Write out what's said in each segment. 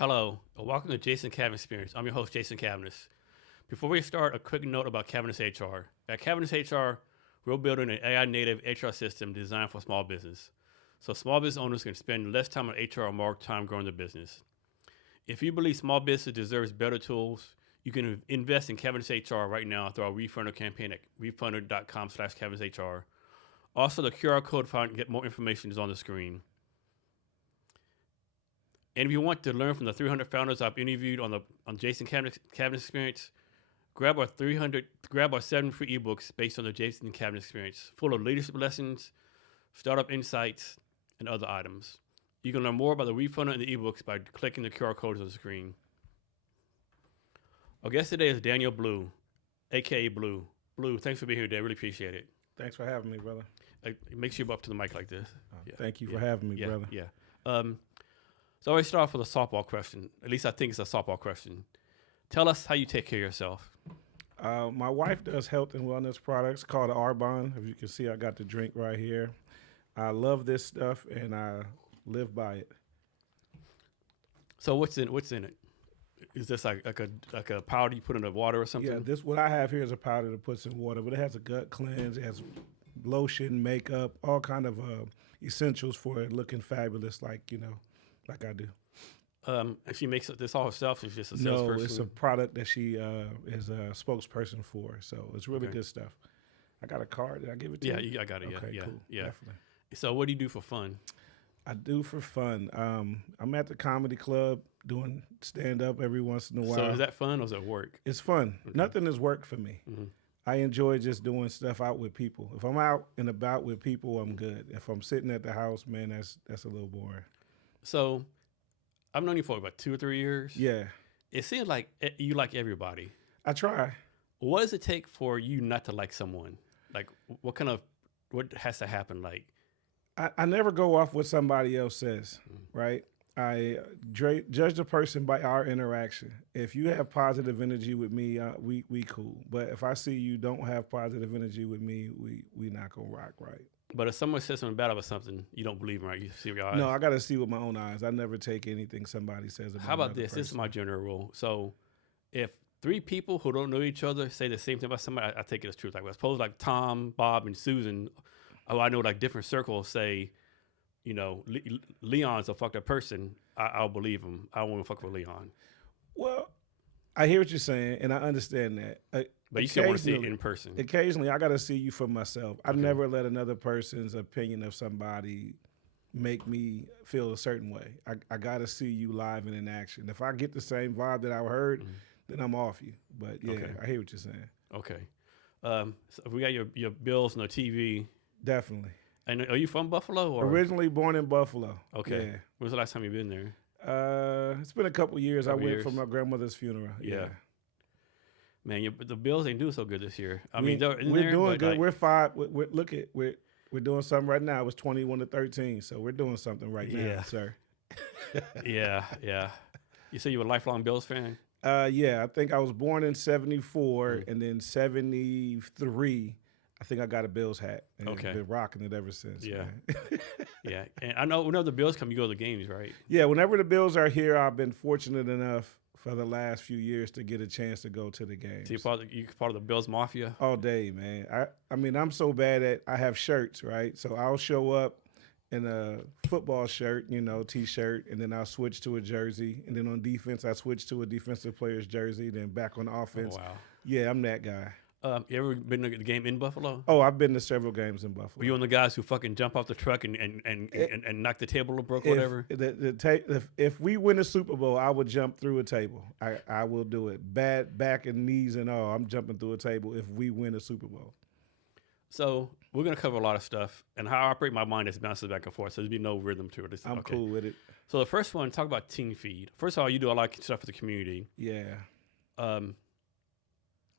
Hello, and welcome to Jason Cavness Experience. I'm your host, Jason Cavness. Before we start, a quick note about Cavness HR. At Cavness HR, we're building an AI-native HR system designed for small business, so small business owners can spend less time on HR and more time growing their business. If you believe small business deserves better tools, you can invest in Cavness HR right now through our refunder campaign at refunder.com/CavnessHR. Also, the QR code to get more information is on the screen. And if you want to learn from the 300 founders I've interviewed on Jason Cavness Experience, grab our 7 free ebooks based on the Jason Cavness Experience, full of leadership lessons, startup insights, and other items. You can learn more about the refunder and the ebooks by clicking the QR codes on the screen. Our guest today is Daniel Blue, aka Blue. Blue, thanks for being here today. I really appreciate it. Thanks for having me, brother. Make sure you're up to the mic like this. Thank you for having me, brother. Yeah. So I always start off with a softball question. At least I think it's a softball question. Tell us how you take care of yourself. My wife does health and wellness products called Arbon. If you can see, I got the drink right here. I love this stuff, and I live by it. So what's in it? Is this like a powder you put in the water or something? Yeah, what I have here is a powder that puts in water, but it has a gut cleanse. It has lotion, makeup, all kind of essentials for it looking fabulous, like I do. And she makes this all herself? She's just a salesperson? No, it's a product that she is a spokesperson for. So it's really good stuff. I got a card. Did I give it to you? Yeah, I got it. Okay, Yeah, cool. yeah. Definitely. So what do you do for fun? I do for fun. I'm at the comedy club doing stand-up every once in a while. So is that fun or is it work? It's fun. Okay. Nothing is work for me. Mm-hmm. I enjoy just doing stuff out with people. If I'm out and about with people, I'm good. If I'm sitting at the house, man, that's a little boring. So I've known you for about 2 or 3 years. Yeah. It seems like you like everybody. I try. What does it take for you not to like someone? Like what has to happen? Like I never go off what somebody else says, right? I judge the person by our interaction. If you have positive energy with me, we cool. But if I see you don't have positive energy with me, we not gonna rock, right? But if someone says something bad about something, you don't believe them, right? You see with your eyes. No, I got to see with my own eyes. I never take anything somebody says about. How about this? Person. This is my general rule. So, if 3 people who don't know each other say the same thing about somebody, I take it as truth. Like, suppose like Tom, Bob, and Susan. Oh, I know like different circles say, Leon's a fucked up person. I'll believe him. I don't want to fuck with Leon. Well, I hear what you're saying, and I understand that. But you still want to see it in person. Occasionally, I got to see you for myself. I never let another person's opinion of somebody make me feel a certain way. I got to see you live and in action. If I get the same vibe that I heard, then I'm off you. But yeah, I hear what you're saying. Okay. So we got your bills on the TV. Definitely. And are you from Buffalo? Or? Originally born in Buffalo. Okay. Yeah. When was the last time you've been there? It's been a couple years. I went for my grandmother's funeral. Yeah. Man, the Bills ain't doing so good this year. I mean, we're doing good. We're 5. We're doing something right now. It was 21-13, so we're doing something right now, sir. Yeah. You say you're a lifelong Bills fan? Yeah. I think I was born in 74, and then 73. I think I got a Bills hat, and been rocking it ever since. Yeah, man. Yeah. And I know whenever the Bills come, you go to the games, right? Yeah. Whenever the Bills are here, I've been fortunate enough for the last few years to get a chance to go to the games. So you're part of the Bills Mafia? All day, man. I mean, I'm so bad at I have shirts, right? So I'll show up in a football shirt, T-shirt, and then I'll switch to a jersey. And then on defense, I switch to a defensive player's jersey. Then back on offense. Oh, wow. Yeah, I'm that guy. You ever been to the game in Buffalo? Oh, I've been to several games in Buffalo. Were you one of the guys who fucking jump off the truck and knock the table or broke or whatever? If we win a Super Bowl, I would jump through a table. I will do it. Bad back and knees and all. I'm jumping through a table if we win a Super Bowl. So we're going to cover a lot of stuff. And how I operate my mind is bounces back and forth. So there's be no rhythm to it. I'm cool with it. So the first one, talk about Team Feed. First of all, you do a lot of stuff for the community. Yeah.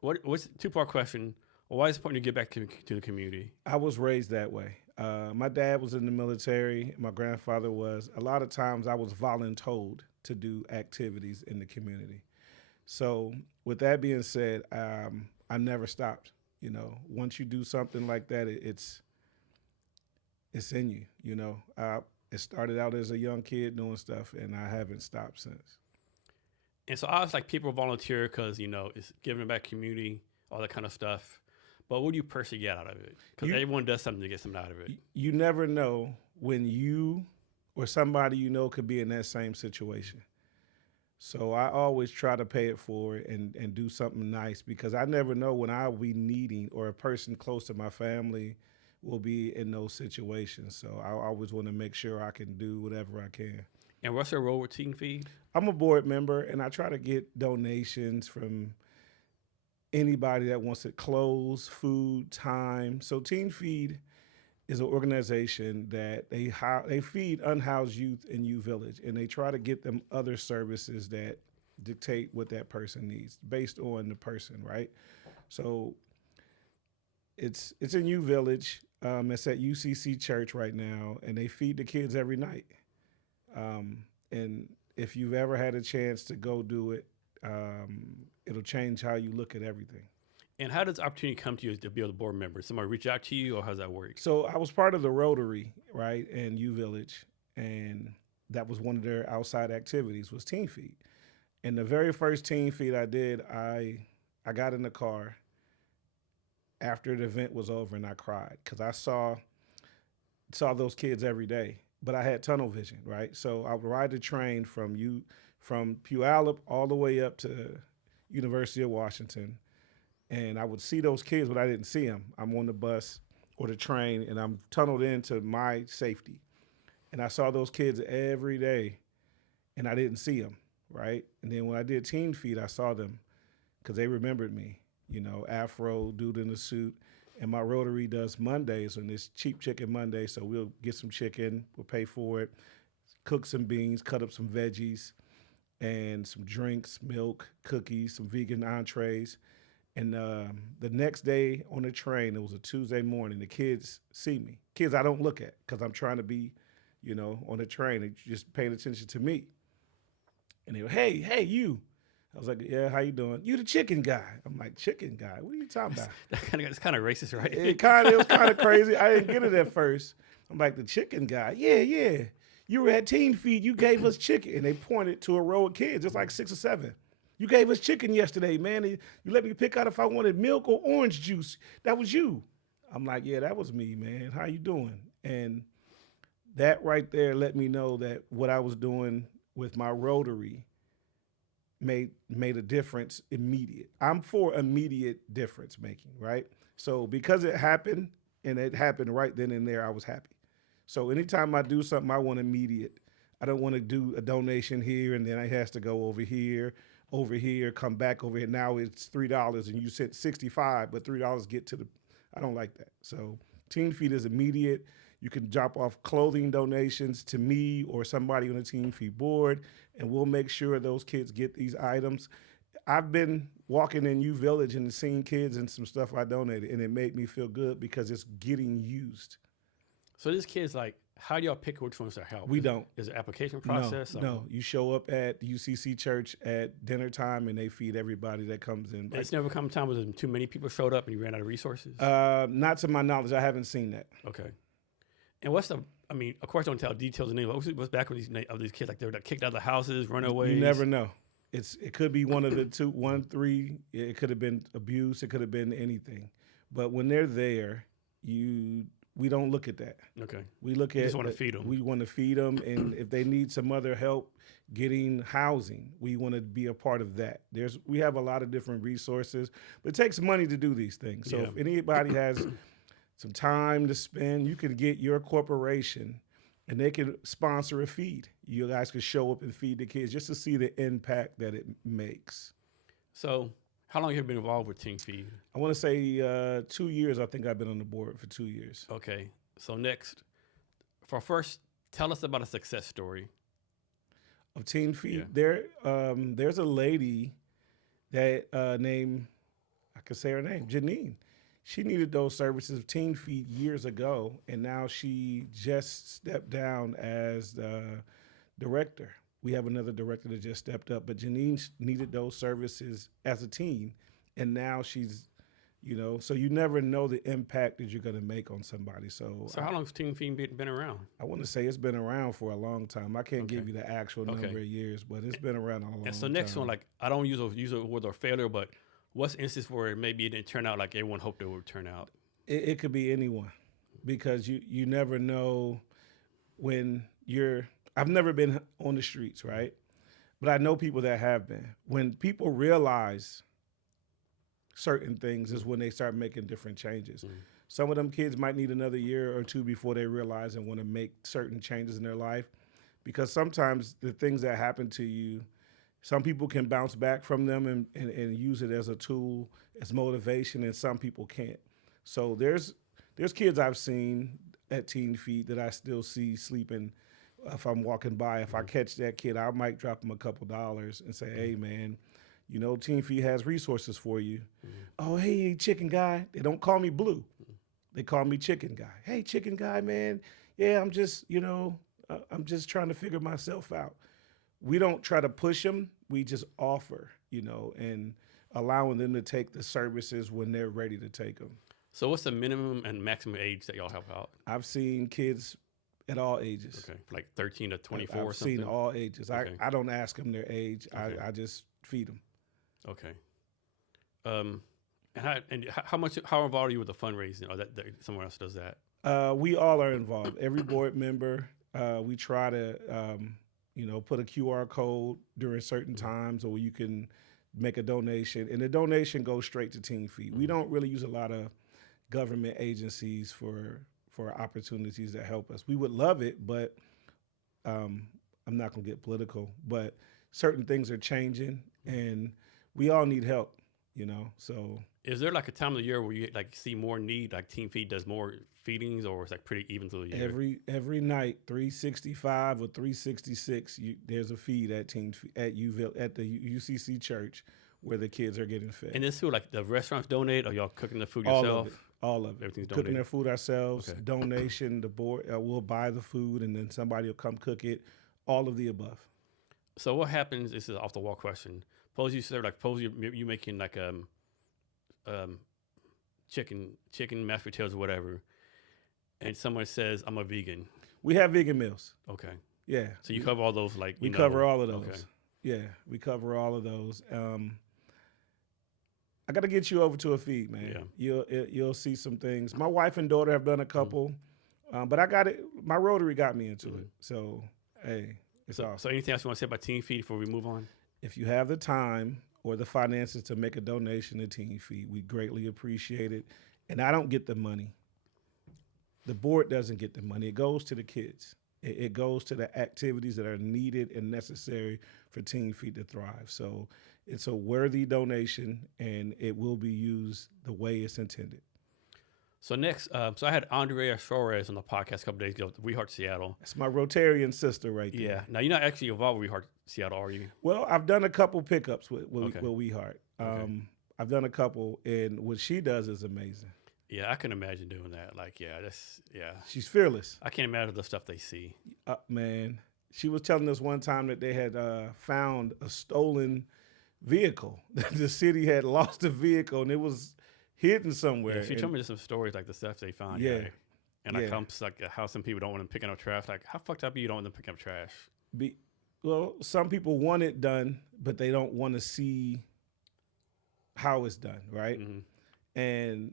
What's 2-part question? Why is it important to give back to the community? I was raised that way. My dad was in the military. My grandfather was. A lot of times I was voluntold to do activities in the community. So with that being said, I never stopped. Once you do something like that, it's in you. It started out as a young kid doing stuff, and I haven't stopped since. And so I was like, people volunteer because, you know, it's giving back community, all that kind of stuff. But what do you personally get out of it? Because everyone does something to get something out of it. You never know when you or somebody you know could be in that same situation. So I always try to pay it forward and do something nice, because I never know when I'll be needing, or a person close to my family will be in those situations. So I always want to make sure I can do whatever I can. And what's your role with Team Feed? I'm a board member, and I try to get donations from anybody that wants it, clothes, food, time. So Team Feed is an organization that they feed unhoused youth in U Village, and they try to get them other services that dictate what that person needs based on the person, right? So it's in U Village. It's at UCC Church right now, and they feed the kids every night. And if you've ever had a chance to go do it, it'll change how you look at everything. And how does opportunity come to you to be a board member? Somebody reach out to you, or how does that work? So I was part of the Rotary, right, in U Village, and that was one of their outside activities was Team Feed. And the very first Team Feed I did, I got in the car after the event was over, and I cried because I saw those kids every day, but I had tunnel vision, right? So I would ride the train from Puyallup all the way up to University of Washington. And I would see those kids, but I didn't see them. I'm on the bus or the train, and I'm tunneled into my safety. And I saw those kids every day, and I didn't see them, right? And then when I did Team Feed, I saw them because they remembered me, you know, Afro, dude in the suit. And my Rotary does Mondays, and it's Cheap Chicken Monday, so we'll get some chicken, we'll pay for it, cook some beans, cut up some veggies, and some drinks, milk, cookies, some vegan entrees. And the next day on the train, it was a Tuesday morning, the kids see me. Kids I don't look at because I'm trying to be, you know, on the train. They just paying attention to me. And they go, hey, you. I was like, yeah, how you doing? You the chicken guy. I'm like, chicken guy? What are you talking about? It's kind of racist, right? It was kind of crazy. I didn't get it at first. I'm like, the chicken guy? Yeah. You were at Team Feed. You gave us chicken. And they pointed to a row of kids, just like 6 or 7. You gave us chicken yesterday, man. You let me pick out if I wanted milk or orange juice. That was you. I'm like, yeah, that was me, man. How you doing? And that right there let me know that what I was doing with my Rotary made a difference immediate. I'm for immediate difference making, right? So because it happened, and it happened right then and there, I was happy. So anytime I do something, I want immediate. I don't want to do a donation here and then it has to go over here, come back over here. Now it's $3 and you said 65, but $3 get to I don't like that. So Team Feed is immediate. You can drop off clothing donations to me or somebody on the Team Feed board, and we'll make sure those kids get these items. I've been walking in U Village and seeing kids and some stuff I donated, and it made me feel good because it's getting used. So these kids, like, how do y'all pick which ones to help? We don't. Is it an application process? No. You show up at UCC Church at dinner time, and they feed everybody that comes in. It's never come a time where too many people showed up and you ran out of resources? Not to my knowledge. I haven't seen that. Okay. And of course, don't tell details and anything. What's back with these kids? Like, they were kicked out of the houses, runaways? You never know. It could be one of the two, 1, 3. It could have been abuse. It could have been anything. But when they're there, we don't look at that. Okay. We look at. You just want to feed them. We want to feed them, and if they need some other help getting housing, we want to be a part of that. We have a lot of different resources, but it takes money to do these things. So if anybody has some time to spend, you can get your corporation, and they can sponsor a feed. You guys can show up and feed the kids just to see the impact that it makes. So how long have you been involved with Team Feed? I want to say 2 years. I think I've been on the board for 2 years. Okay. So next, first, tell us about a success story of Team Feed. Yeah. There's a lady that named, I could say her name, Janine. She needed those services of Team Feed years ago, and now she just stepped down as the director. We have another director that just stepped up, but Janine needed those services as a team, and now she's You know, so you never know the impact that you're going to make on somebody. So how long has Team Feed been around? I want to say it's been around for a long time. I can't Okay. give you the actual number of years, but it's been around a long time. And so next one, like, I don't use a word or failure, but what's the instance where maybe it didn't turn out like everyone hoped it would turn out? It could be anyone, because you never know when I've never been on the streets, right? But I know people that have been. When people realize certain things is when they start making different changes. Some of them kids might need another year or two before they realize and want to make certain changes in their life, because sometimes the things that happen to you, some people can bounce back from them and use it as a tool, as motivation, and some people can't. So there's kids I've seen at Teen Feet that I still see sleeping if I'm walking by. If I catch that kid, I might drop him a couple dollars and say, hey, man, you know, Teen Feet has resources for you. Oh, hey, chicken guy. They don't call me Blue. They call me Chicken Guy. Hey, Chicken Guy, man. Yeah, I'm just, I'm just trying to figure myself out. We don't try to push them. We just offer, and allowing them to take the services when they're ready to take them. So what's the minimum and maximum age that y'all help out? I've seen kids at all ages. Okay, like 13 to 24 I've or something? seen all ages. Okay. I don't ask them their age. Okay. I just feed them. Okay. How involved are you with the fundraising, or that someone else does that? We all are involved. Every board member, we try to, put a QR code during certain times, or you can make a donation, and the donation goes straight to Teen Feet. We don't really use a lot of government agencies for opportunities that help us. We would love it, but I'm not going to get political, but certain things are changing, and we all need help, so. Is there like a time of the year where you like see more need, like Teen Feed does more feedings, or it's like pretty even through the year? Every night, 365 or 366, there's a feed at the UCC church where the kids are getting fed. And this food, like the restaurants donate, or y'all cooking the food yourself? All of it. Everything's cooking donated. their food ourselves. Okay. Donation. The board will buy the food, and then somebody will come cook it. All of the above. So what happens? This is off the wall question. Suppose you making like chicken mashed potatoes or whatever, and someone says, I'm a vegan. We have vegan meals. Okay. Yeah. So you cover all those, like we cover all of those. Okay. Yeah, we cover all of those. I got to get you over to a feed, man. Yeah. You'll see some things. My wife and daughter have done a couple, but I got it. My Rotary got me into it. So hey, it's awesome. So anything else you want to say about Teen Feed before we move on? If you have the time or the finances to make a donation to Teen Feed, we greatly appreciate it. And I don't get the money. The board doesn't get the money. It goes to the kids. It goes to the activities that are needed and necessary for Teen Feed to thrive. So it's a worthy donation, and it will be used the way it's intended. So next, so I had Andrea Suarez on the podcast a couple days ago, We Heart Seattle. That's my Rotarian sister right there. Yeah. Now, you're not actually involved with We Heart Seattle, are you? Well, I've done a couple pickups with We Heart. Okay. I've done a couple, and what she does is amazing. Yeah, I can imagine doing that. Like, She's fearless. I can't imagine the stuff they see. Man, she was telling us one time that they had found a stolen vehicle. The city had lost a vehicle, and it was hidden somewhere. Yeah, she told me just some stories, like the stuff they found. Yeah. And like how some people don't want them picking up trash. Like, how fucked up are you don't want them picking up trash? Well, some people want it done, but they don't want to see how it's done, right? Mm-hmm. And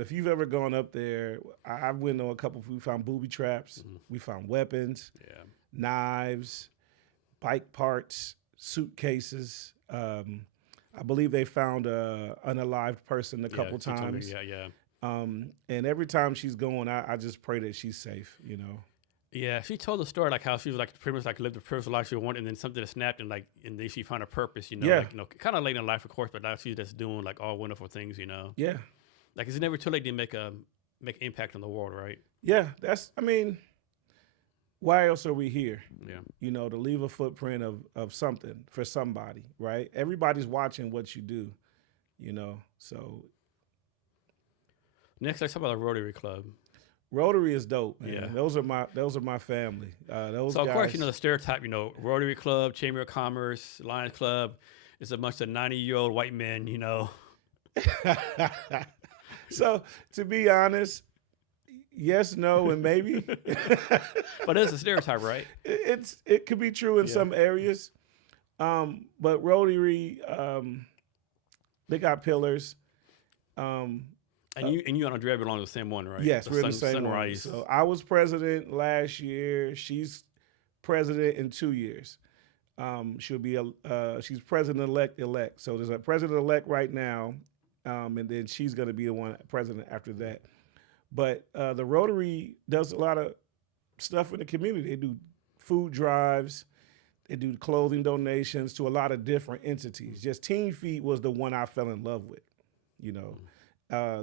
if you've ever gone up there, I went on a couple. We found booby traps. Mm-hmm. We found weapons, knives, bike parts, suitcases. I believe they found an unalived person a couple times. And every time she's going, I just pray that she's safe, Yeah, she told the story like how she was like pretty much like lived the privileged life she wanted, and then something snapped, and then she found a purpose, kind of late in life, of course, but now she's just doing like all wonderful things, Yeah. Like it's never too late to make impact on the world, right? Yeah, why else are we here? Yeah. To leave a footprint of something for somebody, right? Everybody's watching what you do, so. Next, let's talk about the Rotary Club. Rotary is dope, man. Yeah. Those are my family. Those so, guys, of course, the stereotype, Rotary Club, Chamber of Commerce, Lions Club, is a bunch of 90-year-old white men, So to be honest, yes, no, and maybe. But it's a stereotype, right? It could be true in Yeah. some areas, but Rotary, they got pillars. Um, And you and Andrea belong to the same one, right? yes, we're the same one. Sunrise. So I was president last year. She's president in 2 years. She'll be she's president-elect. So there's a president-elect right now, and then she's going to be the one president after that. But the Rotary does a lot of stuff in the community. They do food drives. They do clothing donations to a lot of different entities. Just Teen Feet was the one I fell in love with. You know,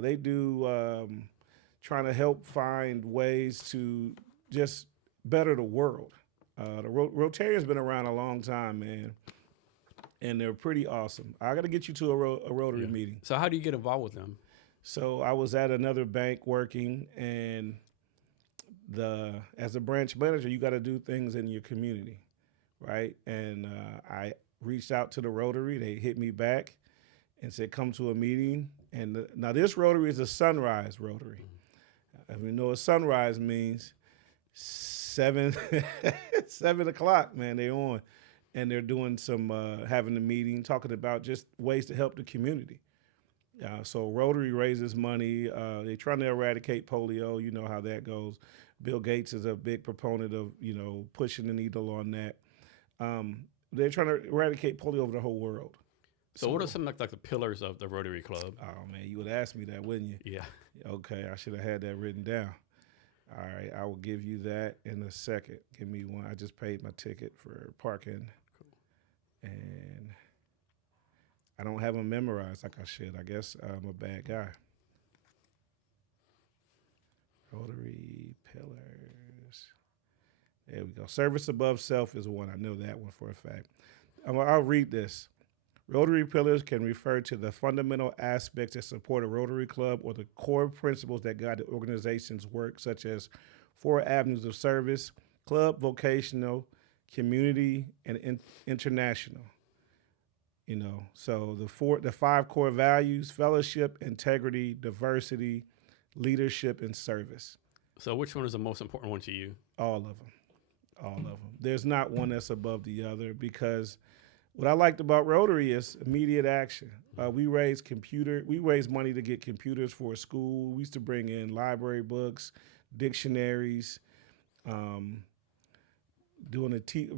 they do trying to help find ways to just better the world. The Rotarian's been around a long time, man, and they're pretty awesome. I got to get you to a Rotary meeting. So how do you get involved with them? So I was at another bank working, and as a branch manager, you got to do things in your community, right? And I reached out to the Rotary. They hit me back and said, come to a meeting. And now this Rotary is a sunrise Rotary. If you know what sunrise means, 7 o'clock, man, they're on. And they're doing some, having a meeting, talking about just ways to help the community. So Rotary raises money. They're trying to eradicate polio. You know how that goes. Bill Gates is a big proponent of, pushing the needle on that. They're trying to eradicate polio over the whole world. So what are some like the pillars of the Rotary Club? Oh, man, you would ask me that, wouldn't you? Yeah. Okay, I should have had that written down. All right, I will give you that in a second. Give me one. I just paid my ticket for parking. Cool. And I don't have them memorized like I should. I guess I'm a bad guy. Rotary pillars. There we go. Service above self is one. I know that one for a fact. I'll read this. Rotary pillars can refer to the fundamental aspects that support a Rotary Club or the core principles that guide the organization's work, such as 4 avenues of service: club, vocational, community, and international. So the 5 core values: fellowship, integrity, diversity, leadership, and service. So which one is the most important one to you? All of them. All of them. There's not one that's above the other, because what I liked about Rotary is immediate action. We raised money to get computers for a school. We used to bring in library books, dictionaries,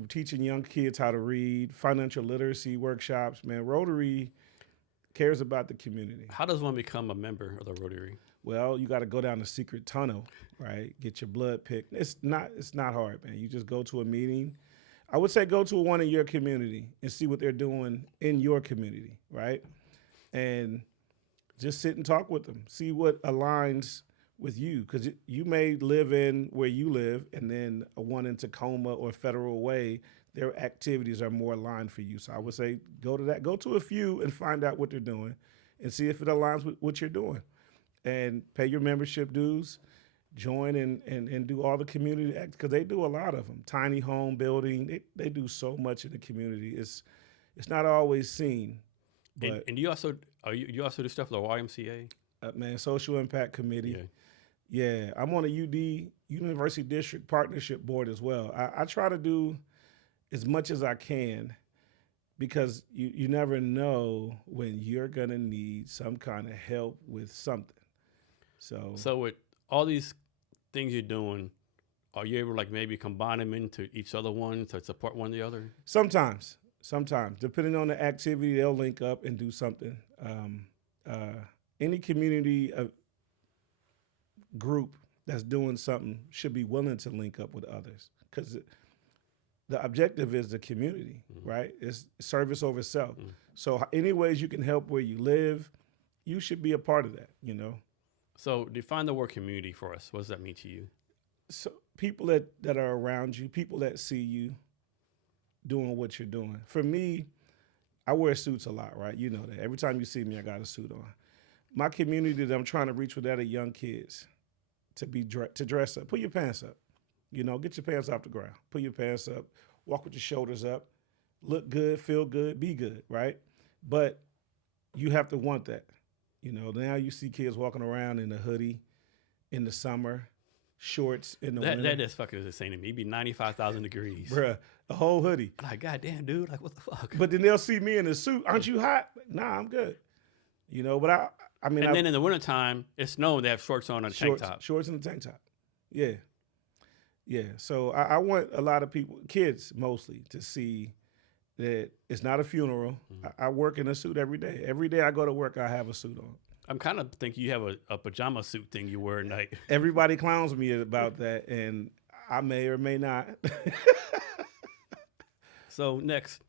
teaching young kids how to read, financial literacy workshops. Man, Rotary cares about the community. How does one become a member of the Rotary? Well, you got to go down the secret tunnel, right? Get your blood picked. It's not hard, man. You just go to a meeting. I would say go to one in your community and see what they're doing in your community, right? And just sit and talk with them. See what aligns with you, because you may live in where you live, and then a one in Tacoma or Federal Way, their activities are more aligned for you. So I would say go to that. Go to a few and find out what they're doing and see if it aligns with what you're doing. And pay your membership dues. Join and do all the community acts, because they do a lot of them. Tiny home building, they do so much in the community. It's not always seen. But and you also do stuff with the YMCA? Man, Social Impact Committee. Yeah, I'm on a University District Partnership Board as well. I try to do as much as I can, because you never know when you're gonna need some kind of help with something. So with all these things you're doing, are you able to maybe combine them into each other one to support one the other? Sometimes, depending on the activity, they'll link up and do something. Any community group that's doing something should be willing to link up with others, because the objective is the community, right? It's service over self. So any ways you can help where you live, you should be a part of that, So define the word community for us. What does that mean to you? So people that are around you, people that see you doing what you're doing. For me, I wear suits a lot, right? You know that. Every time you see me, I got a suit on. My community that I'm trying to reach with that are young kids to dress up. Put your pants up. Get your pants off the ground. Put your pants up. Walk with your shoulders up. Look good, feel good, be good, right? But you have to want that. You know, now you see kids walking around in a hoodie in the summer, shorts in the winter. That is fucking insane to me. It'd be 95,000 degrees. Bruh, a whole hoodie. I'm like, God damn, dude. Like, what the fuck? But then they'll see me in a suit. Aren't you hot? Nah, I'm good. You know, but I mean. And then in the wintertime, it's snowing. They have shorts on and a tank top. Shorts and a tank top. Yeah. Yeah. So I want a lot of people, kids mostly, to see that it's not a funeral. I work in a suit every day. Every day I go to work, I have a suit on. I'm kind of thinking you have a pajama suit thing you wear at night. Everybody clowns me about that, and I may or may not. So next,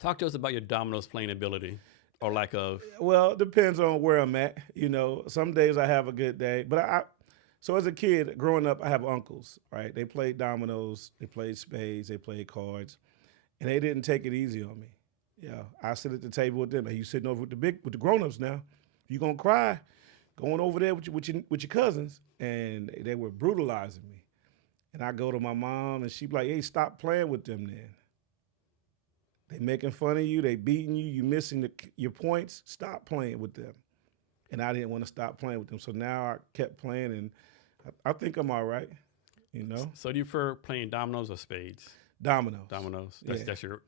talk to us about your dominoes playing ability or lack of. Well, it depends on where I'm at. You know, some days I have a good day, but so as a kid growing up, I have uncles, right? They played dominoes, they played spades, they played cards, and they didn't take it easy on me. Yeah, I sit at the table with them. Hey, you sitting over with the grown-ups now. You gonna cry, going over there with your cousins, and they were brutalizing me. And I go to my mom, and she be like, "Hey, stop playing with them. Then they making fun of you, they beating you, you missing your points. Stop playing with them." And I didn't want to stop playing with them, so now I kept playing, and I think I'm all right. You know. So do you prefer playing dominoes or spades? Dominoes. That's your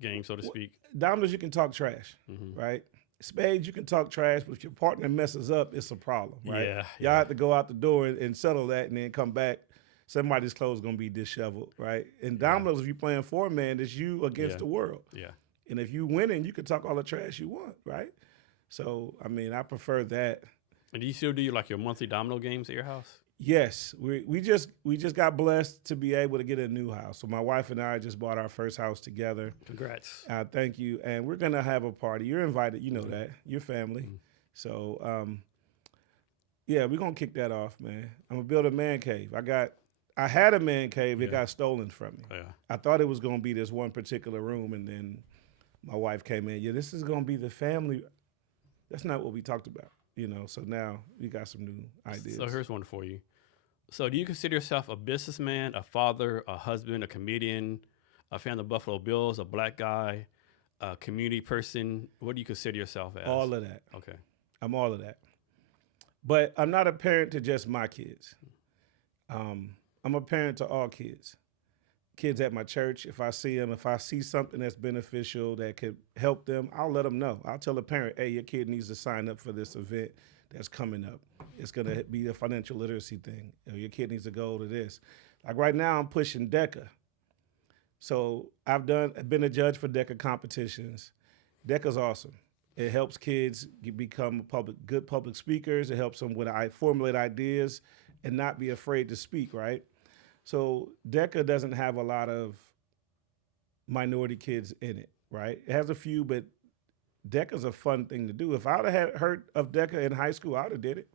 game, so to speak. Dominoes, you can talk trash, right? Spades, you can talk trash, but if your partner messes up, it's a problem, right? Yeah. Y'all have to go out the door and settle that and then come back. Somebody's clothes going to be disheveled, right? And dominoes, if you're playing four-man, it's you against the world. Yeah. And if you winning, you can talk all the trash you want, right? So, I mean, I prefer that. And do you still do like your monthly domino games at your house? Yes, we just got blessed to be able to get a new house. So my wife and I just bought our first house together. Congrats. Thank you. And we're gonna have a party. You're invited. You know that. Your family. So yeah, we're gonna kick that off, man. I'm gonna build a man cave. I had a man cave. It got stolen from me. Yeah. I thought it was gonna be this one particular room, and then my wife came in. Yeah, this is gonna be the family. That's not what we talked about. You know, so now we got some new ideas. So here's one for you. So do you consider yourself a businessman, a father, a husband, a comedian, a fan of the Buffalo Bills, a black guy, a community person? What do you consider yourself as? All of that. Okay. I'm all of that. But I'm not a parent to just my kids. I'm a parent to all kids. Kids at my church, if I see them, if I see something that's beneficial that could help them, I'll let them know. I'll tell a parent, hey, your kid needs to sign up for this event that's coming up. It's going to be a financial literacy thing. Your kid needs to go to this. Like right now, I'm pushing DECA. So I've been a judge for DECA competitions. DECA's awesome. It helps kids become good public speakers. It helps them formulate ideas and not be afraid to speak, right? So DECA doesn't have a lot of minority kids in it, right? It has a few, but DECA's a fun thing to do. If I would have heard of DECA in high school, I would have did it.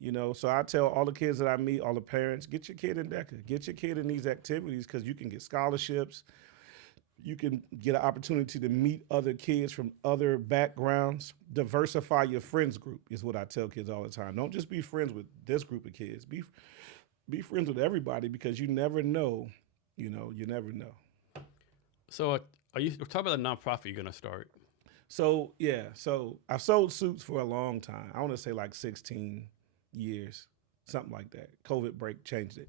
You know, so I tell all the kids that I meet, all the parents, get your kid in DECA. Get your kid in these activities because you can get scholarships. You can get an opportunity to meet other kids from other backgrounds. Diversify your friends group is what I tell kids all the time. Don't just be friends with this group of kids. Be friends with everybody because you never know, you never know. So we're talking about the nonprofit you're going to start. So, yeah. So I've sold suits for a long time. I want to say like 16 years, something like that. COVID break changed it.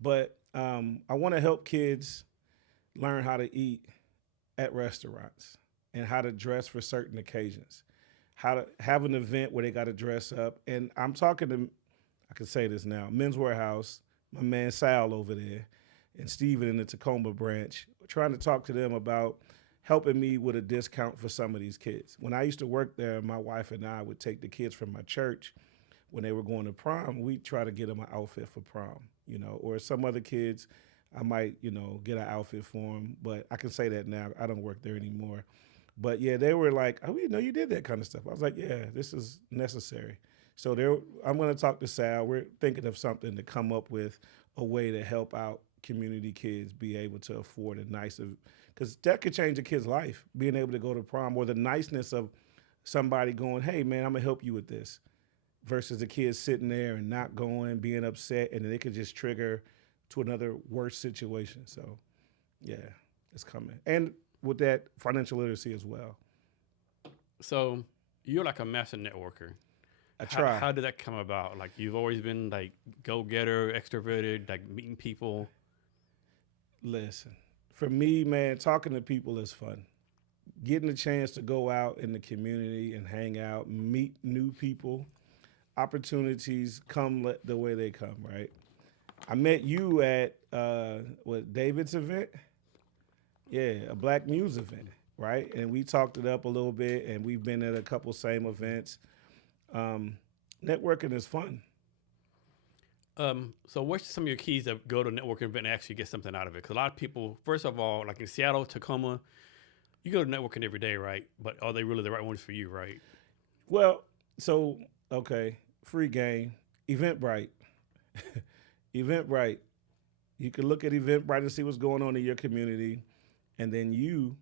But I want to help kids learn how to eat at restaurants and how to dress for certain occasions, how to have an event where they got to dress up. And I'm talking to, I can say this now, Men's Warehouse, my man Sal over there, and Steven in the Tacoma branch, trying to talk to them about helping me with a discount for some of these kids. When I used to work there, my wife and I would take the kids from my church when they were going to prom. We'd try to get them an outfit for prom, or some other kids, I might, get an outfit for them. But I can say that now. I don't work there anymore. But, yeah, they were like, oh, you did that kind of stuff. I was like, yeah, this is necessary. So I'm going to talk to Sal. We're thinking of something to come up with a way to help out community kids be able to afford a nice, because that could change a kid's life, being able to go to prom, or the niceness of somebody going, hey, man, I'm going to help you with this, versus the kids sitting there and not going, being upset, and then it could just trigger to another worse situation. So, yeah, it's coming. And with that, financial literacy as well. So You're like a master networker. I try. How did that come about? Like you've always been like go-getter, extroverted, like meeting people. Listen, for me, man, talking to people is fun. Getting a chance to go out in the community and hang out, meet new people, opportunities come the way they come, right? I met you at David's event? Yeah, a Black Muse event, right? And we talked it up a little bit, and we've been at a couple same events. Networking is fun. So what's some of your keys that go to a networking event and actually get something out of it? Because a lot of people, first of all, like in Seattle, Tacoma, you go to networking every day, right? But are they really the right ones for you, right? Well, so, okay, free game, Eventbrite. Eventbrite. You can look at Eventbrite and see what's going on in your community, and then you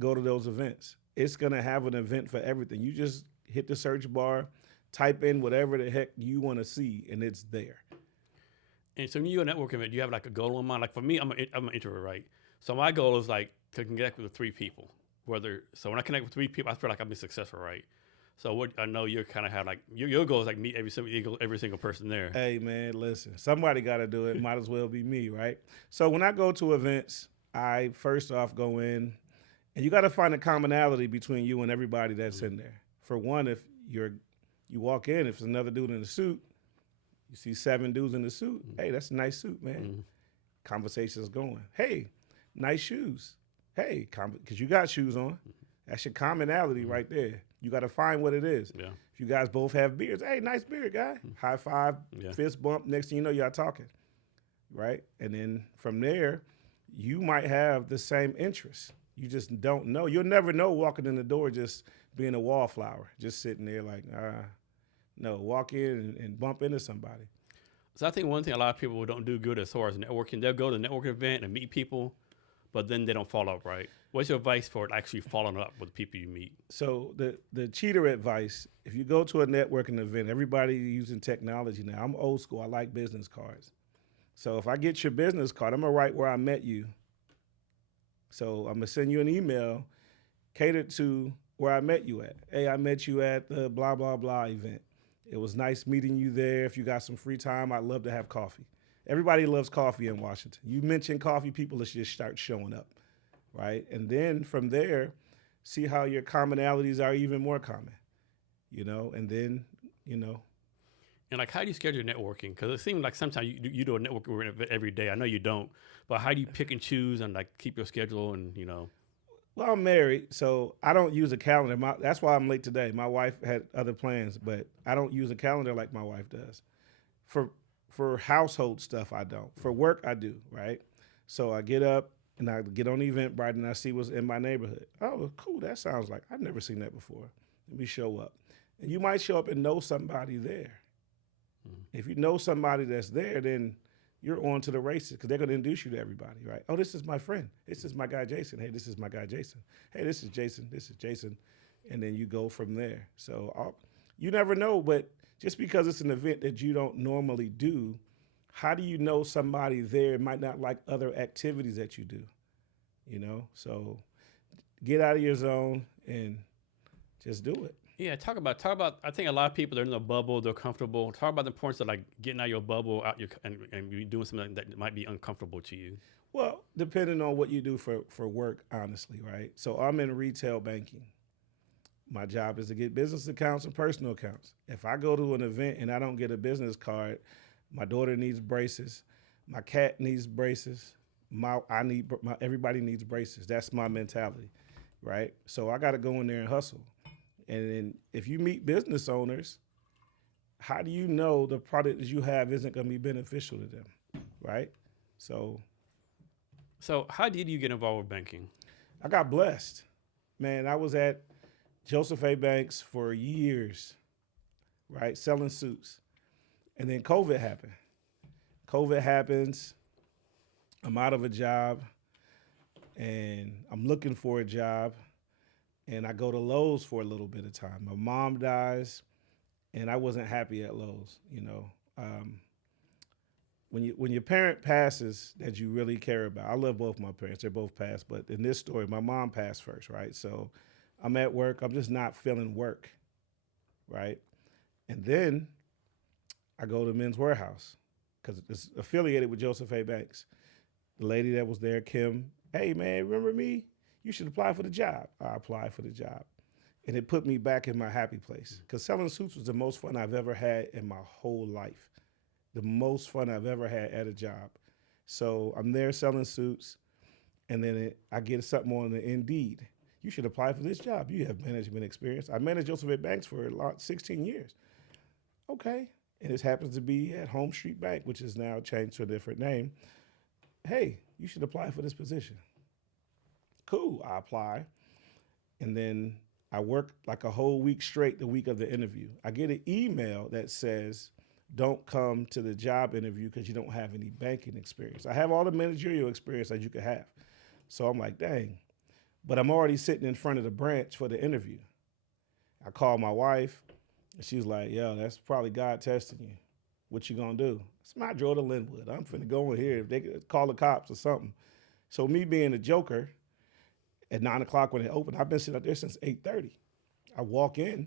go to those events. It's going to have an event for everything. You just hit the search bar, type in whatever the heck you want to see, and it's there. And so when you go to a networking event, do you have like a goal in mind? Like for me, I'm an introvert, right? So my goal is like to connect with 3 people. So when I connect with 3 people, I feel like I've been successful, right? So what I know you kind of have like your goal is like meet every single person there. Hey man, listen, somebody got to do it. Might as well be me, right? So when I go to events, I first off go in, and you got to find a commonality between you and everybody that's in there. For one, if you walk in, if it's another dude in a suit, you see 7 dudes in the suit. Hey, that's a nice suit, man. Conversation's going. Hey, nice shoes. Hey, because you got shoes on. That's your commonality right there. You got to find what it is. Yeah. If you guys both have beards, hey, nice beard, guy. High five, fist bump. Next thing you know, y'all talking, right? And then from there, you might have the same interests. You just don't know. You'll never know walking in the door just being a wallflower, just sitting there like, no, walk in and bump into somebody. So I think one thing a lot of people don't do good as far as networking, they'll go to a networking event and meet people, but then they don't follow up, right? What's your advice for actually following up with people you meet? So the cheater advice, if you go to a networking event, everybody using technology now. I'm old school. I like business cards. So if I get your business card, I'm going to write where I met you. So I'm going to send you an email catered to where I met you at. Hey, I met you at the blah, blah, blah event. It was nice meeting you there. If you got some free time, I'd love to have coffee. Everybody loves coffee in Washington. You mention coffee, people just start showing up, right? And then from there, see how your commonalities are even more common, and then, And like, how do you schedule networking? Because it seems like sometimes you do a networking event every day. I know you don't, but how do you pick and choose and like keep your schedule and, Well, I'm married, so I don't use a calendar. That's why I'm late today. My wife had other plans, but I don't use a calendar like my wife does. For household stuff, I don't. For work, I do, right? So I get up and I get on Eventbrite and I see what's in my neighborhood. Oh, cool, that sounds like, I've never seen that before. Let me show up. And you might show up and know somebody there. If you know somebody that's there, then you're on to the races because they're going to introduce you to everybody, right? Oh, this is my friend. This is my guy, Jason. Hey, this is my guy, Jason. Hey, this is Jason. This is Jason. And then you go from there. So you never know, but just because it's an event that you don't normally do, how do you know somebody there might not like other activities that you do, So get out of your zone and just do it. Yeah, talk about. I think a lot of people, they're in a bubble, they're comfortable. Talk about the importance of like getting out of your bubble, and doing something that might be uncomfortable to you. Well, depending on what you do for work, honestly, right? So I'm in retail banking. My job is to get business accounts and personal accounts. If I go to an event and I don't get a business card, my daughter needs braces, my cat needs braces, everybody needs braces. That's my mentality, right? So I got to go in there and hustle. And then if you meet business owners, how do you know the product that you have isn't going to be beneficial to them, right? So how did you get involved with banking? I got blessed. Man, I was at Joseph A. Banks for years, right, selling suits. And then COVID happened. COVID happens. I'm out of a job, and I'm looking for a job. And I go to Lowe's for a little bit of time. My mom dies, and I wasn't happy at Lowe's. When your parent passes that you really care about, I love both my parents. They're both passed, but in this story, my mom passed first, right? So I'm at work. I'm just not feeling work. right? And then I go to Men's Warehouse because it's affiliated with Joseph A. Banks. The lady that was there, Kim, hey man, remember me? You should apply for the job. I applied for the job. And it put me back in my happy place because selling suits was the most fun I've ever had in my whole life. The most fun I've ever had at a job. So I'm there selling suits, and then I get something on the Indeed. You should apply for this job. You have management experience. I managed Joseph A. Banks for 16 years. Okay. And this happens to be at Home Street Bank, which is now changed to a different name. Hey, you should apply for this position. Cool. I apply. And then I work like a whole week straight the week of the interview. I get an email that says, don't come to the job interview because you don't have any banking experience. I have all the managerial experience that you could have. So I'm like, dang. But I'm already sitting in front of the branch for the interview. I called my wife, and she's like, yo, that's probably God testing you. What you gonna do? It's my drove to Linwood. I'm finna go in here if they could call the cops or something. So me being a joker, at 9 o'clock when it opened, I've been sitting up there since 8:30. I walk in,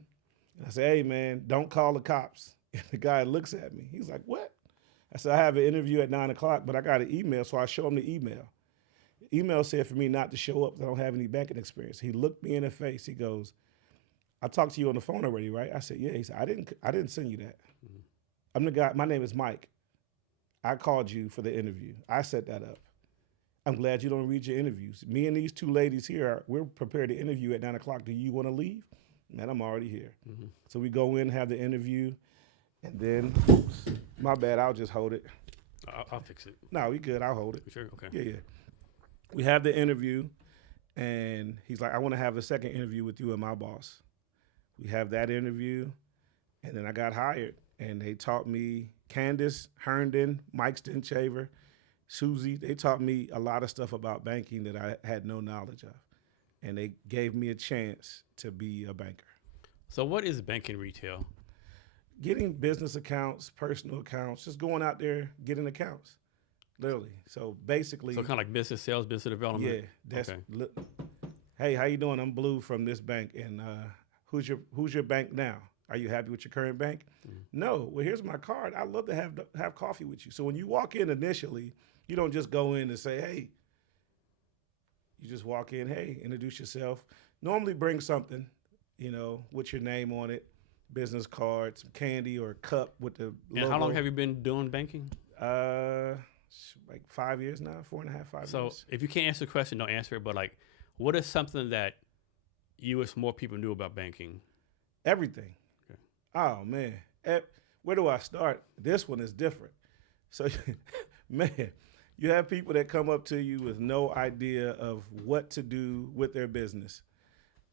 and I say, hey, man, don't call the cops. And the guy looks at me. He's like, what? I said, I have an interview at 9 o'clock, but I got an email, so I show him the email. The email said for me not to show up because I don't have any banking experience. He looked me in the face. He goes, I talked to you on the phone already, right? I said, yeah. He said, I didn't send you that. Mm-hmm. I'm the guy. My name is Mike. I called you for the interview. I set that up. I'm glad you don't read your interviews. Me and these two ladies here, we're prepared to interview at 9 o'clock. Do you want to leave? Man, I'm already here. Mm-hmm. So we go in, have the interview, and then, oops, my bad, I'll just hold it. I'll fix it. No, we good, I'll hold it. You sure? Okay. Yeah. We have the interview, and he's like, I want to have a second interview with you and my boss. We have that interview, and then I got hired, and they taught me, Candace Herndon, Mike Stenchaver, Susie, they taught me a lot of stuff about banking that I had no knowledge of. And they gave me a chance to be a banker. So what is banking retail? Getting business accounts, personal accounts, just going out there, getting accounts, literally. So basically. So kind of like business sales, business development? Yeah. That's, okay. Hey, how you doing? I'm Blue from this bank. And who's your bank now? Are you happy with your current bank? Mm-hmm. No. Well, here's my card. I'd love to have coffee with you. So when you walk in initially, you don't just go in and say, hey. You just walk in, hey, introduce yourself. Normally bring something, with your name on it, business card, some candy or a cup with the logo. And how long have you been doing banking? Like 5 years now, 4.5, 5 years. So if you can't answer the question, don't answer it. But like, what is something that you wish more people knew about banking? Everything. Okay. Oh, man. Where do I start? This one is different. So, man. You have people that come up to you with no idea of what to do with their business.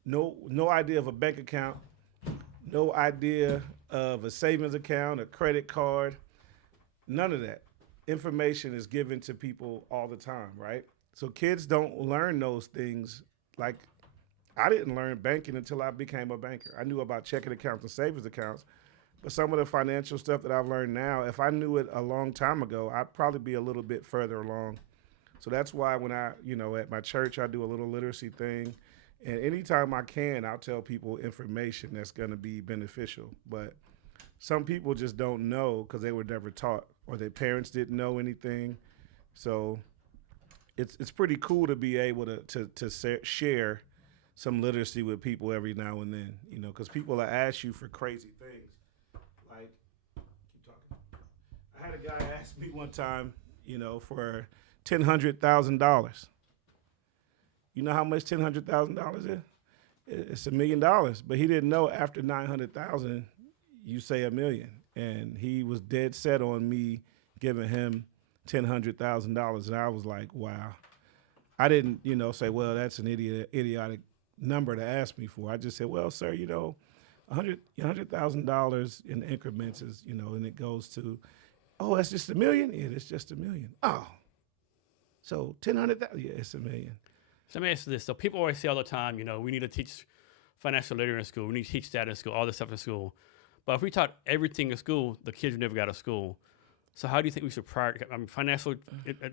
No idea of a bank account, no idea of a savings account, a credit card, none of that. Information is given to people all the time, right? So kids don't learn those things. Like, I didn't learn banking until I became a banker. I knew about checking accounts and savings accounts. But some of the financial stuff that I've learned now, if I knew it a long time ago, I'd probably be a little bit further along. So that's why when I, at my church, I do a little literacy thing. And anytime I can, I'll tell people information that's going to be beneficial. But some people just don't know because they were never taught or their parents didn't know anything. So it's pretty cool to be able to share some literacy with people every now and then, because people will ask you for crazy things. Like, keep talking. I had a guy ask me one time, for $100,000. You know how much $100,000 is? It's $1 million. But he didn't know after 900,000, you say $1 million. And he was dead set on me giving him $100,000. And I was like, wow. I didn't, say, well, that's an idiotic number to ask me for. I just said, well, sir, $100,000 in increments is, and it goes to, oh, that's just $1 million? Yeah, it's just $1 million. Oh, so 100,000? Yeah, it's $1 million. So let me ask you this. So people always say all the time, we need to teach financial literacy in school. We need to teach that in school, all this stuff in school. But if we taught everything in school, the kids would never got to school. So how do you think we should prioritize? I mean, financial,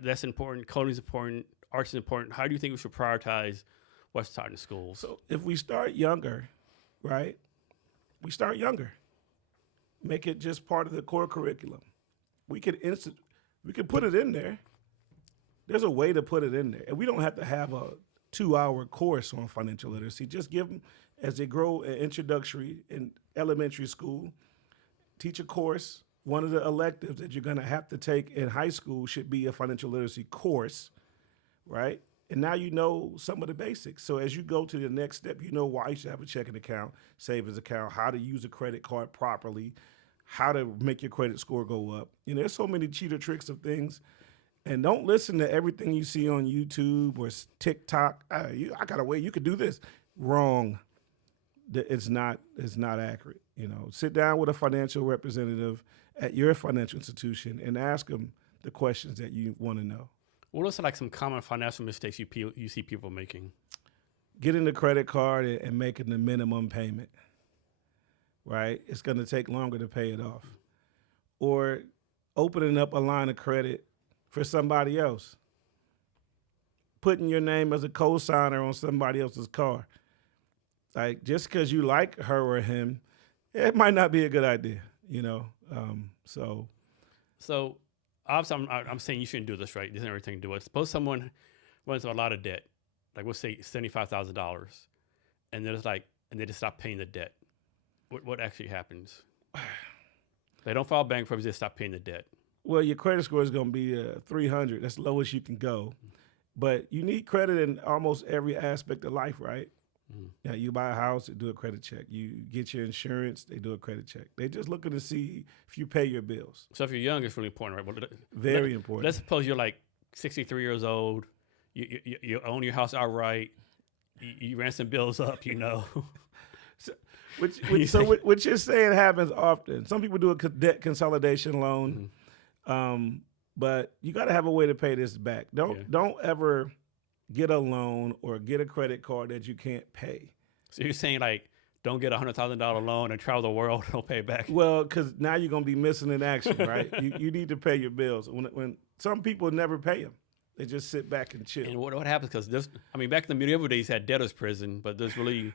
that's important. Coding is important. Arts is important. How do you think we should prioritize what's taught in schools? So if we start younger, right? we start younger. Make it just part of the core curriculum. We could put it in there. There's a way to put it in there. And we don't have to have a 2-hour course on financial literacy. Just give them, as they grow an introductory in elementary school, teach a course. One of the electives that you're going to have to take in high school should be a financial literacy course, right? And now you know some of the basics. So as you go to the next step, you know why you should have a checking account, savings account, how to use a credit card properly, how to make your credit score go up. You know, there's so many cheater tricks of things. And don't listen to everything you see on YouTube or TikTok. I got a way you could do this. Wrong. It's not accurate. You know, sit down with a financial representative at your financial institution and ask them the questions that you want to know. What are like some common financial mistakes you see people making? Getting the credit card and making the minimum payment, right? It's going to take longer to pay it off. Or opening up a line of credit for somebody else. Putting your name as a co-signer on somebody else's car. Like, just because you like her or him, it might not be a good idea, you know? So obviously I'm saying you shouldn't do this, right? There's everything to do it. Suppose someone runs a lot of debt, like we'll say $75,000, and they just stop paying the debt. What actually happens? They don't file bankruptcy, they stop paying the debt. Well, your credit score is going to be 300. That's the lowest you can go. But you need credit in almost every aspect of life, right? Mm-hmm. Yeah, you buy a house, they do a credit check. You get your insurance, they do a credit check. They're just looking to see if you pay your bills. So if you're young, it's really important, right? Well, very important. Let's suppose you're like 63 years old. You own your house outright. You ran some bills up, you know. What you're saying happens often. Some people do a debt consolidation loan. Mm-hmm. But you got to have a way to pay this back. Don't ever get a loan or get a credit card that you can't pay. So you're saying like, don't get a $100,000 loan and travel the world and don't pay it back? Well, because now you're going to be missing in action, right? you need to pay your bills. When some people never pay them, they just sit back and chill. And what happens? Because back in the medieval days, had debtors prison, but there's really,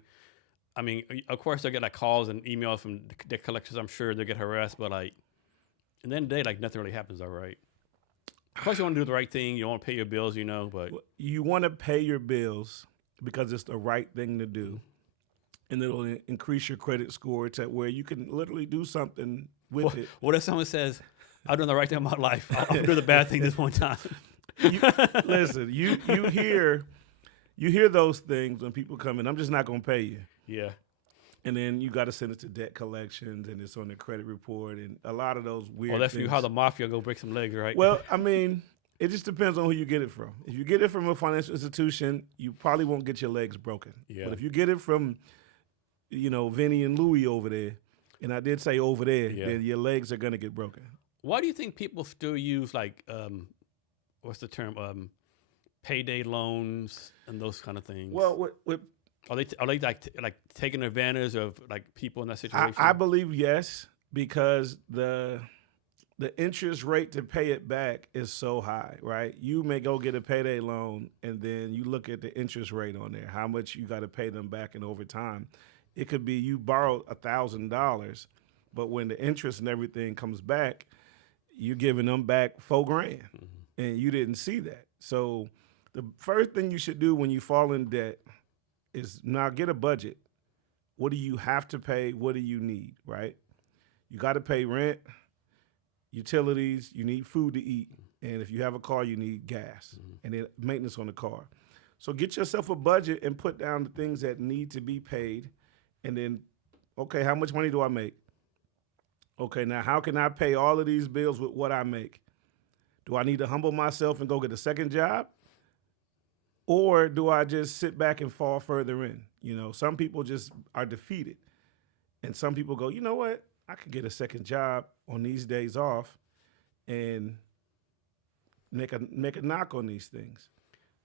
of course they'll get like calls and emails from debt collectors. I'm sure they'll get harassed, but like, and then the day, like nothing really happens, all right. Of course, you want to do the right thing. You want to pay your bills, you know, but you want to pay your bills because it's the right thing to do, and it'll increase your credit score to where you can literally do something with it. What if someone says, "I'm doing the right thing in my life. I'm doing the bad thing this one time"? Listen, you hear those things when people come in. I'm just not going to pay you. Yeah. And then you got to send it to debt collections, and it's on the credit report, and a lot of those weird that's things. how the mafia go break some legs, right? Well, it just depends on who you get it from. If you get it from a financial institution, you probably won't get your legs broken. Yeah. But if you get it from, Vinny and Louie over there, and I did say over there, then your legs are going to get broken. Why do you think people still use, like, what's the term, payday loans and those kind of things? Well, Are they like taking advantage of like people in that situation? I believe yes, because the interest rate to pay it back is so high, right? You may go get a payday loan, and then you look at the interest rate on there, how much you got to pay them back, and over time, it could be you borrowed $1,000, but when the interest and everything comes back, you're giving them back $4,000, and you didn't see that. So the first thing you should do when you fall in debt is now get a budget. What do you have to pay? What do you need, right? You got to pay rent, utilities, you need food to eat, and if you have a car, you need gas, and then maintenance on the car. So get yourself a budget and put down the things that need to be paid, and then, okay, how much money do I make? Okay, now how can I pay all of these bills with what I make? Do I need to humble myself and go get a second job? Or do I just sit back and fall further in? Some people just are defeated. And some people go, you know what? I could get a second job on these days off and make a knock on these things.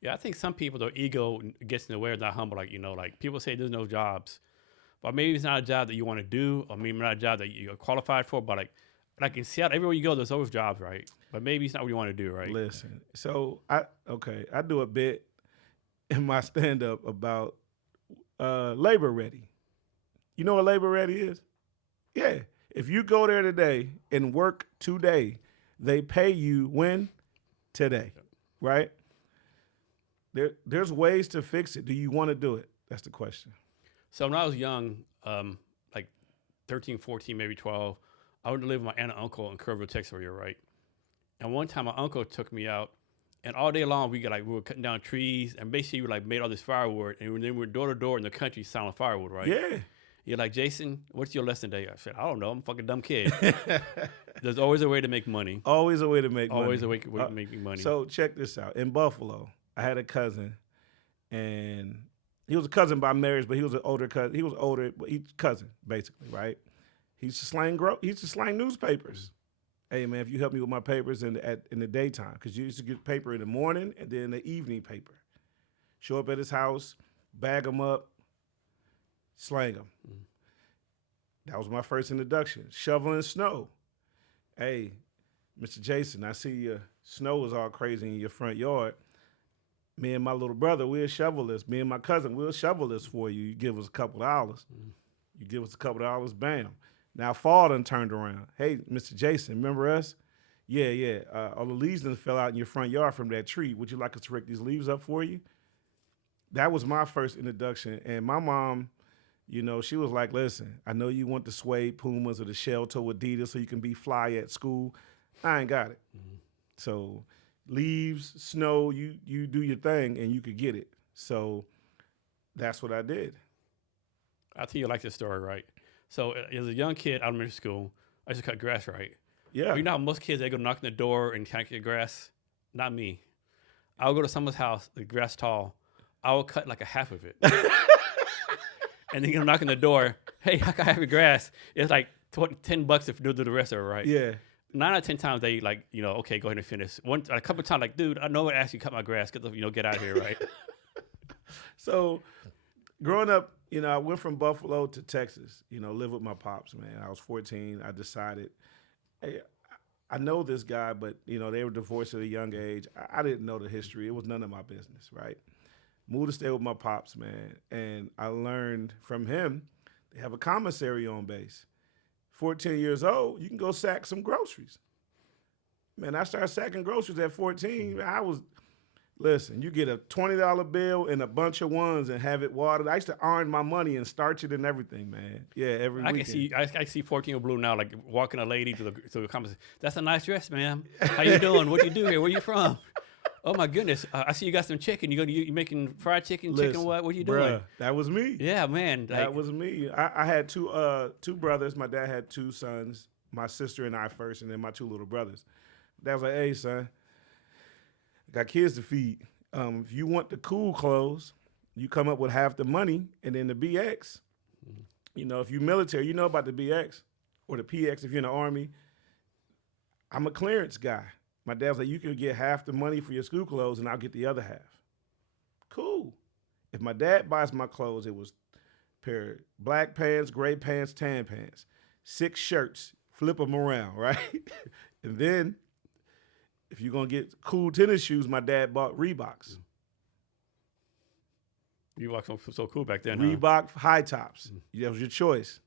Yeah, I think some people, their ego gets in the way of not humble. Like people say there's no jobs. But maybe it's not a job that you want to do, or maybe not a job that you're qualified for. But like in Seattle, everywhere you go, there's always jobs, right? But maybe it's not what you want to do, right? Listen, so I do a bit in my stand-up about labor ready. You know what labor ready is? Yeah. If you go there today and work today, they pay you when? Today. Right? There's ways to fix it. Do you want to do it? That's the question. So when I was young, like 13, 14, maybe 12, I went to live with my aunt and uncle in Kerrville, Texas area, right? And one time my uncle took me out, and all day long we were cutting down trees, and basically we made all this firewood, and then we were door to door in the country selling firewood, right? Yeah. You're like, Jason, what's your lesson today? I said, I don't know. I'm a fucking dumb kid. There's always a way to make money. Always a way to make money. Always a way to make money. So check this out. In Buffalo, I had a cousin, and he was a cousin by marriage, but he was an older cousin. He was older, but he's cousin, basically, right? He used to slang newspapers. Hey, man, if you help me with my papers in the daytime, because you used to get paper in the morning and then the evening paper. Show up at his house, bag them up, slang them. Mm-hmm. That was my first introduction. Shoveling snow. Hey, Mr. Jason, I see your snow is all crazy in your front yard. Me and my little brother, we'll shovel this. Me and my cousin, we'll shovel this for you. You give us a couple of dollars. Mm-hmm. You give us a couple of dollars, bam. Now fall done turned around. Hey, Mr. Jason, remember us? Yeah. All the leaves done fell out in your front yard from that tree. Would you like us to rake these leaves up for you? That was my first introduction. And my mom, she was like, listen, I know you want the suede Pumas or the shell toe Adidas so you can be fly at school. I ain't got it. Mm-hmm. So leaves, snow, you do your thing and you could get it. So that's what I did. I think you like this story, right? So as a young kid, elementary school, I used to cut grass, right? Yeah. You know how most kids, they go knock on the door and cut grass? Not me. I would go to someone's house, the grass tall. I would cut like a half of it. And then you knock on the door, hey, how can I have your grass? It's like $10 if you do the rest of it, right? Yeah. 9 out of 10 times they okay, go ahead and finish. A couple of times, like, dude, I know I asked you to cut my grass. Get out of here, right? So growing up, I went from Buffalo to Texas, live with my pops, man. I was 14. I decided, hey, I know this guy, but, they were divorced at a young age. I didn't know the history. It was none of my business, right? Moved to stay with my pops, man. And I learned from him, they have a commissary on base. 14 years old, you can go sack some groceries. Man, I started sacking groceries at 14. Listen, you get a $20 bill and a bunch of ones and have it watered. I used to earn my money and starch it and everything, man. Yeah, every weekend. I see 14 Blue now, like walking a lady to the conversation. That's a nice dress, ma'am. How you doing? What you do here? Where you from? Oh my goodness! I see you got some chicken. You making fried chicken? Listen, chicken what? What you doing? That was me. Yeah, man. That was me. I had two brothers. My dad had 2 sons. My sister and I first, and then my 2 little brothers. Dad was like, "Hey, son, got kids to feed. If you want the cool clothes, you come up with half the money, and then the BX. If you military, you know about the BX or the PX. If you're in the Army, I'm a clearance guy. My dad was like, you can get half the money for your school clothes, and I'll get the other half. Cool. If my dad buys my clothes, it was a pair of black pants, gray pants, tan pants, 6 shirts, flip them around, right? And then if you're going to get cool tennis shoes, my dad bought Reeboks. Reeboks were so cool back then. Reebok high tops. That was your choice.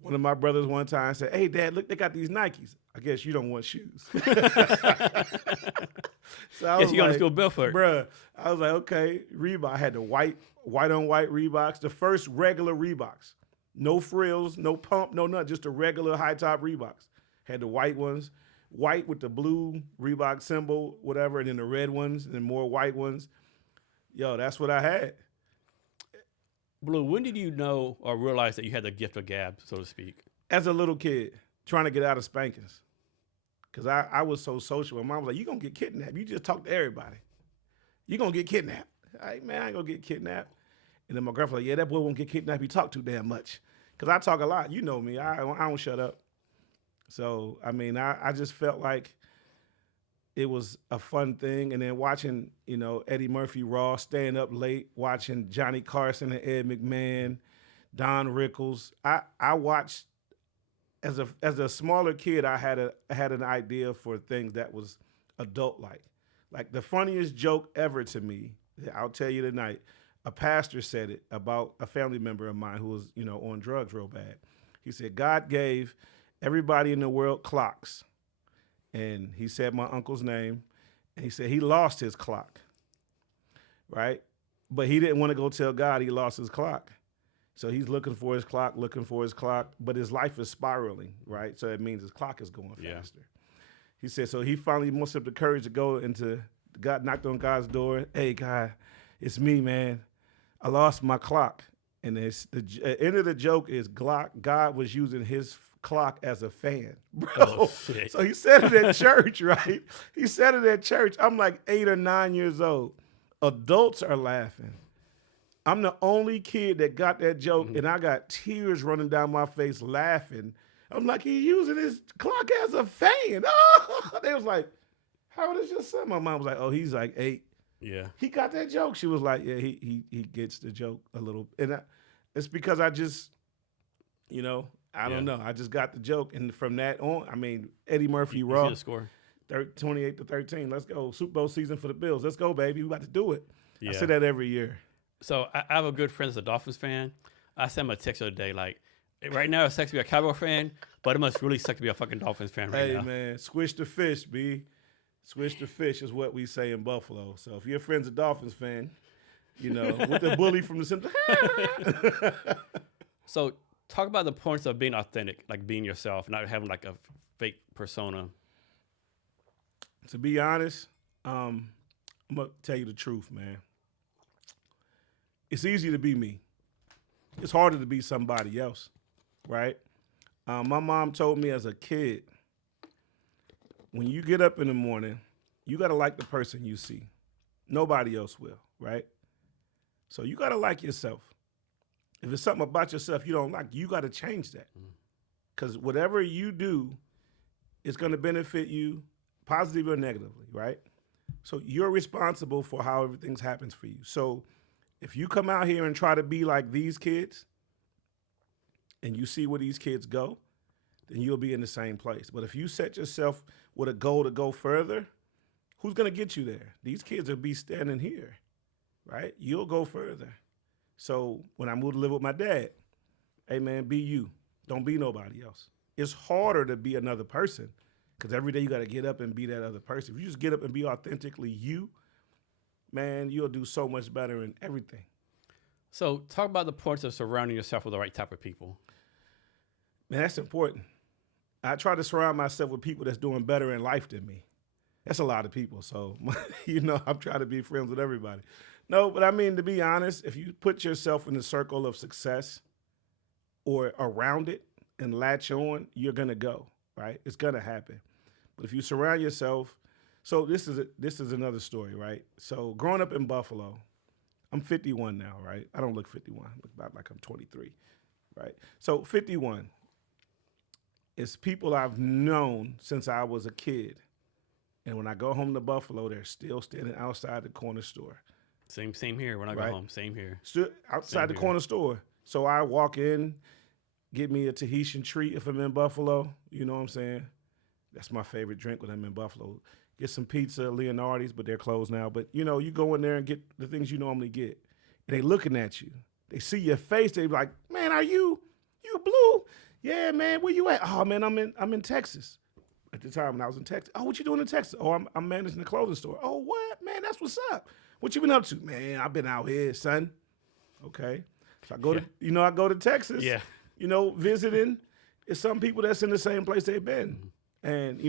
One of my brothers one time said, hey, Dad, look, they got these Nikes. I guess you don't want shoes. So I was you got to go bill for it. Bruh, I was like, okay, Reebok. I had the white on white Reeboks, the first regular Reeboks. No frills, no pump, no nothing, just the regular high top Reeboks. Had the white ones, white with the blue Reebok symbol, whatever, and then the red ones, and then more white ones. Yo, that's what I had. Blue, when did you know or realize that you had the gift of gab, so to speak? As a little kid, trying to get out of spankings. Because I was so social. My mom was like, you're going to get kidnapped. You just talk to everybody. You're going to get kidnapped. Man, I ain't going to get kidnapped. And then my grandfather, like, yeah, that boy won't get kidnapped. He talk too damn much. Because I talk a lot. You know me. I don't shut up. So, I just felt like it was a fun thing. And then watching, Eddie Murphy Raw, staying up late, watching Johnny Carson and Ed McMahon, Don Rickles. I watched, as a smaller kid, I had an idea for things that was adult-like. Like the funniest joke ever to me, I'll tell you tonight, a pastor said it about a family member of mine who was, on drugs real bad. He said, God gave everybody in the world clocks. And he said my uncle's name. And he said he lost his clock, right? But he didn't want to go tell God he lost his clock. So he's looking for his clock, but his life is spiraling, right? So that means his clock is going faster. He said, so he finally mustered up the courage to go into God, knocked on God's door. Hey, God, it's me, man. I lost my clock. And the end of the joke is God was using his clock as a fan, bro. Oh, shit. So he said it at church, right? He said it at church. I'm like 8 or 9 years old. Adults are laughing. I'm the only kid that got that joke, and I got tears running down my face laughing. I'm like, he's using his clock as a fan. Oh! They was like, how old is your son? My mom was like, oh, he's like 8. Yeah. He got that joke. She was like, yeah, he gets the joke a little. And it's because I just, I don't know. I just got the joke. And from that on, I mean, Eddie Murphy, You Raw, see the score? 28-13. Let's go. Super Bowl season for the Bills. Let's go, baby. We about to do it. Yeah. I say that every year. So I have a good friend that's a Dolphins fan. I sent him a text the other day, like, right now it sucks to be a Cowboy fan, but it must really suck to be a fucking Dolphins fan right now. Hey, man, squish the fish, B. Squish the fish is what we say in Buffalo. So if your friend's a Dolphins fan, with the bully from the Simpsons. So talk about the points of being authentic, like being yourself, not having like a fake persona. To be honest, I'm going to tell you the truth, man. It's easy to be me. It's harder to be somebody else, right? My mom told me as a kid, when you get up in the morning, you got to like the person you see. Nobody else will, right? So you got to like yourself. If it's something about yourself you don't like, you got to change that. Because whatever you do is going to benefit you positively or negatively, right? So you're responsible for how everything happens for you. So if you come out here and try to be like these kids and you see where these kids go, then you'll be in the same place. But if you set yourself with a goal to go further, who's going to get you there? These kids will be standing here, right? You'll go further. So when I moved to live with my dad, hey, man, be you. Don't be nobody else. It's harder to be another person because every day you got to get up and be that other person. If you just get up and be authentically you, man, you'll do so much better in everything. So talk about the points of surrounding yourself with the right type of people. Man, that's important. I try to surround myself with people that's doing better in life than me. That's a lot of people. So, I'm trying to be friends with everybody. No, but I mean, to be honest, if you put yourself in the circle of success or around it and latch on, you're going to go, right? It's going to happen. But if you surround yourself, so this is another story, right? So growing up in Buffalo, I'm 51 now, right? I don't look 51. I look about like I'm 23, right? So 51 is people I've known since I was a kid. And when I go home to Buffalo, they're still standing outside the corner store. Same here when I go home. Same here. Still outside the corner store. So I walk in, get me a Tahitian treat if I'm in Buffalo. You know what I'm saying? That's my favorite drink when I'm in Buffalo. Get some pizza, Leonardi's, but they're closed now. But, you go in there and get the things you normally get. And they looking at you. They see your face. They be like, man, are you blue? Yeah, man, where you at? Oh, man, I'm in Texas. At the time when I was in Texas. Oh, what you doing in Texas? Oh, I'm managing the clothing store. Oh, what? Man, that's what's up. What you been up to? Man, I've been out here, son. Okay. So I go to Texas. Yeah. Visiting. It's some people that's in the same place they've been. And,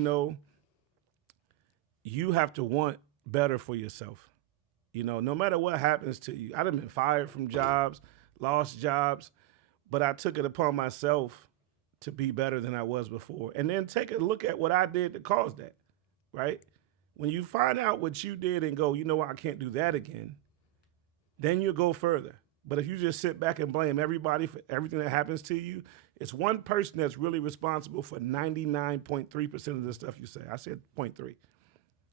you have to want better for yourself. No matter what happens to you. I done been fired from jobs, lost jobs, but I took it upon myself to be better than I was before. And then take a look at what I did to cause that, right? When you find out what you did and go, you know what, I can't do that again, then you'll go further. But if you just sit back and blame everybody for everything that happens to you, it's one person that's really responsible for 99.3% of the stuff you say. I said 0.3.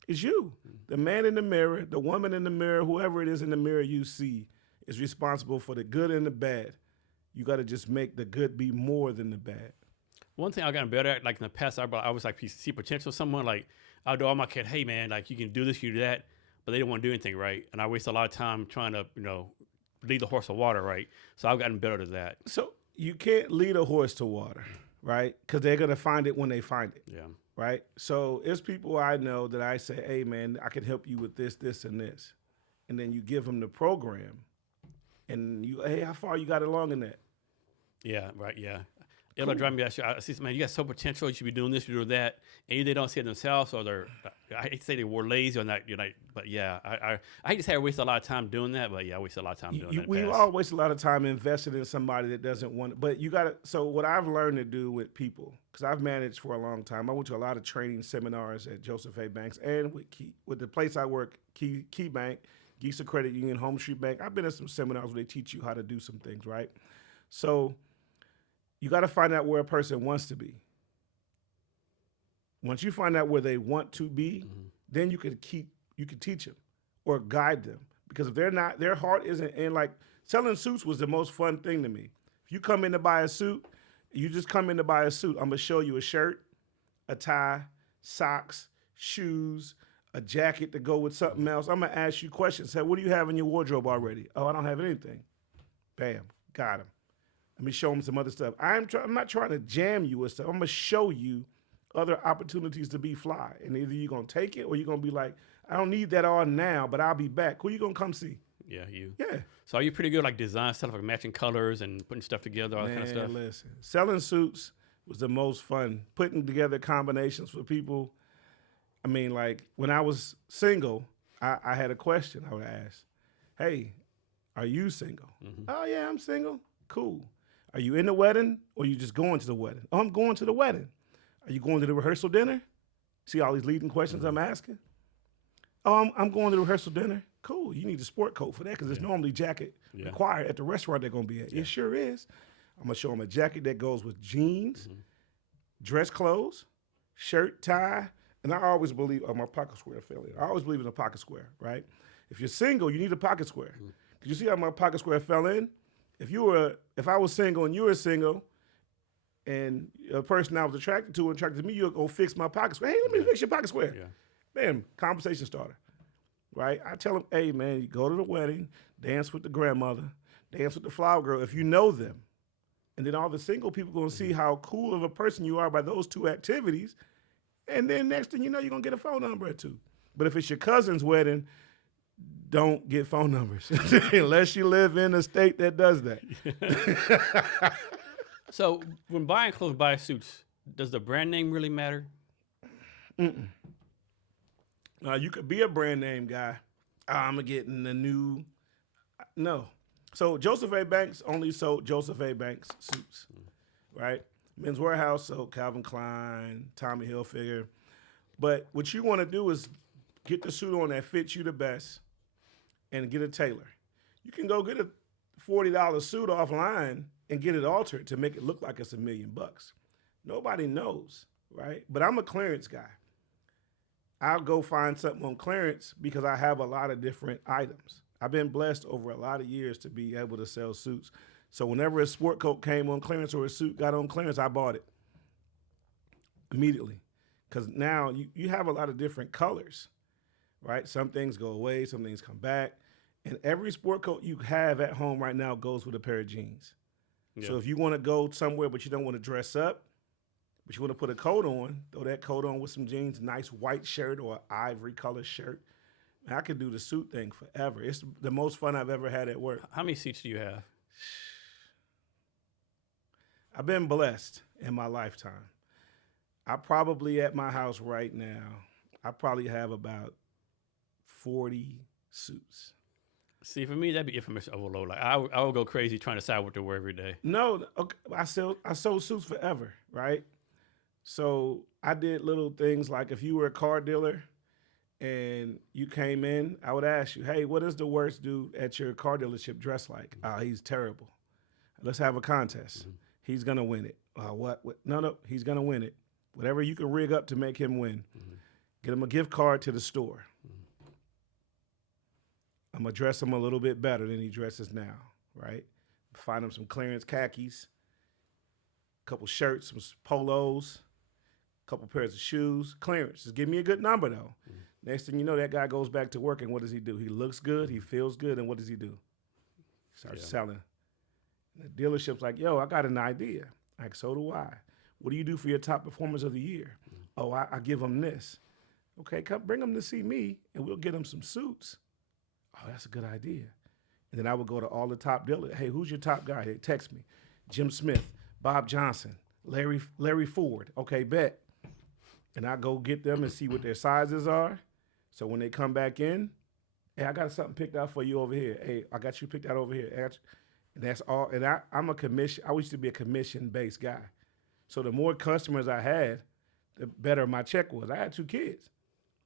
It's you. The man in the mirror, the woman in the mirror, whoever it is in the mirror you see is responsible for the good and the bad. You got to just make the good be more than the bad. One thing I got better at, like in the past, I was like, see potential someone, like I'll do all my kid, hey man, like you can do this, you do that, but they didn't want to do anything, right? And I waste a lot of time trying to, lead the horse to water, right? So I've gotten better at that. So you can't lead a horse to water, right? Because they're gonna find it when they find it, Yeah. right? So it's people I know that I say, hey man, I can help you with this, this, and this, and then you give them the program, and you, hey, how far you got along in that? Yeah, right, yeah. It'll drive me. I see, man, you got so potential. You should be doing this, you do that, and either they don't see it themselves, or they're. I hate to say they were lazy or not. You're like, but yeah, I hate to say I waste a lot of time doing that, but yeah, I waste a lot of time doing that. We all waste a lot of time invested in somebody that doesn't want it. But you got to. So what I've learned to do with people, because I've managed for a long time. I went to a lot of training seminars at Joseph A. Banks and with the place I work, Key Bank, Geesa Credit Union, Home Street Bank. I've been at some seminars where they teach you how to do some things, right? So you got to find out where a person wants to be. Once you find out where they want to be, then you can teach them or guide them. Because if they're not, their heart isn't in, like selling suits was the most fun thing to me. If you come in to buy a suit, you just come in to buy a suit. I'm gonna show you a shirt, a tie, socks, shoes, a jacket to go with something else. I'm gonna ask you questions. Say, what do you have in your wardrobe already? Oh, I don't have anything. Bam, got him. Let me show them some other stuff. I'm not trying to jam you with stuff. I'm gonna show you other opportunities to be fly. And either you're gonna take it or you're gonna be like, I don't need that all now, but I'll be back. Who you gonna come see? Yeah, you. Yeah. So are you pretty good like design stuff, like matching colors and putting stuff together, all that kind of stuff? Listen, selling suits was the most fun. Putting together combinations for people. I mean, like when I was single, I had a question I would ask. Hey, are you single? Oh yeah, I'm single. Cool. Are you in the wedding or you just going to the wedding? Oh, I'm going to the wedding. Are you going to the rehearsal dinner? See all these leading questions I'm asking? Oh, I'm going to the rehearsal dinner. Cool. You need a sport coat for that because it's normally jacket required at the restaurant they're going to be at. It sure is. I'm going to show them a jacket that goes with jeans, dress clothes, shirt, tie. And I always believe, my pocket square fell in. I always believe in a pocket square, right? If you're single, you need a pocket square. Because you see how my pocket square fell in? If I was single and you were single, and a person I was attracted to me, you'll go fix my pocket square. Hey, let me fix your pocket square. Yeah. Bam, conversation starter. Right? I tell them, hey man, you go to the wedding, dance with the grandmother, dance with the flower girl, if you know them. And then all the single people gonna see how cool of a person you are by those two activities. And then next thing you know, you're gonna get a phone number or two. But if it's your cousin's wedding, don't get phone numbers unless you live in a state that does that. So when buying clothes, buy suits, does the brand name really matter? You could be a brand name guy. I'm getting the new. No. So Joseph A. Banks only sold Joseph A. Banks suits, right? Men's Warehouse sold Calvin Klein, Tommy Hilfiger. But what you want to do is get the suit on that fits you the best and get a tailor. You can go get a $40 suit offline and get it altered to make it look like it's $1 million. Nobody knows, right? But I'm a clearance guy. I'll go find something on clearance because I have a lot of different items. I've been blessed over a lot of years to be able to sell suits. So whenever a sport coat came on clearance or a suit got on clearance, I bought it immediately. Because now you have a lot of different colors, right? Some things go away, some things come back. And every sport coat you have at home right now goes with a pair of jeans. Yeah. So if you want to go somewhere but you don't want to dress up, but you want to put a coat on, throw that coat on with some jeans, nice white shirt or ivory color shirt. Man, I could do the suit thing forever. It's the most fun I've ever had at work. How many suits do you have? I've been blessed in my lifetime. I probably at my house right now, I probably have about 40 suits. See, for me, that'd be information overload. Like I would go crazy trying to decide what to wear every day. No, okay, I sold suits forever, right? So I did little things like if you were a car dealer and you came in, I would ask you, hey, what does the worst dude at your car dealership dress like? He's terrible. Let's have a contest. He's going to win it. What? No, he's going to win it. Whatever you can rig up to make him win. Get him a gift card to the store. I'm going to dress him a little bit better than he dresses now, right? Find him some clearance khakis, a couple shirts, some polos, a couple pairs of shoes. Clearance. Just give me a good number, though. Next thing you know, that guy goes back to work, and what does he do? He looks good, he feels good, and what does he do? He starts selling. And the dealership's like, yo, I got an idea. Like, so do I. What do you do for your top performers of the year? Oh, I give them this. Okay, come bring them to see me, and we'll get them some suits. Oh, that's a good idea. And then I would go to all the top dealers. Hey, who's your top guy? They text me. Jim Smith, Bob Johnson, Larry Ford. Okay, bet. And I go get them and see what their sizes are. So when they come back in, hey, I got something picked out for you over here. Hey, I got you picked out over here. And that's all. And I'm a commission. I used to be a commission-based guy. So the more customers I had, the better my check was. I had 2 kids,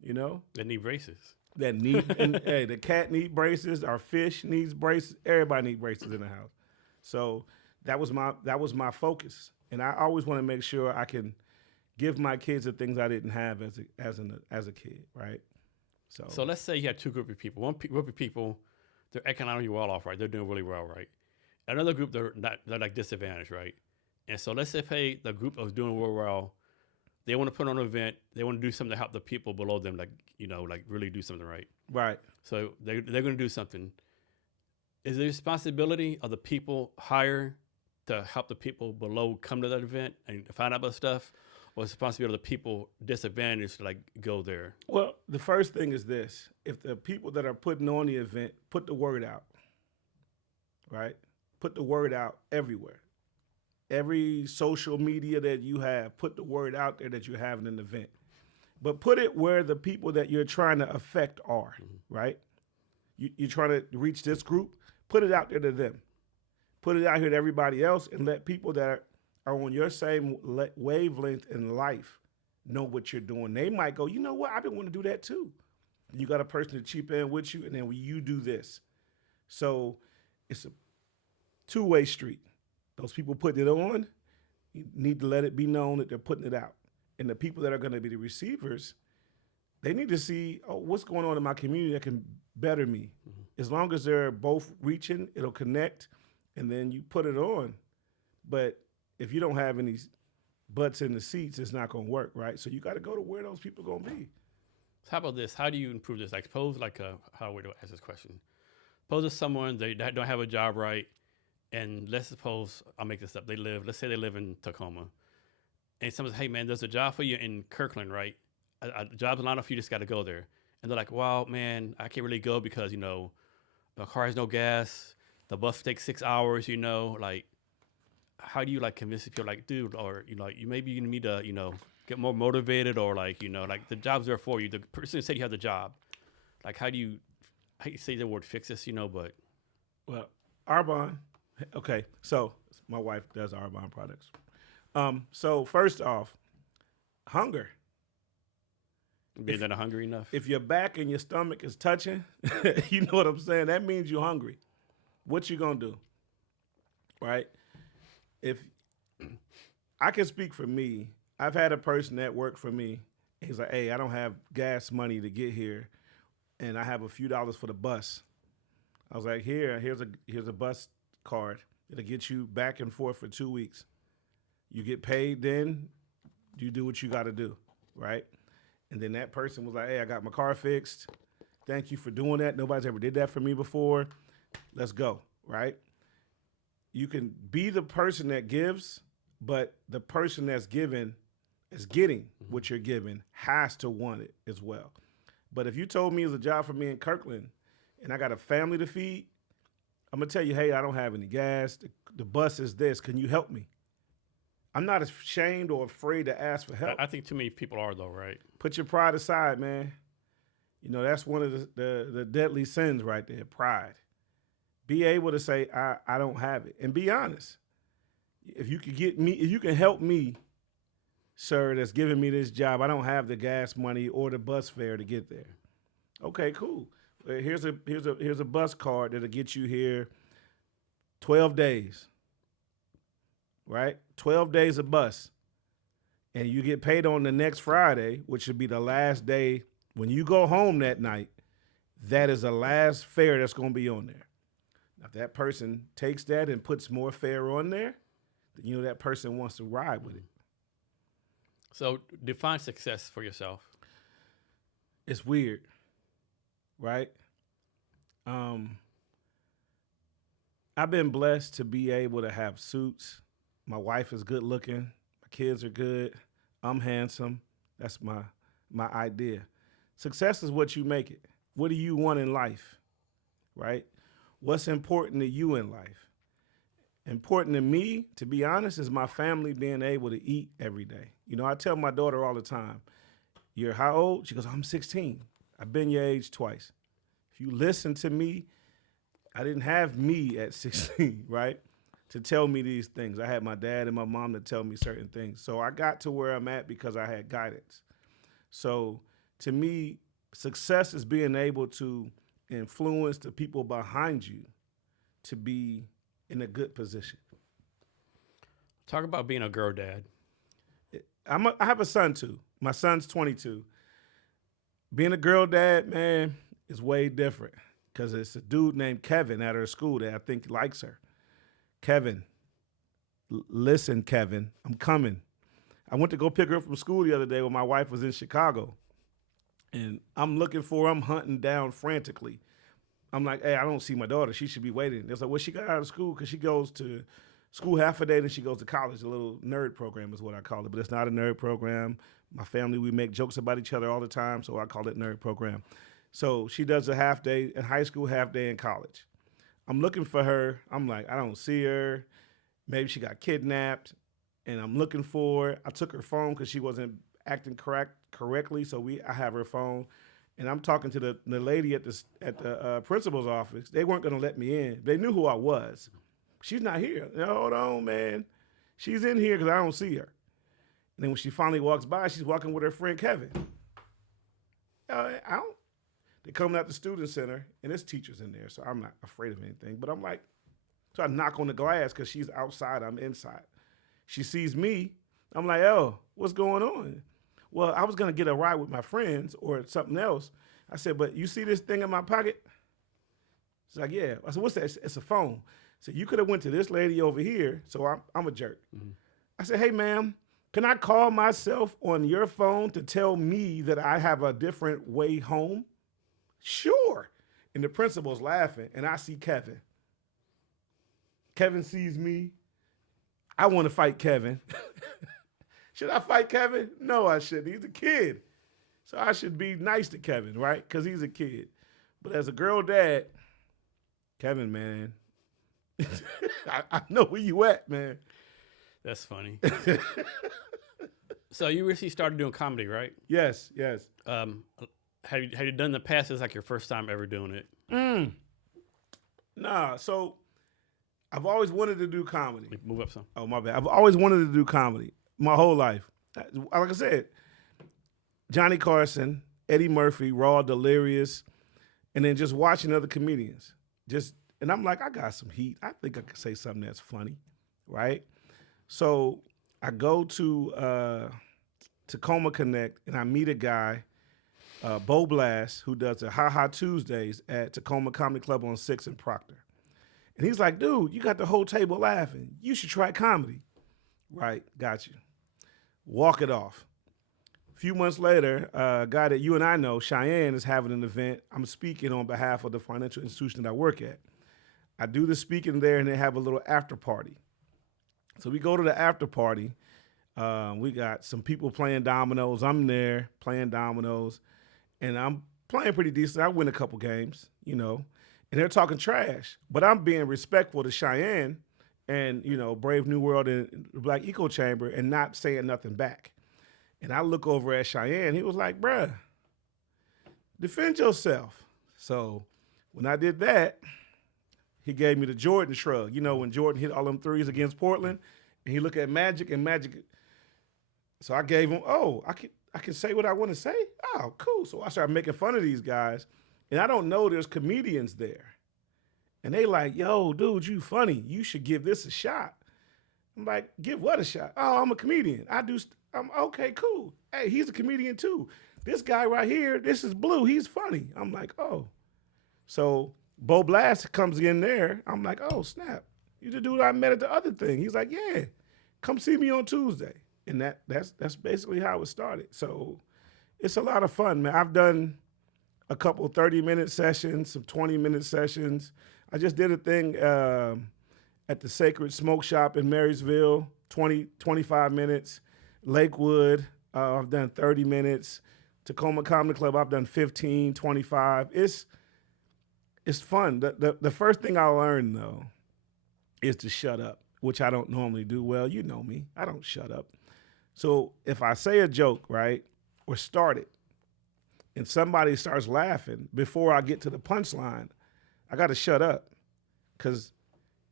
you know. They need braces. That need, and hey, the cat need braces. Our fish needs braces. Everybody needs braces in the house. So that was my focus. And I always want to make sure I can give my kids the things I didn't have as a kid, right? So let's say you had 2 groups of people. One group of people, they're economically well off, right? They're doing really well, right? Another group, they're like disadvantaged, right? And so let's say, hey, the group that was doing real well, they want to put on an event. They want to do something to help the people below them, like really do something right. Right. So they're going to do something. Is the responsibility of the people higher to help the people below come to that event and find out about stuff, or is the responsibility of the people disadvantaged to go there? Well, the first thing is this: if the people that are putting on the event put the word out, right? Put the word out everywhere. Every social media that you have, put the word out there that you're having an event. But put it where the people that you're trying to affect are, right? You're trying to reach this group, put it out there to them. Put it out here to everybody else, and let people that are on your same wavelength in life know what you're doing. They might go, you know what, I've been wanting to do that too. You got a person to chip in with you, and then you do this. So it's a two-way street. Those people putting it on, you need to let it be known that they're putting it out. And the people that are going to be the receivers, they need to see, oh, what's going on in my community that can better me. Mm-hmm. As long as they're both reaching, it'll connect, and then you put it on. But if you don't have any butts in the seats, it's not going to work, right? So you got to go to where those people are going to be. So how about this? How do you improve this? Like, suppose, how would I ask this question? Suppose there's someone, they don't have a job right, and let's suppose, I'll make this up, let's say they live in Tacoma, and someone says, hey man, there's a job for you in Kirkland, right? A job's lined up for you, just got to go there. And they're like, wow, man, I can't really go because, the car has no gas, the bus takes 6 hours, how do you convince people dude, or, maybe you need to, get more motivated, or the job's there for you. The person said you have the job. How do you say the word fix this, but. Well, Arbon. Okay, so my wife does Arbon products. So first off, hunger. Being not hungry enough. If your back and your stomach is touching, you know what I'm saying? That means you're hungry. What you gonna do, right? If I can speak for me, I've had a person that worked for me. He's like, hey, I don't have gas money to get here, and I have a few dollars for the bus. I was like, here's a bus card. It'll get you back and forth for 2 weeks. You get paid, then you do what you got to do, right? And then that person was like, hey, I got my car fixed. Thank you for doing that. Nobody's ever did that for me before. Let's go, right? You can be the person that gives, but the person that's giving is getting what you're giving has to want it as well. But if you told me it was a job for me in Kirkland and I got a family to feed, I'm going to tell you, hey, I don't have any gas. The bus is this. Can you help me? I'm not ashamed or afraid to ask for help. I think too many people are, though, right? Put your pride aside, man. That's one of the deadly sins right there, pride. Be able to say, I don't have it. And be honest. If you can help me, sir, that's giving me this job, I don't have the gas money or the bus fare to get there. Okay, cool. Here's a bus card that'll get you here 12 days, right? 12 days of bus. And you get paid on the next Friday, which should be the last day. When you go home that night, that is the last fare that's going to be on there. Now, if that person takes that and puts more fare on there, then that person wants to ride with it. So define success for yourself. It's weird. Right? I've been blessed to be able to have suits. My wife is good looking. My kids are good. I'm handsome. That's my idea. Success is what you make it. What do you want in life, right? What's important to you in life? Important to me, to be honest, is my family being able to eat every day. You know, I tell my daughter all the time, "You're how old?" She goes, "I'm 16. I've been your age twice. If you listen to me, I didn't have me at 16, right? To tell me these things. I had my dad and my mom to tell me certain things. So I got to where I'm at because I had guidance. So to me, success is being able to influence the people behind you to be in a good position. Talk about being a girl dad. I have a son too. My son's 22. Being a girl dad, man, is way different because it's a dude named Kevin at her school that I think likes her. Kevin, listen, Kevin, I'm coming. I went to go pick her up from school the other day when my wife was in Chicago. And I'm looking for her. I'm hunting down frantically. I'm like, hey, I don't see my daughter. She should be waiting. It's like, well, she got out of school because she goes to school half a day, then she goes to college. A little nerd program is what I call it, but it's not a nerd program. My family, we make jokes about each other all the time, so I call it nerd program. So she does a half day in high school, half day in college. I'm looking for her. I'm like, I don't see her. Maybe she got kidnapped, and I'm looking for her. I took her phone because she wasn't acting correctly, so I have her phone. And I'm talking to the lady at the principal's office. They weren't going to let me in. They knew who I was. She's not here. Hold on, man. She's in here because I don't see her. And then when she finally walks by, she's walking with her friend Kevin. They come out the student center, and there's teachers in there, so I'm not afraid of anything. But I'm like, so I knock on the glass because she's outside, I'm inside. She sees me. I'm like, oh, what's going on? Well, I was going to get a ride with my friends or something else. I said, but you see this thing in my pocket? She's like, yeah. I said, what's that? It's a phone. I said, you could have went to this lady over here, so I'm a jerk. Mm-hmm. I said, hey, ma'am, can I call myself on your phone to tell me that I have a different way home? Sure. And the principal's laughing, and I see Kevin. Kevin sees me. I want to fight Kevin. Should I fight Kevin? No, I shouldn't. He's a kid. So I should be nice to Kevin, right? Because he's a kid. But as a girl dad, Kevin, man, I know where you at, man. That's funny. So you recently started doing comedy, right? Yes. Have you done the past? Is like your first time ever doing it? Nah, so I've always wanted to do comedy. Move up some. Oh, my bad. I've always wanted to do comedy my whole life. Like I said, Johnny Carson, Eddie Murphy, Raw, Delirious, and then just watching other comedians. And I'm like, I got some heat. I think I can say something that's funny, right? So I go to Tacoma Connect, and I meet a guy, Bo Blast, who does the Ha Ha Tuesdays at Tacoma Comedy Club on 6th and Proctor. And he's like, dude, you got the whole table laughing. You should try comedy. Right, got you. Walk it off. A few months later, a guy that you and I know, Cheyenne, is having an event. I'm speaking on behalf of the financial institution that I work at. I do the speaking there, and they have a little after party. So we go to the after party. We got some people playing dominoes. I'm there playing dominoes, and I'm playing pretty decent. I win a couple games, and they're talking trash. But I'm being respectful to Cheyenne and, Brave New World and Black Echo Chamber and not saying nothing back. And I look over at Cheyenne. He was like, bruh, defend yourself. So when I did that, he gave me the Jordan shrug. When Jordan hit all them threes against Portland, and he looked at Magic, and Magic. So I gave him, I can say what I want to say? Oh, cool. So I started making fun of these guys. And I don't know there's comedians there. And they like, yo, dude, you funny. You should give this a shot. I'm like, give what a shot? Oh, I'm a comedian. I'm okay, cool. Hey, he's a comedian too. This guy right here, this is Blue. He's funny. I'm like, oh. So Bo Blast comes in there. I'm like, oh, snap. You the dude I met at the other thing. He's like, yeah, come see me on Tuesday. And that's basically how it started. So it's a lot of fun, man. I've done a couple 30-minute sessions, some 20-minute sessions. I just did a thing at the Sacred Smoke Shop in Marysville, 25 minutes. Lakewood, I've done 30 minutes. Tacoma Comedy Club, I've done 15, 25. It's fun. The first thing I learned, though, is to shut up, which I don't normally do. Well, you know me. I don't shut up. So if I say a joke, right, or start it, and somebody starts laughing before I get to the punchline, I got to shut up because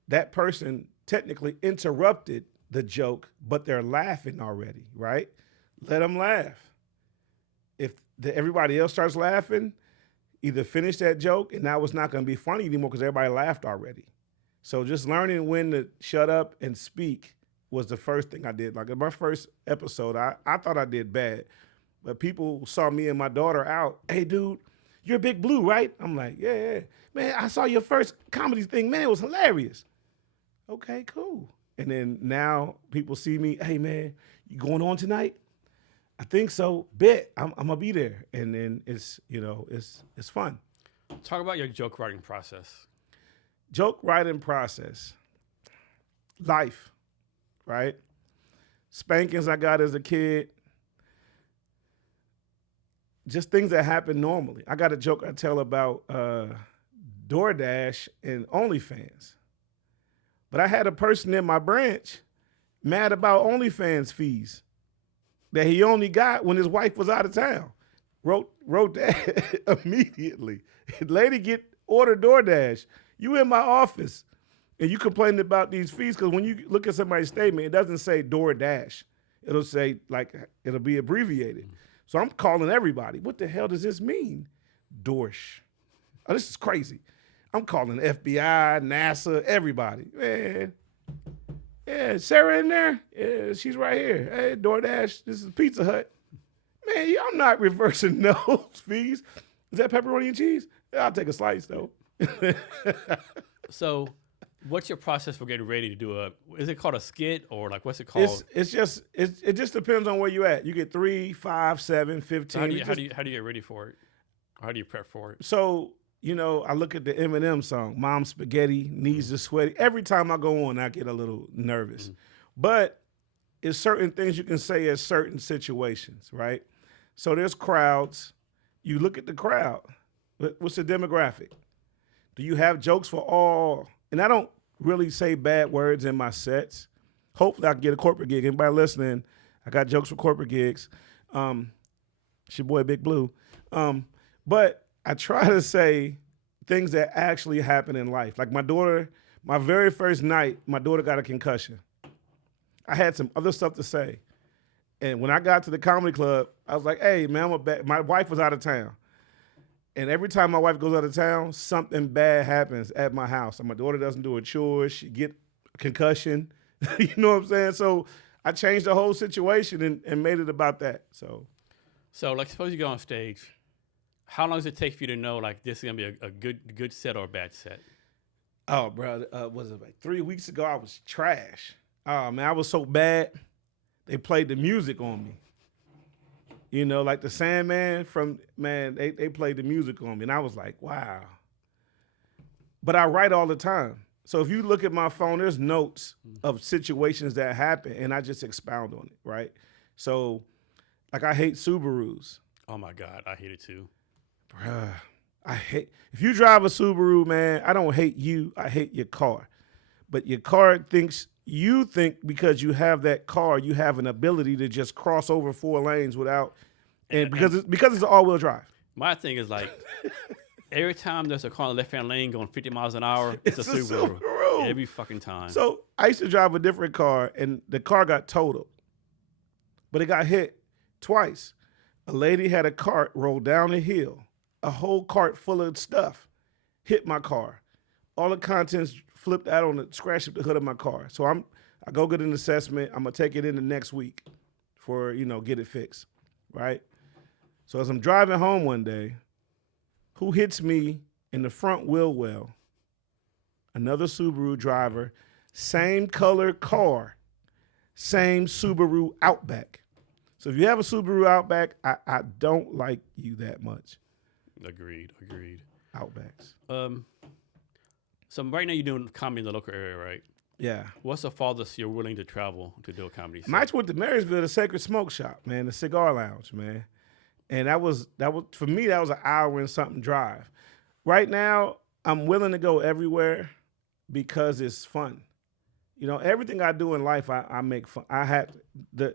that person technically interrupted the joke, but they're laughing already, right? Let them laugh. If everybody else starts laughing, either finish that joke, and now it's not going to be funny anymore because everybody laughed already. So just learning when to shut up and speak was the first thing I did. Like in my first episode, I thought I did bad, but people saw me and my daughter out. Hey, dude, you're Big Blue, right? I'm like, yeah. Man, I saw your first comedy thing. Man, it was hilarious. Okay, cool. And then now people see me. Hey, man, you going on tonight? I think so. Bet I'm gonna be there. And then it's fun. Talk about your joke writing process. Joke writing process. Life, right? Spankings I got as a kid. Just things that happen normally. I got a joke I tell about DoorDash and OnlyFans. But I had a person in my branch mad about OnlyFans fees that he only got when his wife was out of town. Wrote that immediately. Lady order DoorDash. You in my office and you complaining about these fees because when you look at somebody's statement, it doesn't say DoorDash. It'll say, it'll be abbreviated. So I'm calling everybody. What the hell does this mean? Dorsh. Oh, this is crazy. I'm calling the FBI, NASA, everybody. Man, yeah, Sarah in there? Yeah, she's right here. Hey, DoorDash, this is Pizza Hut. Man, I'm not reversing those fees. Is that pepperoni and cheese? Yeah, I'll take a slice, though. So what's your process for getting ready to do is it called a skit or what's it called? It just depends on where you at. You get 3, 5, 7, 15. So how do you get ready for it? How do you prep for it? So, I look at the Eminem song, Mom Spaghetti, Knees are Sweaty. Every time I go on, I get a little nervous. Mm-hmm. But it's certain things you can say at certain situations, right? So there's crowds. You look at the crowd. What's the demographic? Do you have jokes for all? And I don't really say bad words in my sets. Hopefully I can get a corporate gig. Anybody listening, I got jokes for corporate gigs. It's your boy Big Blue. But I try to say things that actually happen in life. Like my very first night, my daughter got a concussion. I had some other stuff to say. And when I got to the comedy club, I was like, hey, man, my wife was out of town. And every time my wife goes out of town, something bad happens at my house. And my daughter doesn't do her chores. She get a concussion. You know what I'm saying? So I changed the whole situation and made it about that. So suppose you go on stage. How long does it take for you to know this is gonna be a good set or a bad set? Oh, bro, was it 3 weeks ago? I was trash. Oh man, I was so bad. They played the music on me. Like the Sandman they played the music on me, and I was like, wow. But I write all the time. So if you look at my phone, there's notes of situations that happen, and I just expound on it, right? So, I hate Subarus. Oh my God, I hate it too. Bruh, if you drive a Subaru, man, I don't hate you, I hate your car. But your car you think because you have that car, you have an ability to just cross over 4 lanes without, because it's an all-wheel drive. My thing is every time there's a car in the left-hand lane going 50 miles an hour, it's a Subaru. Every fucking time. So I used to drive a different car, and the car got totaled, but it got hit twice. A lady had a cart roll down a hill, a whole cart full of stuff, hit my car. All the contents flipped out scratched up the hood of my car. So I go get an assessment. I'm gonna take it in the next week for get it fixed, right? So as I'm driving home one day, who hits me in the front wheel well? Another Subaru driver, same color car, same Subaru Outback. So if you have a Subaru Outback, I don't like you that much. Agreed. Outbacks. So right now you're doing comedy in the local area, right? Yeah. What's the farthest you're willing to travel to do a comedy set? Mike went to Marysville, the Sacred Smoke Shop, man, the cigar lounge, man. And that was for me, that was an hour and something drive. Right now, I'm willing to go everywhere because it's fun. You know, everything I do in life, I make fun. I had the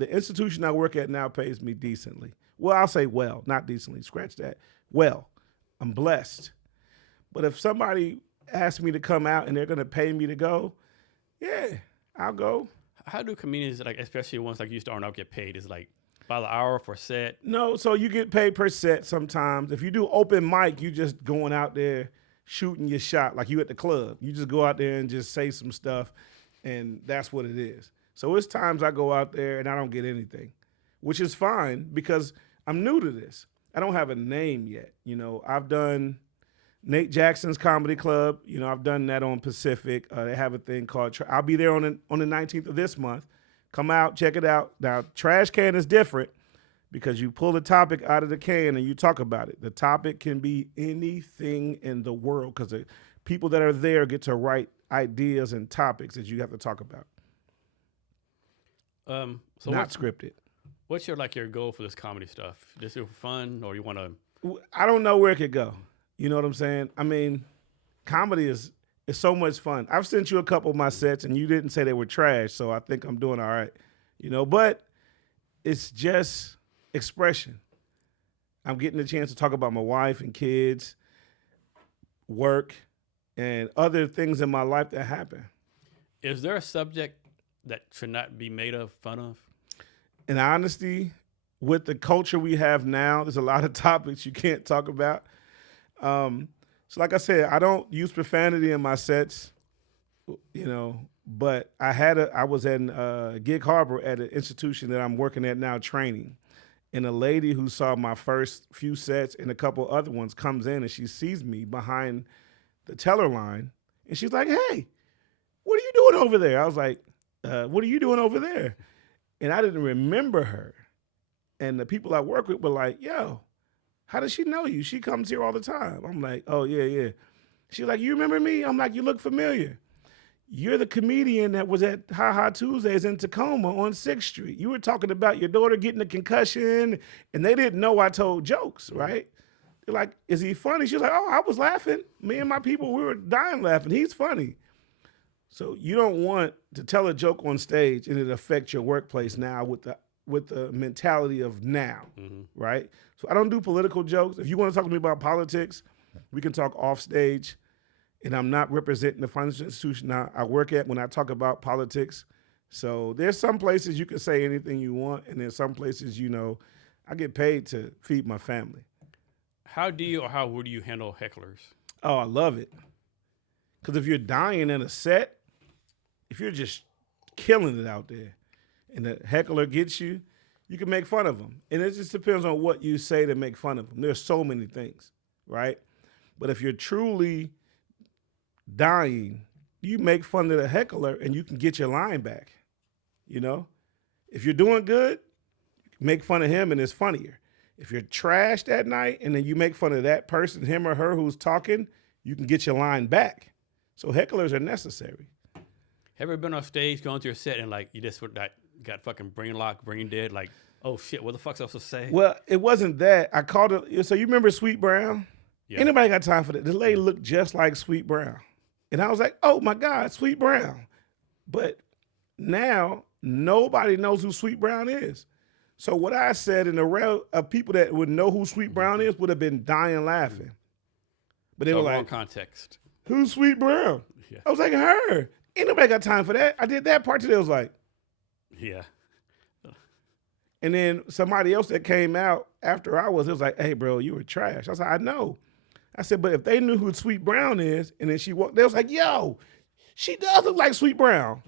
institution I work at now pays me decently. Well, I'll say well, not decently. Scratch that. Well, I'm blessed. But if somebody asks me to come out and they're going to pay me to go, yeah, I'll go. How do comedians, like especially ones like you starting out, get paid? Is like by the hour for a set? No, so you get paid per set sometimes. If you do open mic, you just going out there shooting your shot like you at the club. You just go out there and just say some stuff, and that's what it is. So it's times I go out there and I don't get anything, which is fine because I'm new to this. I don't have a name yet. You know, I've done Nate Jackson's Comedy Club. You know, I've done that on Pacific. They have a thing called, I'll be there on the 19th of this month. Come out, check it out. Now, Trash Can is different because you pull the topic out of the can and you talk about it. The topic can be anything in the world because the people that are there get to write ideas and topics that you have to talk about. So not scripted. What's your goal for this comedy stuff? Just for fun, or you want to? I don't know where it could go. You know what I'm saying? I mean, comedy is so much fun. I've sent you a couple of my sets, and you didn't say they were trash, so I think I'm doing all right. You know, but it's just expression. I'm getting a chance to talk about my wife and kids, work, and other things in my life that happen. Is there a subject that should not be made fun of? In honesty, with the culture we have now, there's a lot of topics you can't talk about. So like I said, I don't use profanity in my sets, you know, but I was in Gig Harbor at an institution that I'm working at now training. And a lady who saw my first few sets and a couple other ones comes in and she sees me behind the teller line. And she's like, hey, what are you doing over there? I was like, what are you doing over there? And I didn't remember her. And the people I work with were like, yo, how does she know you? She comes here all the time. I'm like, oh, yeah. She's like, you remember me? I'm like, you look familiar. You're the comedian that was at Ha Ha Tuesdays in Tacoma on 6th Street. You were talking about your daughter getting a concussion, and they didn't know I told jokes, right? They're like, is he funny? She's like, oh, I was laughing. Me and my people, we were dying laughing. He's funny. So you don't want to tell a joke on stage and it affect your workplace now with the mentality of now, right? So I don't do political jokes. If you want to talk to me about politics, we can talk off stage. And I'm not representing the financial institution I work at when I talk about politics. So there's some places you can say anything you want, and there's some places, you know, I get paid to feed my family. How would you handle hecklers? Oh, I love it. Because if you're dying in a set, if you're just killing it out there, and the heckler gets you, you can make fun of them. And it just depends on what you say to make fun of them. There's so many things, right? But if you're truly dying, you make fun of the heckler and you can get your line back, you know? If you're doing good, make fun of him and it's funnier. If you're trashed that night and then you make fun of that person, him or her who's talking, you can get your line back. So hecklers are necessary. Have you ever been on stage going through a set and you just got fucking brain locked, brain dead, like, oh shit, what the fuck's I supposed to say? Well, it wasn't that. I called it, so you remember Sweet Brown? Yeah. Anybody got time for that? The lady looked just like Sweet Brown. And I was like, oh my God, Sweet Brown. But now nobody knows who Sweet Brown is. So what I said in the realm of people that would know who Sweet Brown is would have been dying laughing. But they were like, context. Who's Sweet Brown? Yeah. I was like, her. Ain't nobody got time for that. I did that part today. I was like, yeah. And then somebody else that came out after it was like, hey, bro, you were trash. I was like, I know. I said, but if they knew who Sweet Brown is, and then she walked, they was like, yo, she does look like Sweet Brown.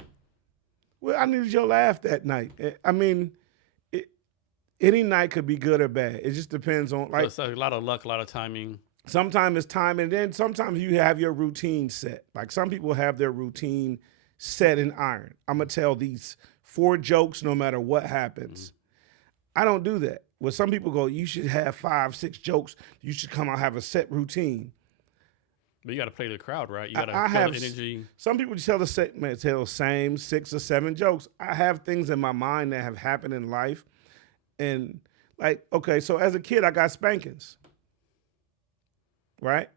Well, I needed your laugh that night. I mean, any night could be good or bad. It just depends on, like. So it's a lot of luck, a lot of timing. Sometimes it's time, and then sometimes you have your routine set. Like some people have their routine set in iron. I'm going to tell these 4 jokes no matter what happens. I don't do that. Well, some people go, you should have 5, 6 jokes. You should come out have a set routine. But you got to play to the crowd, right? You got to I feel have the energy. Some people tell the same 6 or 7 jokes. I have things in my mind that have happened in life, and like, okay, so as a kid, I got spankings, right?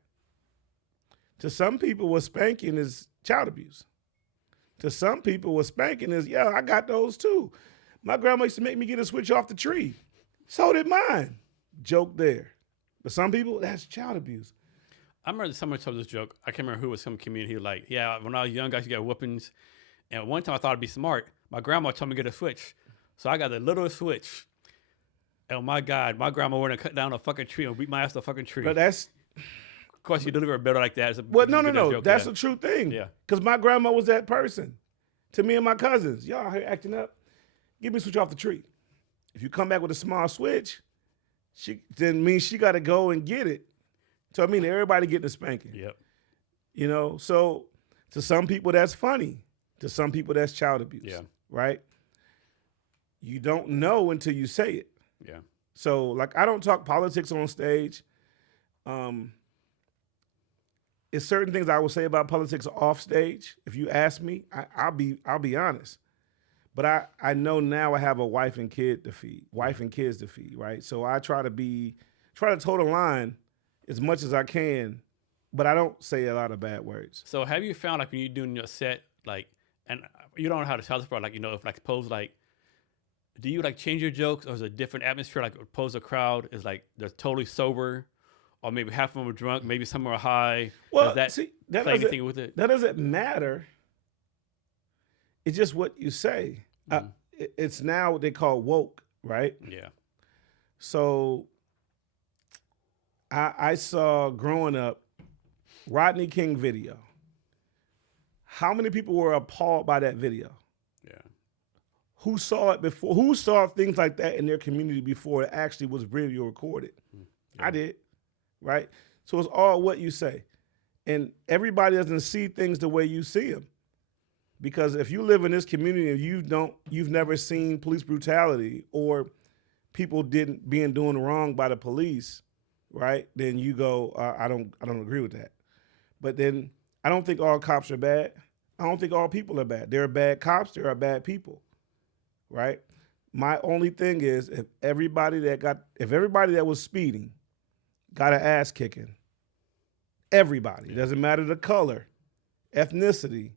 To some people, what spanking is child abuse. To some people, what spanking is, yeah, I got those too. My grandma used to make me get a switch off the tree. So did mine. Joke there. But some people, that's child abuse. I remember someone told this joke. I can't remember who was some comedian. He was like, yeah, when I was young, I used to get whoopings. And one time I thought I'd be smart. My grandma told me to get a switch. So I got the little switch. And oh my God, my grandma went and cut down a fucking tree and beat my ass to a fucking tree. But that's... Of course, you deliver it better like that. Well, no. That's a true thing. Yeah. Because my grandma was that person. To me and my cousins, y'all here acting up, give me a switch off the tree. If you come back with a small switch, then means she got to go and get it. So I mean, everybody getting a spanking. Yep. You know, so to some people that's funny. To some people that's child abuse. Yeah. Right? You don't know until you say it. Yeah. So like, I don't talk politics on stage. It's certain things I will say about politics off stage. If you ask me, I'll be honest. But I know now I have a wife and kids to feed, right? So I try to toe the line as much as I can, but I don't say a lot of bad words. So have you found, like, when you're doing your set, like, and you don't know how to tell this part, like, you know, if like suppose like, do you like change your jokes, or is it a different atmosphere? Like, suppose a crowd is like they're totally sober, or maybe half of them are drunk, maybe some are high. Well, does that play anything with it? That doesn't matter. It's just what you say. Mm-hmm. It's now what they call woke, right? Yeah. So I saw growing up Rodney King video. How many people were appalled by that video? Yeah. Who saw it before? Who saw things like that in their community before it actually was video recorded? Yeah. I did, right? So it's all what you say. And everybody doesn't see things the way you see them. Because if you live in this community and you've never seen police brutality or people being doing wrong by the police, right? Then you go, I don't agree with that. But then I don't think all cops are bad. I don't think all people are bad. There are bad cops, there are bad people, right? My only thing is if everybody that was speeding got an ass kicking, everybody, it doesn't matter the color, ethnicity,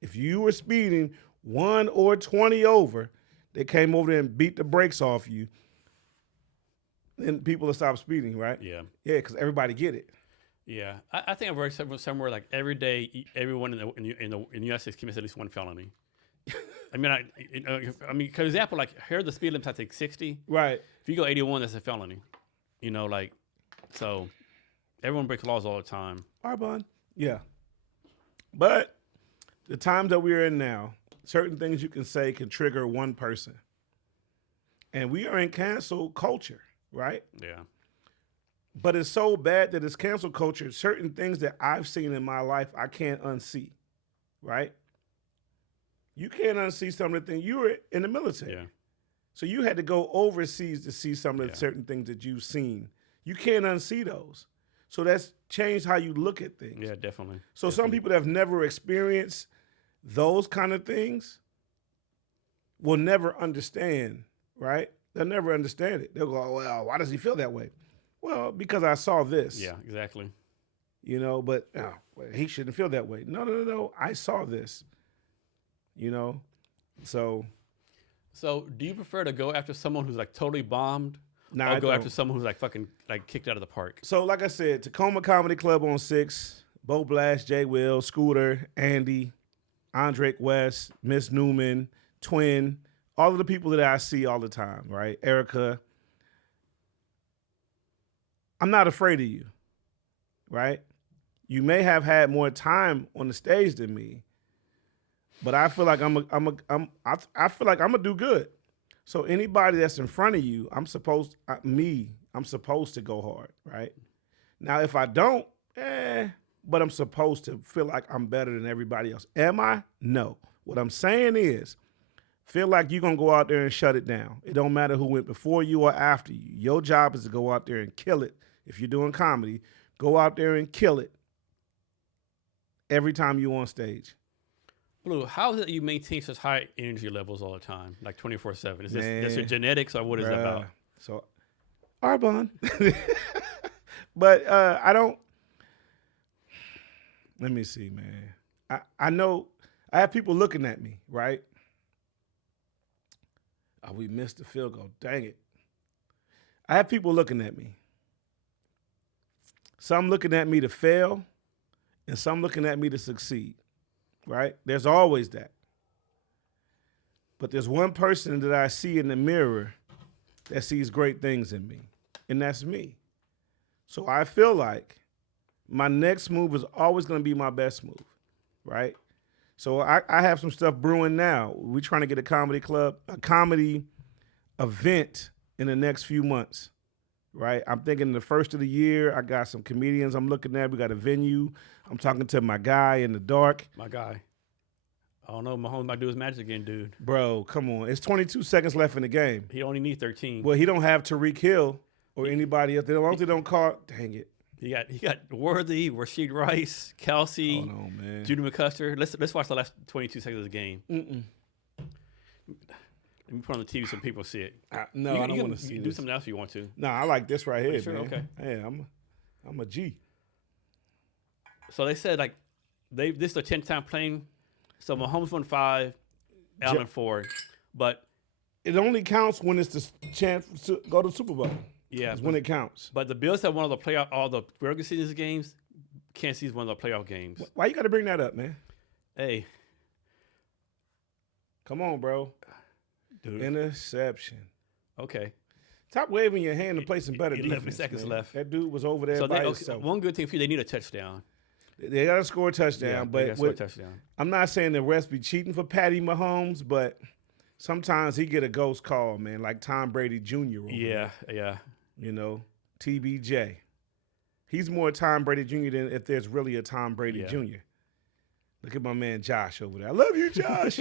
if you were speeding 1 or 20 over, they came over there and beat the brakes off you, then people will stop speeding, right? Yeah. Yeah, because everybody get it. Yeah, I think I've read somewhere like every day, everyone in the United States commits at least one felony. I mean, for example, like here the speed limit's I think 60. Right. If you go 81, that's a felony. You know, like, so everyone breaks laws all the time. Arbon. Yeah. But the times that we're in now, certain things you can say can trigger one person. And we are in cancel culture, right? Yeah. But it's so bad that it's cancel culture. Certain things that I've seen in my life, I can't unsee, right? You can't unsee some of the things. You were in the military. Yeah. So you had to go overseas to see some of the certain things that you've seen. You can't unsee those. So that's changed how you look at things. Yeah, definitely. So some people that have never experienced those kind of things will never understand, right? They'll never understand it. They'll go, well, why does he feel that way? Well, because I saw this. Yeah, exactly. You know, but he shouldn't feel that way. No. I saw this. You know, so. So, do you prefer to go after someone who's like totally bombed, or go after someone who's like fucking like kicked out of the park? So, like I said, Tacoma Comedy Club on 6, Bo Blash, Jay Will, Scooter, Andy, Andre West, Miss Newman, Twin, all of the people that I see all the time, right? Erica. I'm not afraid of you, right? You may have had more time on the stage than me, but I feel like I'm gonna do good. So anybody that's in front of you, I'm supposed to go hard, right? Now if I don't, but I'm supposed to feel like I'm better than everybody else. Am I? No. What I'm saying is, feel like you're gonna go out there and shut it down. It don't matter who went before you or after you. Your job is to go out there and kill it. If you're doing comedy, go out there and kill it. every time you on stage. Blue, how is it you maintain such high energy levels all the time, like 24/7? Is this your genetics, or what is it about? So, Arbon. But I don't. Let me see, man. I know I have people looking at me, right? Oh, we missed the field goal. Dang it. I have people looking at me. Some looking at me to fail, and some looking at me to succeed, right? There's always that. But there's one person that I see in the mirror that sees great things in me, and that's me. So I feel like my next move is always going to be my best move, right? So I have some stuff brewing now. We're trying to get a comedy event in the next few months, right? I'm thinking the first of the year, I got some comedians I'm looking at. We got a venue. I'm talking to my guy in the dark. My guy. I don't know. Mahomes might do his magic again, dude. Bro, come on. It's 22 seconds left in the game. He only needs 13. Well, he don't have Tariq Hill or anybody else. As long as they don't call, dang it. He got Worthy, Rasheed Rice, Kelsey, Hold on, man. Judy McCuster. Let's watch the last 22 seconds of the game. Let me put on the TV so people see it. No, I don't want to see You can this. do something else if you want to. No, I like this right here, Sure, man. okay. Yeah, I'm a G. So they said like this is the 10th time playing. So Mahomes won 5, Allen 4, but it only counts when it's the chance to go to the Super Bowl. Yeah, it's when it counts. But the Bills have one of the all the regular season games. Kansas City's one of the playoff games. Why you got to bring that up, man? Hey, come on, bro. Dude. Interception. Okay. Stop waving your hand and play some better 11 defense, seconds man. left. That dude was over there So by himself. one good thing for you, they need a touchdown. They got to score a touchdown. Yeah, but they gotta score a touchdown. I'm not saying the refs be cheating for Patty Mahomes, but sometimes he get a ghost call, man, like Tom Brady Jr. over Yeah, there. yeah. You know, TBJ. He's more Tom Brady Jr. than if there's really a Tom Brady Jr. Look at my man Josh over there. I love you, Josh.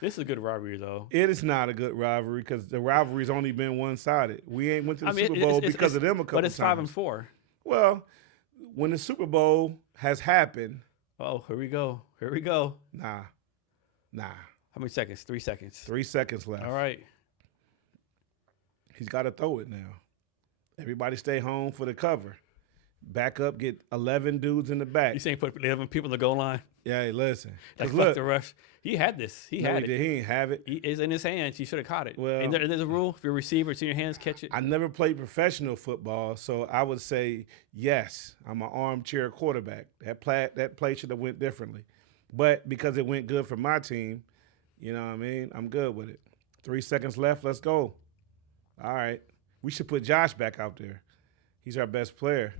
This is a good rivalry, though. It is not a good rivalry because the rivalry's only been one-sided. We ain't went to the Super Bowl because of them a couple times. But it's 5-4. Well, when the Super Bowl has happened. Oh, here we go. Here we go. Nah. How many seconds? 3 seconds. 3 seconds left. All right. He's got to throw it now. Everybody stay home for the cover. Back up, get 11 dudes in the back. You saying put 11 people in the goal line? Yeah, hey, listen. Like look, the rush. He had this. He had it. He ain't have it. It's in his hands. He should have caught it. Well, and there's a rule. If your receiver, it's in your hands, catch it. I never played professional football, so I would say yes. I'm an armchair quarterback. That play should have went differently. But because it went good for my team, you know what I mean? I'm good with it. 3 seconds left. Let's go. All right. We should put Josh back out there. He's our best player.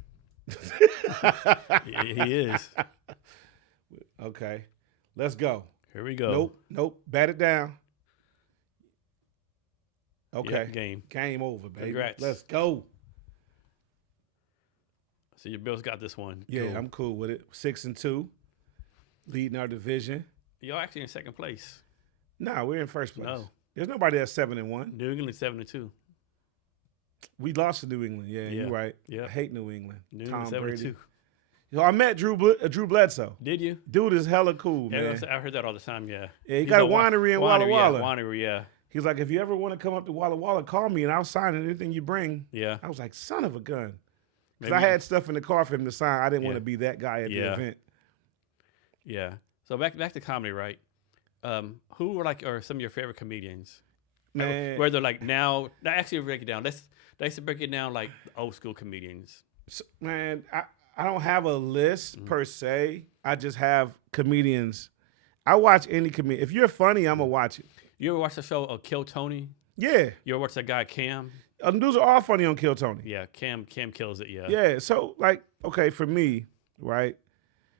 Yeah, he is. Okay. Let's go. Here we go. Nope. Bat it down. Okay. Yeah, Game over, baby. Congrats. Let's go. So your Bills got this one. Yeah, cool. I'm cool with it. 6-2. Leading our division. Y'all actually in second place. Nah, we're in first place. No. There's nobody that's 7-1. New England 7-2. We lost to New England. Yeah, you're right. Yeah. I hate New England. New Tom England 7-2. Brady. So I met Drew Bledsoe. Did you? Dude is hella cool, man. I heard that all the time, yeah. Yeah, he got a winery in Walla Walla. Yeah, winery, yeah. He's like, if you ever want to come up to Walla Walla, call me and I'll sign anything you bring. Yeah. I was like, son of a gun. Because I had stuff in the car for him to sign. I didn't want to be that guy at the event. Yeah. So back to comedy, right? Who are some of your favorite comedians? Man. Whether like now, actually break it down. Let's break it down like old school comedians. So, man, I don't have a list per se. I just have comedians. I watch any comedian. If you're funny, I'm going to watch it. You ever watch the show Kill Tony? Yeah. You ever watch that guy Cam? Dudes are all funny on Kill Tony. Yeah, Cam kills it, yeah. Yeah, so like, okay, for me, right,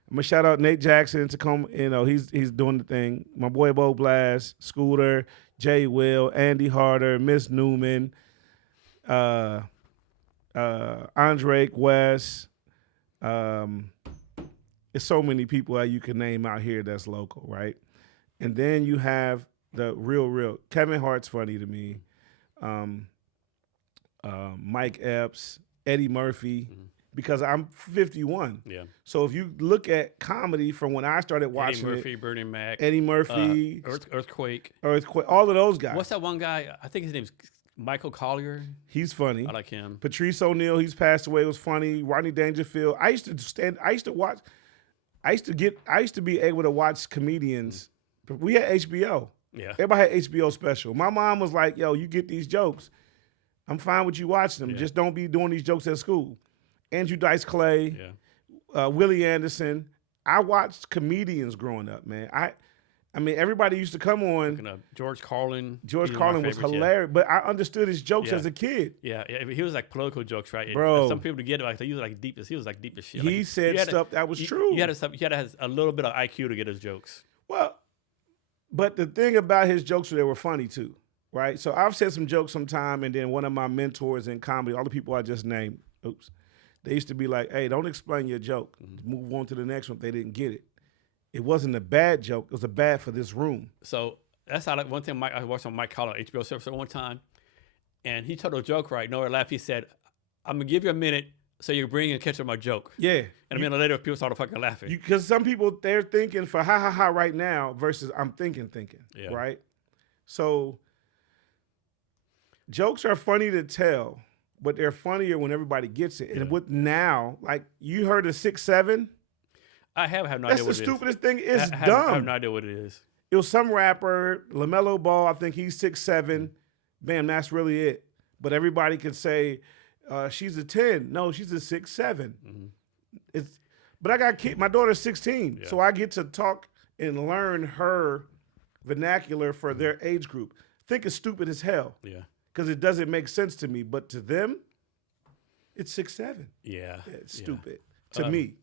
I'm going to shout out Nate Jackson in Tacoma. You know, he's doing the thing. My boy Bo Blast, Scooter, Jay Will, Andy Harder, Miss Newman, Andre West. There's so many people that you can name out here that's local, right? And then you have the real Kevin Hart's funny to me. Mike Epps, Eddie Murphy. because I'm 51. Yeah. So if you look at comedy from when I started watching Eddie Murphy, Bernie Mac, Eddie Murphy, Earthquake, all of those guys. What's that one guy? I think his name's Michael Collier. He's funny. I like him. Patrice O'Neal, he's passed away, was funny. Rodney Dangerfield. I used to be able to watch comedians. We had HBO. Yeah. Everybody had HBO special. My mom was like, yo, you get these jokes. I'm fine with you watching them. Yeah. Just don't be doing these jokes at school. Andrew Dice Clay, Yeah. Willie Anderson. I watched comedians growing up, man. I mean, everybody used to come on. George Carlin. George Carlin was hilarious, but I understood his jokes as a kid. Yeah, he was like political jokes, right? Bro. Some people to get it, like he was like deep as shit. He like, said stuff that was true. You had to have a little bit of IQ to get his jokes. Well, but the thing about his jokes, they were funny too, right? So I've said some jokes sometime, and then one of my mentors in comedy, all the people I just named, they used to be like, hey, don't explain your joke. Move on to the next one if they didn't get it. It wasn't a bad joke. It was a bad for this room. So that's how, like, one thing I watched on Mike Collins HBO episode one time, and he told a joke, right? Nowhere laughed. He said, I'm going to give you a minute so you bring and catch up my joke. Yeah. And a minute later, people started fucking laughing. Because some people, they're thinking for ha ha ha right now versus I'm thinking, right? So jokes are funny to tell, but they're funnier when everybody gets it. And with now, like you heard of 6'7"? I have no idea what That's it the is. stupidest thing. It's dumb. I have no idea what it is. It was some rapper, LaMelo Ball, I think he's 6'7". Bam, that's really it. But everybody could say, she's a 10. No, she's a 6'7". But I got my daughter's 16, so I get to talk and learn her vernacular for their age group. Think it's stupid as hell. Yeah. Because it doesn't make sense to me. But to them, it's 6'7". Yeah. It's stupid to me.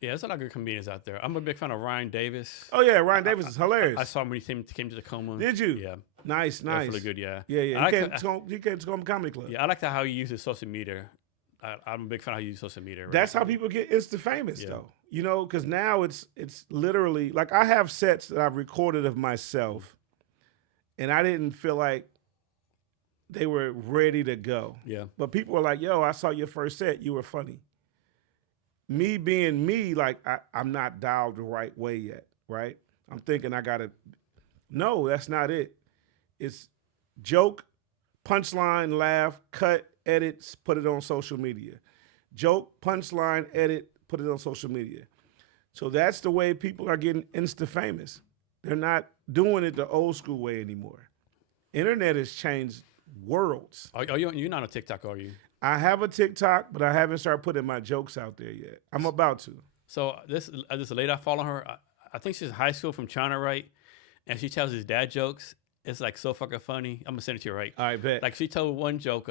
Yeah, there's a lot of good comedians out there. I'm a big fan of Ryan Davis. Oh, yeah, Ryan Davis is hilarious. I saw him when he came to Tacoma. Did you? Yeah. Nice. That's really good, yeah. Yeah. He came to Tacoma Comedy Club. Yeah, I like how he uses social media. I'm a big fan of how he uses social media. Right? That's how people get instant famous, though. You know, because now it's literally, like I have sets that I've recorded of myself, and I didn't feel like they were ready to go. Yeah. But people were like, yo, I saw your first set. You were funny. Me being me, like I'm not dialed the right way yet, right? I'm thinking I got to, no, that's not it. It's joke, punchline, laugh, cut, edit, put it on social media. Joke, punchline, edit, put it on social media. So that's the way people are getting insta famous. They're not doing it the old school way anymore. Internet has changed worlds. You're not on TikTok, are you? I have a TikTok, but I haven't started putting my jokes out there yet. I'm about to. So this lady I follow her. I think she's in high school from China, right? And she tells his dad jokes. It's like so fucking funny. I'm gonna send it to you, right? All right, bet. Like she told one joke.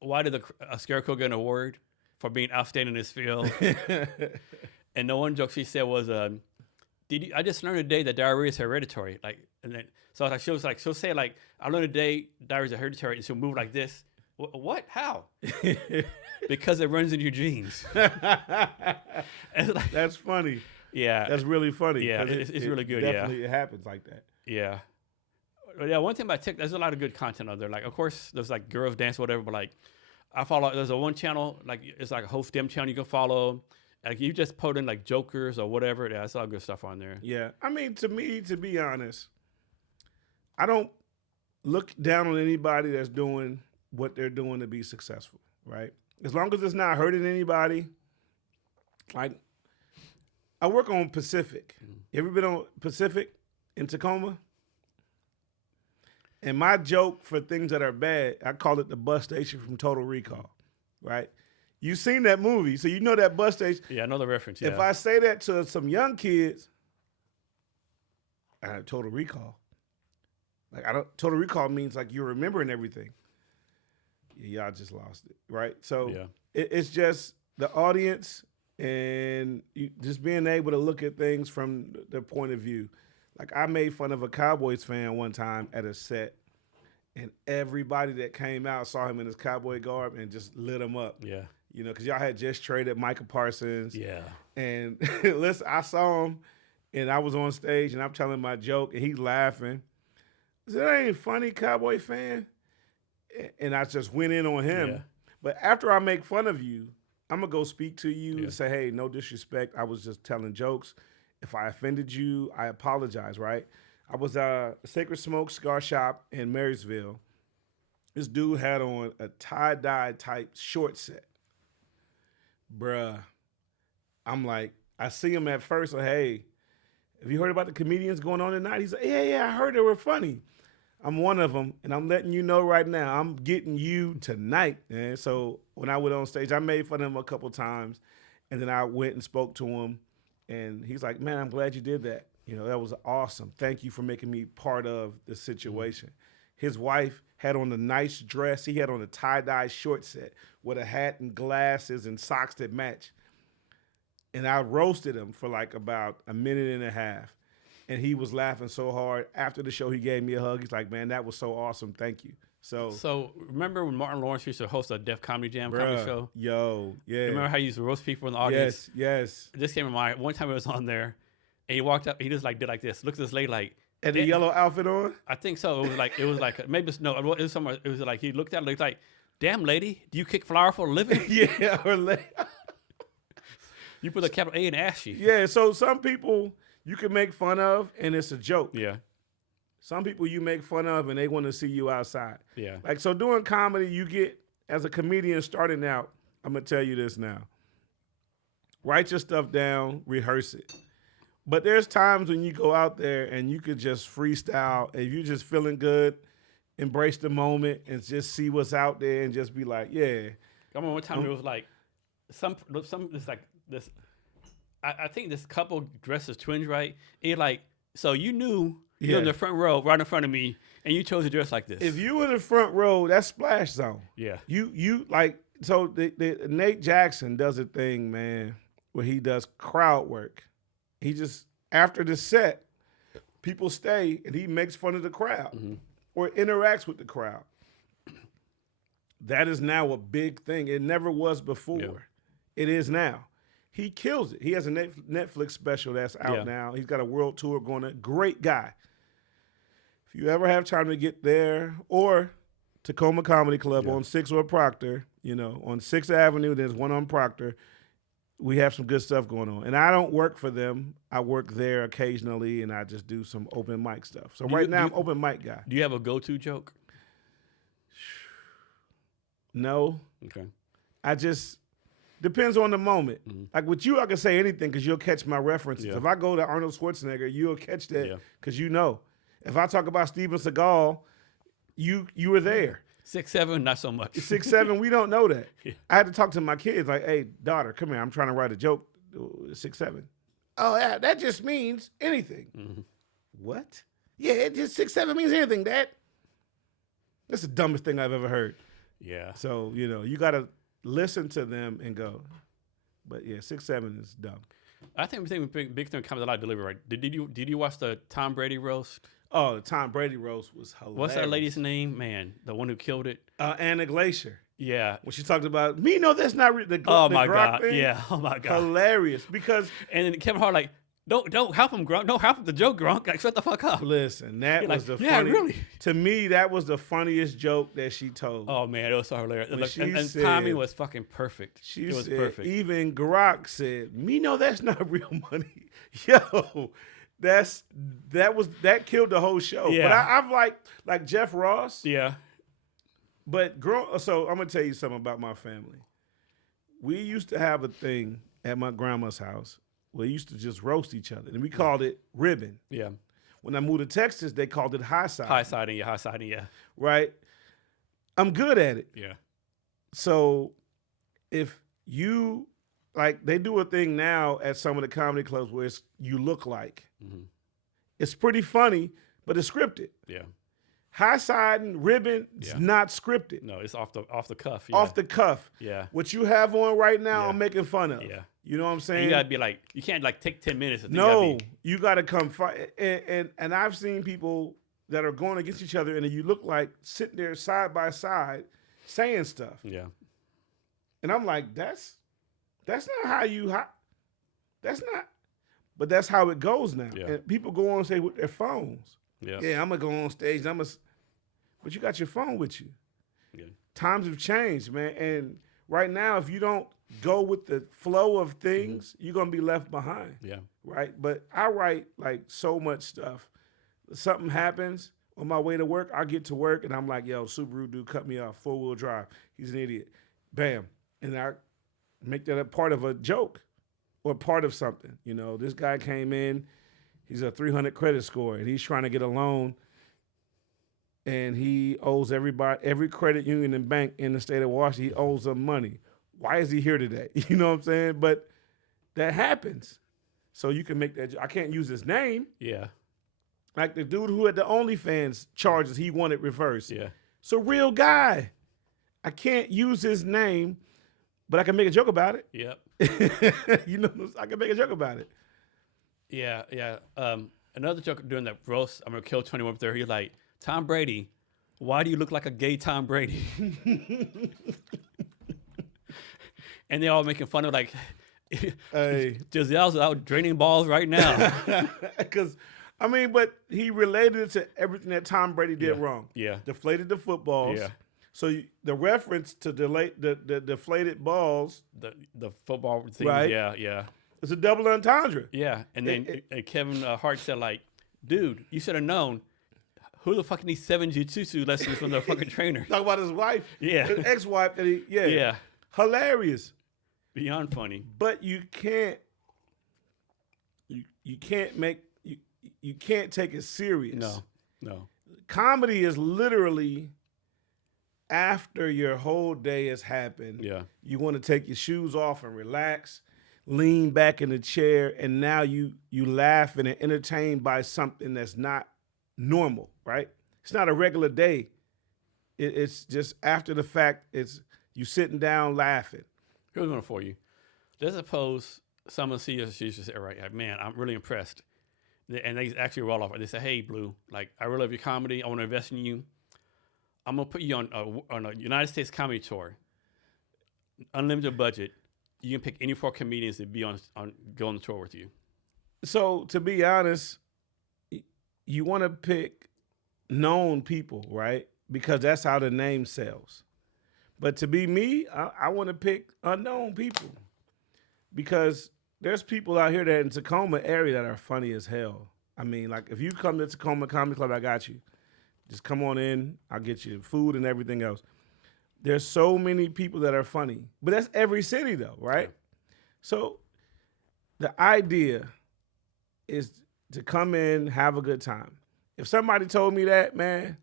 Why did a scarecrow get an award for being outstanding in his field? And the one joke she said was, I just learned today that diarrhea is hereditary. Like, and then so like she'll say like, I learned today diarrhea is hereditary, and she'll move like this. What? How? Because it runs in your genes. Like, that's funny. Yeah. That's really funny. Yeah, it's really good. Definitely, it happens like that. Yeah. Yeah, one thing about TikTok, there's a lot of good content out there. Like, of course, there's like girls dance or whatever, but like, I follow, there's one channel, like, it's like a whole STEM channel you can follow. Like, you just put in like jokers or whatever. That's all good stuff on there. Yeah. I mean, to me, to be honest, I don't look down on anybody that's doing what they're doing to be successful, right? As long as it's not hurting anybody. Like, I work on Pacific. You ever been on Pacific in Tacoma? And my joke for things that are bad, I call it the bus station from Total Recall, right? You've seen that movie, so you know that bus station. Yeah, I know the reference, yeah. If I say that to some young kids, Total Recall. Like, Total Recall means like you're remembering everything. Yeah, y'all just lost it, right? So it's just the audience and just being able to look at things from their point of view. Like, I made fun of a Cowboys fan one time at a set, and everybody that came out saw him in his cowboy garb and just lit him up. Yeah. You know, because y'all had just traded Micah Parsons. Yeah. And listen, I saw him, and I was on stage, and I'm telling my joke, and he's laughing. I said, that ain't funny, Cowboy fan. And I just went in on him. Yeah. But after I make fun of you, I'm going to go speak to you and say, hey, no disrespect. I was just telling jokes. If I offended you, I apologize, right? I was at a Sacred Smoke cigar shop in Marysville. This dude had on a tie-dye type short set. Bruh, I'm like, I see him at first, like, hey, have you heard about the comedians going on tonight? He's like, yeah, I heard they were funny. I'm one of them, and I'm letting you know right now, I'm getting you tonight. And so when I went on stage, I made fun of him a couple times, and then I went and spoke to him, and he's like, man, I'm glad you did that. You know, that was awesome. Thank you for making me part of the situation. His wife had on a nice dress. He had on a tie-dye short set with a hat and glasses and socks that match. And I roasted him for like about a minute and a half. And he was laughing so hard. After the show, he gave me a hug. He's like, man, that was so awesome. Thank you. So remember when Martin Lawrence used to host a Def Comedy Jam comedy show? Yo, yeah. Remember how he used to roast people in the audience? Yes. This came to mind. One time I was on there, and he walked up. He just like did like this. Looked at this lady like. Had the yellow outfit on? I think so. It was like maybe it's, no. It was somewhere. It was like he looked at it, looked like, damn lady, do you kick flour for a living? Yeah, or you put a capital A in ashy. Yeah. So some people you can make fun of, and it's a joke. Yeah. Some people you make fun of, and they want to see you outside. Yeah. Like, so doing comedy, you get, as a comedian starting out, I'm going to tell you this now. Write your stuff down, rehearse it. But there's times when you go out there and you could just freestyle. If you're just feeling good, embrace the moment and just see what's out there and just be like, yeah. I remember one time it was like, some it's like this, I think this couple dressed as twins, right? It like, so you knew you're in the front row, right in front of me, and you chose to dress like this. If you in the front row, that's splash zone. Yeah. You like, so the Nate Jackson does a thing, man, where he does crowd work. He just, after the set, people stay and he makes fun of the crowd or interacts with the crowd. That is now a big thing. It never was before. Yeah. It is now. He kills it. He has a Netflix special that's out now. He's got a world tour going on. Great guy. If you ever have time to get there, or Tacoma Comedy Club on 6th or Proctor, you know, on 6th Avenue, there's one on Proctor. We have some good stuff going on. And I don't work for them. I work there occasionally, and I just do some open mic stuff. So I'm open mic guy. Do you have a go-to joke? No. Okay. I just, depends on the moment. Like with you, I can say anything because you'll catch my references. If I go to Arnold Schwarzenegger, you'll catch that because you know. If I talk about Steven Seagal, you were there. 6'7", not so much. 6'7", we don't know that. I had to talk to my kids like, hey, daughter, come here. I'm trying to write a joke. 6'7". Oh, yeah, that just means anything. What? Yeah, it just 6'7" means anything, Dad. That's the dumbest thing I've ever heard. Yeah. So, you know, you got to listen to them and go. But, yeah, 6'7" is dumb. I think big thing comes a lot of delivery, right? Did you watch the Tom Brady roast? Oh, the Tom Brady roast was hilarious. What's that lady's name? Man, the one who killed it? Anna Glacier. Yeah. When she talked about, me, no, that's not the Oh, my Grok God. thing. Yeah. Oh, my God. Hilarious. Because. And then Kevin Hart like, don't help him, Gronk. Don't help him the joke, Gronk. Like, shut the fuck up. Listen, that You're was like, the funny. Really? To me, that was the funniest joke that she told. Oh, man, it was so hilarious. And said, timing was fucking perfect. She it was said, perfect. Even Grok said, me, no, that's not real money. Yo, that killed the whole show. Yeah. But I've like Jeff Ross. Yeah. But so I'm gonna tell you something about my family. We used to have a thing at my grandma's house where we used to just roast each other, and we called it ribbon. Yeah. When I moved to Texas, they called it high siding. High siding, yeah. Right? I'm good at it. Yeah. So if you, like, they do a thing now at some of the comedy clubs where it's you look like. It's pretty funny, but it's scripted. Yeah. High siding, ribbon, it's not scripted. No, it's off the cuff. Yeah. Off the cuff. Yeah. What you have on right now, I'm making fun of. Yeah. You know what I'm saying? And you gotta be like, you can't like take 10 minutes. You gotta come fight. And I've seen people that are going against each other, and you look like sitting there side by side saying stuff. Yeah. And I'm like, that's not how you. That's not. But that's how it goes now. Yeah. And people go on stage with their phones. Yeah. Yeah, I'm gonna go on stage. But you got your phone with you. Yeah. times have changed, man. And right now, if you don't go with the flow of things, you're gonna be left behind. Yeah. Right. But I write like so much stuff. Something happens on my way to work, I get to work and I'm like, yo, Subaru dude cut me off, 4-wheel drive. He's an idiot. Bam. And I make that a part of a joke or part of something. You know, this guy came in, he's a 300 credit score and he's trying to get a loan and he owes every credit union and bank in the state of Washington, he owes them money. Why is he here today? You know what I'm saying? But that happens. So you can make that. I can't use his name. Yeah. Like the dude who had the OnlyFans charges, he wanted reversed. Yeah. It's a real guy. I can't use his name, but I can make a joke about it. Yep. You know, I can make a joke about it. Yeah. Yeah. Another joke during that roast, I'm gonna kill 21 up there. He's like, Tom Brady, why do you look like a gay Tom Brady? And they're all making fun of like, Hey. Giselle's out draining balls right now. Because, I mean, but he related it to everything that Tom Brady did wrong. Yeah. Deflated the footballs. Yeah. So the reference to the deflated balls, The football thing. Right. Yeah. Yeah. is a double entendre. Yeah. And then and Kevin Hart said like, dude, you should have known. Who the fuck needs 7 jiu-jitsu lessons from the fucking trainer? Talk about his wife. Yeah. His ex-wife. That he, Yeah. Hilarious. Beyond funny. But you can't take it serious. No. Comedy is literally after your whole day has happened. Yeah. You want to take your shoes off and relax, lean back in the chair, and now you laugh and are entertained by something that's not normal, right? It's not a regular day. It's just after the fact, it's you sitting down laughing. Here's one for you. Let's suppose someone sees us, you say, all right, man, I'm really impressed. And they actually roll off. They say, hey, Blue, like, I really love your comedy. I want to invest in you. I'm going to put you on a United States comedy tour. Unlimited budget. You can pick any 4 comedians to be go on the tour with you. So to be honest, you want to pick known people, right? Because that's how the name sells. But to be me, I want to pick unknown people because there's people out here that in Tacoma area that are funny as hell. I mean, like if you come to Tacoma Comedy Club, I got you. Just come on in. I'll get you food and everything else. There's so many people that are funny, but that's every city though, right? Yeah. So the idea is to come in, have a good time. If somebody told me that, man,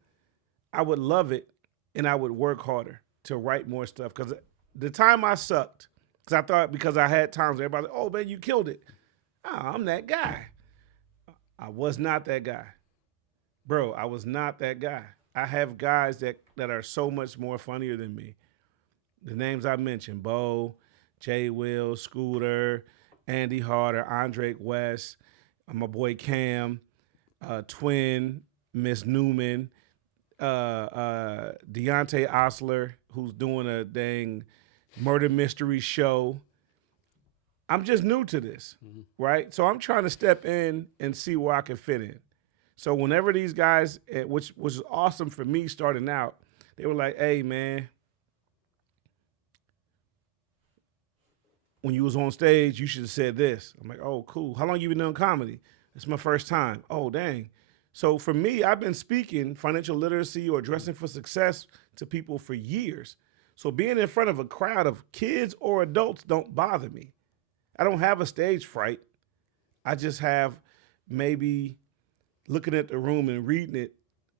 I would love it and I would work harder to write more stuff. Because the time I sucked, because I thought because I had times where everybody, oh, man, you killed it. Oh, I'm that guy. I was not that guy. Bro, I was not that guy. I have guys that are so much more funnier than me. The names I mentioned, Bo, Jay Will, Scooter, Andy Harder, Andre West, my boy Cam, Twin, Miss Newman, Deontay Osler, who's doing a dang murder mystery show. I'm just new to this, right? So I'm trying to step in and see where I can fit in. So whenever these guys, which was awesome for me starting out, they were like, hey, man, when you was on stage, you should have said this. I'm like, oh, cool. How long you been doing comedy? It's my first time. Oh, dang. So for me, I've been speaking financial literacy or dressing for success to people for years. So being in front of a crowd of kids or adults don't bother me. I don't have a stage fright. I just have maybe looking at the room and reading it.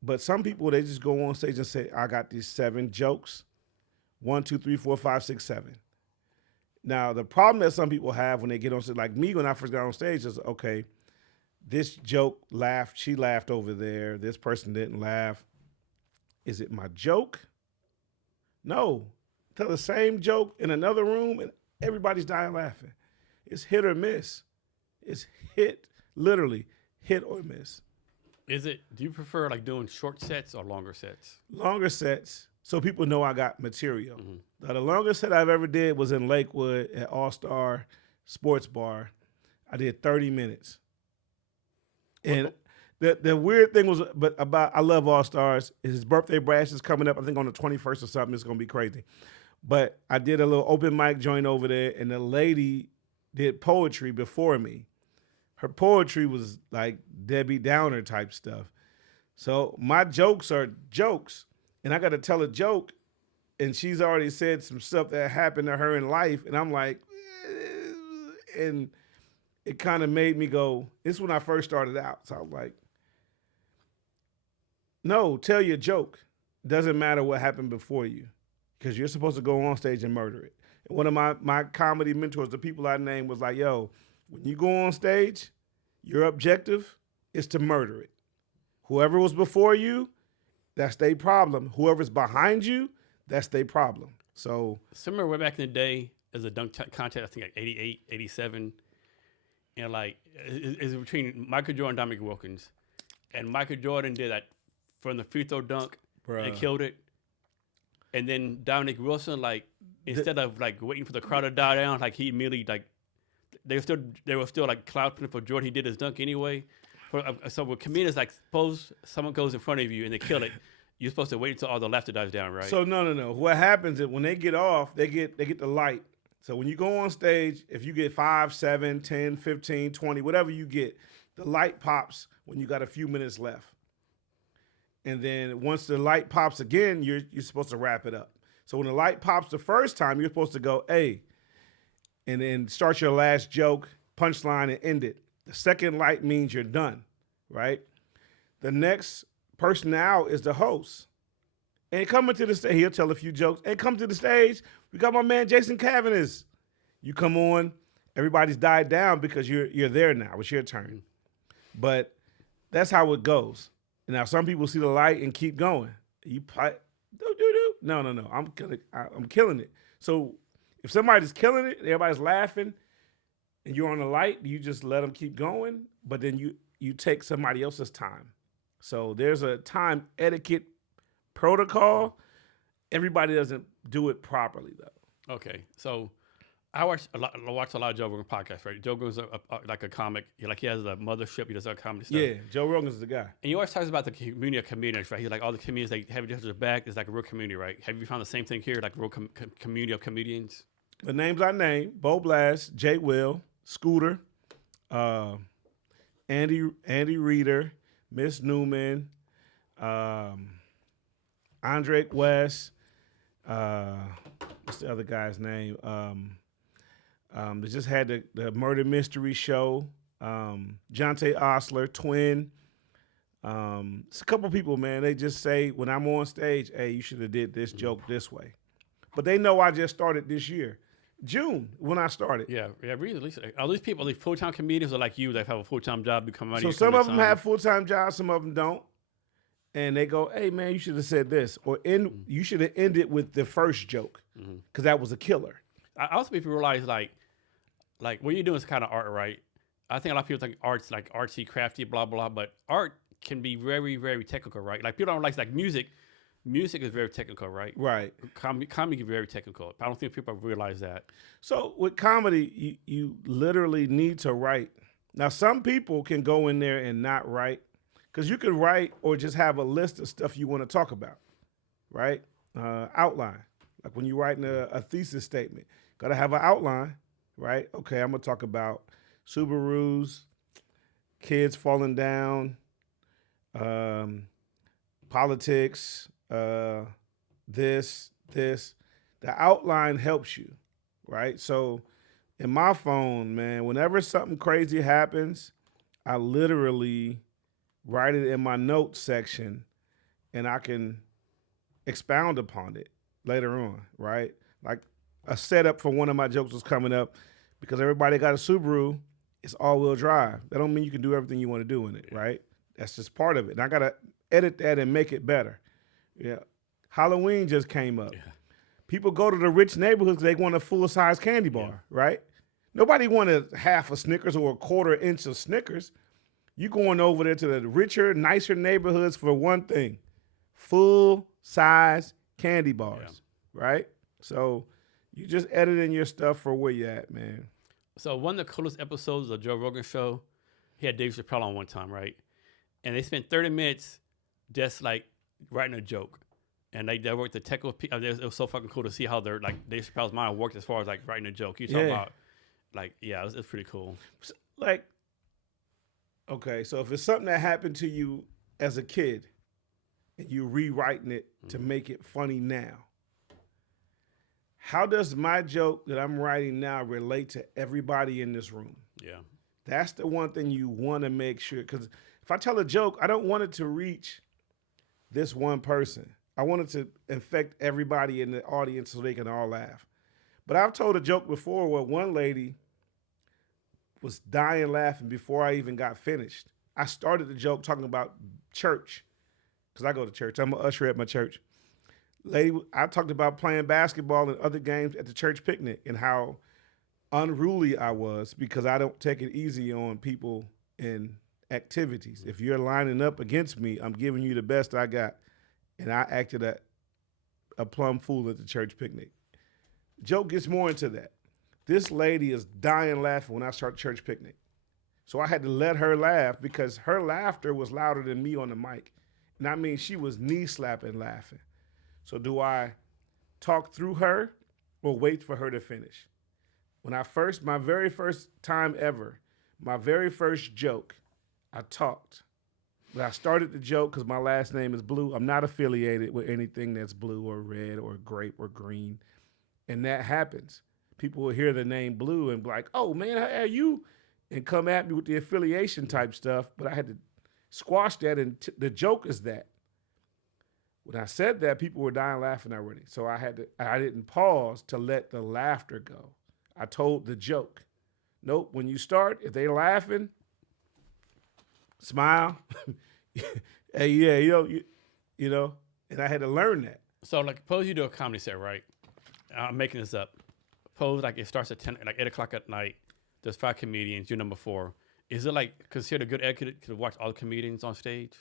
But some people, they just go on stage and say, I got these 7 jokes. 1, 2, 3, 4, 5, 6, 7. Now, the problem that some people have when they get on stage, like me when I first got on stage, is, okay, this joke laughed, she laughed over there, this person didn't laugh. Is it my joke? No. Tell the same joke in another room and everybody's dying laughing. It's hit or miss. It's literally hit or miss. Do you prefer like doing short sets or longer sets? Longer sets, so people know I got material. Mm-hmm. Now, the longest set I've ever did was in Lakewood at All-Star Sports Bar. I did 30 minutes. And The weird thing was, I love All Stars. His birthday bash is coming up. I think on the 21st or something. It's gonna be crazy. But I did a little open mic joint over there, and the lady did poetry before me. Her poetry was like Debbie Downer type stuff. So my jokes are jokes, and I got to tell a joke, and she's already said some stuff that happened to her in life, and I'm like, and it kind of made me go. This is when I first started out, so I was like, no, tell your joke. Doesn't matter what happened before you, because you're supposed to go on stage and murder it. And one of my comedy mentors, the people I named, was like, yo, when you go on stage, your objective is to murder it. Whoever was before you, that's their problem. Whoever's behind you, that's their problem. So similar way back in the day as a dunk contest, I think like 88, 87. And like, it's between Michael Jordan and Dominic Wilkins. And Michael Jordan did that from the free throw dunk. Bruh. And killed it. And then Dominic Wilson, like, instead of like waiting for the crowd to die down, like he immediately like they were still like clouding for Jordan. He did his dunk anyway. So with comedians, like, suppose someone goes in front of you and they kill it, you're supposed to wait until all the laughter dies down, right? So no. What happens is when they get off, they get the light. So when you go on stage, if you get 5, 7, 10, 15, 20, whatever you get, the light pops when you got a few minutes left. And then once the light pops again, you're supposed to wrap it up. So when the light pops the first time, you're supposed to go, hey, and then start your last joke, punchline, and end it. The second light means you're done, right? The next person out is the host. And coming to the stage, he'll tell a few jokes. And come to the stage, we got my man Jason Cavness. You come on, everybody's died down because you're there now. It's your turn. But that's how it goes. Now some people see the light and keep going. You no. I'm killing it. So if somebody's killing it, everybody's laughing, and you're on the light, you just let them keep going. But then you take somebody else's time. So there's a time etiquette protocol. Everybody doesn't do it properly though. Okay, so I watch a lot of Joe Rogan podcasts, right? Joe Rogan's like a comic. He has a mothership. He does other comedy stuff. Yeah, Joe Rogan's the guy. And he always talks about the community of comedians, right? He's like, all the comedians, they have each other's back. It's like a real community, right? Have you found the same thing here, like a real community of comedians? The names I named: Bo Blast, Jay Will, Scooter, Andy Reeder, Miss Newman, Andre West. What's the other guy's name? They just had the murder mystery show. Jonte Osler, Twin. It's a couple people, man. They just say when I'm on stage, hey, you should have did this joke this way. But they know I just started this year. June, when I started. Yeah, really. At least people, like full-time comedians are like you, that have a full-time job, become money. So some of them have full-time jobs, some of them don't. And they go, hey, man, you should have said this. Or you should have ended with the first joke, because that was a killer. I also people realize, like what you're doing is kind of art, right? I think a lot of people think art's like artsy, crafty, blah, blah, but art can be very, very technical, right? Like people don't like music. Music is very technical, right? Right. Comedy is very technical. I don't think people realize that. So with comedy, you literally need to write. Now, some people can go in there and not write, because you can write or just have a list of stuff you want to talk about, right? Outline. Like when you're writing a thesis statement, got to have an outline, right? Okay, I'm going to talk about Subarus, kids falling down, politics, this. The outline helps you, right? So in my phone, man, whenever something crazy happens, I literally write it in my notes section, and I can expound upon it later on, right? Like a setup for one of my jokes was coming up, because everybody got a Subaru, it's all-wheel drive. That don't mean you can do everything you want to do in it, right? That's just part of it. And I got to edit that and make it better. Yeah. Halloween just came up. Yeah. People go to the rich neighborhoods, they want a full-size candy bar, right? Nobody wanted half a Snickers or a quarter inch of Snickers. You going over there to the richer, nicer neighborhoods for one thing: full-size candy bars, right? So you just editing your stuff for where you at, man. So one of the coolest episodes of the Joe Rogan show, he had Dave Chappelle on one time, right? and they spent 30 minutes just like writing a joke. And they worked the technical. It was so fucking cool to see how their like Dave Chappelle's mind worked as far as like writing a joke. You talk about like it was pretty cool. Like, okay, so if it's something that happened to you as a kid, and you're rewriting it to make it funny now, how does my joke that I'm writing now relate to everybody in this room? Yeah, that's the one thing you want to make sure. Because if I tell a joke, I don't want it to reach this one person. I want it to infect everybody in the audience so they can all laugh. But I've told a joke before where one lady was dying laughing before I even got finished. I started the joke talking about church, because I go to church. I'm an usher at my church. Lady, I talked about playing basketball and other games at the church picnic and how unruly I was because I don't take it easy on people and activities. If you're lining up against me, I'm giving you the best I got. And I acted a plumb fool at the church picnic. Joke gets more into that. This lady is dying laughing when I start church picnic. So I had to let her laugh because her laughter was louder than me on the mic. And I mean, she was knee slapping laughing. So do I talk through her or wait for her to finish? My very first time ever, my very first joke, I talked. But I started the joke because my last name is Blue. I'm not affiliated with anything that's blue or red or grape or green. And that happens. People will hear the name Blue and be like, oh, man, how are you? And come at me with the affiliation type stuff. But I had to squash that. And the joke is that. When I said that, people were dying laughing already. So I didn't pause to let the laughter go. I told the joke. Nope, when you start, if they laughing, smile. Hey, yeah, you know, and I had to learn that. So, like, suppose you do a comedy set, right? I'm making this up. Suppose, like, it starts at 8 o'clock at night. There's 5 comedians. You're number 4. Is it, like, considered a good etiquette to watch all the comedians on stage?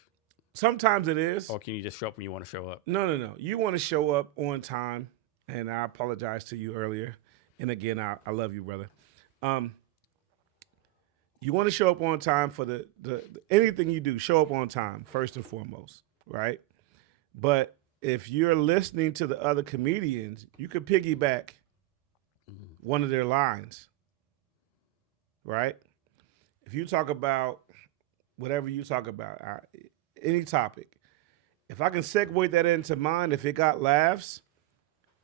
Sometimes it is. Or can you just show up when you want to show up? No. You want to show up on time, and I apologize to you earlier. And, again, I love you, brother. You want to show up on time for the anything you do, show up on time, first and foremost, right? But if you're listening to the other comedians, you could piggyback one of their lines, right? If you talk about whatever you talk about, any topic, if I can segue that into mine, if it got laughs,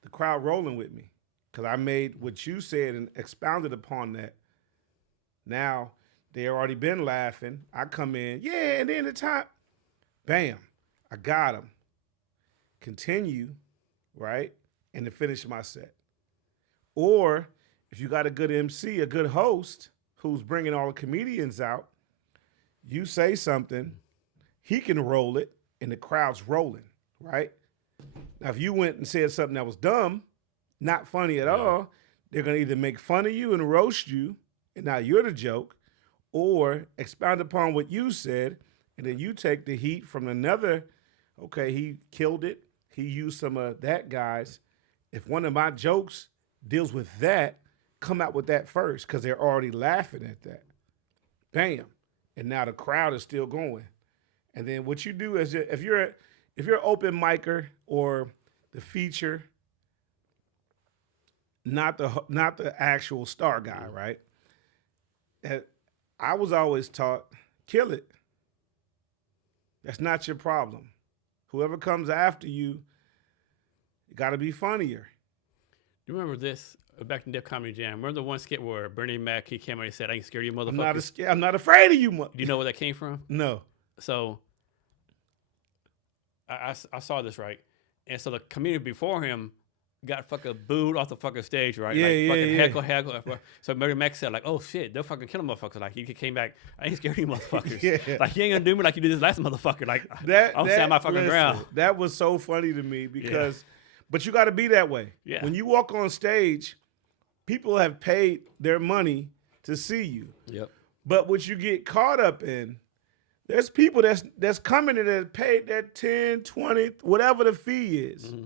the crowd rolling with me because I made what you said and expounded upon that. Now, they already been laughing. I come in, yeah, and then the top, bam, I got them. Continue, right, and to finish my set. Or if you got a good MC, a good host who's bringing all the comedians out, you say something, he can roll it, and the crowd's rolling, right? Now, if you went and said something that was dumb, not funny at all, they're going to either make fun of you and roast you, and now you're the joke, or expound upon what you said, and then you take the heat from another, okay, he killed it. He used some of that guy's. If one of my jokes deals with that, come out with that first because they're already laughing at that. Bam. And now the crowd is still going. And then what you do is if you're an open micer or the feature, not the actual star guy, right? I was always taught, kill it. That's not your problem. Whoever comes after you, got to be funnier. You remember this back in Def Comedy Jam? Remember the one skit where Bernie Mac, he came out and said, I ain't scared of you motherfuckers? I'm not afraid of you. Do you know where that came from? No. So I saw this, right? And so the comedian before him got fucking booed off the fucking stage, right? Heckle. So Bernie Mac said, like, oh shit, they'll fucking kill a motherfucker. Like, he came back, I ain't scared of you motherfuckers. Like, you ain't gonna do me like you did this last motherfucker. Like, I'm standing my fucking ground. That was so funny to me because, but you got to be that way. Yeah. When you walk on stage, people have paid their money to see you. Yep. But what you get caught up in, there's people that's coming in that paid that 10, 20, whatever the fee is. Mm-hmm.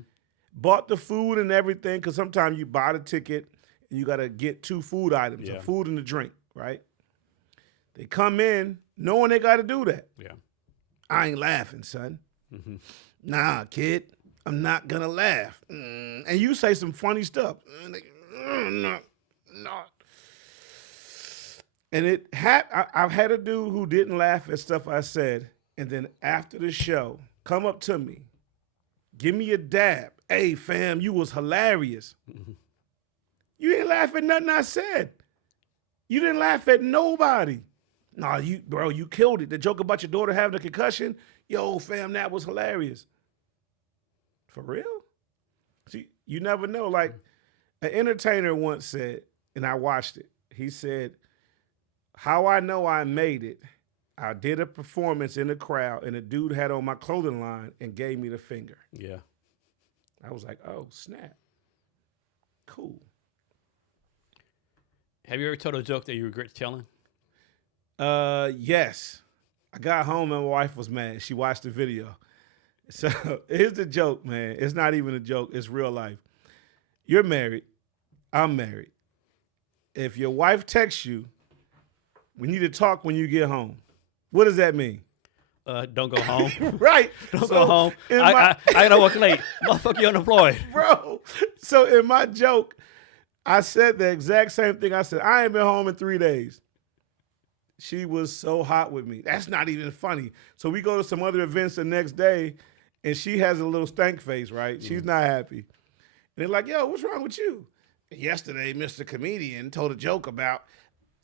Bought the food and everything, because sometimes you buy the ticket and you got to get 2 food items, a food and a drink, right? They come in knowing they got to do that. Yeah. I ain't laughing, son. Mm-hmm. Nah, kid, I'm not gonna laugh. And you say some funny stuff. No. And I've had a dude who didn't laugh at stuff I said, and then after the show, come up to me, give me a dab. Hey, fam, you was hilarious. Mm-hmm. You didn't laugh at nothing I said. You didn't laugh at nobody. Nah, you killed it. The joke about your daughter having a concussion, yo, fam, that was hilarious. For real? See, you never know. Like, an entertainer once said, and I watched it, he said, how I know I made it, I did a performance in the crowd, and a dude had on my clothing line and gave me the finger. Yeah. I was like, oh, snap. Cool. Have you ever told a joke that you regret telling? Yes. I got home and my wife was mad. She watched the video. So here's the joke, man. It's not even a joke. It's real life. You're married. I'm married. If your wife texts you, we need to talk when you get home. What does that mean? Don't go home. Right. Don't go home. I gotta work late. Motherfucker, you unemployed. Bro. So in my joke, I said the exact same thing. I said, I ain't been home in 3 days. She was so hot with me. That's not even funny. So we go to some other events the next day, and she has a little stank face, right? She's not happy. And they're like, yo, what's wrong with you? Yesterday, Mr. Comedian told a joke about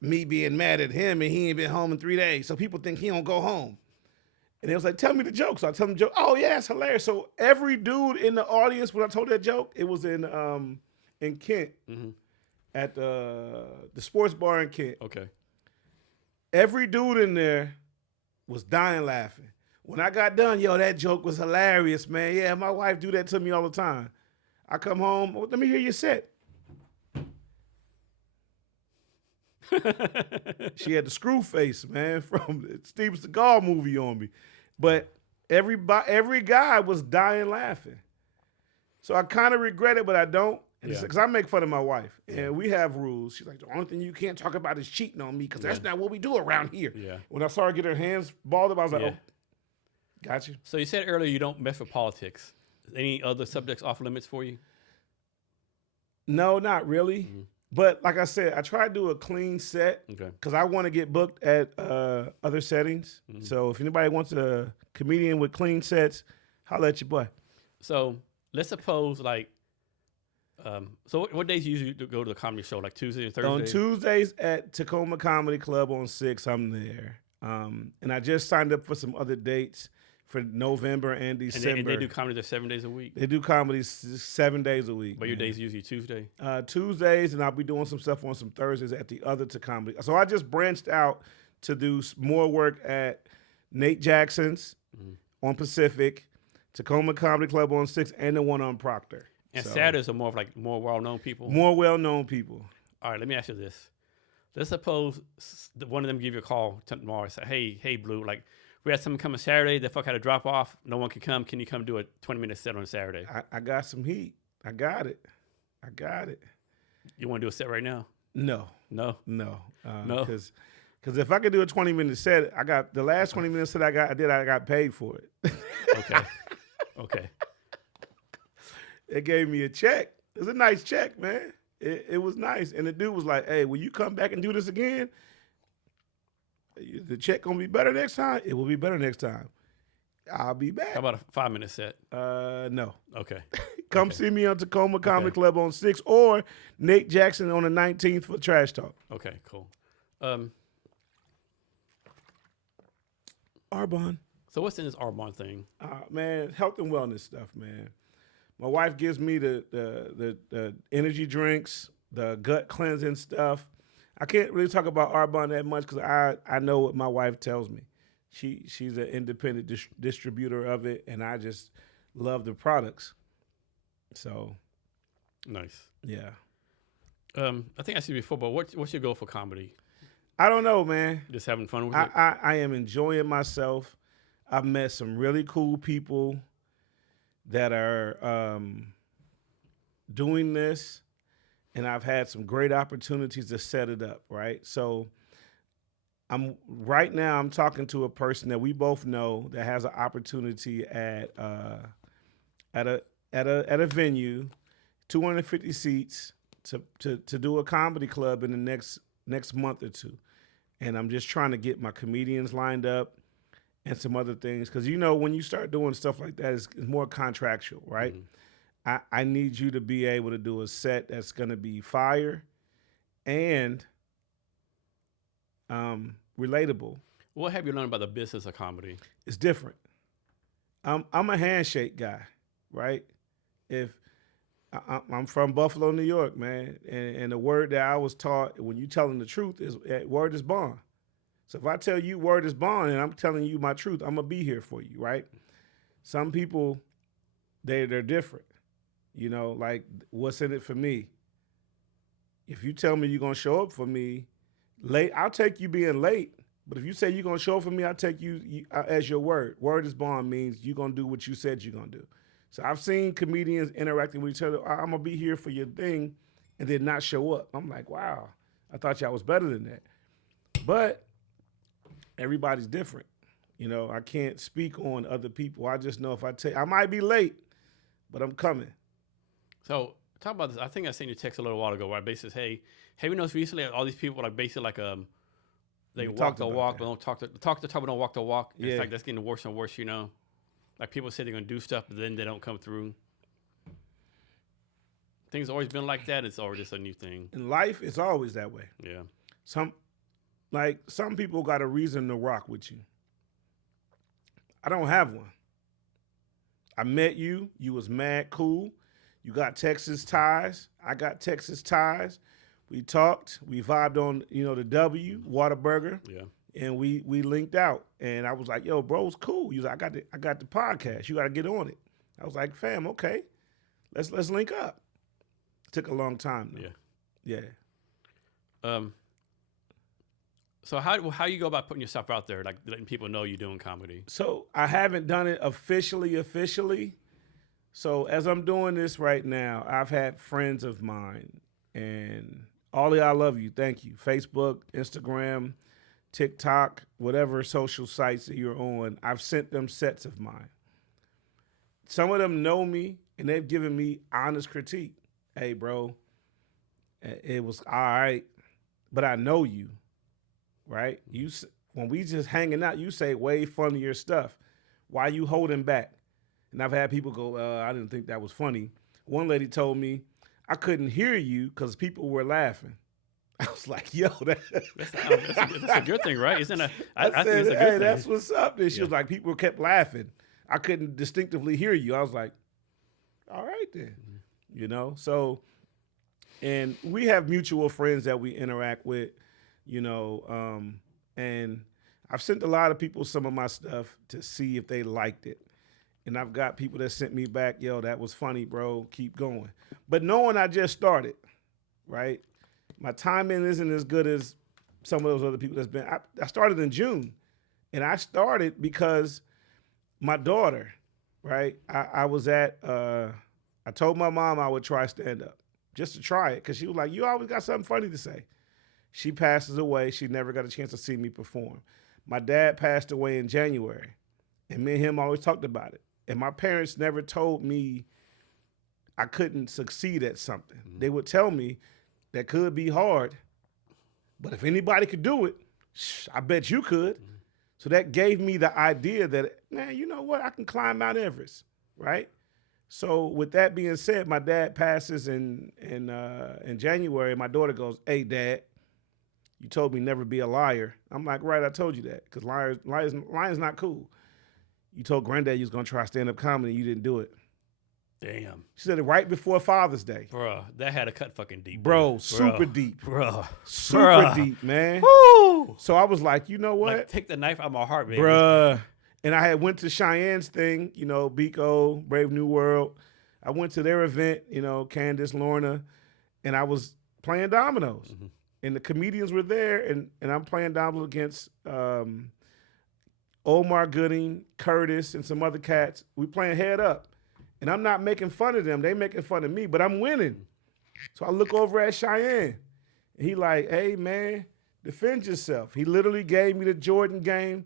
me being mad at him, and he ain't been home in 3 days. So people think he don't go home. And it was like, tell me the joke. So I tell them the joke. Oh, yeah, it's hilarious. So every dude in the audience, when I told that joke, it was in Kent at the sports bar in Kent. Okay. Every dude in there was dying laughing. When I got done, yo, that joke was hilarious, man. Yeah, my wife do that to me all the time. I come home, let me hear your set. She had the screw face, man, from the Steven Seagal movie on me. But every guy was dying laughing. So I kind of regret it, but I don't. Because I make fun of my wife, and we have rules. She's like, the only thing you can't talk about is cheating on me, because that's not what we do around here. Yeah. When I saw her get her hands balled up, I was like, oh, got you. So you said earlier you don't mess with politics. Any other subjects off limits for you? No, not really. Mm-hmm. But like I said, I try to do a clean set because I want to get booked at other settings. Mm-hmm. So if anybody wants a comedian with clean sets, holla at your boy. So let's suppose so what days you usually go to the comedy show, like Tuesday and Thursday? On Tuesdays at Tacoma Comedy Club on 6, I'm there. And I just signed up for some other dates for November and December. And they do comedy there 7 days a week? They do comedy 7 days a week. But your days usually Tuesday? Tuesdays, and I'll be doing some stuff on some Thursdays at the other Comedy. So I just branched out to do more work at Nate Jackson's on Pacific, Tacoma Comedy Club on 6, and the one on Proctor. And Saturdays are more of more well-known people? More well-known people. All right, let me ask you this. Let's suppose one of them give you a call tomorrow and say, hey, Blue, we had someone coming Saturday. The fuck had to drop off. No one can come. Can you come do a 20-minute set on Saturday? I got some heat. I got it. You want to do a set right now? No. No? No. No? Because if I could do a 20-minute set, I got the last 20 minutes that I got paid for it. Okay. They gave me a check. It was a nice check, man. It was nice. And the dude was like, hey, will you come back and do this again? The check gonna be better next time? It will be better next time. I'll be back. How about a 5-minute set? No. Okay. Come see me on Tacoma Comedy Club on 6 or Nate Jackson on the 19th for Trash Talk. Okay, cool. Arbon. So what's in this Arbon thing? Man, health and wellness stuff, man. My wife gives me the energy drinks, the gut cleansing stuff. I can't really talk about Arbon that much because I know what my wife tells me. She's an independent distributor of it, and I just love the products. So, nice. Yeah. I think I said before, but what's your goal for comedy? I don't know, man. Just having fun with it? I am enjoying myself. I've met some really cool people that are doing this, and I've had some great opportunities to set it up, right? So I'm talking to a person that we both know that has an opportunity at a venue, 250 seats to do a comedy club in the next month or two. And I'm just trying to get my comedians lined up and some other things. Because, when you start doing stuff like that, it's more contractual, right? Mm-hmm. I need you to be able to do a set that's going to be fire and relatable. What have you learned about the business of comedy? It's different. I'm a handshake guy, right? If I'm from Buffalo, New York, man, and the word that I was taught when you telling the truth is word is bond. So if I tell you word is bond and I'm telling you my truth, I'm gonna be here for you, right? Some people, they're different, like what's in it for me. If you tell me you're gonna show up for me late, I'll take you being late. But if you say you're gonna show up for me, I'll take you as your word. Word is bond means you're gonna do what you said you're gonna do. So I've seen comedians interacting with each other. I'm gonna be here for your thing, and then not show up. I'm like, wow, I thought y'all was better than that. But everybody's different. I can't speak on other people. I just know if I might be late, but I'm coming. So talk about this. I think I sent you a text a little while ago where I basically said, hey, have you noticed recently all these people like basically like they walk the walk, but don't talk the talk, but don't walk the walk. Yeah. It's like that's getting worse and worse, Like people say they're gonna do stuff, but then they don't come through. Things always been like that. It's always just a new thing. In life, it's always that way. Yeah. Some people got a reason to rock with you. I don't have one. I met you. You was mad cool. You got Texas ties. I got Texas ties. We talked. We vibed on, the W, Whataburger. Yeah. And we linked out, and I was like, "Yo, bro, it's cool." He was like, "I got the podcast. You got to get on it." I was like, "Fam, okay, let's link up." It took a long time, though. Yeah. So how you go about putting yourself out there, like letting people know you're doing comedy? So I haven't done it officially. So as I'm doing this right now, I've had friends of mine, and all of y'all love you. Thank you. Facebook, Instagram, TikTok, whatever social sites that you're on, I've sent them sets of mine. Some of them know me, and they've given me honest critique. Hey, bro, it was all right, but I know you, right? When we just hanging out, you say way funnier stuff. Why you holding back? And I've had people go, I didn't think that was funny. One lady told me, I couldn't hear you because people were laughing. I was like, yo, that's a good thing, right? Isn't it? I said, think it's a good hey, thing. That's what's up. And she was like, people kept laughing. I couldn't distinctively hear you. I was like, all right then, So, and we have mutual friends that we interact with, and I've sent a lot of people some of my stuff to see if they liked it. And I've got people that sent me back, yo, that was funny, bro. Keep going. But knowing I just started, right? My timing isn't as good as some of those other people that's been. I started in June, and I started because my daughter, right? I was at. I told my mom I would try stand up just to try it because she was like, "You always got something funny to say." She passes away. She never got a chance to see me perform. My dad passed away in January, and me and him always talked about it. And my parents never told me I couldn't succeed at something. Mm-hmm. They would tell me that could be hard, but if anybody could do it, I bet you could. Mm-hmm. So that gave me the idea that, man, you know what? I can climb Mount Everest, right? So with that being said, my dad passes in January. My daughter goes, "Hey, Dad, you told me never be a liar." I'm like, right, I told you that because lying's not cool. You told Granddad you was going to try stand-up comedy. You didn't do it. Damn. She said it right before Father's Day. Bruh, that had to cut fucking deep. Bro, super deep. Bruh. Super deep, man. Woo! So I was like, you know what? Like, take the knife out of my heart, baby. Bruh. And I had went to Cheyenne's thing, Biko, Brave New World. I went to their event, Candace, Lorna, and I was playing dominoes. Mm-hmm. And the comedians were there, and I'm playing dominoes against Omar Gooding, Curtis, and some other cats. We playing head up. And I'm not making fun of them. They making fun of me, but I'm winning. So I look over at Cheyenne. And he like, "Hey, man, Defend yourself. He literally gave me the Jordan game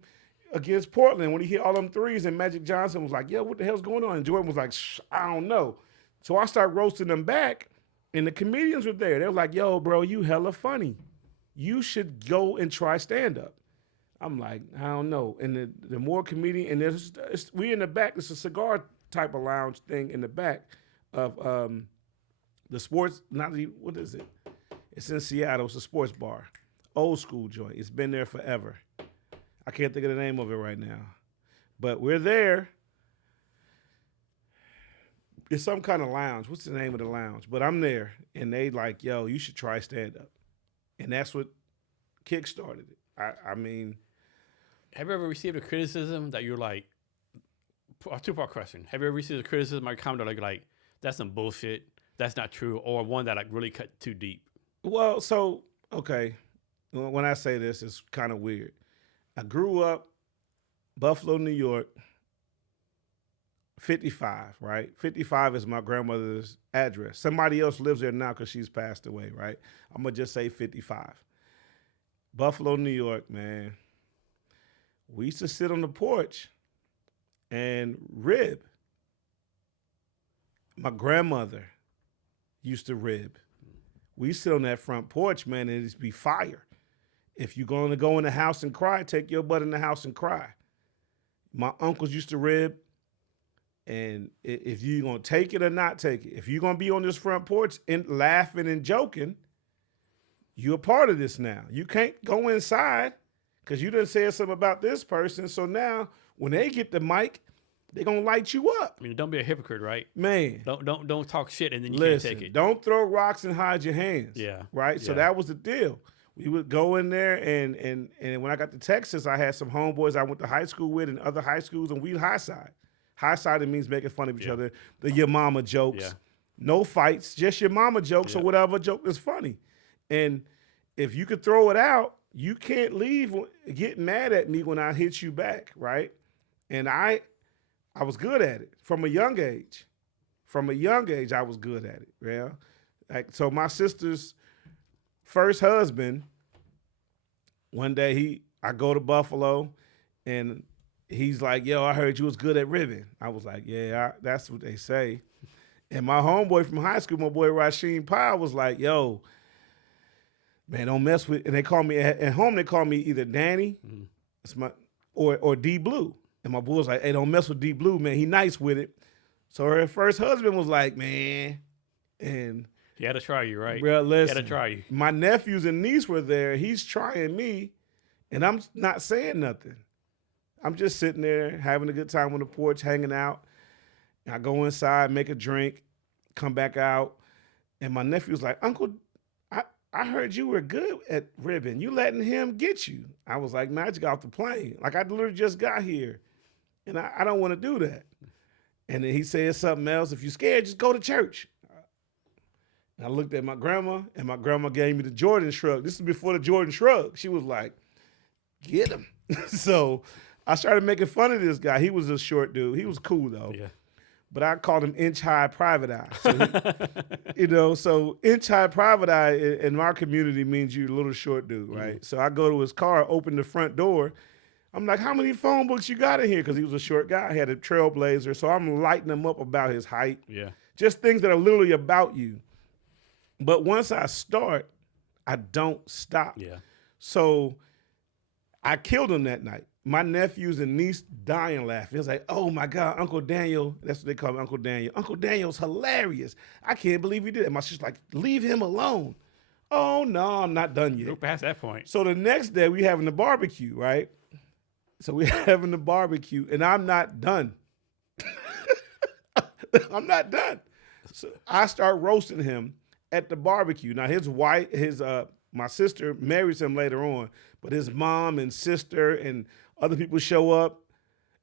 against Portland when he hit all them threes, and Magic Johnson was like, yo, what the hell's going on? And Jordan was like, I don't know. So I started roasting them back, and the comedians were there. They were like, yo, bro, you hella funny. You should go and try stand-up. I'm like, I don't know. And the more comedian, and we in the back, it's a cigar type of lounge thing in the back of the sports, what is it? It's in Seattle. It's a sports bar. Old school joint. It's been there forever. I can't think of the name of it right now. But we're there. It's some kind of lounge. What's the name of the lounge? But I'm there, and they like, yo, you should try stand-up. And that's what kick-started it. I mean. Have you ever received a criticism that you're like, a two-part question. Have you ever received a criticism or comment like, that's some bullshit, that's not true, or one that like really cut too deep? Well, so, okay. When I say this, it's kind of weird. I grew up Buffalo, New York, 55, right? 55 is my grandmother's address. Somebody else lives there now because she's passed away, right? I'm going to just say 55. Buffalo, New York, man. We used to sit on the porch and rib. My grandmother used to rib. We sit on that front porch, man, and it'd be fire. If you're going to go in the house and cry, take your butt in the house and cry. My uncles used to rib, and if you're going to take it or not take it, if you're going to be on this front porch and laughing and joking, you're a part of this now. You can't go inside because you done said something about this person, so now when they get the mic, they're going to light you up. I mean, don't be a hypocrite, right? Man. Don't talk shit and then you Listen, can't take it. Don't throw rocks and hide your hands. Yeah. Right? Yeah. So that was the deal. We would go in there, and when I got to Texas, I had some homeboys I went to high school with and other high schools, and we high side. High side, it means making fun of each other. The your mama jokes. Yeah. No fights, just your mama jokes or whatever joke is funny. And if you could throw it out, you can't leave, get mad at me when I hit you back, right? And I was good at it from a young age. From a young age, I was good at it, yeah. Like, so my sister's first husband, one day I go to Buffalo, and he's like, yo, I heard you was good at ribbing. I was like, yeah, that's what they say. And my homeboy from high school, my boy Rasheen Powell, was like, yo, man, don't mess with, and they call me, at home they call me either Danny, it's or D Blue. And my boy was like, hey, don't mess with D Blue, man, he nice with it. So her first husband was like, man, and he had to try you, right? Bro, listen, he had to try you. My nephews and niece were there. He's trying me, and I'm not saying nothing. I'm just sitting there having a good time on the porch, hanging out. And I go inside, make a drink, come back out, and my nephew's like, Uncle, I heard you were good at ribbing. You letting him get you? I was like, man, I just got off the plane. Like, I literally just got here, and I don't want to do that. And then he said something else. If you're scared, just go to church. And I looked at my grandma, and my grandma gave me the Jordan shrug. This is before the Jordan shrug. She was like, get him. So I started making fun of this guy. He was a short dude. He was cool, though. Yeah. But I called him inch-high private eye. So, so inch-high private eye in our community means you're a little short dude, right? Mm-hmm. So I go to his car, open the front door. I'm like, how many phone books you got in here? Because he was a short guy. He had a Trailblazer. So I'm lighting him up about his height. Yeah. Just things that are literally about you. But once I start, I don't stop. Yeah. So I killed him that night. My nephews and niece dying laughing. It was like, oh my God, Uncle Daniel. That's what they call him, Uncle Daniel. Uncle Daniel's hilarious. I can't believe he did it. My sister's like, leave him alone. Oh no, I'm not done yet. We're past that point. So the next day we having the barbecue, right? So we're having the barbecue, and I'm not done. I'm not done. So I start roasting him at the barbecue. Now his wife, my sister marries him later on, but his mom and sister and other people show up,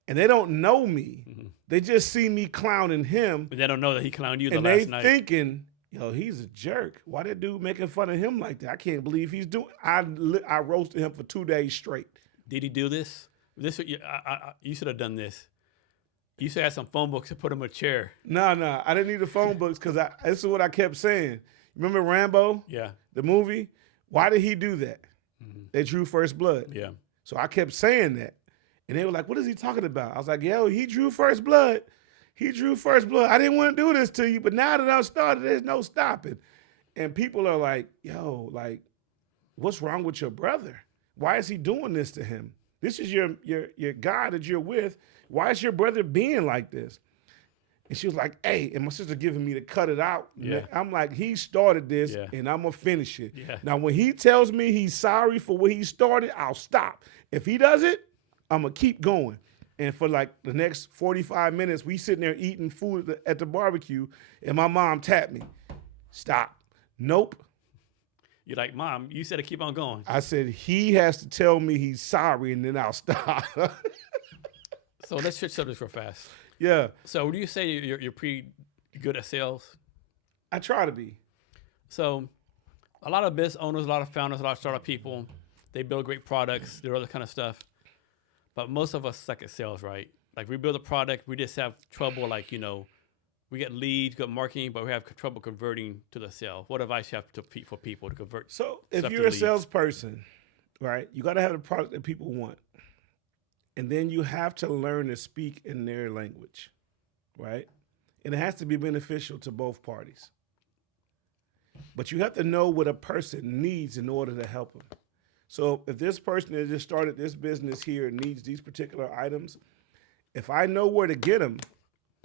and they don't know me. Mm-hmm. They just see me clowning him. But they don't know that he clowned you the last night. And they thinking, yo, he's a jerk. Why that dude making fun of him like that? I can't believe he's doing. I roasted him for 2 days straight. Did he do this? You should have done this. You should have some phone books to put him in a chair. No, I didn't need the phone books because this is what I kept saying. Remember Rambo? Yeah. The movie? Why did he do that? They drew first blood. Yeah. So I kept saying that. And they were like, what is he talking about? I was like, yo, he drew first blood. He drew first blood. I didn't want to do this to you, but now that I've started, there's no stopping. And people are like, yo, like, what's wrong with your brother? Why is he doing this to him? This is your guy that you're with. Why is your brother being like this? And she was like, hey, and my sister giving me to cut it out. Yeah. I'm like, he started this and I'm going to finish it. Yeah. Now, when he tells me he's sorry for what he started, I'll stop. If he does it, I'm going to keep going. And for like the next 45 minutes, we sitting there eating food at the barbecue, and my mom tapped me. Stop. Nope. You're like, Mom, you said to keep on going. I said, he has to tell me he's sorry, and then I'll stop. So let's switch subjects real fast. Yeah. So would you say you're pretty good at sales? I try to be. So a lot of business owners, a lot of founders, a lot of startup people, they build great products, do other kind of stuff. But most of us suck at sales, right? Like we build a product, we just have trouble, like, we get leads, good marketing, but we have trouble converting to the sale. What advice you have for people to convert? So if stuff you're to a leads? salesperson, right, you got to have the product that people want. And then you have to learn to speak in their language, right? And it has to be beneficial to both parties. But you have to know what a person needs in order to help them. So if this person that just started this business here needs these particular items, if I know where to get them,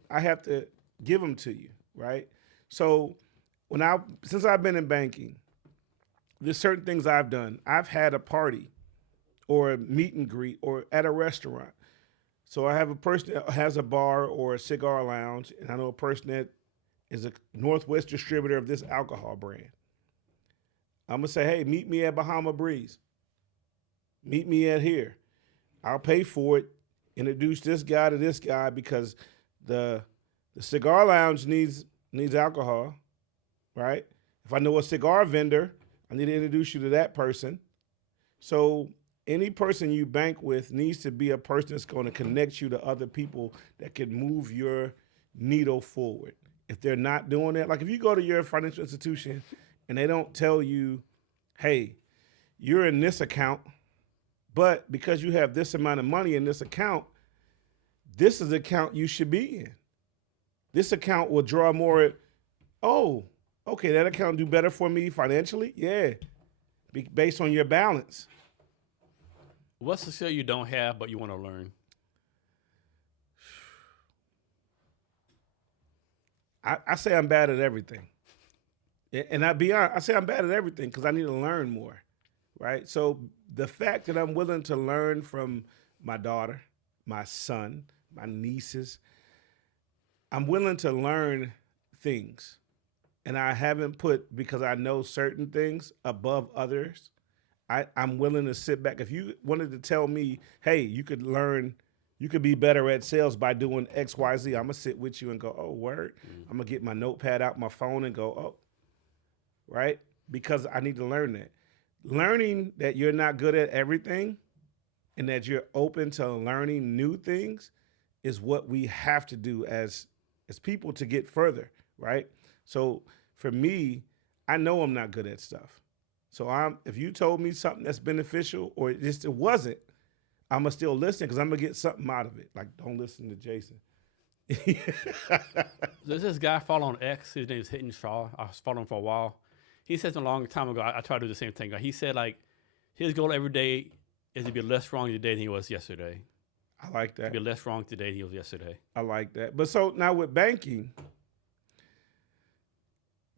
I have to give them to you, right? So since I've been in banking, there's certain things I've done. I've had a party or a meet and greet or at a restaurant. So I have a person that has a bar or a cigar lounge, and I know a person that is a Northwest distributor of this alcohol brand. I'm going to say, hey, meet me at Bahama Breeze. Meet me at here. I'll pay for it. Introduce this guy to this guy because the cigar lounge needs alcohol, right? If I know a cigar vendor, I need to introduce you to that person. So any person you bank with needs to be a person that's going to connect you to other people that can move your needle forward. If they're not doing that, like if you go to your financial institution and they don't tell you, hey, you're in this account, but because you have this amount of money in this account, this is the account you should be in. This account will draw more. Oh, okay, that account do better for me financially? Yeah, based on your balance. What's the skill you don't have but you want to learn? I say I'm bad at everything. And I be honest, I say I'm bad at everything because I need to learn more, right? So the fact that I'm willing to learn from my daughter, my son, my nieces, I'm willing to learn things. And I haven't put, because I know certain things above others, I'm willing to sit back. If you wanted to tell me, hey, you could be better at sales by doing X, Y, Z, I'm going to sit with you and go, oh, word. I'm going to get my notepad out, my phone, and go, oh, right? Because I need to learn that. Learning that you're not good at everything and that you're open to learning new things is what we have to do as people to get further, right? So for me, I know I'm not good at stuff. So if you told me something that's beneficial or it wasn't, I'm going to still listen because I'm going to get something out of it. Like, don't listen to Jason. There's this guy following X. His name is Hidden Shaw. I was following him for a while. He said a long time ago, I try to do the same thing. He said, like, his goal every day is to be less wrong today than he was yesterday. I like that. To be less wrong today than he was yesterday. I like that. But so now with banking,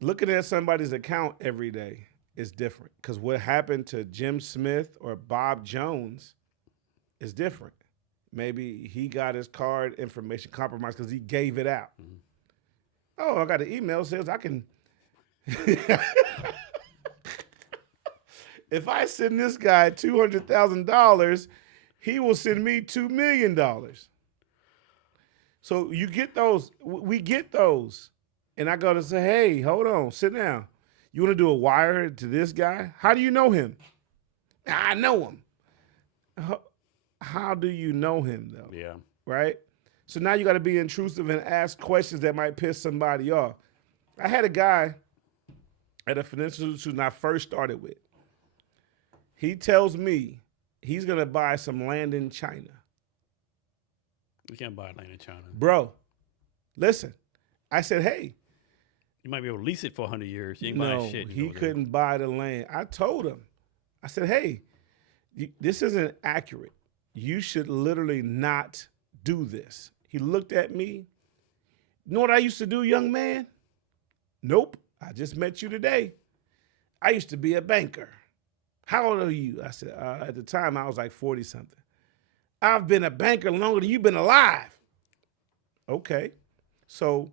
looking at somebody's account every day is different because what happened to Jim Smith or Bob Jones is different. Maybe he got his card information compromised because he gave it out. Mm-hmm. Oh, I got an email that says I can... If I send this guy $200,000, he will send me $2 million. So you get those, we get those. And I go to say, hey, hold on, sit down. You want to do a wire to this guy? How do you know him? I know him. How do you know him, though? Yeah. Right? So now you got to be intrusive and ask questions that might piss somebody off. I had a guy at a financial institution I first started with. He tells me he's going to buy some land in China. You can't buy land in China. Bro, listen. I said, hey. You might be able to lease it for 100 years. You ain't buying shit. He couldn't buy the land. I told him. I said, hey, this isn't accurate. You should literally not do this. He looked at me. You know what I used to do, young man? Nope. I just met you today. I used to be a banker. How old are you? I said, at the time, I was like 40-something. I've been a banker longer than you've been alive. Okay. So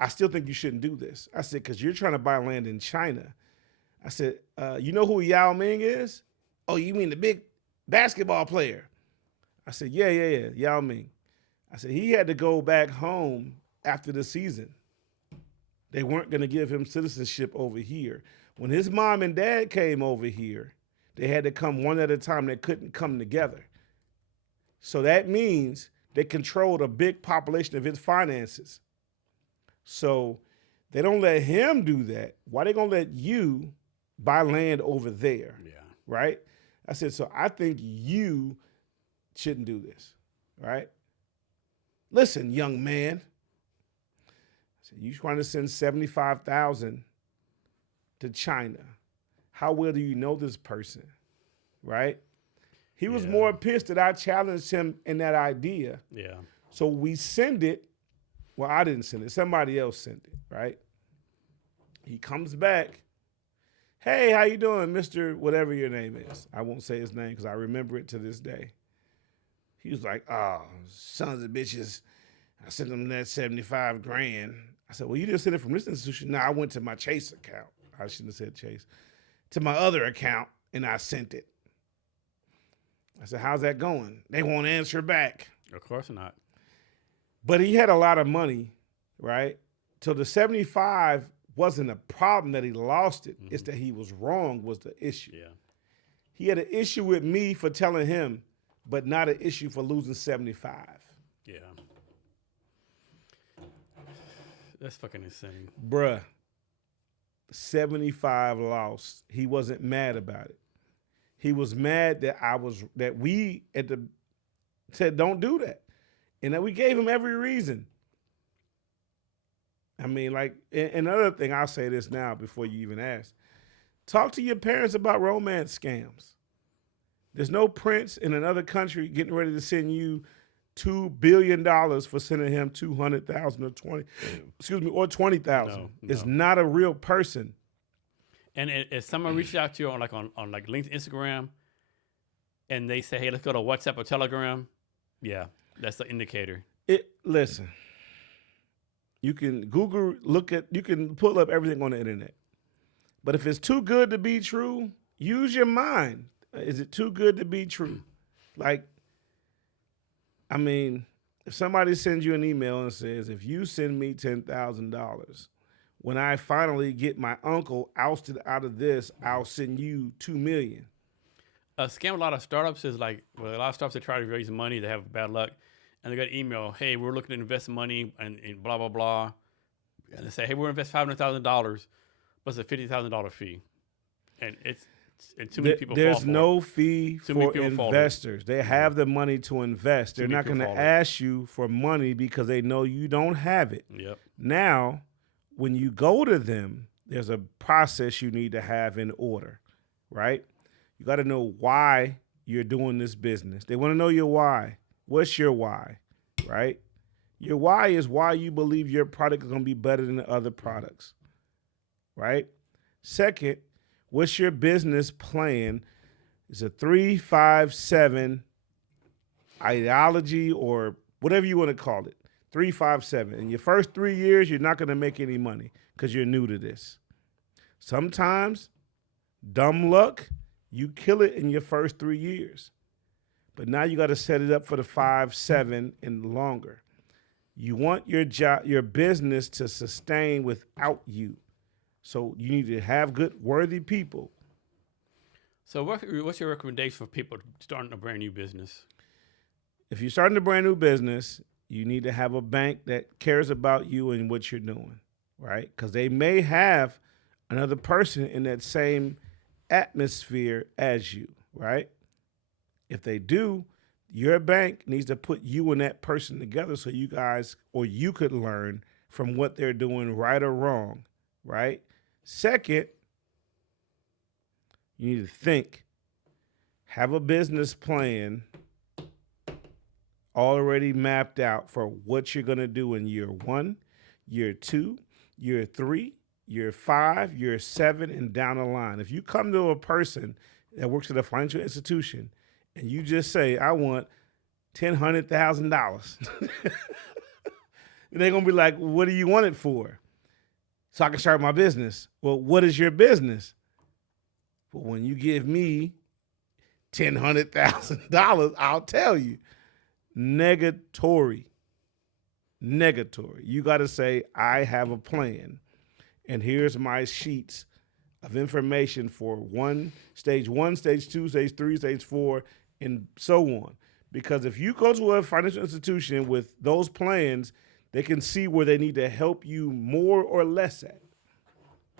I still think you shouldn't do this. I said, because you're trying to buy land in China. I said, you know who Yao Ming is? Oh, you mean the big basketball player? I said, yeah, Yao Ming. I said, he had to go back home after the season. They weren't going to give him citizenship over here. When his mom and dad came over here, they had to come one at a time. They couldn't come together. So that means they controlled a big population of his finances. So they don't let him do that. Why they going to let you buy land over there? Yeah. Right? I said, so I think you shouldn't do this. Right? Listen, young man. I said, you trying to send 75,000 to China. How well do you know this person? Right? He was more pissed that I challenged him in that idea. Yeah. So we send it. Well, I didn't send it. Somebody else sent it, right? He comes back. Hey, how you doing, Mr. whatever your name is? I won't say his name because I remember it to this day. He was like, oh, sons of bitches. I sent them that 75 grand. I said, well, you didn't send it from this institution. No, I went to my Chase account. I shouldn't have said Chase. To my other account, and I sent it. I said, how's that going? They won't answer back. Of course not. But he had a lot of money, right? So the 75 wasn't a problem that he lost it. It's that he was wrong was the issue. Yeah. He had an issue with me for telling him, but not an issue for losing 75. Yeah. That's fucking insane. Bruh, 75 lost. He wasn't mad about it. He was mad that we said don't do that. And that we gave him every reason. I mean, like, another thing, I'll say this now before you even ask. Talk to your parents about romance scams. There's no prince in another country getting ready to send you $2 billion for sending him 200,000 or 20,000. No. It's not a real person. And if someone reaches out to you on LinkedIn, Instagram, and they say, hey, let's go to WhatsApp or Telegram, yeah, that's the indicator. Listen, you can you can pull up everything on the internet. But if it's too good to be true, use your mind. Is it too good to be true? Like, I mean, if somebody sends you an email and says, if you send me $10,000, when I finally get my uncle ousted out of this, I'll send you $2 million. A scam a lot of startups is like, well, a lot of startups, they try to raise money, they have bad luck, and they got an email, hey, we're looking to invest money and blah, blah, blah. And they say, hey, we'll invest $500,000, but it's a $50,000 fee. And too many people fall for it. There's no fee for investors. They have the money to invest. They're not going to ask you for money because they know you don't have it. Yep. Now, when you go to them, there's a process you need to have in order, right? You got to know why you're doing this business. They want to know your why. What's your why, right? Your why is why you believe your product is going to be better than the other products, right? Second, what's your business plan? It's a 3, 5, 7 ideology or whatever you want to call it. 3, 5, 7. In your first 3 years, you're not going to make any money because you're new to this. Sometimes, dumb luck, you kill it in your first 3 years. But now you got to set it up for the 5, 7, and longer. You want your business to sustain without you. So you need to have good, worthy people. So what's your recommendation for people starting a brand new business? If you're starting a brand new business, you need to have a bank that cares about you and what you're doing, right? Because they may have another person in that same atmosphere as you, right? If they do, your bank needs to put you and that person together so you guys, or you could learn from what they're doing, right or wrong, right? Second, you need to think, have a business plan already mapped out for what you're going to do in year 1, year 2, year 3, year 5, year 7, and down the line. If you come to a person that works at a financial institution and you just say, I want $100,000, they're going to be like, what do you want it for? So I can start my business. Well, what is your business? Well, when you give me $100,000, I'll tell you. Negatory. You got to say, I have a plan, and here's my sheets of information for stage 1, stage 2, stage 3, stage 4, and so on. Because if you go to a financial institution with those plans, they can see where they need to help you more or less at.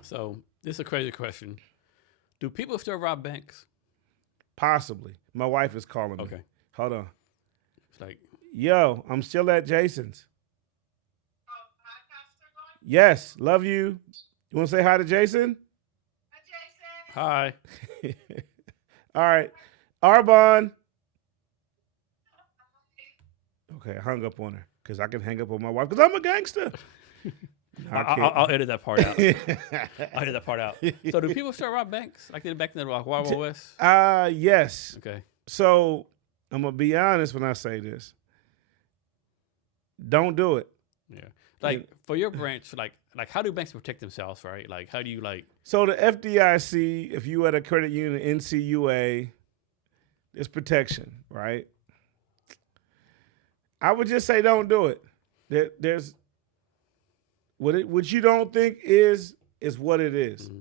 So this is a crazy question. Do people still rob banks? Possibly. My wife is calling me. Okay. Hold on. It's like, yo, I'm still at Jason's. Yes, love you. You want to say hi to Jason? hi. All right. Arbon. Okay, I hung up on her because I can hang up on my wife because I'm a gangster. No, I'll edit that part out. I'll edit that part out. So do people still rob banks like they did back in the Wild Wild West? Yes. Okay. So I'm going to be honest when I say this. Don't do it. Yeah. Like for your branch, like how do banks protect themselves, right? Like how do you like? So the FDIC, if you at a credit union, NCUA, there's protection, right? I would just say don't do it. There's what you don't think is what it is. Mm-hmm.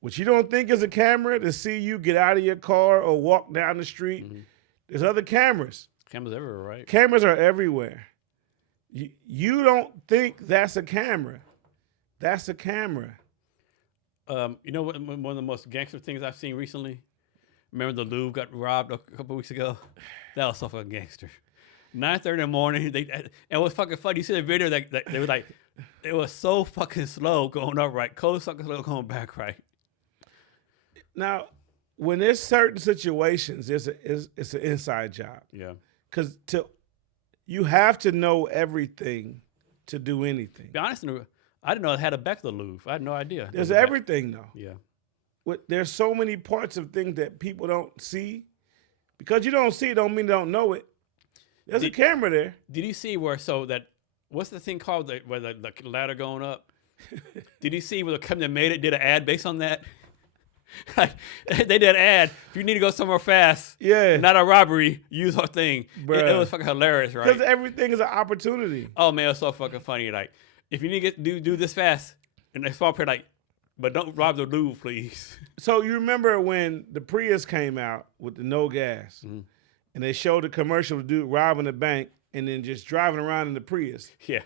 What you don't think is a camera to see you get out of your car or walk down the street. Mm-hmm. There's other cameras. Cameras everywhere, right? Cameras are everywhere. You don't think that's a camera. That's a camera. You know what? One of the most gangster things I've seen recently? Remember the Louvre got robbed a couple weeks ago? That was so fucking gangster. 9:30 in the morning. And it was fucking funny. You see the video that they were like, it was so fucking slow going up right. Cold fucking slow going back right. Now, when there's certain situations, it's an inside job. Yeah. Because you have to know everything to do anything. Be honest, I didn't know it had a back to the Louvre. I had no idea. There's everything, though. Yeah. There's so many parts of things that people don't see. Because you don't see it don't mean they don't know it. There's a camera there. Did you see what's the thing called, where the ladder going up? Did you see where the company that made it did an ad based on that? Like, they did an ad. If you need to go somewhere fast, not a robbery, use our thing. It was fucking hilarious, right? Because everything is an opportunity. Oh man, it was so fucking funny. Like, if you need to do this fast, and they fall up here like, but don't rob the Louvre, please. So you remember when the Prius came out with the no gas, mm-hmm. and they showed the commercial of the dude robbing the bank and then just driving around in the Prius. Yeah.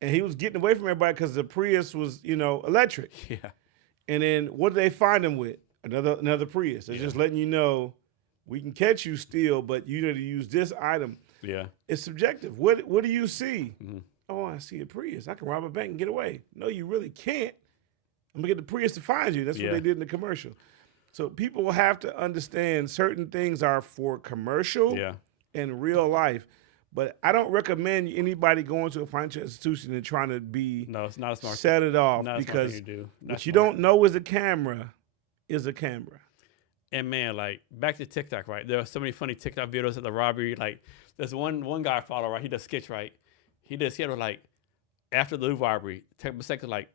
And he was getting away from everybody because the Prius was, electric. Yeah. And then what did they find him with? Another Prius. They're just letting you know, we can catch you still, but you need to use this item. Yeah. It's subjective. What do you see? Mm-hmm. Oh, I see a Prius. I can rob a bank and get away. No, you really can't. I'm going to get the Prius to find you. That's what they did in the commercial. So people will have to understand certain things are for commercial and real life. But I don't recommend anybody going to a financial institution and trying to be it's not a smart set it off because what you don't know is a camera is a camera. And man, like back to TikTok, right? There are so many funny TikTok videos of the robbery. Like there's one guy I follow, right? He does sketch, right? He had like after the Louvre robbery, take a second, like,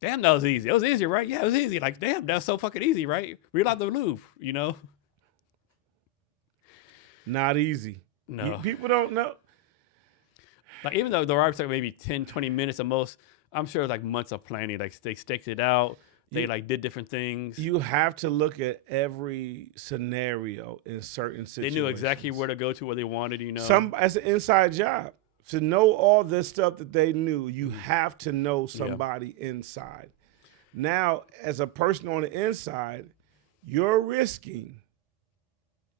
damn, that was easy. It was easy, right? Yeah, it was easy. Like, damn, that's so fucking easy, right? Reload the Louvre, Not easy. No. People don't know. Like, even though the robbery took maybe 10, 20 minutes at most, I'm sure it was like months of planning. Like, they staked it out. They did different things. You have to look at every scenario in certain situations. They knew exactly where to go to, where they wanted, As an inside job. To know all this stuff that they knew, you have to know somebody inside. Now, as a person on the inside, you're risking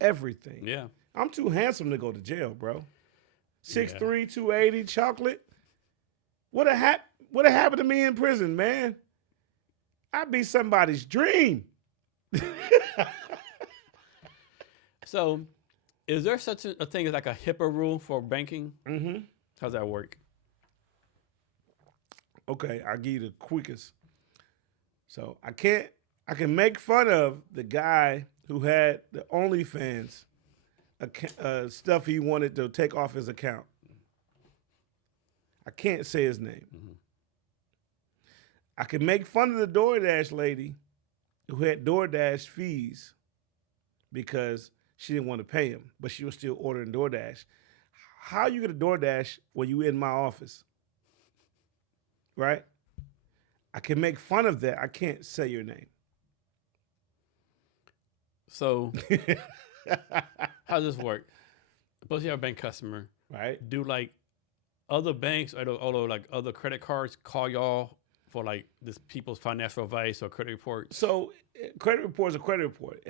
everything. Yeah. I'm too handsome to go to jail, bro. 6'3", 280, chocolate. What happened to me in prison, man? I'd be somebody's dream. So, is there such a thing as like a HIPAA rule for banking? Mm-hmm. How's that work? Okay, I'll give you the quickest. So I can make fun of the guy who had the OnlyFans stuff he wanted to take off his account. I can't say his name. Mm-hmm. I can make fun of the DoorDash lady who had DoorDash fees because she didn't want to pay him, but she was still ordering DoorDash. How you get a DoorDash when you in my office? Right? I can make fun of that. I can't say your name. So, how does this work? Suppose you have a bank customer. Right. Do like other banks or like other credit cards call y'all for like this people's financial advice or credit reports? So credit report is a credit report.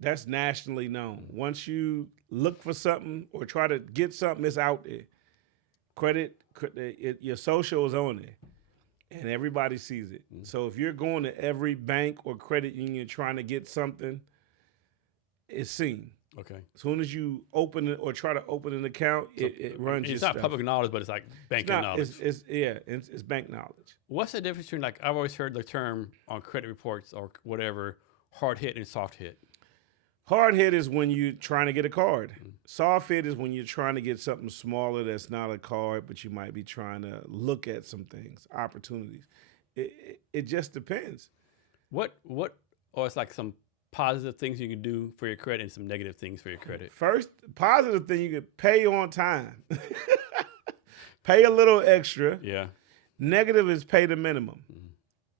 That's nationally known. Once you look for something or try to get something, it's out there. Your social is on there. And everybody sees it. Mm-hmm. So if you're going to every bank or credit union trying to get something, it's seen. Okay. As soon as you open it or try to open an account, so it runs your It's stuff. not public knowledge, but it's like banking knowledge. It's bank knowledge. What's the difference between, like, I've always heard the term on credit reports or whatever, hard hit and soft hit? Hard hit is when you're trying to get a card. Mm-hmm. Soft hit is when you're trying to get something smaller that's not a card, but you might be trying to look at some things, opportunities. It just depends. Or it's like some positive things you can do for your credit and some negative things for your credit. First, positive thing, you can pay on time. Pay a little extra. Yeah. Negative is pay the minimum,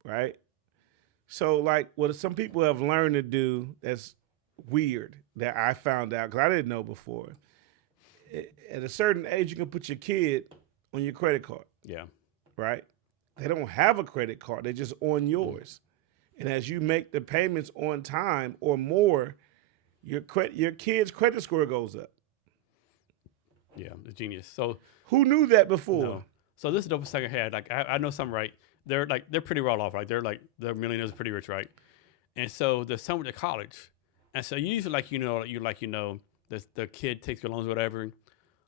right? So like what some people have learned to do that's weird that I found out because I didn't know before. At a certain age, you can put your kid on your credit card. Yeah. Right? They don't have a credit card. They're just on yours. And as you make the payments on time or more, your kid's credit score goes up. Yeah, it's genius. So who knew that before? No. So this is the second head. Like I know some, right? They're pretty well off, right? They're millionaires, pretty rich, right? And so there's someone to college. And so usually the kid takes your loans or whatever.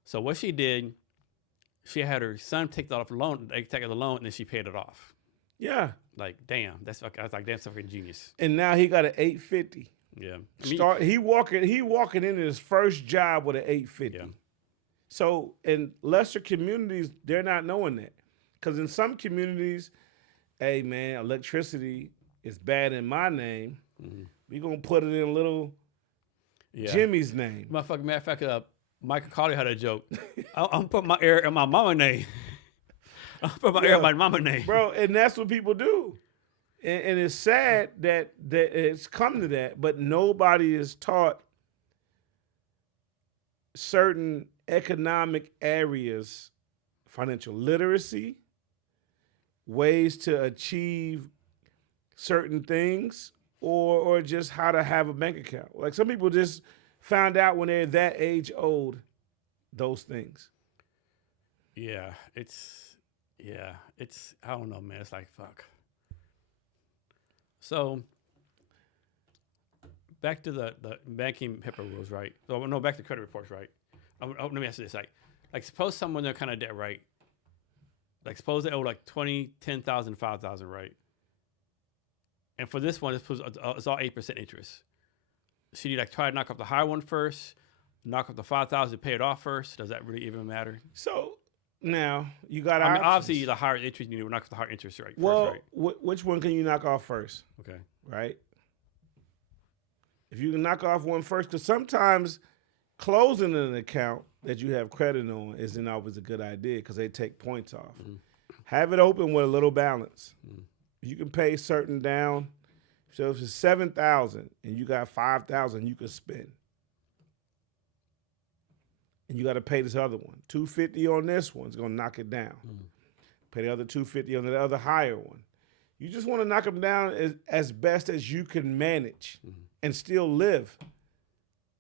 So what she did, she had her son take the loan, and then she paid it off. Yeah. Like, damn, that's fucking genius. And now he got an 850. Yeah. He walking into his first job with an 850. Yeah. So in lesser communities, they're not knowing that. Because in some communities, hey man, electricity is bad in my name. Mm-hmm. We're gonna put it in little Jimmy's name. Matter of fact, Michael Carter had a joke. I'm putting my air in my mama's name. I'm putting my air in my mama's name. Bro, and that's what people do. And it's sad that it's come to that, but nobody is taught certain economic areas, financial literacy, ways to achieve certain things, or just how to have a bank account. Like some people just found out when they're that age old, those things. Yeah, it's I don't know, man. It's like, fuck. So back to the banking HIPAA rules, right? So no, back to credit reports, right? Let me ask you this: like suppose someone they're kind of debt, right? Like suppose they owe like 20, 10,000, 5,000, right? And for this one, it's all 8% interest. Should you like try to knock off the higher one first, knock off the 5,000, pay it off first? Does that really even matter? So now you got. I mean, obviously the higher interest, you need to knock off the higher interest rate. Well, first, right? Which one can you knock off first? Okay. Right. If you can knock off one first, because sometimes closing an account that you have credit on isn't always a good idea because they take points off. Mm-hmm. Have it open with a little balance. Mm-hmm. You can pay certain down. So if it's 7,000 and you got 5,000, you can spend. And you got to pay this other one. 250 on this one is going to knock it down. Mm-hmm. Pay the other 250 on the other higher one. You just want to knock them down as best as you can manage. Mm-hmm. and still live.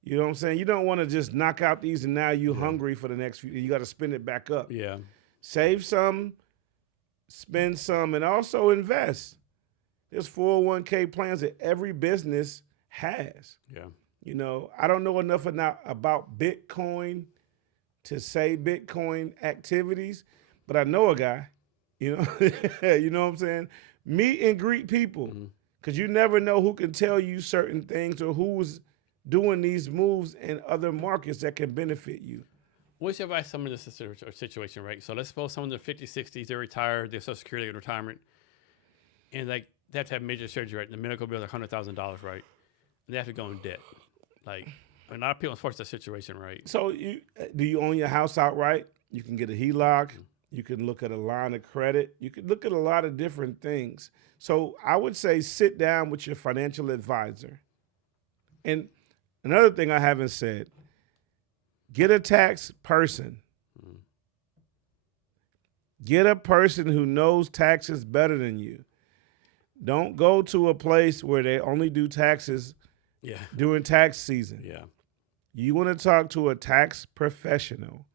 You know what I'm saying? You don't want to just knock out these and now you're hungry for the next few. You got to spend it back up. Yeah. Save some, spend some, and also invest. There's 401k plans that every business has. Yeah. You know, I don't know enough about Bitcoin to say Bitcoin activities, but I know a guy, you know, you know what I'm saying? Meet and greet people, because you never know who can tell you certain things or who's doing these moves in other markets that can benefit you. What's your advice on this situation, right? So let's suppose someone's in their 50s, 60s, they're retired, they're Social Security in retirement, and like they have to have major surgery, right? The medical bill is $100,000, right? And they have to go in debt. Like, a lot of people unfortunate that situation, right? So do you own your house outright? You can get a HELOC. You can look at a line of credit. You can look at a lot of different things. So I would say sit down with your financial advisor. And another thing I haven't said, get a tax person. Get a person who knows taxes better than you. Don't go to a place where they only do taxes during tax season. Yeah. You want to talk to a tax professional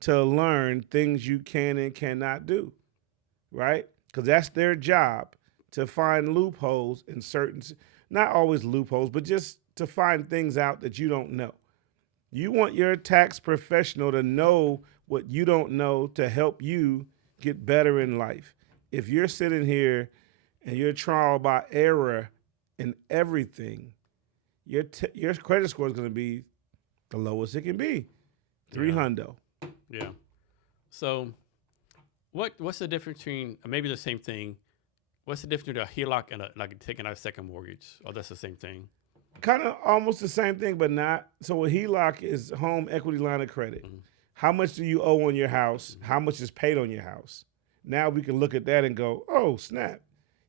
to learn things you can and cannot do, right? Because that's their job, to find loopholes in certain, not always loopholes, but just to find things out that you don't know. You want your tax professional to know what you don't know to help you get better in life. If you're sitting here and you're trial by error in everything, your credit score is going to be the lowest it can be, 300. Yeah. So what's the difference between, maybe the same thing, what's the difference between a HELOC and like taking out a second mortgage? Or that's the same thing? Kind of almost the same thing, but not. So a HELOC is home equity line of credit. How much do you owe on your house? How much is paid on your house? Now we can look at that and go, oh, snap.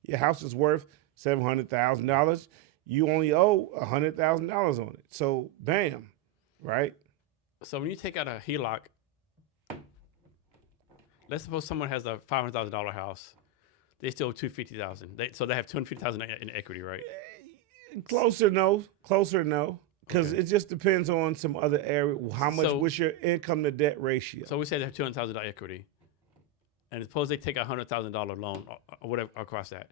Your house is worth $700,000. You only owe $100,000 on it. So bam, right? So when you take out a HELOC, let's suppose someone has a $500,000 house. They still owe $250,000. So they have $250,000 in equity, right? Closer, no. Because it just depends on some other area. How much, what's your income to debt ratio? So we say they have $200,000 equity. And suppose they take a $100,000 loan or whatever across that.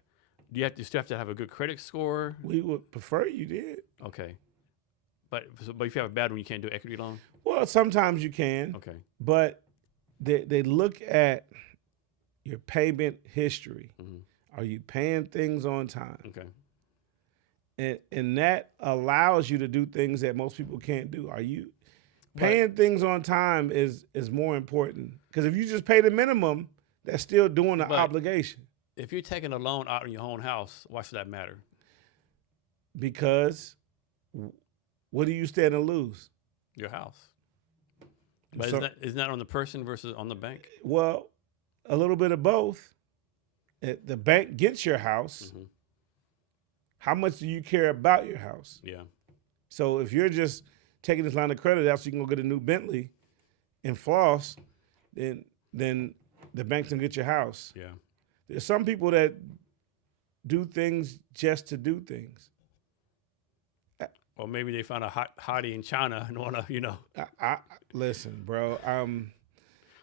Do you still have to have a good credit score? We would prefer you did. Okay. But if you have a bad one, you can't do equity loan? Well, sometimes you can. Okay. But they look at your payment history. Are you paying things on time? Okay. And that allows you to do things that most people can't do. Are you paying things on time is more important. Because if you just pay the minimum, that's still doing the obligation. If you're taking a loan out on your own house, why should that matter? Because what do you stand to lose? Your house. But isn't that on the person versus on the bank? Well, a little bit of both. The bank gets your house. How much do you care about your house? Yeah. So if you're just taking this line of credit out so you can go get a new Bentley and floss, then the bank's gonna get your house. Yeah. There's some people that do things just to do things. Or maybe they found a hottie in China and wanna, Listen, bro.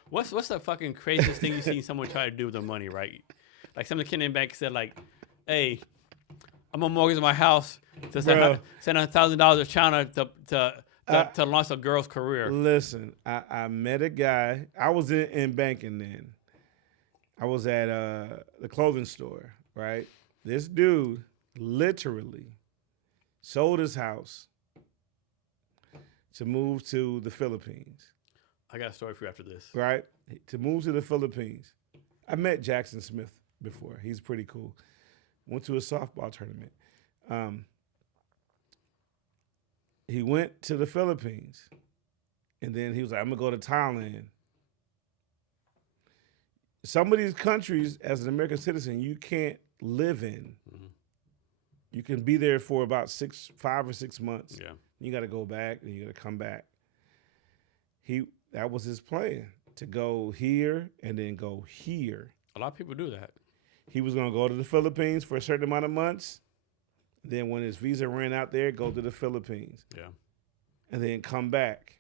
What's the fucking craziest thing you've seen someone try to do with their money, right? Like some of the Kenyan bank said, like, hey, I'm gonna mortgage my house to send $1,000 to China to launch a girl's career. Listen, I met a guy. I was in banking then. I was at the clothing store, right? This dude literally sold his house to move to the Philippines. I got a story for you after this. Right? To move to the Philippines. I met Jackson Smith before. He's pretty cool. Went to a softball tournament. He went to the Philippines. And then he was like, I'm going to go to Thailand. Some of these countries, as an American citizen, you can't live in. You can be there for about 5 or 6 months. Yeah. You got to go back and you got to come back. That was his plan, to go here and then go here. A lot of people do that. He was going to go to the Philippines for a certain amount of months Then when his visa ran out there, go to the Philippines. Yeah. And then come back.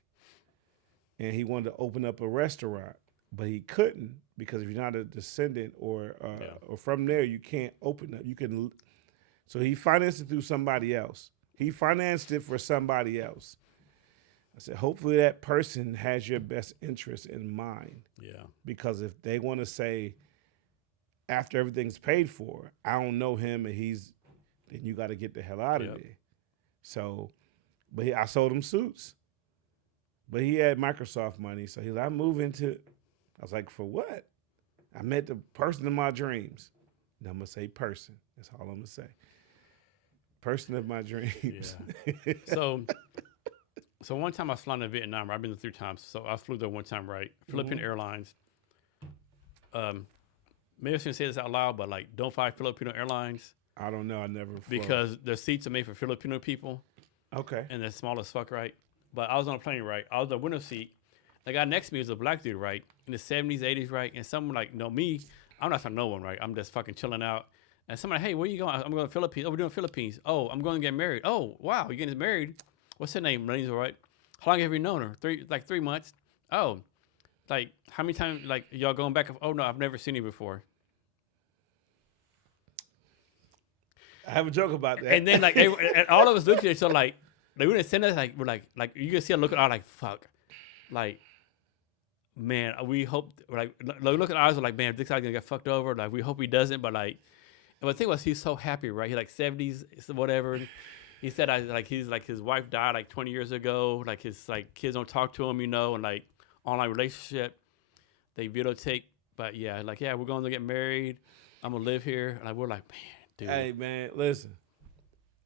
And he wanted to open up a restaurant, but he couldn't because if you're not a descendant or from there, you can't open up. You can. So he financed it through somebody else. He financed it for somebody else. I said, hopefully that person has your best interest in mind. Yeah. Because if they want to say, after everything's paid for, I don't know him and then you got to get the hell out of there. So, but I sold him suits. But he had Microsoft money. So he's like, I was like, for what? I met the person of my dreams. And I'm going to say person. That's all I'm going to say. Person of my dreams. Yeah. So one time I was flying to Vietnam. I've been there 3 times. So I flew there one time, right? Philippine Airlines. Maybe I shouldn't say this out loud, but like, don't fly Filipino Airlines. I don't know. I never flew. Because the seats are made for Filipino people. Okay. And they're small as fuck, right? But I was on a plane, right? I was in the window seat. The guy next to me was a black dude, right? In the 70s, 80s, right? And someone like, me, I'm not from no one, right? I'm just fucking chilling out. And someone, hey, where you going? I'm going to the Philippines. Oh, we're doing Philippines. Oh, I'm going to get married. Oh, wow, you're getting married? What's her name? Lane's all right. How long have you known her? 3 months. Oh, like, how many times, like, y'all going back? Oh, no, I've never seen you before. I have a joke about that. And then, like, and all of us looked at each other, like, we didn't send us, like, we're like, you can see a look at our, like, fuck. Like, man, we hope, like, look at ours, like, man, this guy's gonna get fucked over. Like, we hope he doesn't, but, like, and the thing was, he's so happy, right? He, like, 70s, whatever. He said, his wife died, like, 20 years ago. Like, his, like, kids don't talk to him, and, like, online relationship. They videotape. But, yeah, like, yeah, we're going to get married. I'm gonna live here. And, like, we're like, man, dude. Hey, man, listen.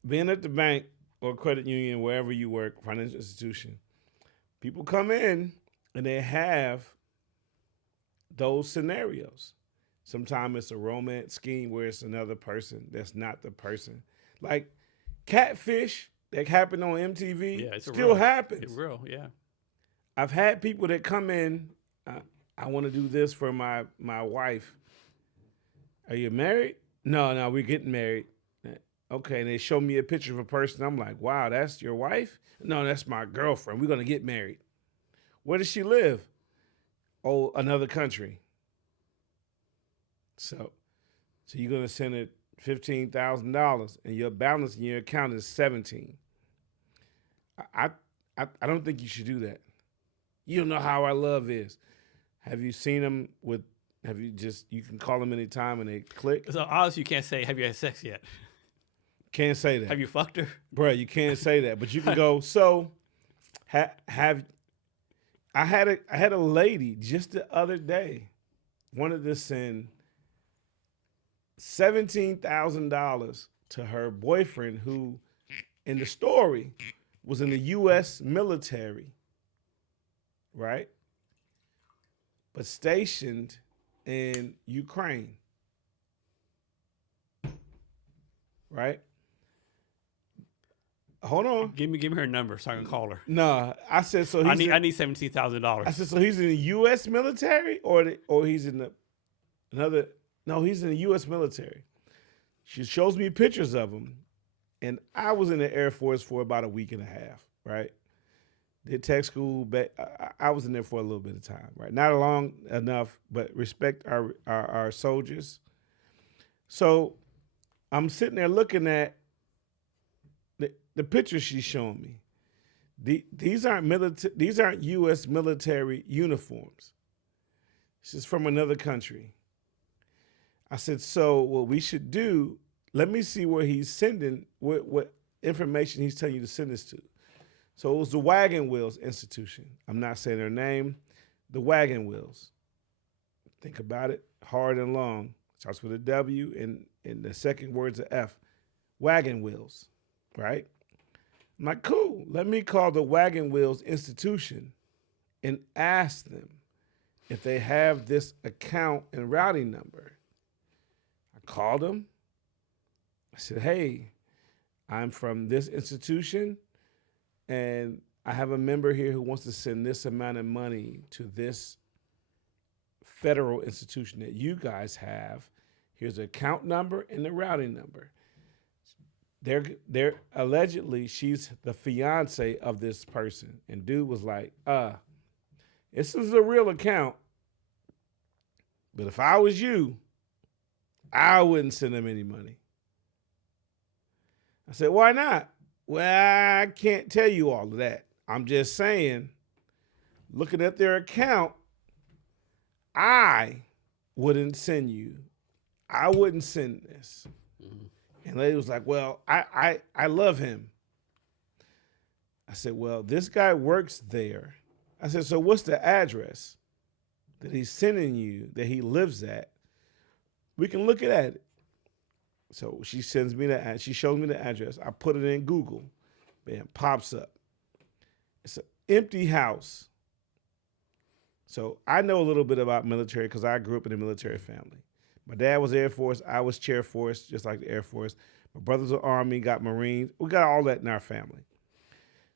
Being at the bank or credit union, wherever you work, financial institution, people come in and they have those scenarios. Sometimes it's a romance scheme where it's another person that's not the person. Like catfish that happened on MTV still happens. It's real, yeah. I've had people that come in, I want to do this for my wife. Are you married? No, we're getting married. Okay, and they show me a picture of a person. I'm like, wow, that's your wife? No, that's my girlfriend. We're going to get married. Where does she live? Oh, another country. So you're going to send her $15,000 and your balance in your account is $17,000. I don't think you should do that. You don't know how our love is. Have you seen them you can call them anytime and they click? So obviously you can't say, have you had sex yet? Can't say that. Have you fucked her? Bro, you can't say that. But you can go, so I had a lady just the other day wanted to send $17,000 to her boyfriend who, in the story, was in the U.S. military, right? But stationed in Ukraine, right? Hold on. Give me her number so I can call her. No, I said so. I need $17,000. I said so. He's in the U.S. military, or he's in another. No, he's in the U.S. military. She shows me pictures of him, and I was in the Air Force for about a week and a half. Right, did tech school, but I was in there for a little bit of time. Right, not long enough, but respect our soldiers. So I'm sitting there looking at the pictures she's showing me. These aren't U.S. military uniforms. This is from another country. I said, so what we should do, let me see where he's sending, what information he's telling you to send this to. So it was the Wagon Wheels Institution. I'm not saying their name. The Wagon Wheels. Think about it, hard and long. Starts with a W and the second word's a F. Wagon Wheels, right? I'm like, cool. Let me call the Wagon Wheels Institution and ask them if they have this account and routing number. I called them. I said, hey, I'm from this institution, and I have a member here who wants to send this amount of money to this federal institution that you guys have. Here's the account number and the routing number. they're allegedly she's the fiance of this person. And dude was like, this is a real account. But if I was you, I wouldn't send them any money. I said, why not? Well, I can't tell you all of that. I'm just saying, looking at their account, I wouldn't send you. I wouldn't send this. And the lady was like, well, I love him. I said, well, this guy works there. I said, so what's the address that he's sending you, that he lives at? We can look at it. So she sends me she shows me the address. I put it in Google. Bam, pops up. It's an empty house. So I know a little bit about military because I grew up in a military family. My dad was Air Force. I was Chair Force, just like the Air Force. My brothers were Army, got Marines. We got all that in our family.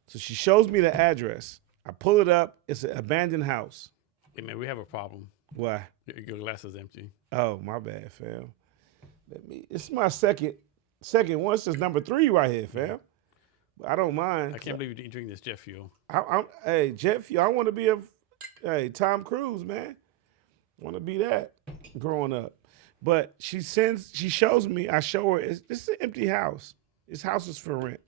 So she shows me the address. I pull it up. It's an abandoned house. Hey, man, we have a problem. Why? Your glass is empty. Oh, my bad, fam. It's my second one. This is number 3 right here, fam. I don't mind. I can't believe you drink this jet fuel. Hey, jet fuel. I want to be Tom Cruise, man. I want to be that growing up. But she shows me, I show her, this is an empty house. This house is for rent.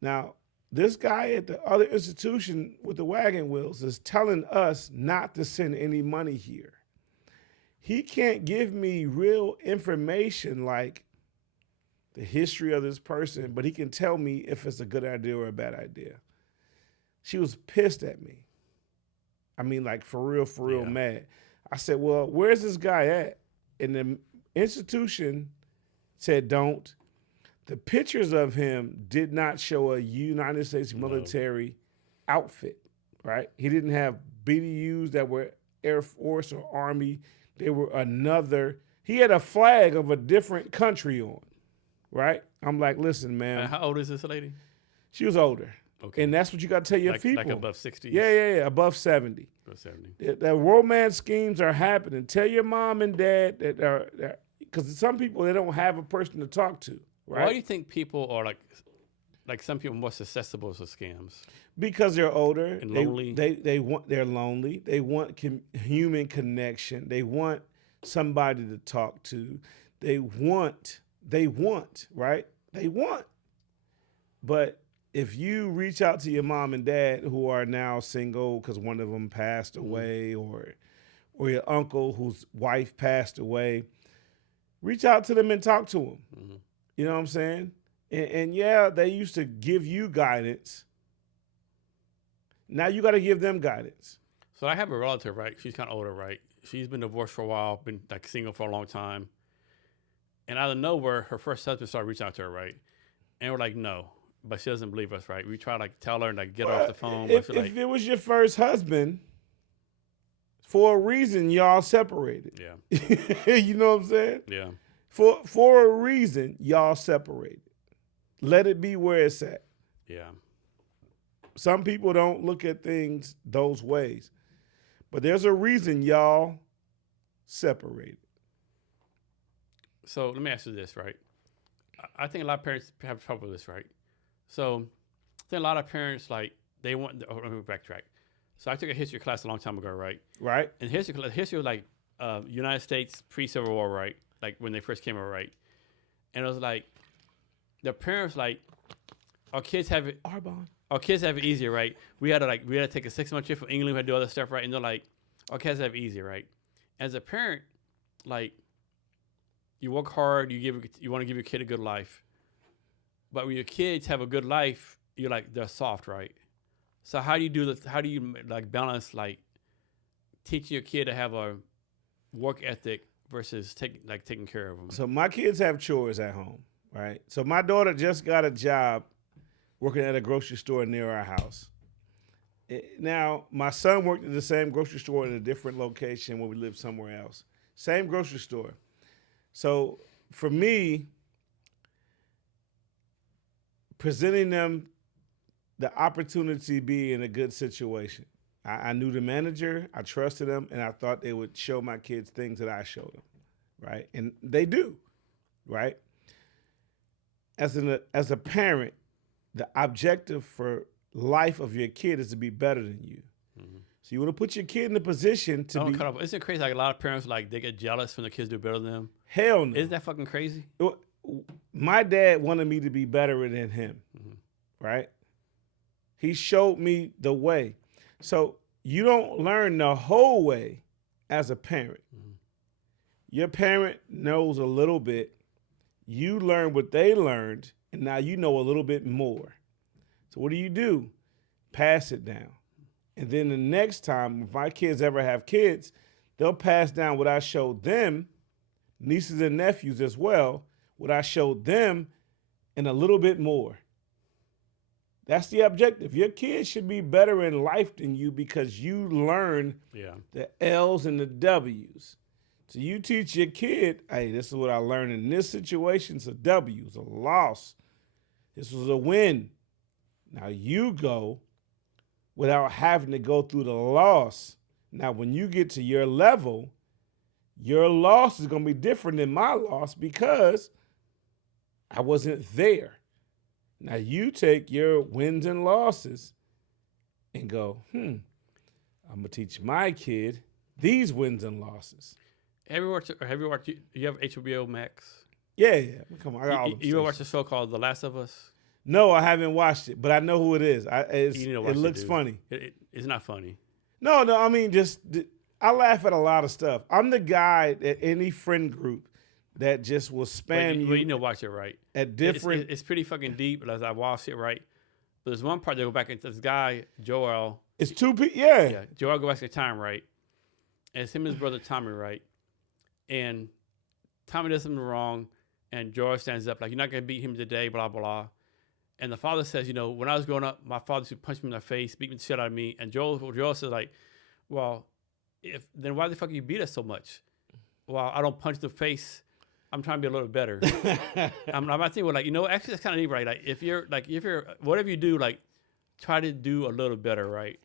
Now, this guy at the other institution with the wagon wheels is telling us not to send any money here. He can't give me real information like the history of this person, but he can tell me if it's a good idea or a bad idea. She was pissed at me. I mean, like for real mad. I said, well, where's this guy at? And the institution said, don't. The pictures of him did not show a United States military outfit, right? He didn't have BDUs that were Air Force or Army. They were he had a flag of a different country on, right? I'm like, listen, man. How old is this lady? She was older. Okay. And that's what you got to tell your people. Like above 60? Yeah, above 70. Above 70. The romance schemes are happening. Tell your mom and dad that because some people, they don't have a person to talk to, right? Why do you think people are like some people more susceptible to scams? Because they're older. And lonely. They're lonely. They want human connection. They want somebody to talk to. They want, right? They want. But if you reach out to your mom and dad who are now single because one of them passed away, or your uncle whose wife passed away, reach out to them and talk to them. Mm-hmm. You know what I'm saying? And yeah, they used to give you guidance. Now you got to give them guidance. So I have a relative, right? She's kind of older, right? She's been divorced for a while, been like single for a long time. And out of nowhere, her first husband started reaching out to her, right? And we're like, no. But she doesn't believe us, right? We try to like tell her and like get her off the phone. If it was your first husband, for a reason, y'all separated. Yeah. You know what I'm saying? Yeah. For a reason, y'all separated. Let it be where it's at. Yeah. Some people don't look at things those ways. But there's a reason y'all separated. So let me ask you this, right? I think a lot of parents have trouble with this, right? So I think a lot of parents, like, they want, let me backtrack. So I took a history class a long time ago, right? Right. And history was like United States pre-Civil War, right? Like when they first came over, right? And it was like, the parents, like, our kids have it. Arbon. Our kids have it easier, right? We had to take a 6-month trip from England. We had to do other stuff, right? And they're like, our kids have it easier, right? As a parent, like, you work hard. You want to give your kid a good life. But when your kids have a good life, you're like, they're soft, right? So how do you do this? How do you like balance like teaching your kid to have a work ethic versus taking care of them? So my kids have chores at home, right? So my daughter just got a job working at a grocery store near our house. Now, my son worked at the same grocery store in a different location when we lived somewhere else. Same grocery store. So for me, presenting them the opportunity to be in a good situation. I knew the manager, I trusted them, and I thought they would show my kids things that I showed them, right? And they do, right? as a parent, the objective for life of your kid is to be better than you. Mm-hmm. So you want to put your kid in a position to be. Isn't it crazy? Like a lot of parents, like they get jealous when the kids do better than them. Hell no. Isn't that fucking crazy? My dad wanted me to be better than him, right? He showed me the way. So you don't learn the whole way as a parent. Mm-hmm. Your parent knows a little bit. You learn what they learned, and now you know a little bit more. So what do? Pass it down. And then the next time, if my kids ever have kids, they'll pass down what I showed them, nieces and nephews as well, what I showed them, and a little bit more. That's the objective. Your kids should be better in life than you because you learn the L's and the W's. So you teach your kid, hey, this is what I learned in this situation. It's a W, it's a loss. This was a win. Now you go without having to go through the loss. Now, when you get to your level, your loss is going to be different than my loss because I wasn't there. Now, you take your wins and losses and go, I'm going to teach my kid these wins and losses. Have you watched, you have HBO Max? Yeah. Come on. I got all you ever watched a show called The Last of Us? No, I haven't watched it, but I know who it is. It looks funny. It's not funny. No, I mean, I laugh at a lot of stuff. I'm the guy at any friend group that just will spam you. You know, watch it right. At different. It's pretty fucking deep, as I watched it right. But there's one part they go back into this guy, Joel. It's two people, yeah. Yeah, Joel goes back in time, right? And it's him and his brother Tommy, right? And Tommy does something wrong, and Joel stands up like, "You're not gonna beat him today," blah blah. And the father says, when I was growing up, my father used to punch me in the face, beat the shit out of me. And Joel says, like, well, then why the fuck you beat us so much? Well, I don't punch the face. I'm trying to be a little better. I'm not thinking, actually that's kind of neat, right? Like if you're whatever you do, like try to do a little better, right?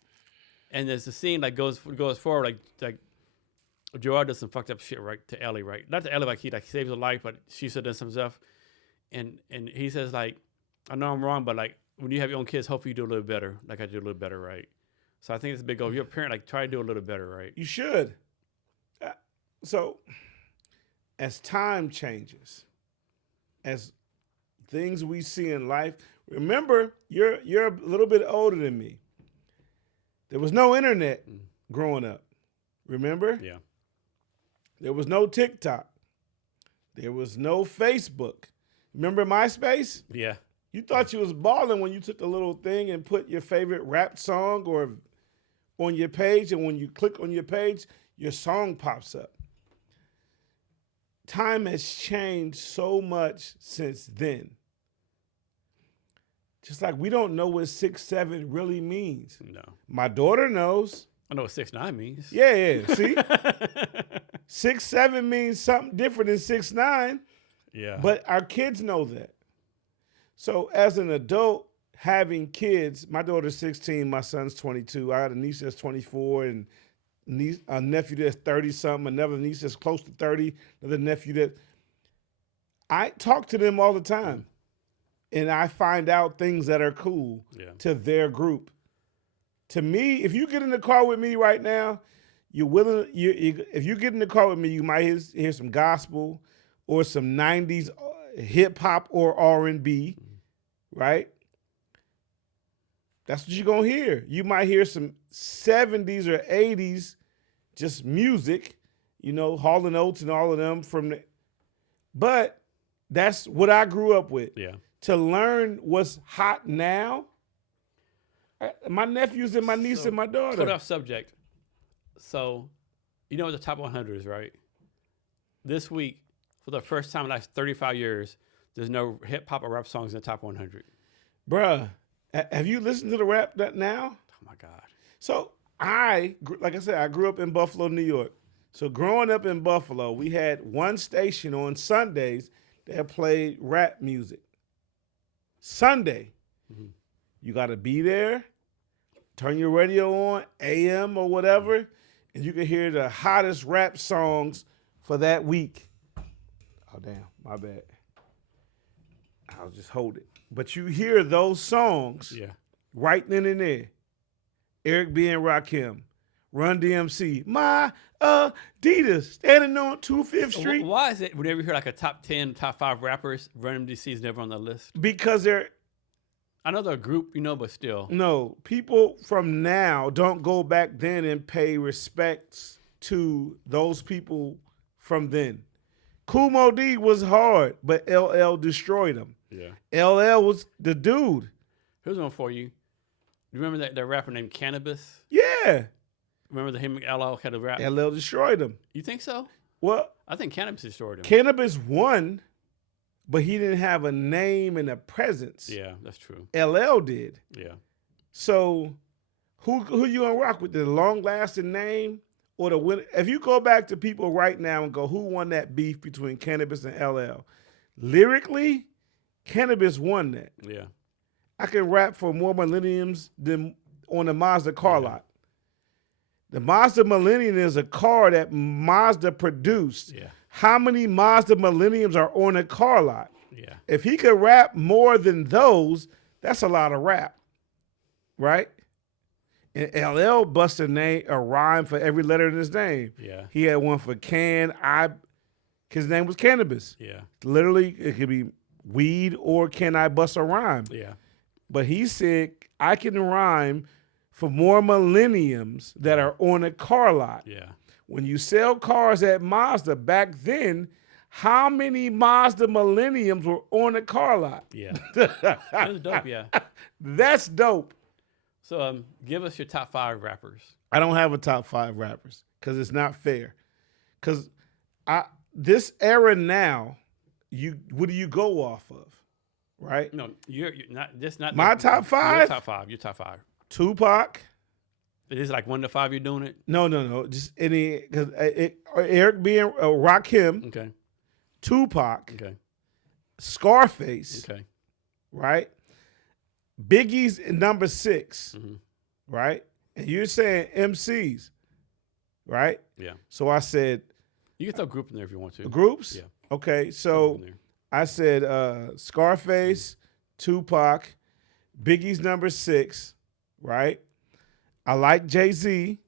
And there's the scene like goes forward, like Joel does some fucked up shit, right, to Ellie, right? Not to Ellie, like he saves her life, but she still does some stuff. And he says, like, I know I'm wrong, but like when you have your own kids, hopefully you do a little better, like I do a little better, right? So I think it's a big goal. If you're a parent, like try to do a little better, right? You should. So as time changes, as things we see in life, remember you're a little bit older than me. There was no internet growing up. Remember? Yeah. There was no TikTok. There was no Facebook. Remember MySpace? Yeah. You thought you was balling when you took the little thing and put your favorite rap song or on your page, and when you click on your page, your song pops up. Time has changed so much since then. Just like we don't know what 6'7" really means. No. My daughter knows. I know what 6'9" means. Yeah. See? 6'7" means something different than 6'9". Yeah. But our kids know that. So as an adult having kids, my daughter's 16, my son's 22. I got a niece that's 24 and a nephew that's 30-something, another niece that's close to 30, another nephew that... I talk to them all the time, and I find out things that are cool to their group. To me, if you get in the car with me right now, if you get in the car with me, you might hear some gospel or some 90s hip-hop or R&B, right? That's what you're going to hear. You might hear some 70s or 80s just music, Hall & Oates and all of them but that's what I grew up with. Yeah. To learn what's hot now, my nephews and my niece and my daughter. Put off subject. So, what the top 100 is, right? This week, for the first time in the last 35 years, there's no hip-hop or rap songs in the top 100. Bruh, have you listened to the rap now? Oh, my God. So, like I said, I grew up in Buffalo, New York. So, growing up in Buffalo, we had one station on Sundays that played rap music. Sunday. Mm-hmm. You got to be there, turn your radio on, AM or whatever, and you can hear the hottest rap songs for that week. Oh, damn, my bad. I'll just hold it. But you hear those songs right then and there. Eric B. and Rakim, Run DMC, My Adidas, standing on 25th Street. Why is it whenever you hear like a top 10, top 5 rappers, Run DMC is never on the list? Because they're... I know they're a group, but still. No, people from now don't go back then and pay respects to those people from then. Kool Moe Dee was hard, but LL destroyed him. Yeah. LL was the dude. Here's one for you. You remember that rapper named Cannabis? Yeah. Remember him and LL had a rap? LL destroyed him. You think so? Well, I think Cannabis destroyed him. Cannabis won, but he didn't have a name and a presence. Yeah, that's true. LL did. Yeah. So who you gonna rock with? The long-lasting name or the winner? If you go back to people right now and go, who won that beef between Cannabis and LL? Lyrically, Cannabis won that. Yeah. I can rap for more millenniums than on the Mazda car lot. The Mazda Millennium is a car that Mazda produced. Yeah. How many Mazda Millenniums are on a car lot? Yeah. If he could rap more than those, that's a lot of rap, right? And LL busted a rhyme for every letter in his name. Yeah. He had one for his name was Cannabis. Yeah. Literally, it could be weed or can I bust a rhyme? Yeah. But he said, I can rhyme for more millenniums that are on a car lot. Yeah. When you sell cars at Mazda back then, how many Mazda millenniums were on a car lot? Yeah. That's dope, yeah. That's dope. So give us your top 5 rappers. I don't have a top 5 rappers because it's not fair. Because this era now, what do you go off of? Right? No, you're not. Just not my top 5. Your top 5. Your top 5. Tupac. It is like 1 to 5. You're doing it. No. Just any because Eric B. and Rakim. Okay. Tupac. Okay. Scarface. Okay. Right. Biggie's number 6. Mm-hmm. Right. And you're saying MCs. Right. Yeah. So I said. You can throw group in there if you want to. Groups. Yeah. Okay. So. I said Scarface, Tupac, Biggie's number 6, right? I like Jay-Z.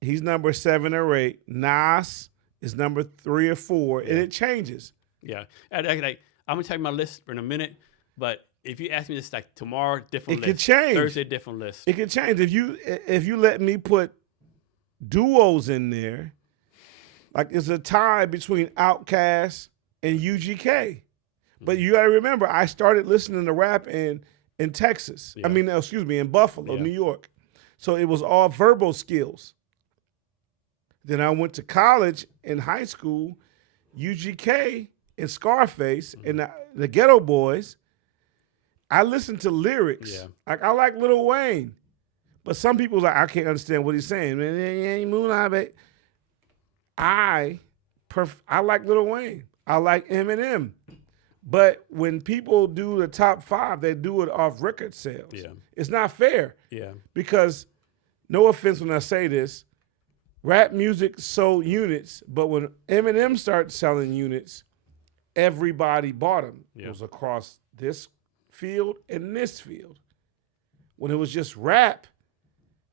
He's number 7 or 8. Nas is number 3 or 4, and it changes. Yeah. I'm going to tell you my list in a minute, but if you ask me this like tomorrow, different list. It could change. Thursday, different list. It could change. If you let me put duos in there, like it's a tie between Outkast and UGK. But you got to remember, I started listening to rap in Texas. Yeah. In Buffalo, New York. So it was all verbal skills. Then I went to college and high school, UGK and Scarface and the Ghetto Boys. I listened to lyrics. Yeah. Like I like Lil Wayne. But some people like, I can't understand what he's saying. Man, I like Lil Wayne. I like Eminem. But when people do the top 5, they do it off record sales. Yeah. It's not fair. Yeah. Because, no offense when I say this, rap music sold units, but when Eminem started selling units, everybody bought them. Yeah. It was across this field and this field. When it was just rap,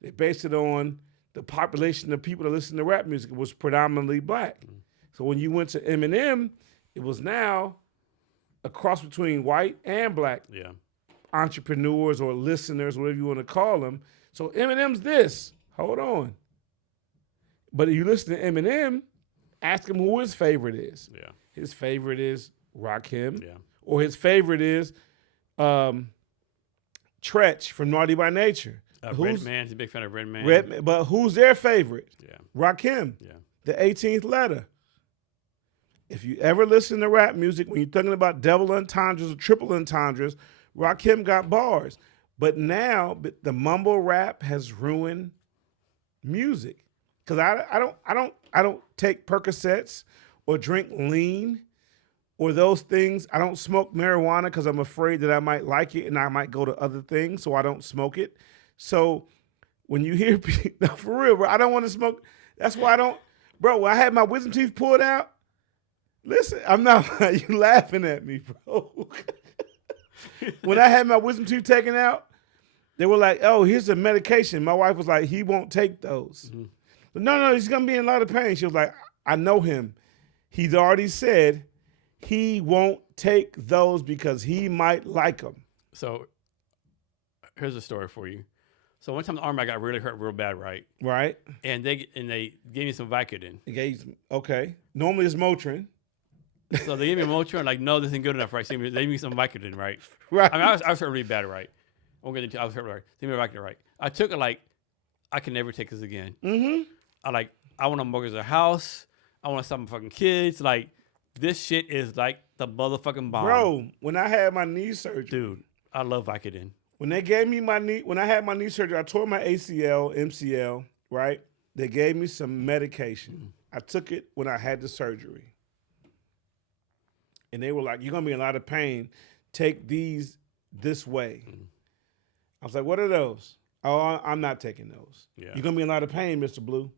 they based it on the population of people that listen to rap music. It was predominantly black. Mm. So when you went to Eminem, it was now a cross between white and black entrepreneurs or listeners, whatever you want to call them. So Eminem's this. Hold on. But if you listen to Eminem, ask him who his favorite is. Yeah. His favorite is Rakim. Yeah. Or his favorite is Tretch from Naughty by Nature. Redman, he's a big fan of Redman. But who's their favorite? Yeah. Rakim. Yeah. The 18th letter. If you ever listen to rap music, when you're talking about double entendres or triple entendres, Rakim got bars. But now the mumble rap has ruined music. Because I don't take Percocets or drink lean or those things. I don't smoke marijuana because I'm afraid that I might like it and I might go to other things, so I don't smoke it. So when you hear people, no, for real, bro, I don't want to smoke. That's why I don't, bro. When I had my wisdom teeth pulled out, listen, I'm not. You laughing at me, bro? When I had my wisdom tooth taken out, they were like, "Oh, here's the medication." My wife was like, "He won't take those." Mm-hmm. But no, he's gonna be in a lot of pain. She was like, "I know him. He's already said he won't take those because he might like them." So here's a story for you. So one time the arm I got really hurt real bad, right? Right. And they gave me some Vicodin. Okay. Normally it's Motrin. So they gave me Motrin. Like, no, this isn't good enough, right? So they gave me some Vicodin, right? Right. I mean, I was hurt really bad, right? I was hurt right. They gave me Vicodin, right? I took it like, I can never take this again. Mm-hmm. I want to mortgage a house. I want to stop my fucking kids. Like, this shit is like the motherfucking bomb. Bro, when I had my knee surgery. Dude, I love Vicodin. When they gave me when I had my knee surgery, I tore my ACL, MCL, right? They gave me some medication. I took it when I had the surgery. And they were like, "You're going to be in a lot of pain. Take these this way." I was like, "What are those?" "Oh, I'm not taking those." Yeah. "You're going to be in a lot of pain, Mr. Blue."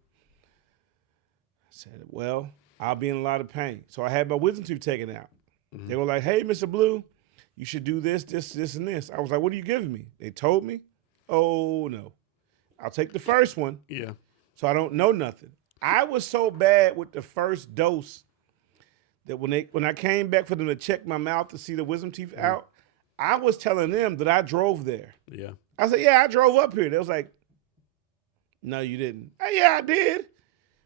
I said, "Well, I'll be in a lot of pain." So I had my wisdom tooth taken out. They were like, "Hey, Mr. Blue, you should do this, this, this, and this." I was like, "What are you giving me?" They told me. Oh, no. I'll take the first one. Yeah. So I don't know nothing. I was so bad with the first dose that when I came back for them to check my mouth to see the wisdom teeth out, I was telling them that I drove there. Yeah. I said, "Yeah, I drove up here." They was like, "No, you didn't." "Hey, yeah, I did."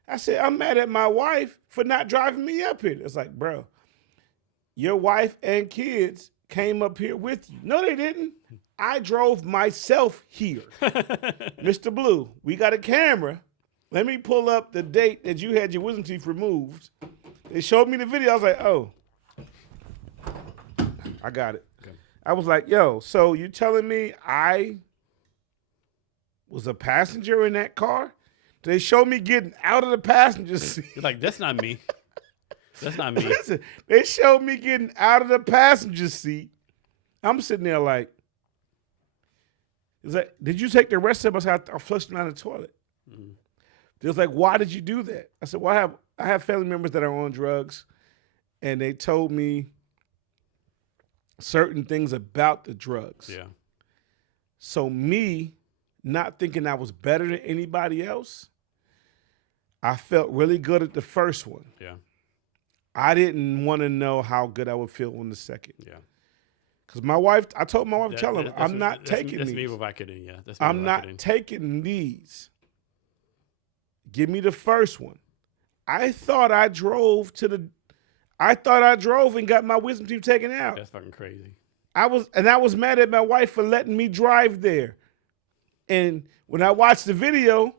I said, "I'm mad at my wife for not driving me up here." It's like, bro, your wife and kids came up here with you. "No, they didn't. I drove myself here." "Mr. Blue, we got a camera. Let me pull up the date that you had your wisdom teeth removed." They showed me the video. I was like, "Oh, I got it." Okay. I was like, "Yo, so you telling me I was a passenger in that car?" They showed me getting out of the passenger seat. You're like, that's not me. That's not me. Listen, they showed me getting out of the passenger seat. I'm sitting there like, it's like, "Did you take the rest of us?" I flushed them down the toilet. They was like, "Why did you do that?" I said, "Well, I have family members that are on drugs, and they told me certain things about the drugs." Yeah. So me not thinking I was better than anybody else, I felt really good at the first one. Yeah. I didn't want to know how good I would feel on the second. Yeah. Because my wife, I told my wife, tell him, "I'm not taking that's these. Me with Vicodin, yeah. That's I'm not taking these. Give me the first one." I thought I drove and got my wisdom teeth taken out. That's fucking crazy. I was mad at my wife for letting me drive there. And when I watched the video,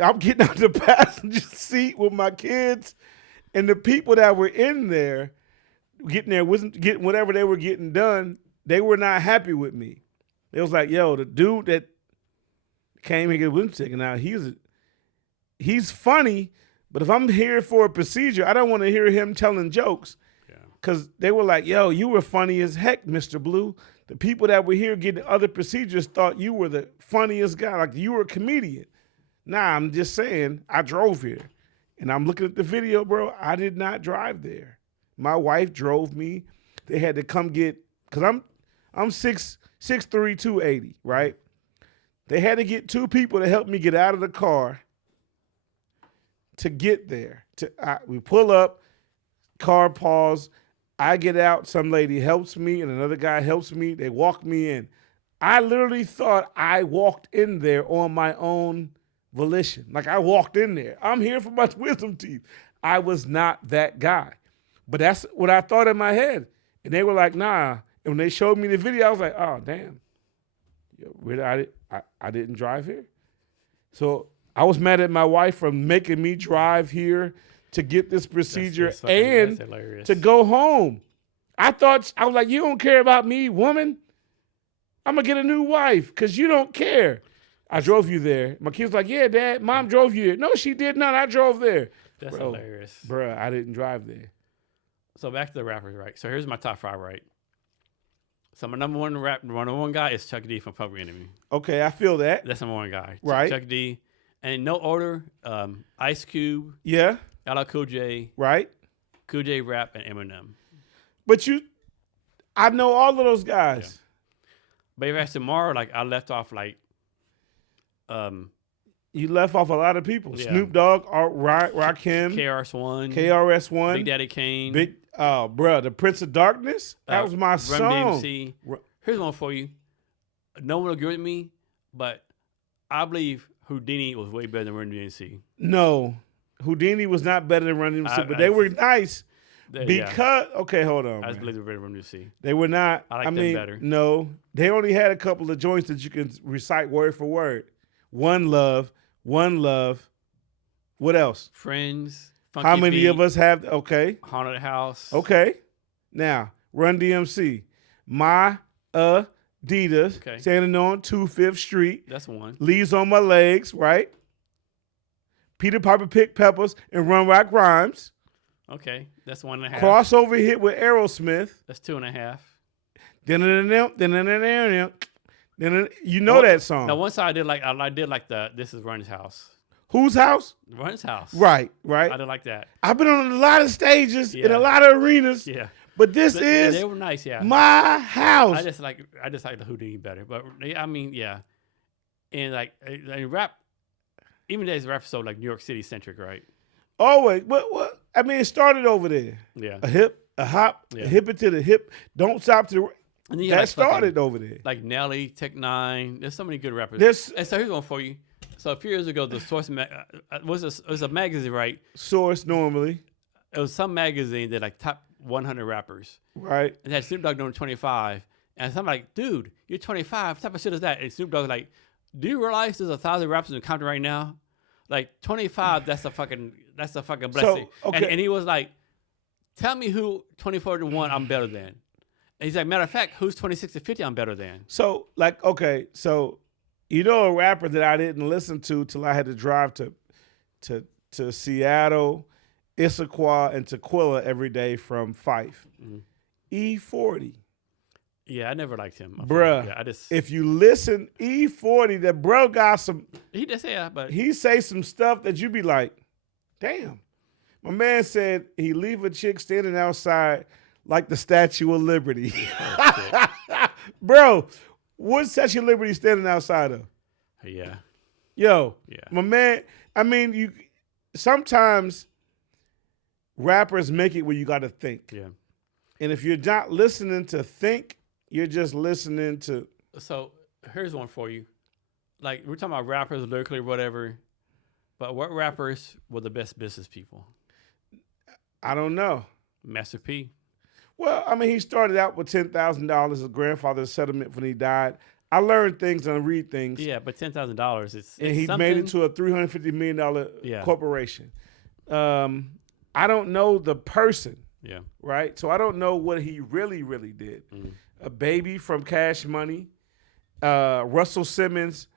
I'm getting out the passenger seat with my kids, and the people that were in there getting whatever they were getting done, they were not happy with me. It was like, "Yo, the dude that came here to get wisdom taken out, he's funny, but if I'm here for a procedure, I don't want to hear him telling jokes." Because they were like, "Yo, you were funny as heck, Mr. Blue. The people that were here getting other procedures thought you were the funniest guy, like you were a comedian." Nah, I'm just saying, I drove here. And I'm looking at the video, bro. I did not drive there. My wife drove me. They had to come get, because I'm 6'3", 280, right? They had to get two people to help me get out of the car to get there. We pull up, car pause. I get out, some lady helps me, and another guy helps me. They walk me in. I literally thought I walked in there on my own volition. Like, I walked in there. I'm here for my wisdom teeth. I was not that guy. But that's what I thought in my head. And they were like, "Nah." And when they showed me the video, I was like, "Oh, damn. Really, I didn't drive here?" So I was mad at my wife for making me drive here to get this procedure and to go home. I was like, "You don't care about me, woman? I'm going to get a new wife because you don't care. I drove you there." My kid's like, "Yeah, Dad, Mom drove you there." "No, she did not. I drove there." That's hilarious. Bro, I didn't drive there. So back to the rappers, right? So here's my top 5, right? So my number one guy is Chuck D from Public Enemy. Okay, I feel that. That's number one guy. Right. Chuck D. And in no order, Ice Cube. I know all of those guys. But if I asked tomorrow, like I left off like, You left off a lot of people. Yeah. Snoop Dogg, Rakim, KRS-One, KRS-One, Big Daddy Kane, the Prince of Darkness. That was my Run song. DMC. Here's one for you. No one will agree with me, but I believe Houdini was way better than Run DMC. No, Houdini was not better than Run DMC, but they were nice. Because okay, hold on. I just man. believe they were better than Run DMC. They were not. I like them better. No, they only had a couple of joints that you can recite word for word. One love. What else? Friends. Funky How many Beat, of us have? Okay. Haunted House. Okay. Now, Run DMC. My Adidas. Okay. Standing on 25th Street. That's one. Leaves on my legs, right? Peter Piper picked peppers and Run Rock Rhymes. Okay. That's 1.5. Crossover hit with Aerosmith. That's 2.5. You know that song. Now, one side I did like the This Is Run's House. Whose house? Run's House. Right. I did like that. I've been on a lot of stages in a lot of arenas. Yeah. But they were nice, yeah. My house. I just like the Houdini better. But I mean, yeah. And like rap, even there's rap so like New York City centric, right? Always. What? I mean, it started over there. Yeah. A hip, a hop, a hip it to the hip. Don't stop to the. And then that started over there. Like Nelly, Tech Nine. There's so many good rappers. And so here's one for you. So a few years ago, the Source was a magazine, right? Source normally. It was some magazine that like top 100 rappers. Right. And had Snoop Dogg doing 25. And so I'm like, dude, you're 25. What type of shit is that? And Snoop Dogg was like, do you realize there's 1,000 rappers in Compton right now? Like 25, that's a fucking blessing. So, okay. And he was like, tell me who 24 to 1 I'm better than. And he's like, matter of fact, who's 26 to 50 I'm better than? So, like, okay, so you know a rapper that I didn't listen to till I had to drive to Seattle, Issaquah, and Tequila every day from Fife. Mm-hmm. E40. Yeah, I never liked him. Bruh, yeah, if you listen, E40, that bro got some. He just but he say some stuff that you be like, damn. My man said he leave a chick standing outside like the Statue of Liberty. Oh, bro, what Statue of Liberty standing outside of? Yeah. Yo, yeah. My man, I mean, sometimes rappers make it where you got to think. Yeah. And if you're not listening to think, you're just listening to. So here's one for you. Like, we're talking about rappers, lyrically, whatever. But what rappers were the best business people? I don't know. Master P. Well, I mean, he started out with $10,000 as grandfather's settlement when he died. I learned things and I read things. Yeah, but $10,000, it's and he something. made it to a $350 million corporation. I don't know the person. Yeah. Right? So I don't know what he really, really did. Mm-hmm. A Baby from Cash Money. Russell Simmons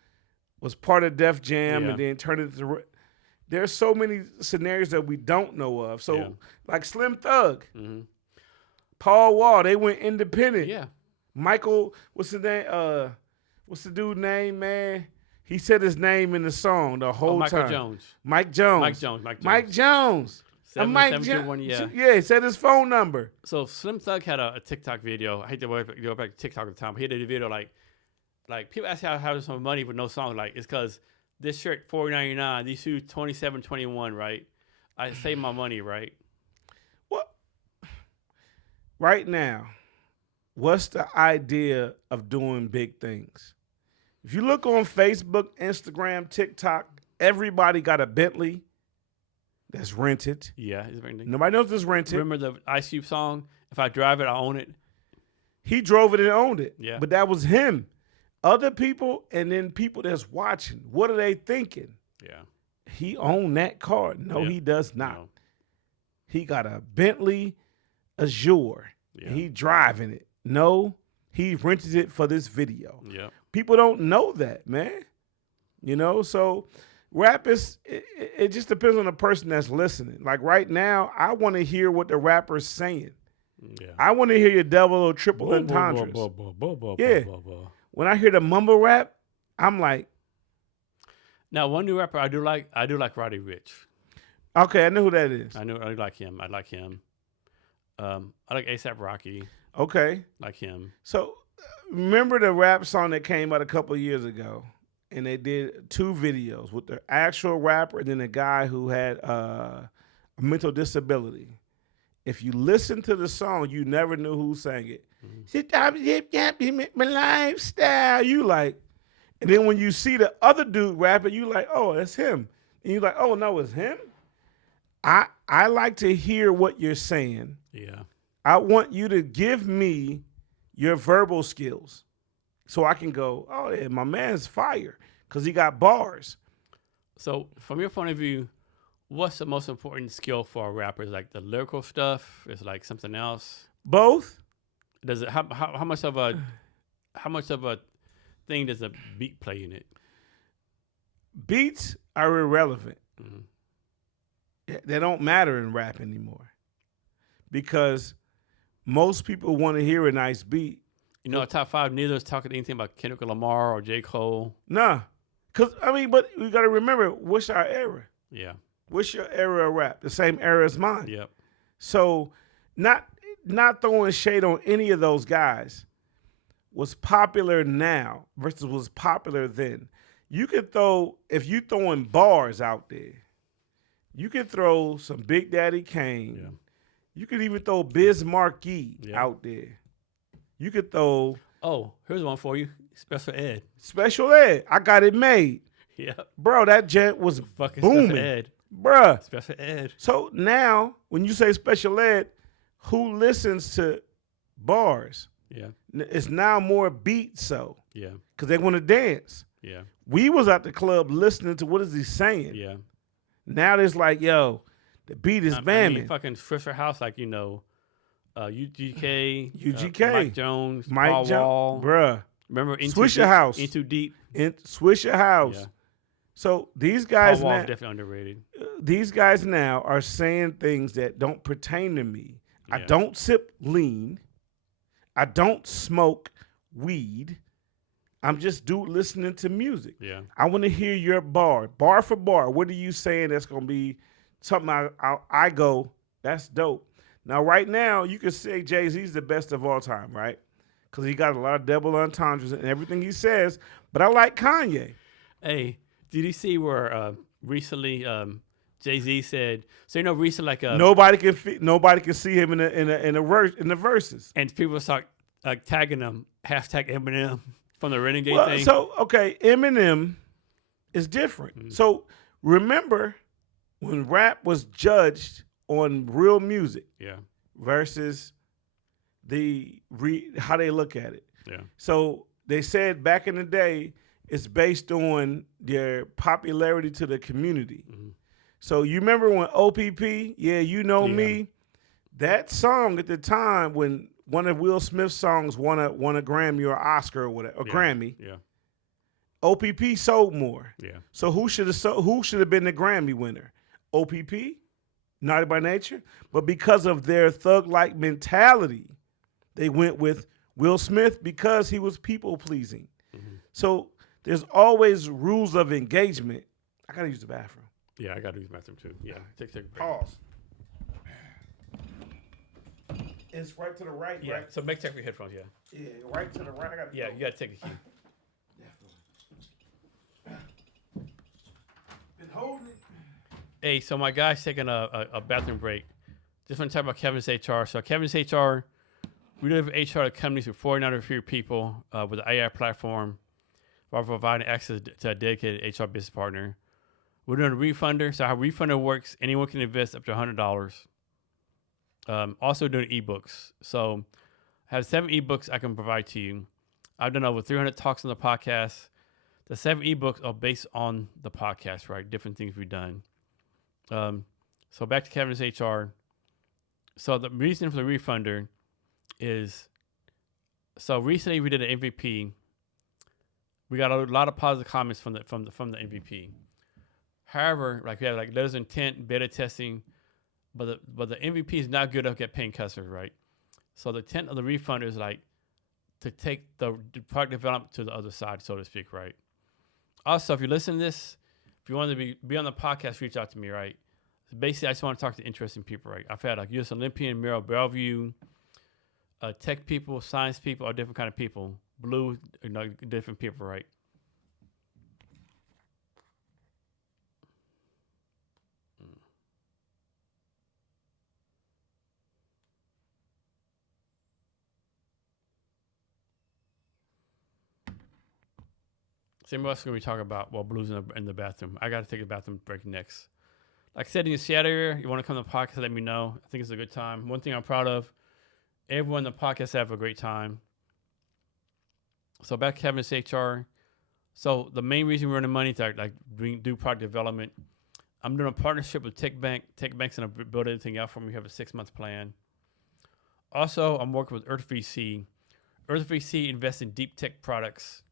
was part of Def Jam and then turned it into. There's so many scenarios that we don't know of. So like Slim Thug, Paul Wall, they went independent. Yeah. Michael, what's the name? What's the dude's name, man? He said his name in the song the whole Michael time. Jones. Mike Jones. Mike Jones. 771, yeah, he said his phone number. So Slim Thug had a TikTok video. I hate to go back to TikTok at the time. He did a video like people ask how there's some money with no song. Like, it's because this shirt $4.99, these shoes $27.21, right? I save my money, right? What? Right now, what's the idea of doing big things? If you look on Facebook, Instagram, TikTok, everybody got a Bentley that's rented. Yeah, it's rented. Nobody knows it's rented. Remember the Ice Cube song? If I drive it, I own it. He drove it and owned it. Yeah. But that was him. Other people and then people that's watching, what are they thinking? Yeah. He owned that car. No, he does not. No. He got a Bentley Azure. Yeah. He driving it. No, he rented it for this video. Yeah. People don't know that, man. You know, so rap is, it just depends on the person that's listening. Like right now, I want to hear what the rapper's saying. Yeah. I want to hear your double or triple entendres. Yeah. When I hear the mumble rap, I'm like. Now, one new rapper I do like Roddy Ricch. Okay, I know who that is. I like him. I like A$AP Rocky. Okay. like him. So remember the rap song that came out a couple of years ago, and they did 2 videos with the actual rapper and then a guy who had a mental disability. If you listen to the song, you never knew who sang it. My lifestyle. You like, and then when you see the other dude rapping, you like, oh, that's him. And you like, oh no, it's him. I like to hear what you're saying. Yeah. I want you to give me your verbal skills so I can go, oh, yeah, my man's fire because he got bars. So from your point of view, what's the most important skill for a rapper? Is like the lyrical stuff? Is like something else? Both? Does it how much of a thing does a beat play in it? Beats are irrelevant. Mm-hmm. They don't matter in rap anymore because most people want to hear a nice beat. You know, top 5, neither is talking anything about Kendrick Lamar or J. Cole. Nah. Because, but we got to remember, what's our era? Yeah. What's your era of rap? The same era as mine. Yep. So not throwing shade on any of those guys. What's popular now versus what's popular then. You could throw, if you throwing bars out there, you could throw some Big Daddy Kane. Yeah. You could even throw Biz Markie out there. You could throw. Oh, here's one for you. Special Ed. Special Ed. I got it made. Yeah. Bro, that gent was fucking booming. Special Ed. Bruh. Special Ed. So now, when you say Special Ed, who listens to bars? Yeah. It's now more beat so. Yeah. Because they want to dance. Yeah. We was at the club listening to what is he saying. Yeah. Now there's like, yo, the beat is bamming. I mean, fucking Fisher House, like, UGK, Mike Jones, Mike Paul Wall. Bruh. Remember Swisher House. Into Deep. Swisher House. Yeah. So these guys Paul now, Wall's definitely underrated. These guys now are saying things that don't pertain to me. Yeah. I don't sip lean. I don't smoke weed. I'm just listening to music. Yeah. I want to hear your bar for bar. What are you saying that's going to be something I go, that's dope. Now, right now, you could say Jay-Z's the best of all time, right? Because he got a lot of double entendres and everything he says. But I like Kanye. Hey, did you see where recently Jay-Z said, so recently like nobody can see him in the verses. And people start tagging him, hashtag Eminem from the Renegade thing. So, okay, Eminem is different. Mm-hmm. So remember when rap was judged on real music versus how they look at it. Yeah. So they said back in the day, it's based on their popularity to the community. Mm-hmm. So you remember when OPP, me, that song at the time when one of Will Smith's songs won a Grammy or Oscar or whatever, Grammy. Yeah. OPP sold more. Yeah. So who should have been the Grammy winner? OPP, Naughty by Nature, but because of their thug-like mentality, they went with Will Smith because he was people pleasing. Mm-hmm. So there's always rules of engagement. I gotta use the bathroom. Yeah, I gotta use the bathroom too. Yeah, take a break. Pause. It's right to the right. Yeah. Right? So make check for your headphones. Yeah. Yeah, right to the right. You gotta take a cue. Been holding it. Hey, so my guy's taking a bathroom break. Just want to talk about Cavness HR. So Cavness HR, we deliver HR to companies with 4,900 people with an AI platform while providing access to a dedicated HR business partner. We're doing a refunder. So how refunder works, anyone can invest up to $100. Also doing ebooks. So I have 7 ebooks I can provide to you. I've done over 300 talks on the podcast. The 7 ebooks are based on the podcast, right? Different things we've done. So back to Cavness HR. So the reason for the refunder is, so recently we did an MVP. We got a lot of positive comments from the MVP. However, like we have like letters of intent, beta testing, but the MVP is not good enough at paying customers, right? So the intent of the refunder is like to take the product development to the other side, so to speak, right? Also, if you listen to this, if you want to be on the podcast, reach out to me, right? So basically, I just want to talk to interesting people, right? I've had like U.S. Olympian Merrill Bellevue, tech people, science people, or different kind of people. Blue, different people, right? Same else going to be talking about while Blue's in the bathroom. I got to take a bathroom break next. Like I said, in the Seattle area, you want to come to the podcast, let me know. I think it's a good time. One thing I'm proud of, everyone in the podcast have a great time. So back to Cavness HR. So the main reason we're earning money to do product development. I'm doing a partnership with Tech Bank. Tech Bank's going to build everything out for me. We have a 6-month plan. Also, I'm working with Earth VC. Earth VC invests in deep tech products.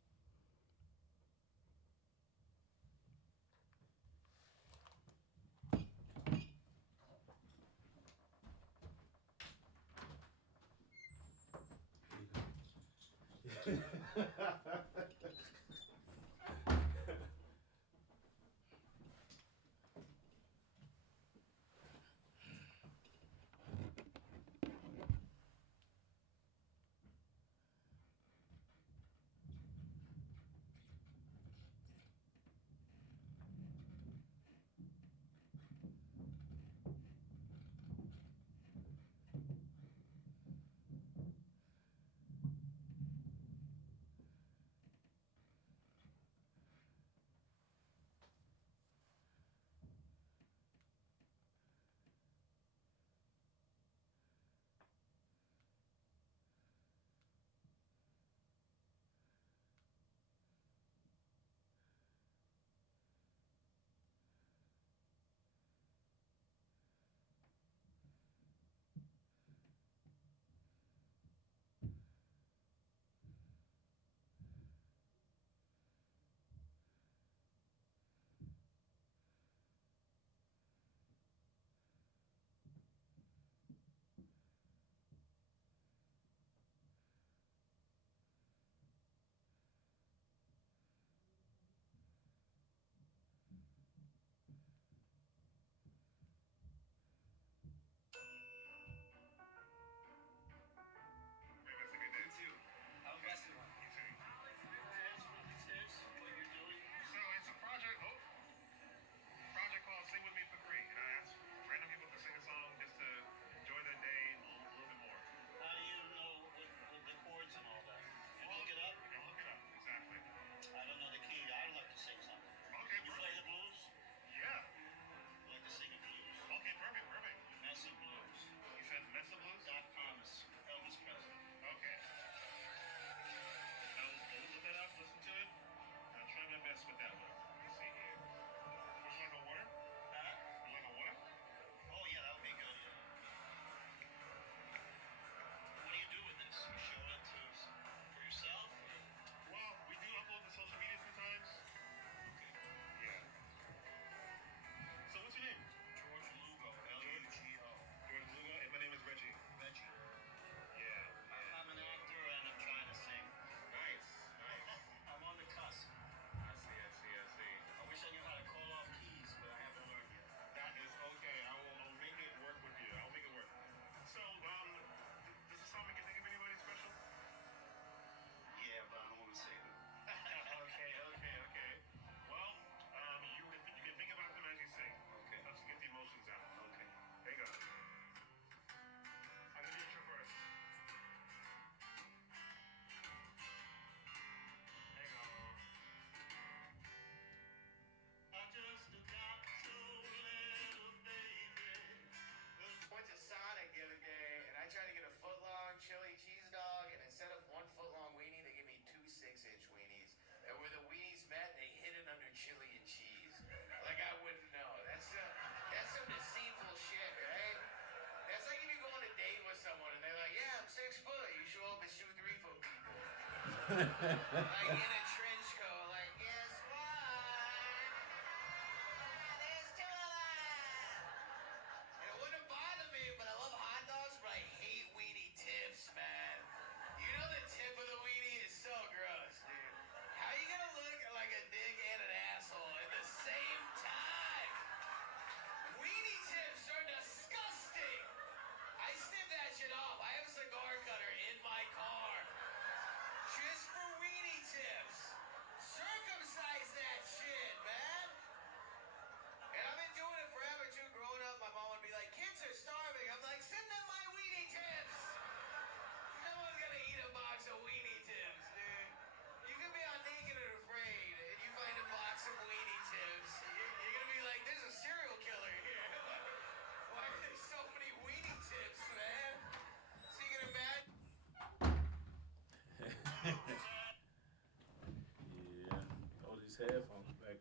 his headphones back.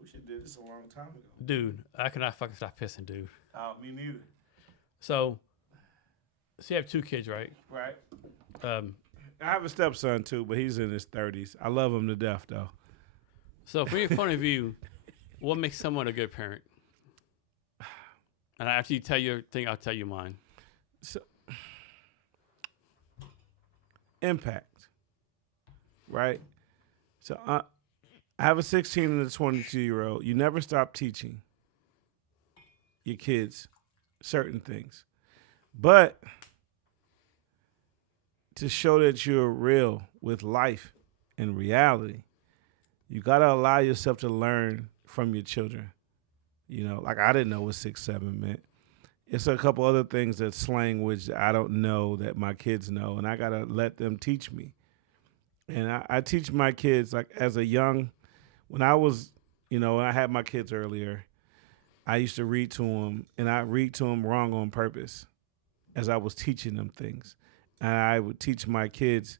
We should have did this a long time ago. Dude, I cannot fucking stop pissing, dude. Oh, me neither. So you have 2 kids, right? Right. I I have a stepson too, but he's in his 30s. I love him to death, though. So from your point of view, what makes someone a good parent? And after you tell your thing, I'll tell you mine. So, impact, right? So I have a 16 and a 22-year-old. You never stop teaching your kids certain things. But to show that you're real with life and reality, you got to allow yourself to learn from your children. You know, like I didn't know what 6'7" meant. It's a couple other things that's slang which I don't know that my kids know, and I got to let them teach me. And I teach my kids, like as a young, when I was, when I had my kids earlier, I used to read to them, and I read to them wrong on purpose as I was teaching them things. And I would teach my kids,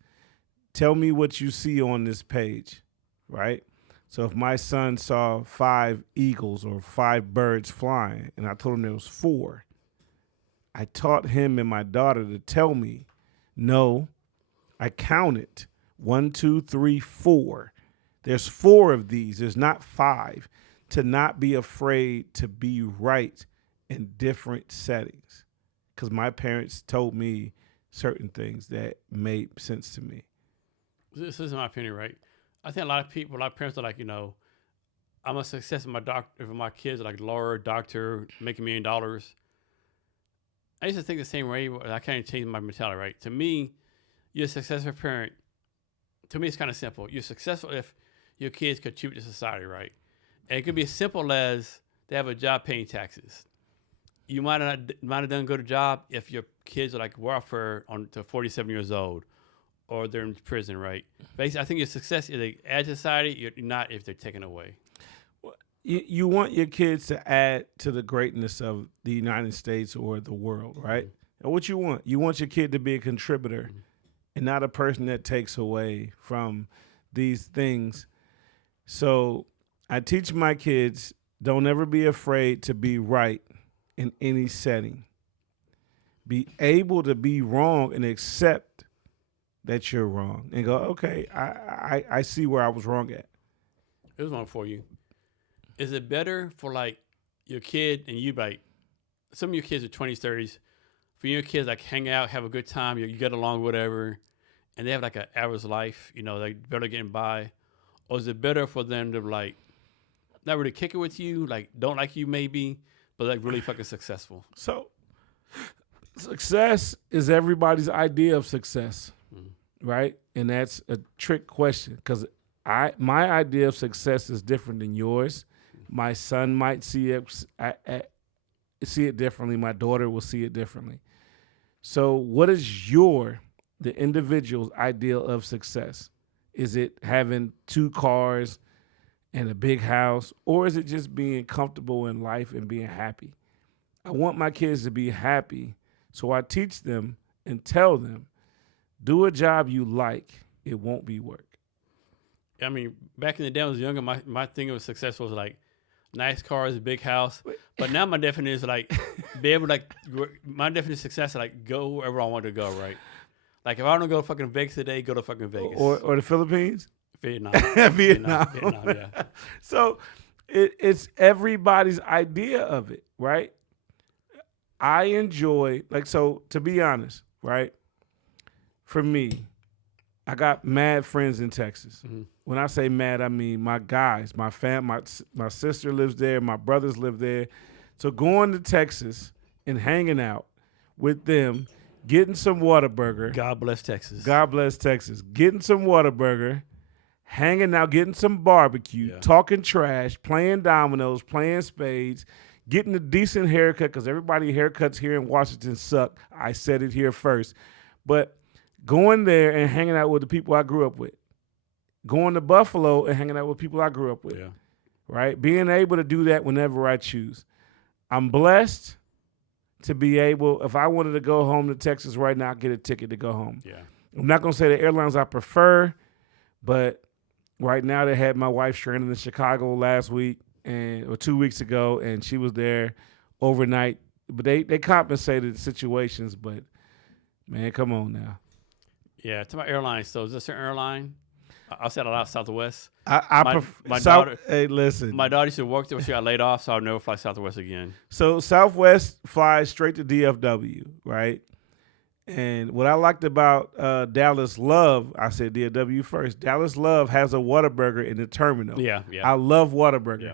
tell me what you see on this page, right? So if my son saw 5 eagles or 5 birds flying, and I told him there was 4, I taught him and my daughter to tell me, no, I counted 1, 2, 3, 4. There's 4 of these. There's not 5. To not be afraid to be right in different settings. Because my parents told me certain things that made sense to me. This is my opinion, right? I think a lot of parents are like, I'm a success if my kids are like lawyer, doctor, making $1 million. I used to think the same way. I can't change my mentality, right? To me, you're a successful parent. To me, it's kind of simple. You're successful if your kids contribute to society, right? And it could be as simple as they have a job paying taxes. You might have done a good job if your kids are like welfare to 47 years old, or they're in prison, right? Basically, I think your success is they add to society. You're not if they're taken away. You want your kids to add to the greatness of the United States or the world, right? And what you want your kid to be a contributor and not a person that takes away from these things. So I teach my kids, don't ever be afraid to be right in any setting. Be able to be wrong and accept that you're wrong and go, okay, I see where I was wrong at. Here's one for you. Is it better for like your kid and you, like some of your kids are 20s, 30s, for your kids like hang out, have a good time, you get along, whatever, and they have like an average life, they better getting by? Or is it better for them to like not really kick it with you, like don't like you maybe, but like really fucking successful? So success is everybody's idea of success, right? And that's a trick question because my idea of success is different than yours. My son might see it differently. My daughter will see it differently. So what is the individual's ideal of success? Is it having 2 cars and a big house, or is it just being comfortable in life and being happy? I want my kids to be happy, so I teach them and tell them, do a job you like. It won't be work. I mean, back in the day when I was younger, my thing of success was like nice cars, big house. But now my definition is like be able to my definition of success is like go wherever I want to go, right? Like if I want to go to fucking Vegas today, go to fucking Vegas. Or the Philippines? Vietnam. Vietnam, yeah. So it's everybody's idea of it, right? I enjoy, to be honest, right? For me, I got mad friends in Texas. Mm-hmm. When I say mad, I mean my guys, my sister lives there, my brothers live there. So going to Texas and hanging out with them, getting some Whataburger. God bless Texas. God bless Texas. Getting some Whataburger, hanging out, getting some barbecue, talking trash, playing dominoes, playing spades, getting a decent haircut, because everybody haircuts here in Washington suck. I said it here first. But going there and hanging out with the people I grew up with. Going to Buffalo and hanging out with people I grew up with. Yeah. Right? Being able to do that whenever I choose. I'm blessed to be able, if I wanted to go home to Texas right now, I'd get a ticket to go home. Yeah. I'm not going to say the airlines I prefer, but Right now, they had my wife stranded in Chicago last week or 2 weeks ago, and she was there overnight. But they compensated situations. But man, come on now. Yeah, to my airline. So is this an airline? I said a lot Southwest. My daughter. Hey, listen. My daughter used to work there. She got laid off, so I'll never fly Southwest again. So Southwest flies straight to DFW, right? And what I liked about Dallas Love, I said DFW first. Dallas Love has a Whataburger in the terminal. Yeah. I love Whataburger. Yeah.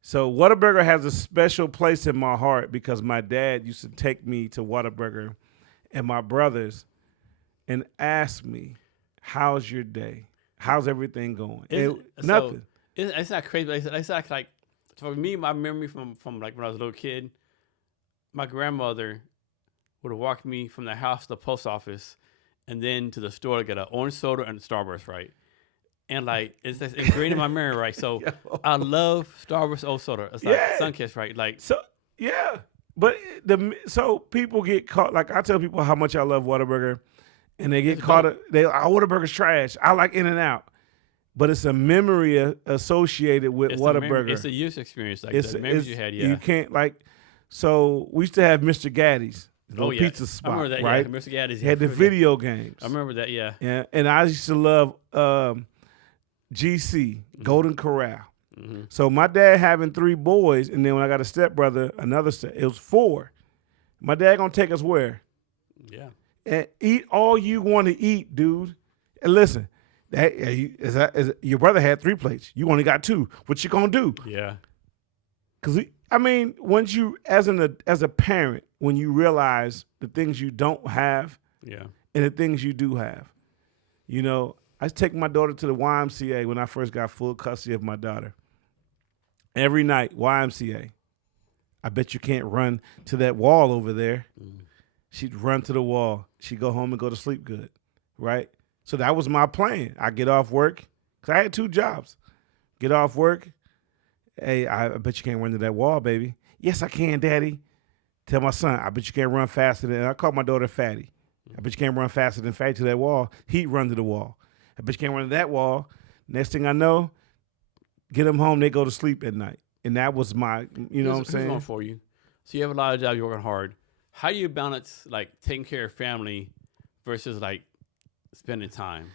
So Whataburger has a special place in my heart because my dad used to take me to Whataburger and my brothers and ask me, "How's your day? How's everything going?" Nothing. It's not crazy. But it's like for me, my memory from like when I was a little kid, my grandmother would have walked me from the house to the post office and then to the store to get an orange soda and a Starburst, right? And like it's ingrained in my memory, right? So I love Starburst old soda. It's like Sunkist, right? Like so, yeah. But so people get caught. Like I tell people how much I love Whataburger, and they get caught. Whataburger's trash. I like In-N-Out, but it's a memory associated with Whataburger. It's a youth experience, like the memories you had. Yeah, you can't like. So we used to have Mr. Gaddy's. Pizza spot, I remember that, right? Yeah. Mr. Gaddy's had the video games. I remember that, yeah. Yeah, and I used to love GC, Golden Corral. Mm-hmm. So my dad having 3 boys, and then when I got a stepbrother, it was 4. My dad gonna take us where? Yeah. And eat all you want to eat, dude. And listen, your brother had 3 plates. You only got 2. What you gonna do? Yeah. Because once you, as a parent, when you realize the things you don't have, and the things you do have, I used to take my daughter to the YMCA when I first got full custody of my daughter. Every night, YMCA. I bet you can't run to that wall over there. Mm. She'd run to the wall. She'd go home and go to sleep good, right? So that was my plan. I get off work, because I had 2 jobs. Get off work. Hey, I bet you can't run to that wall, baby. Yes, I can, Daddy. Tell my son, I bet you can't run faster than, I call my daughter Fatty. I bet you can't run faster than Fatty to that wall. He'd run to the wall. I bet you can't run to that wall. Next thing I know, get them home, they go to sleep at night. And that was my, you know what I'm saying? Here's one for you. So you have a lot of jobs, you're working hard. How do you balance, like, taking care of family versus, like, spending time?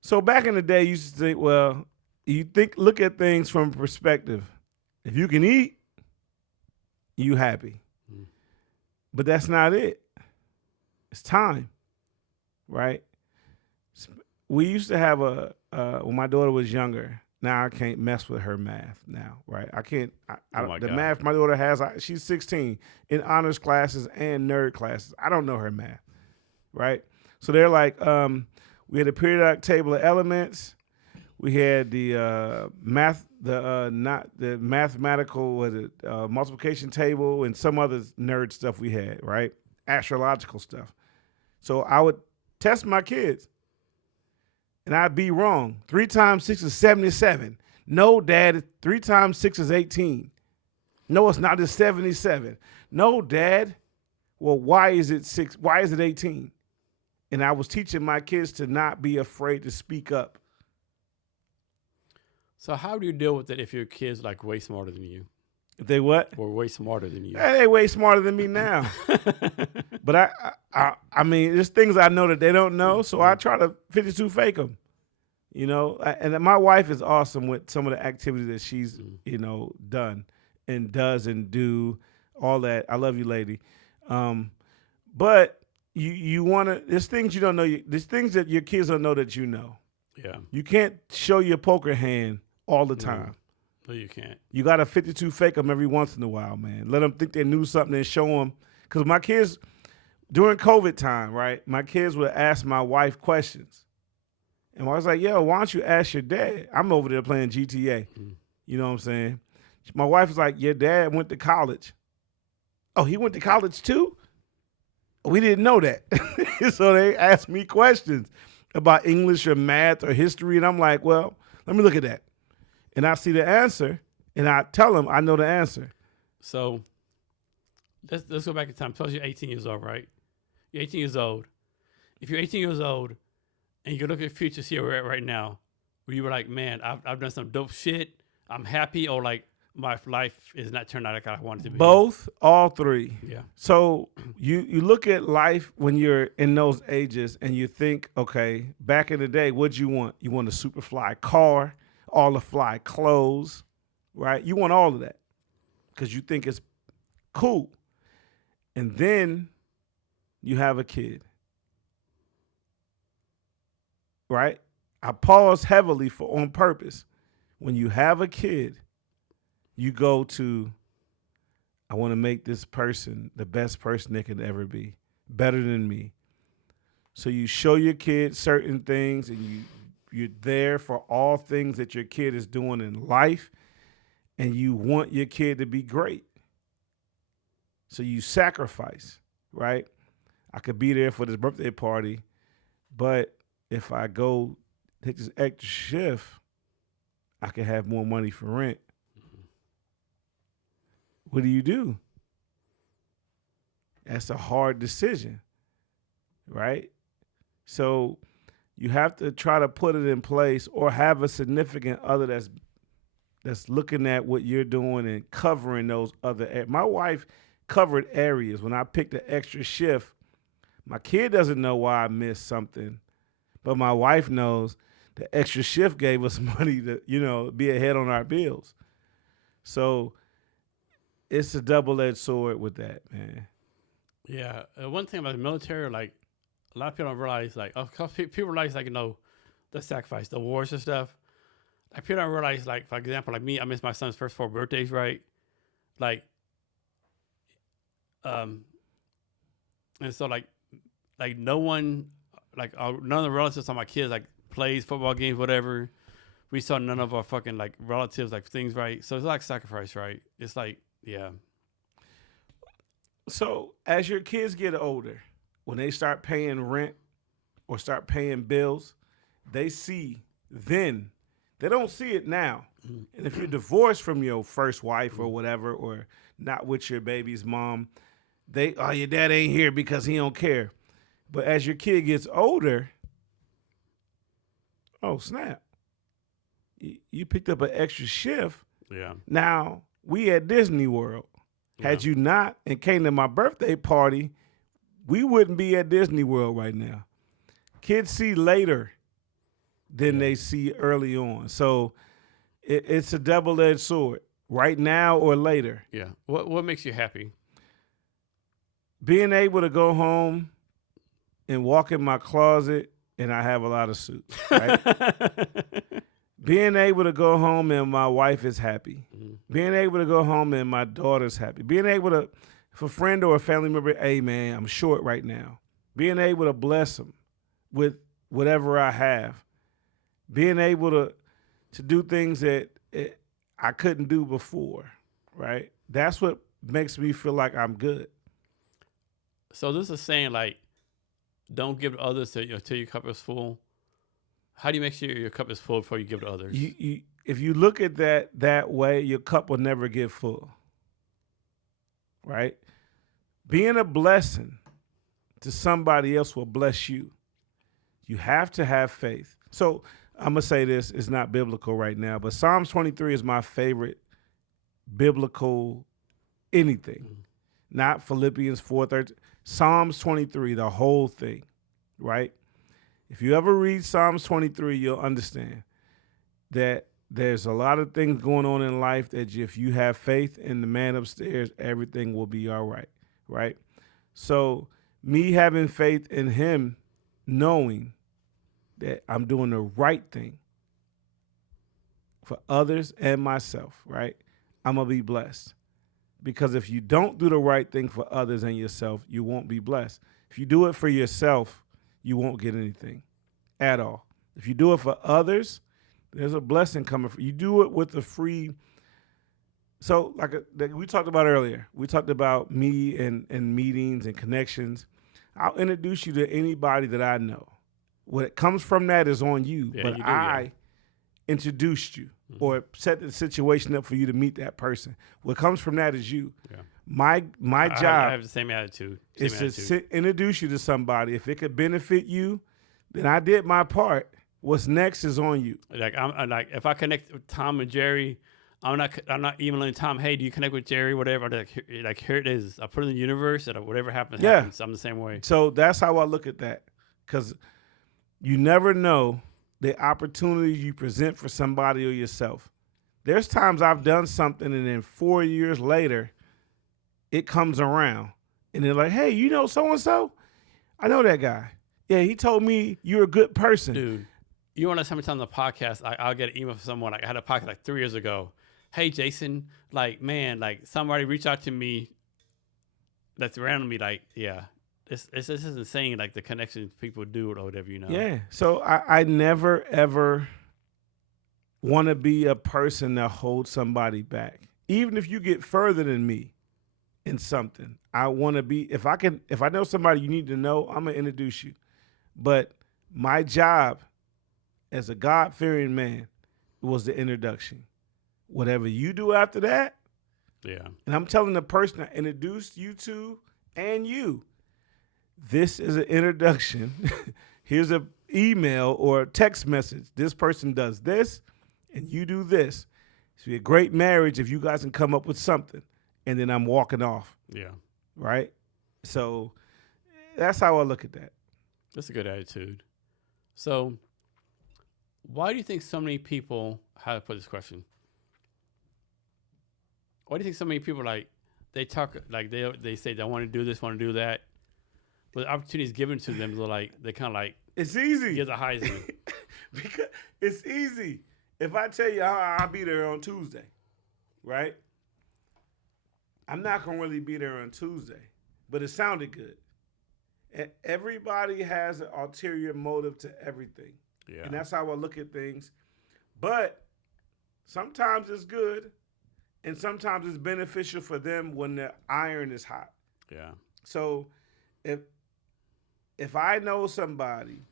So back in the day, you used to think, well, look at things from perspective. If you can eat, you happy. Mm. But that's not it. It's time, right? We used to have when my daughter was younger. Now I can't mess with her math now, right? I can't. The math my daughter has, she's 16 in honors classes and nerd classes. I don't know her math, right? So they're like, we had a periodic table of elements. We had the mathematical multiplication table and some other nerd stuff we had, right? Astrological stuff. So I would test my kids, and I'd be wrong. 3 times 6 is 77. No, Dad, 3 times 6 is 18. No, it's not. It's 77. No, Dad. Well, why is it 6? Why is it 18? And I was teaching my kids to not be afraid to speak up. So how do you deal with it if your kids like way smarter than you? If they what? Or way smarter than you? They way smarter than me now. But I mean, there's things I know that they don't know, so I try to 52 fake them. And my wife is awesome with some of the activities that she's, done and does and do, all that. I love you, lady. But you want to, there's things you don't know. There's things that your kids don't know that you know. Yeah. You can't show your poker hand all the time. No, you can't. You got to 52 fake them every once in a while, man. Let them think they knew something and show them. Because my kids, during COVID time, right, my kids would ask my wife questions. And I was like, yo, why don't you ask your dad? I'm over there playing GTA. Mm. You know what I'm saying? My wife was like, your dad went to college. Oh, he went to college too? We didn't know that. So they asked me questions about English or math or history. And I'm like, well, let me look at that. And I see the answer, and I tell them I know the answer. So let's go back in time. Suppose you're 18 years old, right? You're 18 years old. If you're 18 years old and you can look at the future, see where we're at right now, where you were like, man, I've done some dope shit. I'm happy, or like my life is not turned out like I wanted to be? Both, all three. Yeah. So you look at life when you're in those ages and you think, okay, back in the day, what'd you want? You want a super fly car, all the fly clothes, right? You want all of that because you think it's cool. And then you have a kid, right? I pause heavily on purpose. When you have a kid, you go to, I want to make this person the best person they could ever be, better than me. So you show your kid certain things, and you're there for all things that your kid is doing in life, and you want your kid to be great. So you sacrifice, right? I could be there for this birthday party, but if I go take this extra shift, I can have more money for rent. What do? That's a hard decision, right? So you have to try to put it in place, or have a significant other that's looking at what you're doing and covering those other. My wife covered areas. When I picked the extra shift, my kid doesn't know why I missed something, but my wife knows the extra shift gave us money to, be ahead on our bills. So it's a double-edged sword with that, man. Yeah. One thing about the military, like, a lot of people don't realize, like, people realize, like, the sacrifice, the wars and stuff. Like, people don't realize, like, for example, like me, I missed my son's first 4 birthdays, right? Like, and so, like no one, like, none of the relatives of my kids, like, plays football games, whatever. We saw none of our fucking, like, relatives, like, things, right? So it's like sacrifice, right? It's like, yeah. So as your kids get older, when they start paying rent or start paying bills, they see then. They don't see it now. And if you're divorced from your first wife or whatever, or not with your baby's mom, your dad ain't here because he don't care. But as your kid gets older, oh snap, you picked up an extra shift. Yeah. Now we at Disney World. Had you not and came to my birthday party, we wouldn't be at Disney World right now. Kids see later than they see early on. So it's a double-edged sword, right now or later. Yeah. What makes you happy? Being able to go home and walk in my closet, and I have a lot of suits, right? Being able to go home and my wife is happy. Mm-hmm. Being able to go home and my daughter's happy. Being able to, if a friend or a family member, hey man, I'm short right now. Being able to bless them with whatever I have. Being able to do things that I couldn't do before, right? That's what makes me feel like I'm good. So this is saying, like, don't give to others till your cup is full. How do you make sure your cup is full before you give to others? If you look at that way, your cup will never get full, right? Being a blessing to somebody else will bless you. You have to have faith. So I'm going to say this, it's not biblical right now, but Psalms 23 is my favorite biblical anything. Mm-hmm. Not Philippians 4:13. Psalms 23, the whole thing, right? If you ever read Psalms 23, you'll understand that there's a lot of things going on in life that if you have faith in the man upstairs, everything will be all right, right? So me having faith in him, knowing that I'm doing the right thing for others and myself, right? I'm going to be blessed. Because if you don't do the right thing for others and yourself, you won't be blessed. If you do it for yourself, you won't get anything at all. If you do it for others, there's a blessing coming for you. You do it with a free. So like we talked about earlier, we talked about me and meetings and connections. I'll introduce you to anybody that I know. What comes from that is on you, but I introduced you or set the situation up for you to meet that person. What comes from that is you. Yeah. My job. I have the same attitude. Is to introduce you to somebody. If it could benefit you, then I did my part. What's next is on you. Like I'm like, if I connect with Tom and Jerry, I'm not emailing Tom. Hey, do you connect with Jerry? Whatever. Like here it is. I put it in the universe, and whatever happens, Yeah. happens. I'm the same way. So that's how I look at that, because you never know the opportunities you present for somebody or yourself. There's times I've done something, and then 4 years later, it comes around, and they're like, "Hey, you know so and so? I know that guy. Yeah, he told me you're a good person, Dude." You want to tell me on the podcast? I'll get an email from someone. Like, I had a podcast like 3 years ago. Hey, Jason, like, man, like somebody reached out to me that's randomly like, yeah, this is insane. Like the connections people do or whatever, you know? Yeah. So I never, ever want to be a person that holds somebody back. Even if you get further than me in something, I want to be, if I know somebody you need to know, I'm going to introduce you. But my job as a God-fearing man was the introduction. Whatever you do after that, Yeah. and I'm telling the person I introduced you to and you, this is an introduction. Here's an email or a text message. This person does this, and you do this. It's be a great marriage if you guys can come up with something. And then I'm walking off. Yeah. Right? So that's how I look at that. That's a good attitude. So why do you think so many people, how to put this question? Why do you think so many people, like, they talk, like, they say they want to do this, want to do that, but the opportunity is given to them, they kind of like, It's easy. get the Heisman. Because it's easy. If I tell you I'll be there on Tuesday, right? I'm not going to really be there on Tuesday, but it sounded good. And everybody has an ulterior motive to everything. Yeah. And that's how I look at things. But sometimes it's good, and sometimes it's beneficial for them when the iron is hot. Yeah. So if I know somebody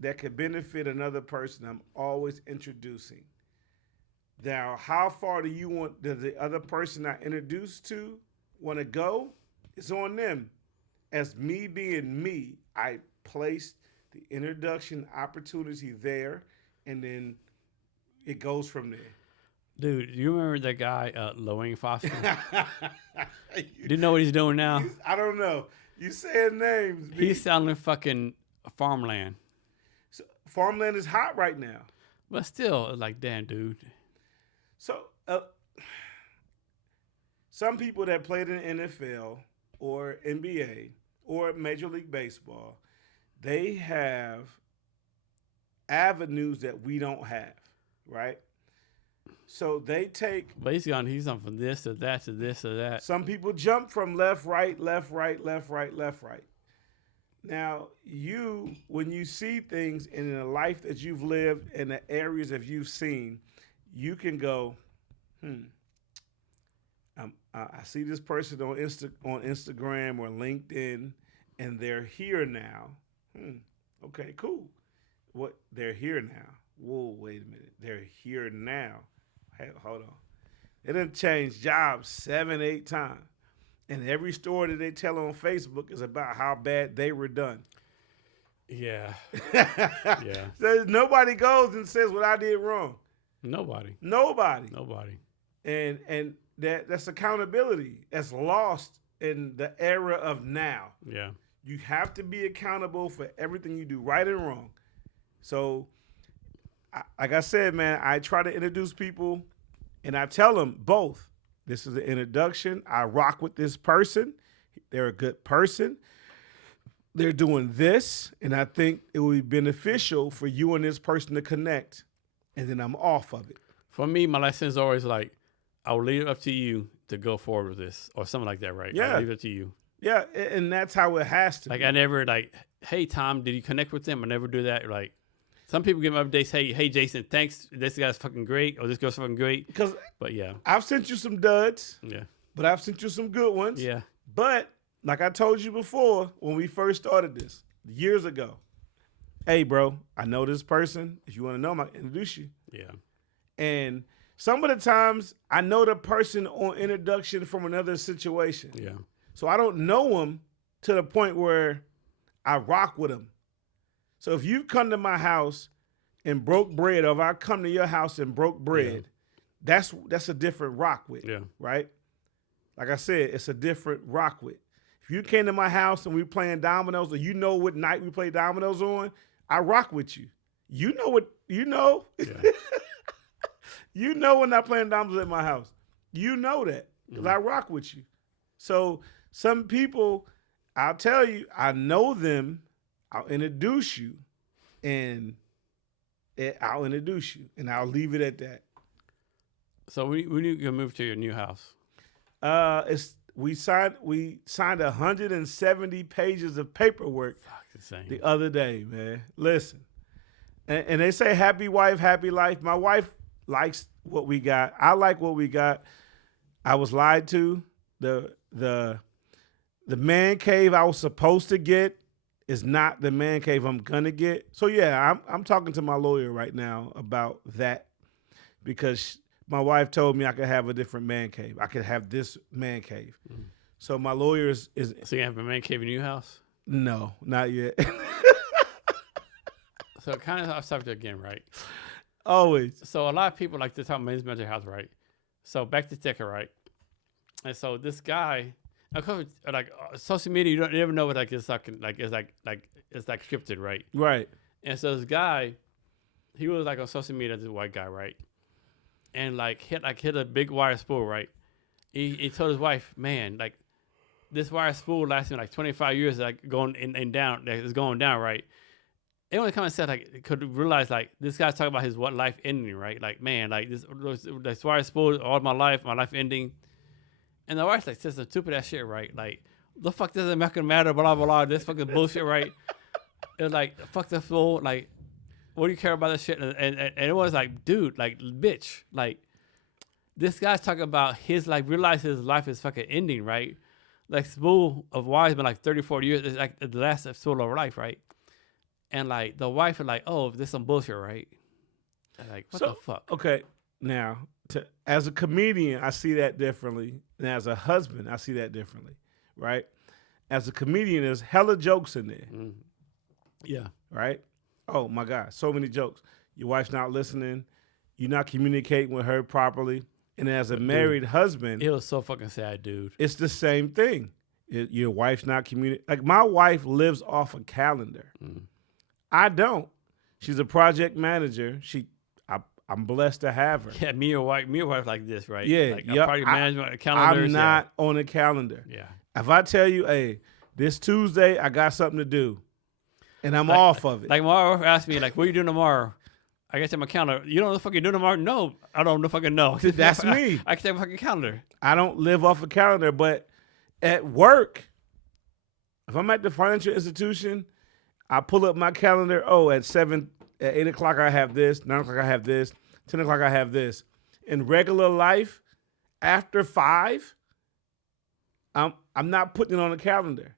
that could benefit another person, I'm always introducing. Now, how far does the other person I introduced to want to go? It's on them. As me being me, I placed the introduction opportunity there, and then it goes from there. Dude, you remember that guy, Loane Foster? Do you know what he's doing now? I don't know. You saying names. B. He's selling fucking farmland. So, farmland is hot right now. But still, like, damn, dude. So, some people that played in the NFL or NBA or Major League Baseball, they have avenues that we don't have, right? So they take. But he's on from this to that to this to that. Some people jump from left, right, left, right, left, right, left, right. Now, when you see things in the life that you've lived and the areas that you've seen, you can go, I see this person on Instagram or LinkedIn, and they're here now. Okay, cool. What? They're here now. Whoa, wait a minute. They're here now. Hey, hold on. They done changed jobs 7, 8 times. And every story that they tell on Facebook is about how bad they were done. Yeah. Yeah. So nobody goes and says what I did wrong. Nobody. And that's accountability. That's lost in the era of now. Yeah. You have to be accountable for everything you do, right and wrong. So, like I said, man, I try to introduce people, and I tell them both. This is an introduction. I rock with this person. They're a good person. They're doing this, and I think it will be beneficial for you and this person to connect, and then I'm off of it. For me, my lesson is always like, I'll leave it up to you to go forward with this, or something like that, right? Yeah. I'll leave it up to you. Yeah, and that's how it has to Like, be. I never, like, hey, Tom, did you connect with them? I never do that. Like, some people give me updates, hey, Jason, thanks. This guy's fucking great, or this girl's fucking great. But, yeah. I've sent you some duds, Yeah. but I've sent you some good ones. Yeah. But, like I told you before, when we first started this, years ago, hey, bro, I know this person. If you want to know him, I'll introduce you. Yeah. And some of the times, I know the person on introduction from another situation. Yeah. So I don't know him to the point where I rock with him. So if you come to my house, and broke bread, or if I come to your house and broke bread, that's a different rock with, right? Like I said, it's a different rock with. If you came to my house and we playing dominoes, or you know what night we play dominoes on, I rock with you. You know what, you know. Yeah. You know when I'm playing dominoes at my house. You know that because I rock with you. So some people, I'll tell you, I know them, I'll introduce you, and I'll introduce you, and I'll leave it at that. So when you gonna move to your new house? We signed 170 pages of paperwork the other day, man. Listen, and they say happy wife, happy life. My wife likes what we got. I like what we got. I was lied to. The man cave I was supposed to get is not the man cave I'm gonna get. So yeah, I'm talking to my lawyer right now about that because my wife told me I could have a different man cave. I could have this man cave. Mm-hmm. So my lawyer is. So you have a man cave in your house? No, not yet. So kind of off subject again, right? Always. So a lot of people like to talk about men's house, right? So back to Ticker, right? And so this guy, of course, like social media, you never know what it's scripted, right? Right. And so this guy, he was like on social media, this white guy, right? And hit a big wire spool, right? He told his wife, man, like this wire spool lasting like 25 years, like going and down, like it's going down, right? Anyone come and said like could realize like this guy's talking about his life ending, right? Like man, like this wire spool all my life ending. And the wife's like, says some stupid ass shit, right? Like the fuck doesn't matter, blah blah blah. This fucking bullshit, right? It's like fuck the fool, like. What do you care about this shit? And it was like, dude, like, bitch. Like, this guy's talking about his, like, realize his life is fucking ending, right? Like, spool of wise been like 30, 40 years. It's like the last spool of life, right? And, like, the wife is like, oh, this is some bullshit, right? And like, what the fuck? Okay, now, as a comedian, I see that differently. And as a husband, I see that differently, right? As a comedian, there's hella jokes in there. Mm-hmm. Yeah. Right? Oh my God, so many jokes. Your wife's not listening. You're not communicating with her properly. And as a married husband, it was so fucking sad, dude. It's the same thing. Your wife's not communicating. Like my wife lives off a calendar. Mm. I don't. She's a project manager. I'm blessed to have her. Yeah, me and wife like this, right? Yeah, like project management calendars. I'm not on a calendar. Yeah. If I tell you, hey, this Tuesday I got something to do. And I'm off of it. Like my wife asked me, like, what are you doing tomorrow? I can check my calendar. You don't know what the fuck you're doing tomorrow? No, I don't fucking know. That's me. I can check my fucking calendar. I don't live off a calendar, but at work, if I'm at the financial institution, I pull up my calendar. Oh, at 8 o'clock I have this, 9 o'clock I have this, 10 o'clock I have this. In regular life, after 5, I'm not putting it on the calendar.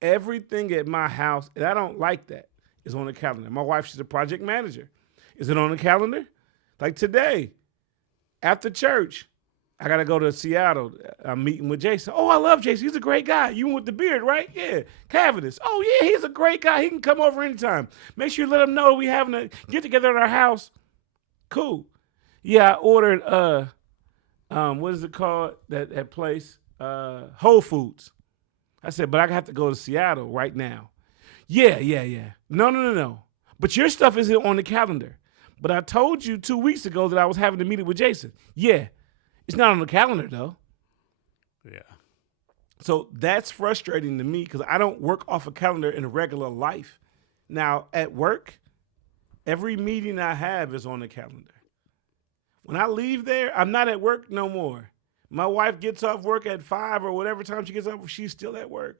Everything at my house, and I don't like that, is on the calendar. My wife, she's a project manager. Is it on the calendar? Like today, after church, I got to go to Seattle. I'm meeting with Jason. Oh, I love Jason. He's a great guy. You with the beard, right? Yeah. Cavness. Oh, yeah, he's a great guy. He can come over anytime. Make sure you let him know we having a get-together at our house. Cool. Yeah, I ordered, what is it called, that place? Whole Foods. I said, but I have to go to Seattle right now. Yeah. No. But your stuff isn't on the calendar. But I told you 2 weeks ago that I was having a meeting with Jason. Yeah. It's not on the calendar, though. Yeah. So that's frustrating to me because I don't work off a calendar in regular life. Now, at work, every meeting I have is on the calendar. When I leave there, I'm not at work no more. My wife gets off work at 5 or whatever time she gets off, she's still at work.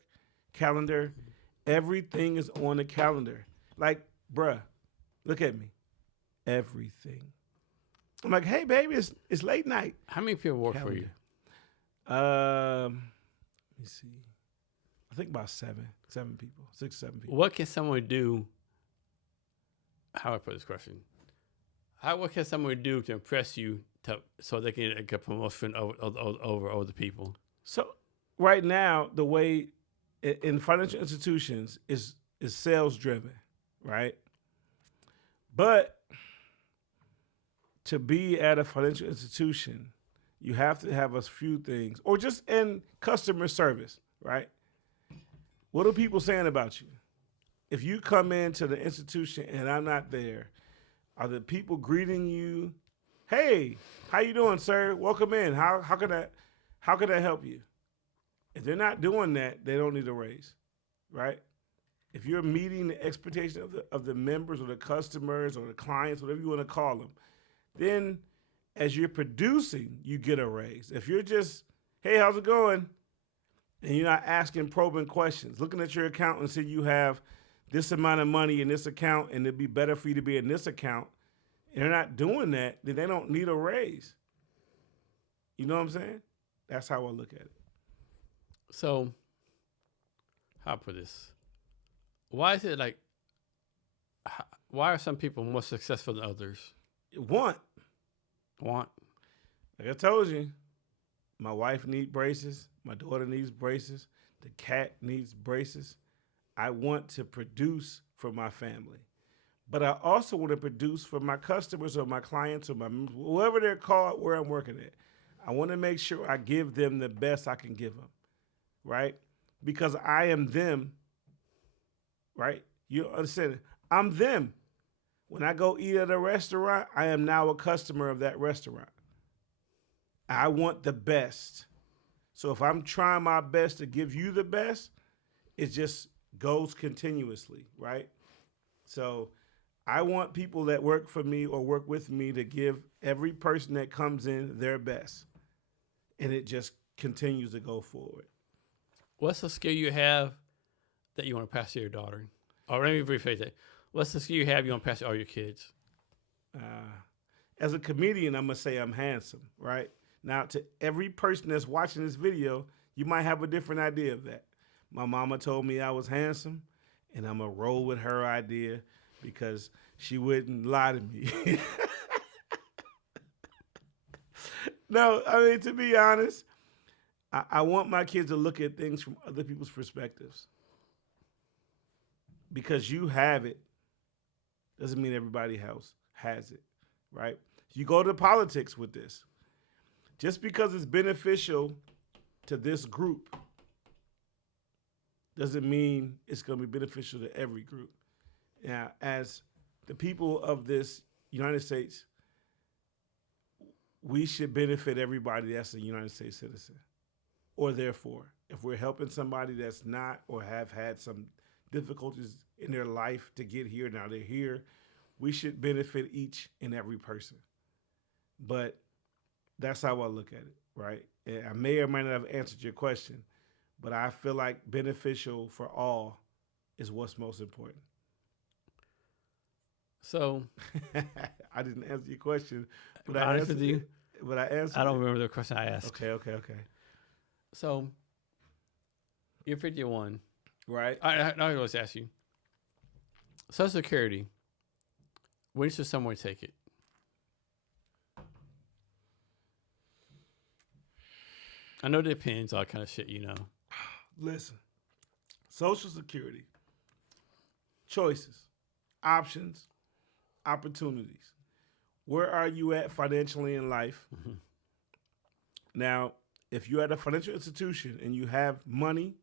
Calendar, everything is on the calendar. Like, bruh, look at me. Everything. I'm like, hey, baby, it's late night. How many people work for you? Let me see. I think about 7 people, 6, 7 people. What can someone do? How do I put this question? What can someone do to impress you so they can get promotion over other people? So right now, the way in financial institutions is sales driven, right? But to be at a financial institution, you have to have a few things, or just in customer service, right? What are people saying about you? If you come into the institution and I'm not there, are the people greeting you? Hey, how you doing, sir? Welcome in. How can I help you? If they're not doing that, they don't need a raise, right? If you're meeting the expectation of the members or the customers or the clients, whatever you want to call them, then as you're producing, you get a raise. If you're just, hey, how's it going? And you're not asking probing questions, looking at your account and see you have this amount of money in this account and it'd be better for you to be in this account, and they're not doing that, then they don't need a raise. You know what I'm saying? That's how I look at it. So, how I put this? Why is it like, why are some people more successful than others? Want. Like I told you, my wife needs braces. My daughter needs braces. The cat needs braces. I want to produce for my family. But I also want to produce for my customers or my clients or my whoever they're called where I'm working at. I want to make sure I give them the best I can give them, right? Because I am them, right? You understand? I'm them. When I go eat at a restaurant, I am now a customer of that restaurant. I want the best. So if I'm trying my best to give you the best, it just goes continuously, right? So I want people that work for me or work with me to give every person that comes in their best. And it just continues to go forward. What's the skill you have that you want to pass to your daughter? Or let me rephrase that. What's the skill you have you want to pass to all your kids? As a comedian, I'm going to say I'm handsome, right? Now, to every person that's watching this video, you might have a different idea of that. My mama told me I was handsome, and I'm going to roll with her idea because she wouldn't lie to me. No, I mean, to be honest, I want my kids to look at things from other people's perspectives. Because you have it doesn't mean everybody else has it, right? You go to politics with this. Just because it's beneficial to this group doesn't mean it's going to be beneficial to every group. Now, as the people of this United States, we should benefit everybody that's a United States citizen. Or therefore, if we're helping somebody that's not or have had some difficulties in their life to get here, now they're here, we should benefit each and every person. But that's how I look at it, right? And I may or may not have answered your question, but I feel like beneficial for all is what's most important. So I didn't answer your question, but I answered you. But I answered. I don't remember the question I asked. Okay. So you're 51. Right. I always ask you. Social Security. When should someone take it? I know it depends, all that kind of shit, you know. Listen, Social Security, choices, options, opportunities. Where are you at financially in life? Mm-hmm. Now, if you're at a financial institution and you have money,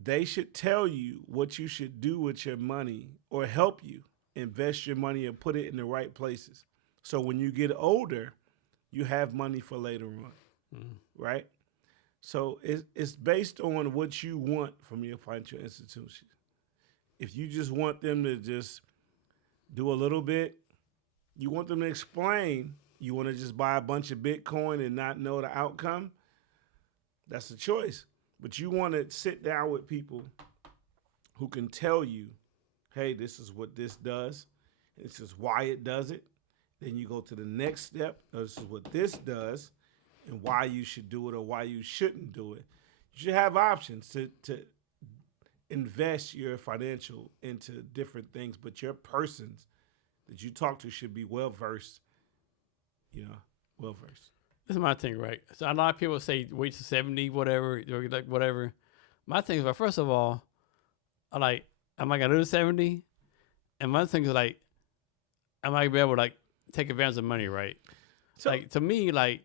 they should tell you what you should do with your money or help you invest your money and put it in the right places. So when you get older, you have money for later on, right? So it's based on what you want from your financial institution. If you just want them to just do a little bit, you want them to explain, you want to just buy a bunch of Bitcoin and not know the outcome, that's a choice. But you want to sit down with people who can tell you, hey, this is what this does. This is why it does it. Then you go to the next step. This is what this does and why you should do it or why you shouldn't do it. You should have options to invest your financial into different things, but your persons that you talk to should be well-versed, well-versed. This is my thing, right? So a lot of people say wait to 70, whatever, or like whatever. My thing is, well, first of all, am I gonna do 70? And my thing is like, am I gonna be able to like take advantage of money, right? So, Like to me, like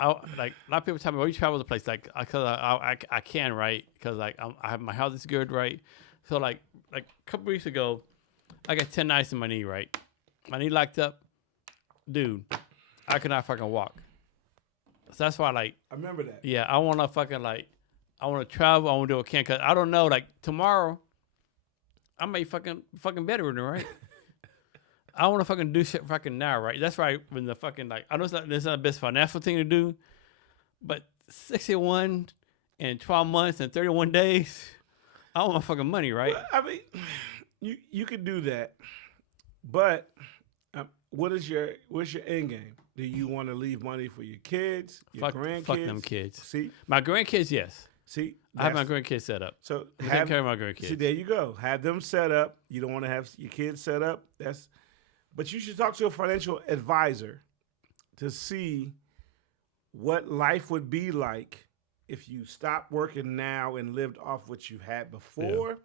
a lot of people tell me, "Well, you travel the place," like because I can, right? Because like I have my health is good, right? So like a couple weeks ago, I got tendonitis in my knee, right? My knee locked up, dude. I could not fucking walk. So that's why, like, I remember that. yeah, I want to fucking like, I want to travel. I want to do what I can, cause I don't know, like tomorrow, I may fucking bedridden, right? I want to fucking do shit fucking now, right? That's right. When the fucking like, I know it's not the best financial thing to do, but 61 and 12 months and 31 days, I want my fucking money, right? Well, I mean, you could do that, but what's your end game? Do you want to leave money for your kids, your grandkids? Fuck them kids. See, my grandkids, yes. See, I have my grandkids set up. So take care of my grandkids. See, there you go. Have them set up. You don't want to have your kids set up. But you should talk to a financial advisor to see what life would be like if you stopped working now and lived off what you had before,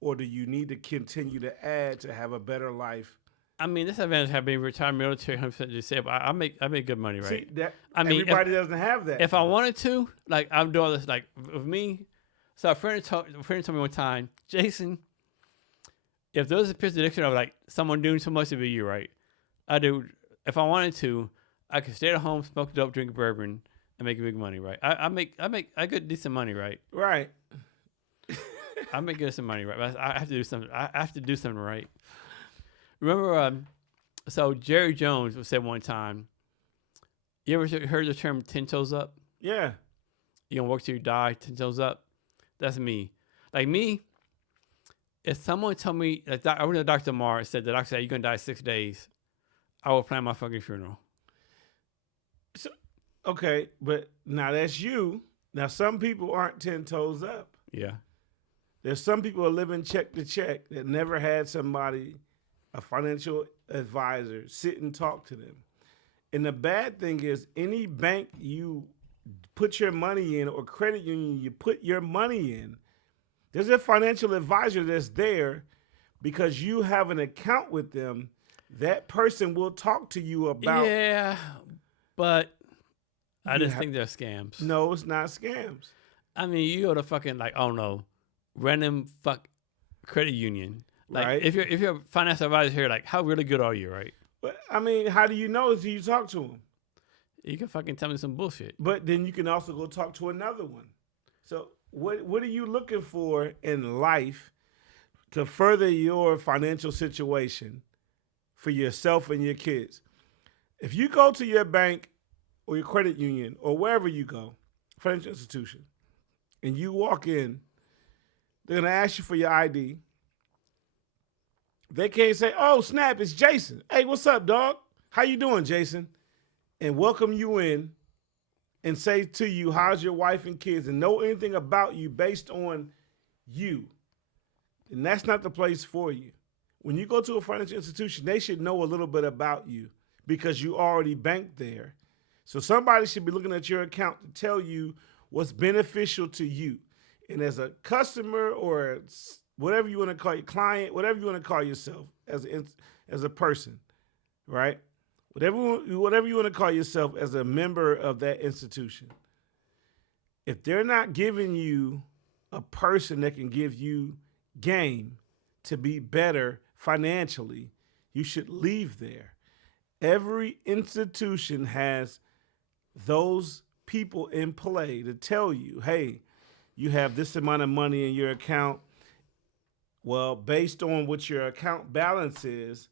or do you need to continue to add to have a better life? I mean, this advantage of being retired military, 100% disabled. I make good money, right? See, everybody doesn't have that. If I wanted to, like, I'm doing this, like, with me. So a friend told me one time, Jason, if there was a picture of like someone doing so much to be you, right? If I wanted to, I could stay at home, smoke dope, drink bourbon, and make big money, right? I get decent money, right? Right. I make decent money, right? But I have to do something. I have to do something right. Remember, so Jerry Jones said one time, you ever heard the term 10 toes up? Yeah. You gonna work till you die, 10 toes up? That's me. Like me, if someone told me, I went to the doctor tomorrow and said, the doctor said, you're gonna die 6 days, I will plan my fucking funeral. So, okay, but now that's you. Now some people aren't 10 toes up. Yeah. There's some people who are living check to check that never had somebody, a financial advisor, sit and talk to them. And the bad thing is, any bank you put your money in or credit union you put your money in, there's a financial advisor that's there because you have an account with them. That person will talk to you about. Yeah, but I just think they're scams. No, it's not scams. I mean, you go to fucking, like, I don't know, random credit union. Like, right. If you're a financial advisor here, like, how really good are you, right? But I mean, how do you know until you talk to them? You can fucking tell me some bullshit. But then you can also go talk to another one. So what are you looking for in life to further your financial situation for yourself and your kids? If you go to your bank or your credit union or wherever you go, financial institution, and you walk in, they're going to ask you for your ID. They can't say, oh, snap, it's Jason. Hey, what's up, dog? How you doing, Jason? And welcome you in and say to you, how's your wife and kids, and know anything about you based on you. And that's not the place for you. When you go to a financial institution, they should know a little bit about you because you already banked there. So somebody should be looking at your account to tell you what's beneficial to you. And as a customer or whatever you want to call your client, whatever you want to call yourself as a person, right? Whatever you want to call yourself as a member of that institution, if they're not giving you a person that can give you game to be better financially, you should leave there. Every institution has those people in play to tell you, hey, you have this amount of money in your account. Well, based on what your account balance is,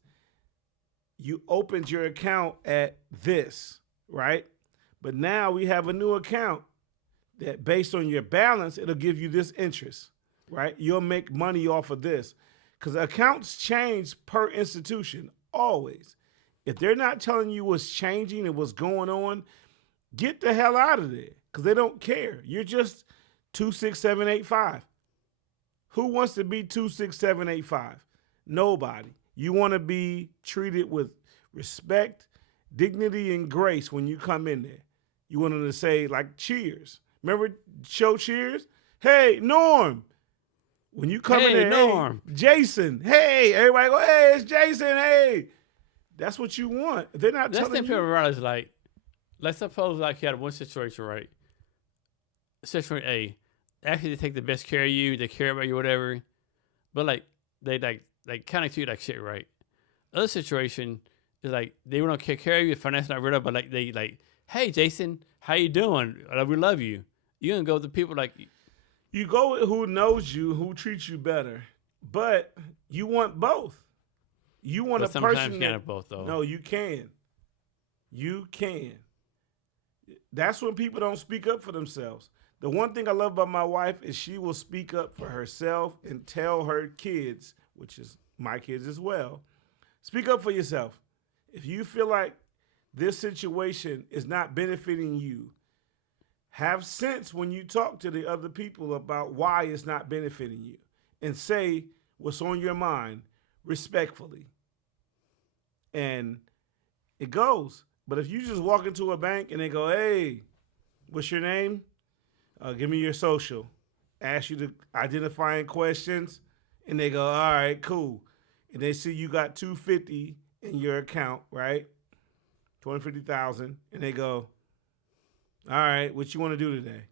you opened your account at this, right? But now we have a new account that based on your balance, it'll give you this interest, right? You'll make money off of this. Because accounts change per institution, always. If they're not telling you what's changing and what's going on, get the hell out of there because they don't care. You're just 26785. Who wants to be 26785? Nobody. You want to be treated with respect, dignity, and grace when you come in there. You want them to say, like, cheers. Remember show Cheers? Hey, Norm. When you come in there, Norm. hey, Jason. Hey, everybody go, hey, it's Jason. Hey. That's what you want. If they're not That's the telling thing people you. realize, like, let's suppose like you had one situation, right? Situation A, actually they take the best care of you, they care about you, whatever. But like they kind of treat you like shit, right? Other situation is like they don't take care of you, finance not rid of, but like they like, hey Jason, how you doing? We love you. You gonna go with the people like You go with who knows you, who treats you better. But you want both. You want but a sometimes person you that can't have both though. no, you can. You can. That's when people don't speak up for themselves. The one thing I love about my wife is she will speak up for herself and tell her kids, which is my kids as well, speak up for yourself. If you feel like this situation is not benefiting you, have sense when you talk to the other people about why it's not benefiting you and say what's on your mind respectfully. And it goes. But if you just walk into a bank and they go, hey, what's your name? Give me your social. Ask you the identifying questions, and they go, all right, cool. And they see you got $250 in your account, right? $250,000, and they go, all right, what you want to do today?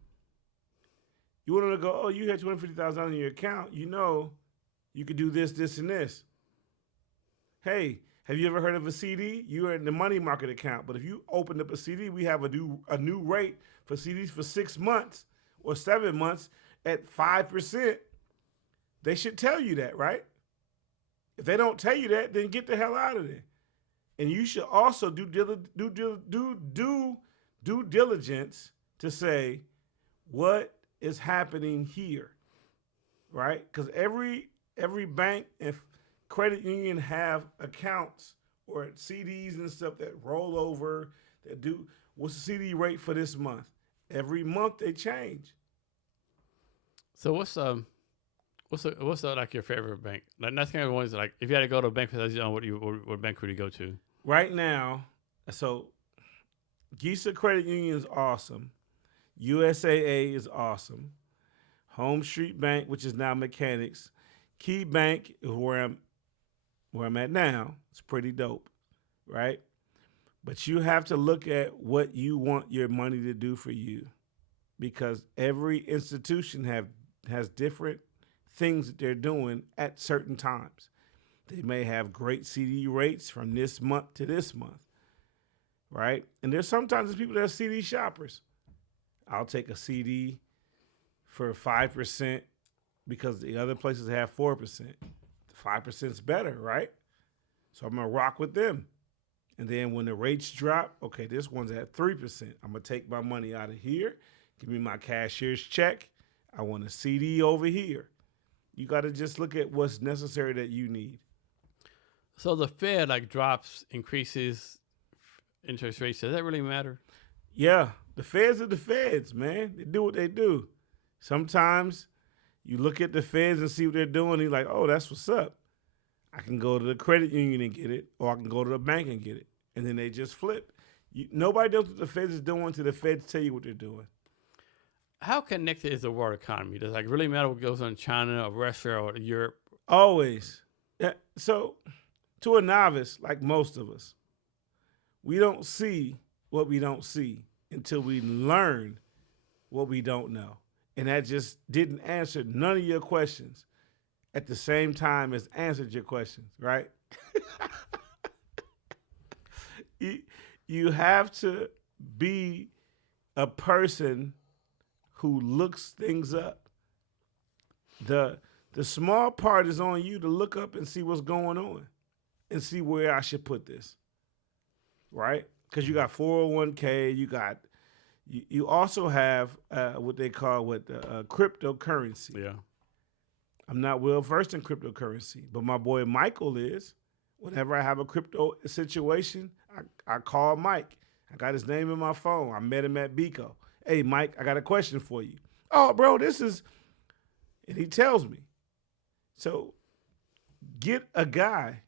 You want them to go, oh, you had $250,000 in your account. You know, you could do this, this, and this. Hey, have you ever heard of a CD? You are in the money market account, but if you opened up a CD, we have a new rate for CDs for 6 months or 7 months at 5%. They should tell you that, right? If they don't tell you that, then get the hell out of there. And you should also do due diligence to say what is happening here, right? Because every bank and credit union have accounts or CDs and stuff that roll over, that do, what's the CD rate for this month? Every month they change. So what's like your favorite bank? Like that's kind of ones like if you had to go to a bank, what bank would you go to? Right now, so Gisa Credit Union is awesome. USAA is awesome. Home Street Bank, which is now Mechanics. Key Bank is where I'm at now. It's pretty dope, right? But you have to look at what you want your money to do for you, because every institution has different things that they're doing at certain times. They may have great CD rates from this month to this month, right? And there's sometimes people that are CD shoppers. I'll take a CD for 5% because the other places have 4%. 5% is better, right? So I'm going to rock with them. And then when the rates drop, okay, this one's at 3%. I'm going to take my money out of here. Give me my cashier's check. I want a CD over here. You got to just look at what's necessary that you need. So the Fed increases interest rates. Does that really matter? Yeah, the feds are the feds, man. They do what they do. Sometimes you look at the feds and see what they're doing. You're like, oh, that's what's up. I can go to the credit union and get it, or I can go to the bank and get it. And then they just flip. Nobody knows what the feds is doing until the feds tell you what they're doing. How connected is the world economy? Does it like really matter what goes on in China or Russia or Europe? Always. Yeah. So to a novice, like most of us, we don't see what we don't see until we learn what we don't know. And that just didn't answer none of your questions at the same time as answered your questions, right? You have to be a person who looks things up. The small part is on you to look up and see what's going on and see where I should put this, right? Because you got 401k, you also have what they call cryptocurrency. Yeah. I'm not well versed in cryptocurrency, but my boy Michael is. Whenever I have a crypto situation, I call Mike. I got his name in my phone. I met him at Bico. Hey, Mike, I got a question for you. Oh, bro, and he tells me. So get a guy,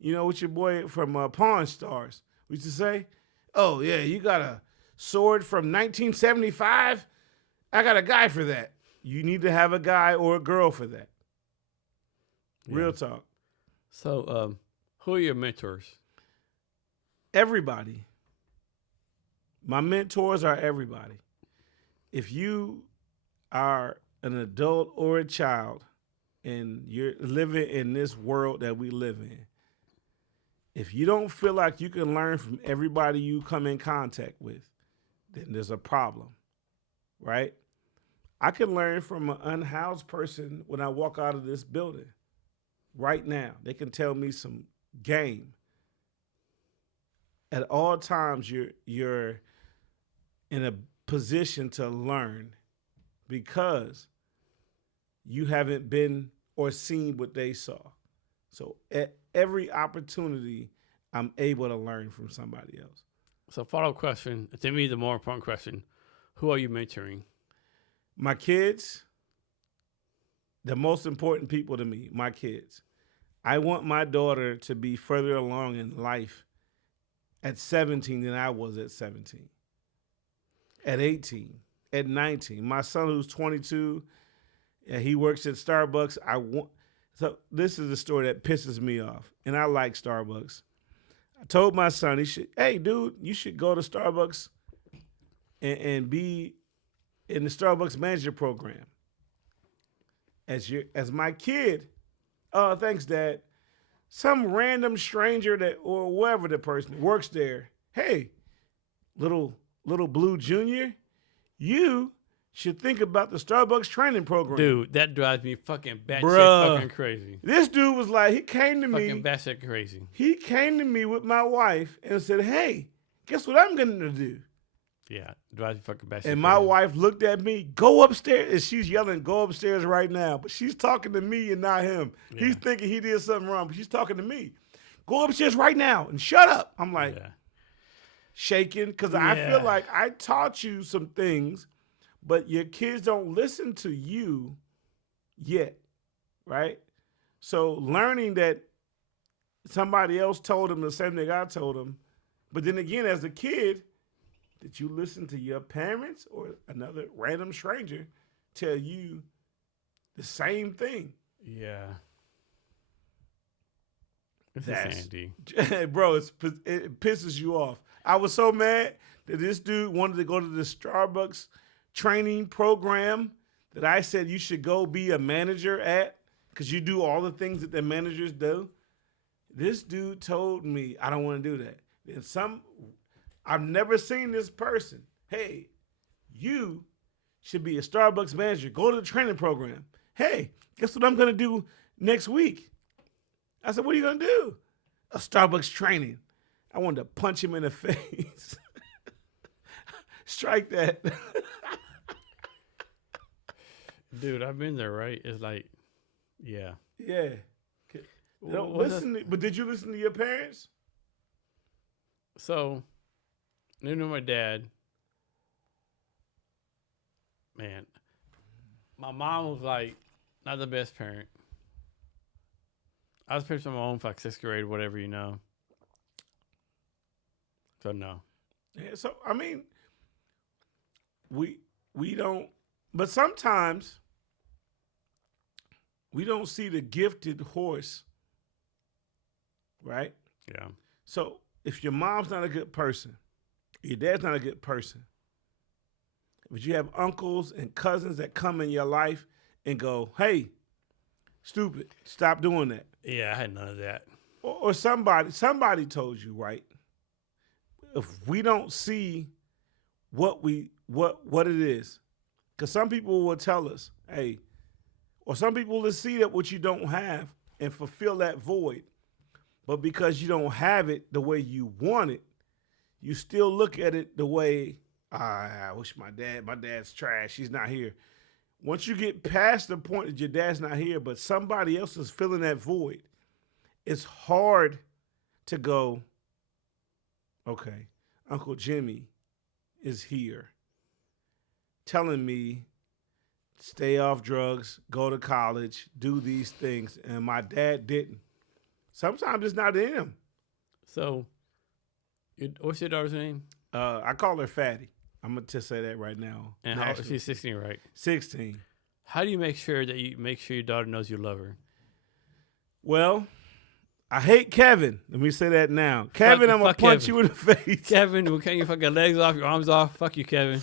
with your boy from Pawn Stars. We used to say, oh, yeah, you got a sword from 1975? I got a guy for that. You need to have a guy or a girl for that. Yeah. Real talk. So who are your mentors? everybody. My mentors are everybody. If you are an adult or a child and you're living in this world that we live in, if you don't feel like you can learn from everybody you come in contact with, then there's a problem, right? I can learn from an unhoused person when I walk out of this building right now. They can tell me some game. At all times, you're in a position to learn because you haven't been or seen what they saw. So at every opportunity, I'm able to learn from somebody else. So follow-up question, to me, the more important question, who are you mentoring? My kids, the most important people to me, my kids. I want my daughter to be further along in life at 17 than I was at 17, at 18, at 19. My son, who's 22, he works at Starbucks. So this is the story that pisses me off, and I like Starbucks. I told my son, hey, dude, you should go to Starbucks and be in the Starbucks manager program. As my kid, oh, thanks, Dad. Some random stranger or whoever the person works there. Hey, little Blue Junior, you should think about the Starbucks training program. Dude, that drives me fucking batshit fucking crazy. This dude was like, he came to me. Fucking batshit crazy. He came to me with my wife and said, hey, guess what I'm going to do? Yeah, drives me fucking batshit And my wife looked at me, go upstairs. And she's yelling, go upstairs right now. But she's talking to me and not him. Yeah. He's thinking he did something wrong, but she's talking to me. Go upstairs right now and shut up. I'm like, shaking, because I feel like I taught you some things, but your kids don't listen to you yet, right? So learning that somebody else told them the same thing I told them, but then again, as a kid, did you listen to your parents or another random stranger tell you the same thing? Yeah. That's Andy. Bro, it pisses you off. I was so mad that this dude wanted to go to the Starbucks training program that I said you should go be a manager at because you do all the things that the managers do. This dude told me I don't want to do that. Then I've never seen this person. Hey, you should be a Starbucks manager. Go to the training program. Hey, guess what I'm going to do next week? I said, what are you going to do? A Starbucks training. I wanted to punch him in the face. Strike that. Dude, I've been there, right? It's like, yeah. Yeah. But did you listen to your parents? So, you know my dad. Man, my mom was like not the best parent. I was parent on my own for like 6th grade, whatever, you know. So no. Yeah, so I mean, we don't, but sometimes we don't see the gifted horse, right? Yeah. So if your mom's not a good person, your dad's not a good person, but you have uncles and cousins that come in your life and go, hey, stupid, stop doing that. Yeah, I had none of that. Or somebody told you, right? If we don't see what it is, because some people will tell us, hey, or some people will see that what you don't have and fulfill that void, but because you don't have it the way you want it, you still look at it the way, I wish my dad's trash, he's not here. Once you get past the point that your dad's not here, but somebody else is filling that void, it's hard to go, okay, Uncle Jimmy is here telling me stay off drugs, go to college, do these things, and my dad didn't. Sometimes it's not in him. So, what's your daughter's name? I call her Fatty. I'm going to just say that right now. And how, she's 16, right? 16. How do you make sure that your daughter knows you love her? Well, I hate Kevin. Let me say that now. Kevin, I'm going to punch you in the face. Kevin, we can't your fucking legs off, your arms off. Fuck you, Kevin.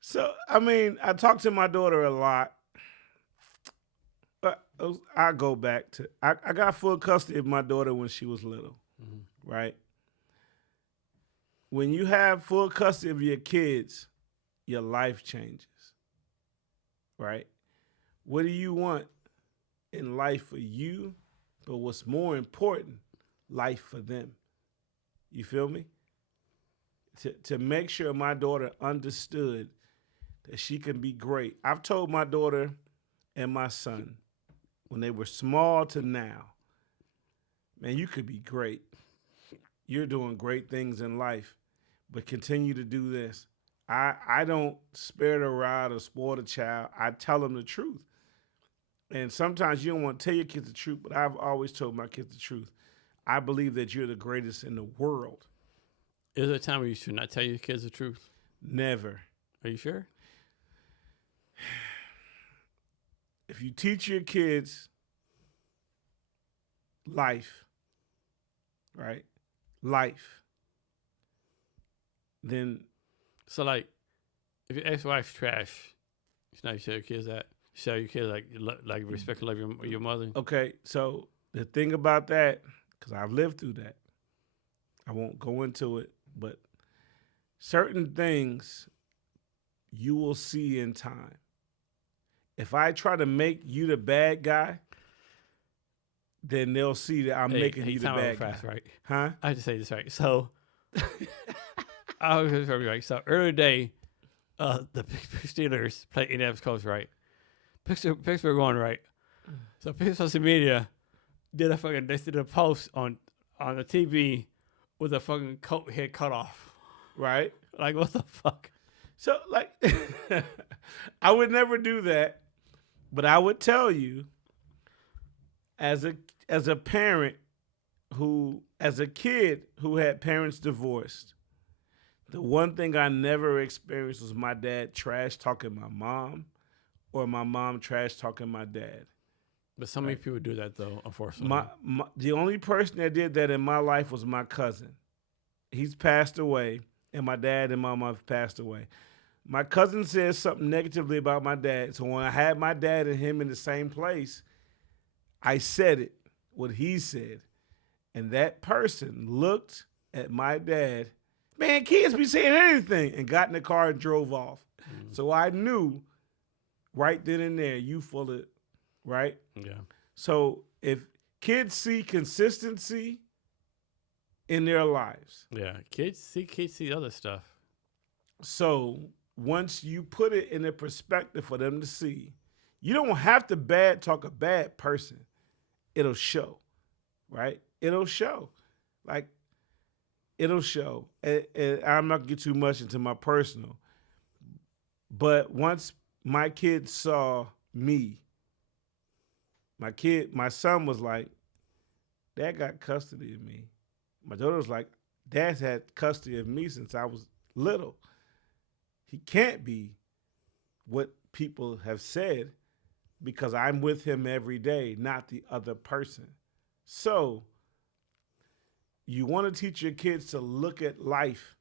So, I mean, I talk to my daughter a lot. But I go back to, I got full custody of my daughter when she was little, right? When you have full custody of your kids, your life changes, right? What do you want in life for you? But what's more important, life for them. You feel me? To make sure my daughter understood that she can be great. I've told my daughter and my son, when they were small to now, man, you could be great. You're doing great things in life, but continue to do this. I don't spare the rod or spoil the child. I tell them the truth. And sometimes you don't want to tell your kids the truth, but I've always told my kids the truth. I believe that you're the greatest in the world. Is there a time where you should not tell your kids the truth? Never. Are you sure? If you teach your kids life, right? Life, then. So, like, if your ex-wife's trash, you know, you tell your kids that. You tell your kids, like respect and love your mother. Okay, so the thing about that, because I've lived through that, I won't go into it, but certain things you will see in time. If I try to make you the bad guy, then they'll see that I'm making you the bad guy. Right? Huh? I have to say this right. So, I was right. So earlier today, the Steelers played Indianapolis Colts, right? Pittsburgh won, right? So Pittsburgh social media did a post on the TV with a fucking coat head cut off. Right? Like, what the fuck? So, like, I would never do that, but I would tell you, as a parent as a kid who had parents divorced, the one thing I never experienced was my dad trash talking my mom or my mom trash talking my dad. But so many people do that, though, unfortunately. The only person that did that in my life was my cousin. He's passed away, and my dad and my mom have passed away. My cousin said something negatively about my dad, so when I had my dad and him in the same place, I said it, what he said. And that person looked at my dad, man, kids be saying anything, and got in the car and drove off. Mm. So I knew right then and there, you full of, right? Yeah. So if kids see consistency in their lives. Yeah, kids see other stuff. So once you put it in a perspective for them to see, you don't have to bad talk a bad person. It'll show, right? It'll show. Like, it'll show. And I'm not going to get too much into my personal. But once my kids saw me, my son was like, Dad got custody of me. My daughter was like, Dad's had custody of me since I was little. He can't be what people have said because I'm with him every day, not the other person. So you want to teach your kids to look at life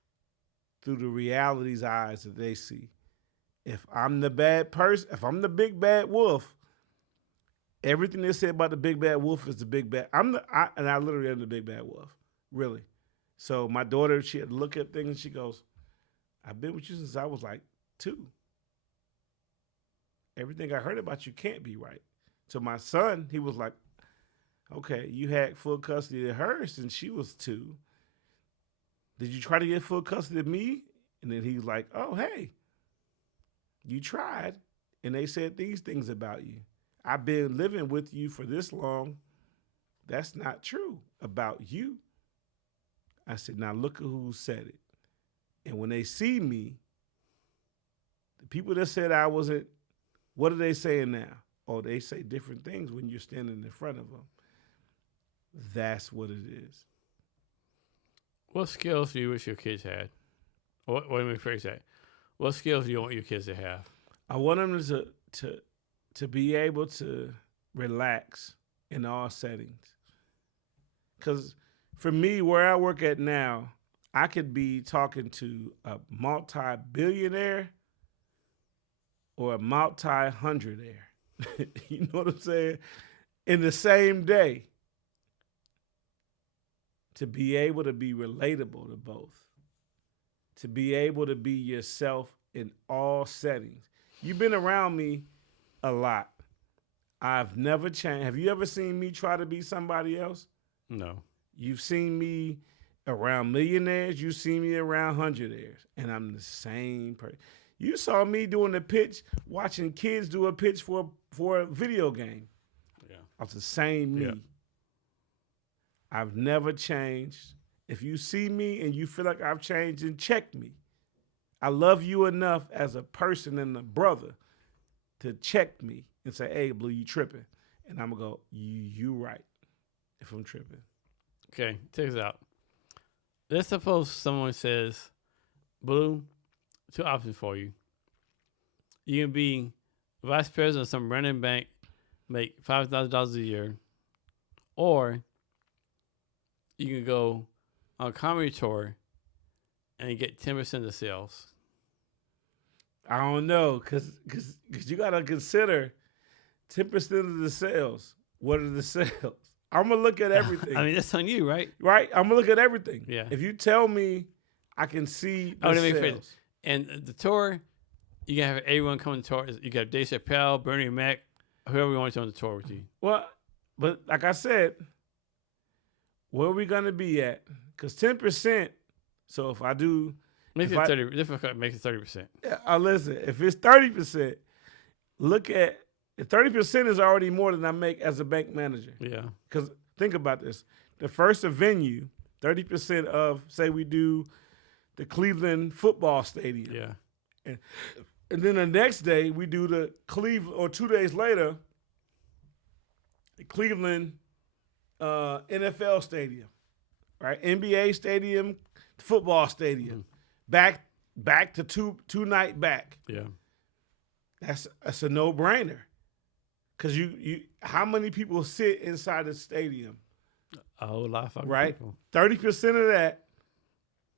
through the reality's eyes that they see. If I'm the bad person, if I'm the big bad wolf, everything they say about the big bad wolf is the big bad. And I literally am the big bad wolf, really. So my daughter, she had to look at things and she goes, I've been with you since I was like 2. Everything I heard about you can't be right. So my son, he was like, okay, you had full custody of her since she was 2. Did you try to get full custody of me? And then he was like, oh, hey, you tried, and they said these things about you. I've been living with you for this long. That's not true about you. I said, now look at who said it. And when they see me, the people that said I wasn't, what are they saying now? Oh, they say different things when you're standing in front of them. That's what it is. What skills do you wish your kids had? Let me rephrase that. What skills do you want your kids to have? I want them to be able to relax in all settings. Because for me, where I work at now, I could be talking to a multi-billionaire or a multi-hundredaire. You know what I'm saying? In the same day. To be able to be relatable to both. To be able to be yourself in all settings. You've been around me a lot. I've never changed. Have you ever seen me try to be somebody else? No. You've seen me around millionaires. You've seen me around hundredaires. And I'm the same person. You saw me doing a pitch, watching kids do a pitch for a video game. Yeah. I was the same me. Yeah. I've never changed. If you see me and you feel like I've changed, then check me. I love you enough as a person and a brother to check me and say, hey, Blue, you tripping. And I'm going to go, you right, if I'm tripping. Okay, check this out. Let's suppose someone says, Blue, 2 options for you. You can be vice president of some random bank, make $5,000 a year, or you can go on a comedy tour and get 10% of the sales. I don't know, because you got to consider 10% of the sales. What are the sales? I'm going to look at everything. I mean, that's on you, right? Right? I'm going to look at everything. Yeah. If you tell me I can see the sales. And the tour, you can have everyone come on the tour. You got Dave Chappelle, Bernie Mac, whoever you want to on the tour with you. Well, but like I said, where are we going to be at? Because 10%, so if I do... Make it 30%. Difficult, make it 30%. Listen, if it's 30%, look at... 30% is already more than I make as a bank manager. Yeah. Because think about this. The first venue, 30% of, say we do the Cleveland football stadium. Yeah. And then the next day, we do the Cleveland, or 2 days later, the Cleveland NFL stadium, right? NBA stadium, football stadium. Back to two night back. Yeah. That's a no-brainer. Because you how many people sit inside the stadium? A whole lot of fucking right? people. 30% of that.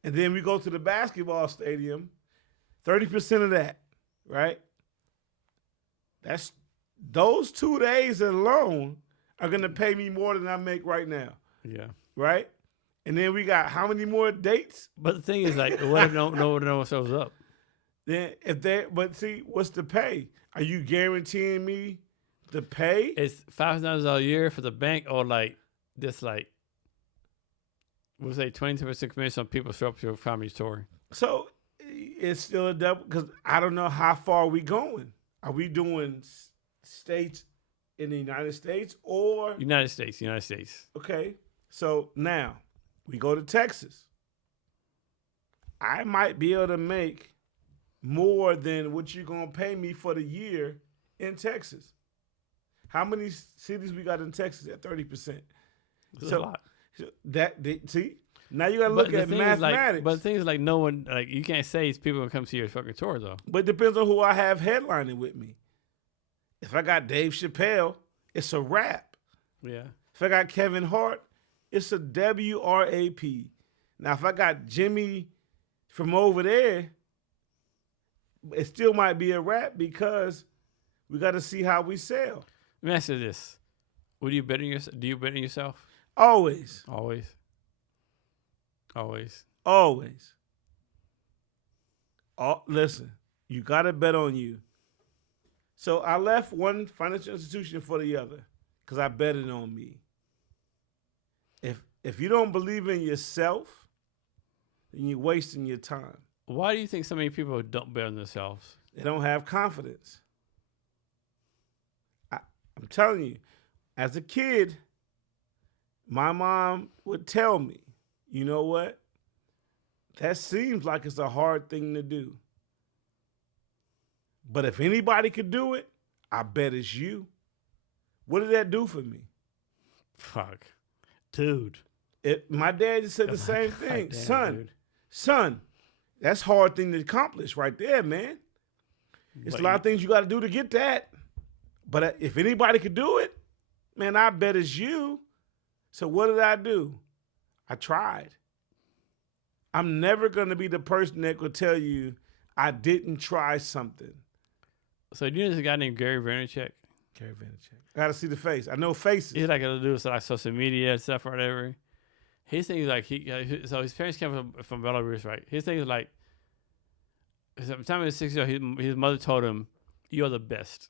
And then we go to the basketball stadium, 30% of that, right? That's those 2 days alone are gonna pay me more than I make right now. Yeah. Right? And then we got how many more dates? But the thing is, like, what if no one shows up? Then but see, what's the pay? Are you guaranteeing me the pay? It's $5,000 a year for the bank, or like this, like we'll say 22% commission on people show up to your comedy tour. So it's still a double, because I don't know how far we going. Are we doing states in the United States or United States? Okay, so now we go to Texas. I might be able to make more than what you're gonna pay me for the year in Texas. How many cities we got in Texas at 30%? That's a lot. See, now you gotta look at mathematics. But the thing is, like, no one, like, you can't say people gonna come see your fucking tour though. But it depends on who I have headlining with me. If I got Dave Chappelle, it's a wrap. Yeah. If I got Kevin Hart, it's a WRAP. Now, if I got Jimmy from over there, it still might be a wrap, because we got to see how we sell. Let me ask you this: do you bet on yourself? Always. Listen, you got to bet on you. So I left one financial institution for the other because I betted on me. If you don't believe in yourself, then you're wasting your time. Why do you think so many people don't bet on themselves? They don't have confidence. I'm telling you, as a kid, my mom would tell me, you know what? That seems like it's a hard thing to do. But if anybody could do it, I bet it's you. What did that do for me? Fuck. Dude. My dad just said the same thing. Son, that's a hard thing to accomplish right there, man. It's a lot of things you got to do to get that. But if anybody could do it, Man, I bet it's you. So what did I do? I tried. I'm never going to be the person that could tell you I didn't try something. So do you know this guy named Gary Vaynerchuk? Gary Vaynerchuk. I got to see the face. I know faces. He's like to do with like social media and stuff or whatever. His thing is like so his parents came from Belarus, right? His thing is like, sometime he was 6 years old, his mother told him, "You're the best.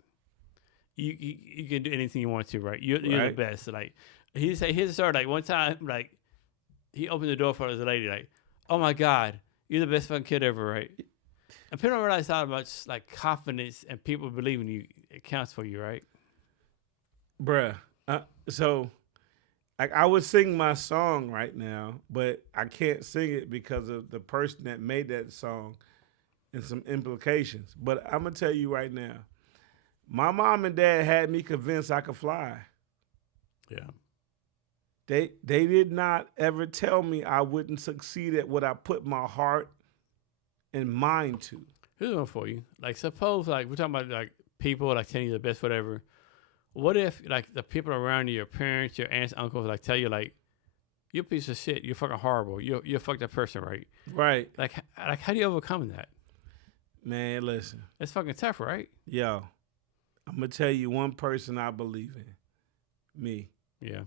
You can do anything you want to, right? You're the best." Like he said, his story, like one time, like he opened the door for his lady, like, "Oh my God, you're the best fucking kid ever," right? And people don't realize how much like confidence and people believing you it counts for you, right? Bruh. So, like, I would sing my song right now, but I can't sing it because of the person that made that song and some implications. But I'm going to tell you right now, my mom and dad had me convinced I could fly. Yeah. They did not ever tell me I wouldn't succeed at what I put my heart and mind to. Here's one for you. Like, suppose, like, we're talking about, like, people, like, telling you the best, whatever. What if, like, the people around you, your parents, your aunts, uncles, like, tell you, like, you're a piece of shit. You're fucking horrible. You're a fucked up person, right? Right. Like, how do you overcome that? Man, listen. It's fucking tough, right? Yo, I'm going to tell you one person I believe in. Me. Yeah.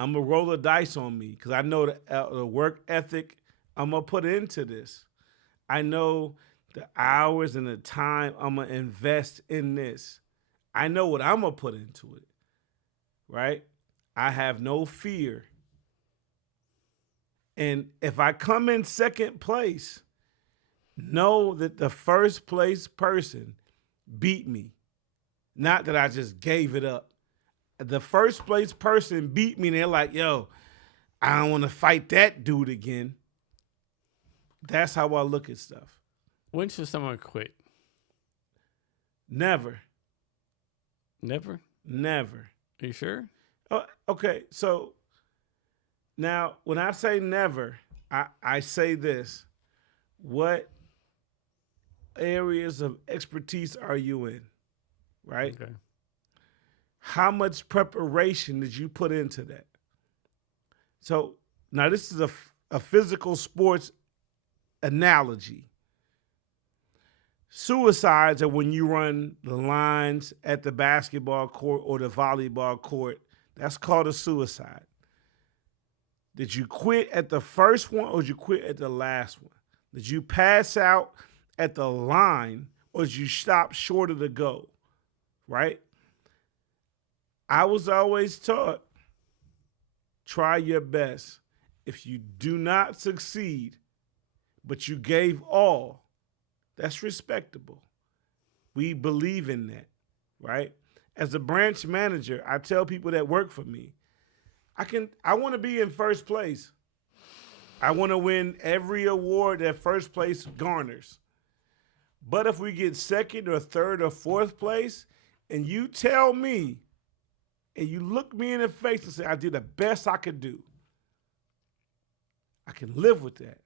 I'm going to roll the dice on me because I know the work ethic I'm going to put into this. I know the hours and the time I'm going to invest in this. I know what I'm going to put into it, right? I have no fear. And if I come in second place, know that the first place person beat me. Not that I just gave it up. The first place person beat me and they're like, yo, I don't want to fight that dude again. That's how I look at stuff. When should someone quit? Never. Never? Never. Are you sure? Okay, so now when I say never, I say this. What areas of expertise are you in, right? Okay. How much preparation did you put into that? So now this is a physical sports analogy. Suicides are when you run the lines at the basketball court or the volleyball court. That's called a suicide. Did you quit at the first one or did you quit at the last one? Did you pass out at the line or did you stop short of the goal? Right? I was always taught, try your best. If you do not succeed, but you gave all, that's respectable. We believe in that, right? As a branch manager, I tell people that work for me, I want to be in first place. I want to win every award that first place garners. But if we get second or third or fourth place, and you tell me, and you look me in the face and say, I did the best I could do, I can live with that.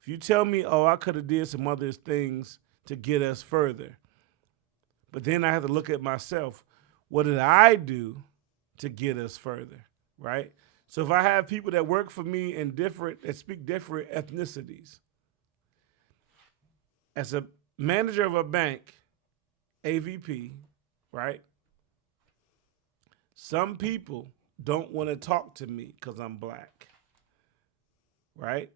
If you tell me, oh, I could have did some other things to get us further, but then I have to look at myself, what did I do to get us further, right? So if I have people that work for me that speak different ethnicities, as a manager of a bank, AVP, right? Some people don't want to talk to me because I'm black, right?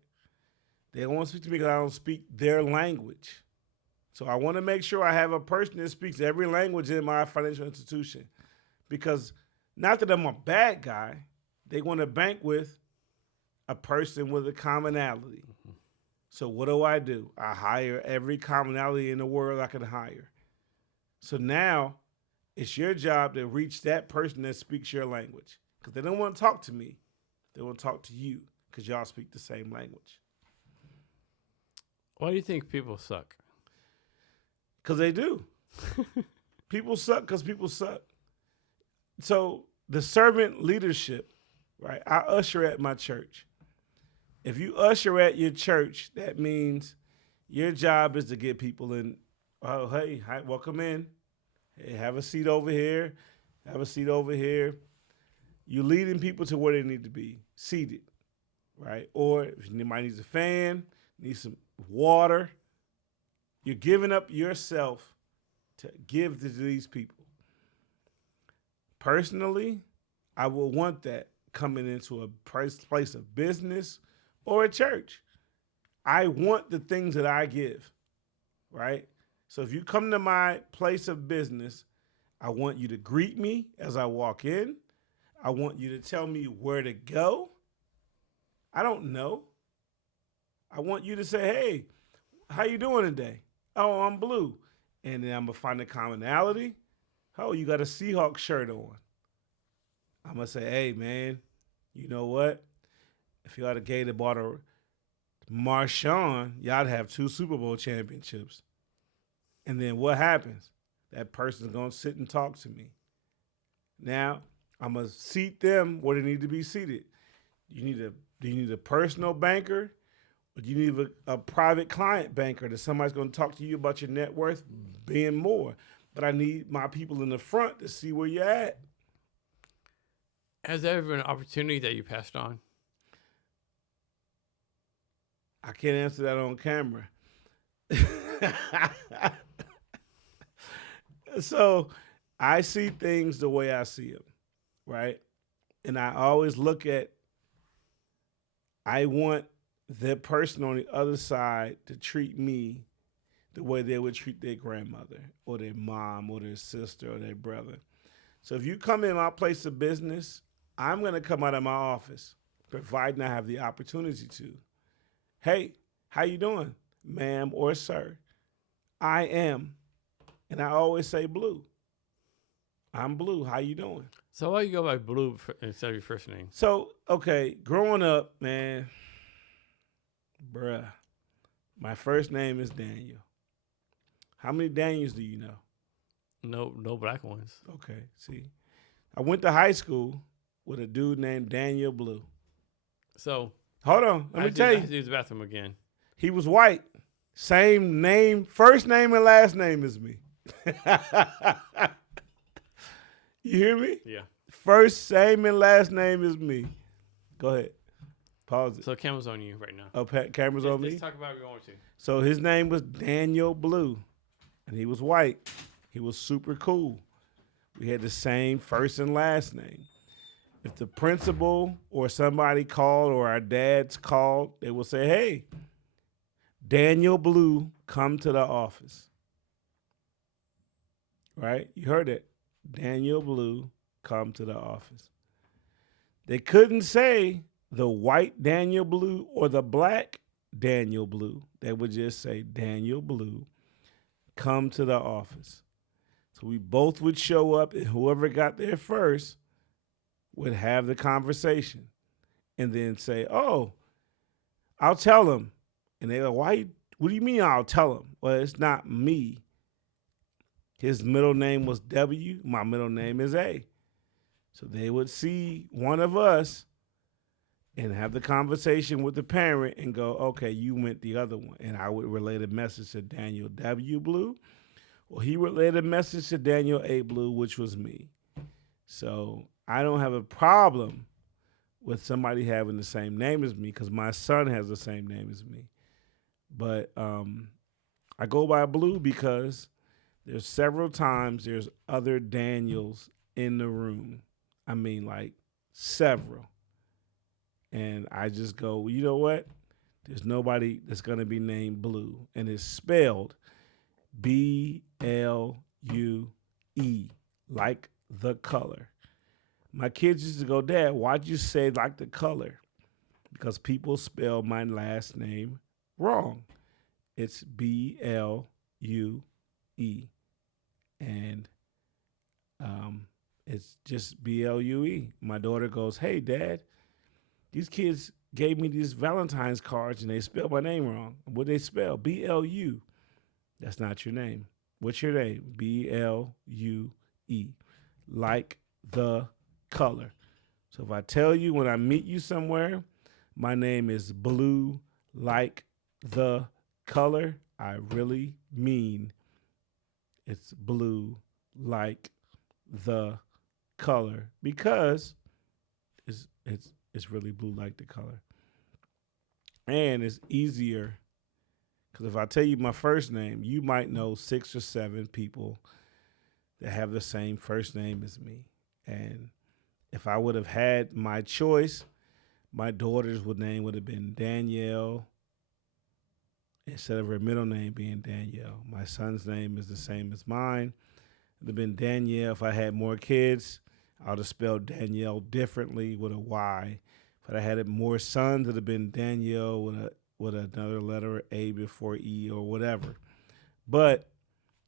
They don't want to speak to me because I don't speak their language. So I want to make sure I have a person that speaks every language in my financial institution, because not that I'm a bad guy, they want to bank with a person with a commonality. Mm-hmm. So what do? I hire every commonality in the world I can hire. So now it's your job to reach that person that speaks your language, because they don't want to talk to me. They want to talk to you because y'all speak the same language. Why do you think people suck? Because they do. People suck because people suck. So the servant leadership, right? I usher at my church. If you usher at your church, that means your job is to get people in. Oh, hey, hi, welcome in. Hey, have a seat over here. Have a seat over here. You're leading people to where they need to be, seated, right? Or if anybody needs a fan, needs some water, you're giving up yourself to give to these people. Personally, I will want that coming into a place of business or a church. I want the things that I give, right? So if you come to my place of business, I want you to greet me as I walk in. I want you to tell me where to go. I don't know. I want you to say, hey, how you doing today? Oh, I'm Blue. And then I'm going to find a commonality. Oh, you got a Seahawks shirt on. I'm going to say, hey, man, you know what? If y'all had gave the ball to Marshawn, y'all have 2 Super Bowl championships. And then what happens? That person's going to sit and talk to me. Now, I'm going to seat them where they need to be seated. Do you need a personal banker? Or do you need a private client banker that somebody's going to talk to you about your net worth being more? But I need my people in the front to see where you're at. Has there ever been an opportunity that you passed on? I can't answer that on camera. So I see things the way I see them, right? And I always look at, I want the person on the other side to treat me the way they would treat their grandmother or their mom or their sister or their brother. So if you come in my place of business, I'm going to come out of my office, providing I have the opportunity to. Hey, how you doing, ma'am or sir? I am. And I always say Blue. I'm Blue. How you doing? So why you go by Blue instead of your first name? So, okay, growing up, man, bruh, my first name is Daniel. How many Daniels do you know? No black ones. Okay, see. I went to high school with a dude named Daniel Blue. So hold on, let me tell you. I have to use the bathroom again. He was white. Same name, first name and last name as me. You hear me? Yeah. First, same and last name as me. Go ahead. Pause it. So camera's on you right now. Oh, camera's on me? Let's talk about what we want to. So his name was Daniel Blue, and he was white. He was super cool. We had the same first and last name. If the principal or somebody called or our dads called, they would say, hey, Daniel Blue, come to the office. Right? You heard it. Daniel Blue, come to the office. They couldn't say the white Daniel Blue or the black Daniel Blue. They would just say Daniel Blue, come to the office. So we both would show up, and whoever got there first would have the conversation and then say, oh, I'll tell him. And they go, what do you mean I'll tell him? Well, it's not me. His middle name was W. My middle name is A. So they would see one of us and have the conversation with the parent and go, okay, you went the other one. And I would relay the message to Daniel W. Blue, or he relayed a message to Daniel A. Blue, which was me. So I don't have a problem with somebody having the same name as me because my son has the same name as me. But I go by Blue because there's several times there's other Daniels in the room. I mean, like several. And I just go, well, you know what? There's nobody that's going to be named Blue. And it's spelled B-L-U-E, like the color. My kids used to go, Dad, why'd you say like the color? Because people spell my last name wrong. It's B-L-U-E. And it's just B-L-U-E. My daughter goes, hey, Dad, these kids gave me these Valentine's cards and they spelled my name wrong. What they spell? B-L-U. That's not your name. What's your name? B-L-U-E. Like the color. So if I tell you when I meet you somewhere, my name is Blue like the color, I really mean it's blue like the color because it's really blue like the color. And it's easier because if I tell you my first name, you might know 6 or 7 people that have the same first name as me. And if I would have had my choice, my daughter's name would have been Danielle instead of her middle name being Danielle. My son's name is the same as mine. It would have been Danielle. If I had more kids, I would have spelled Danielle differently with a Y. If I had more sons, it would have been Danielle with another letter, A before E or whatever. But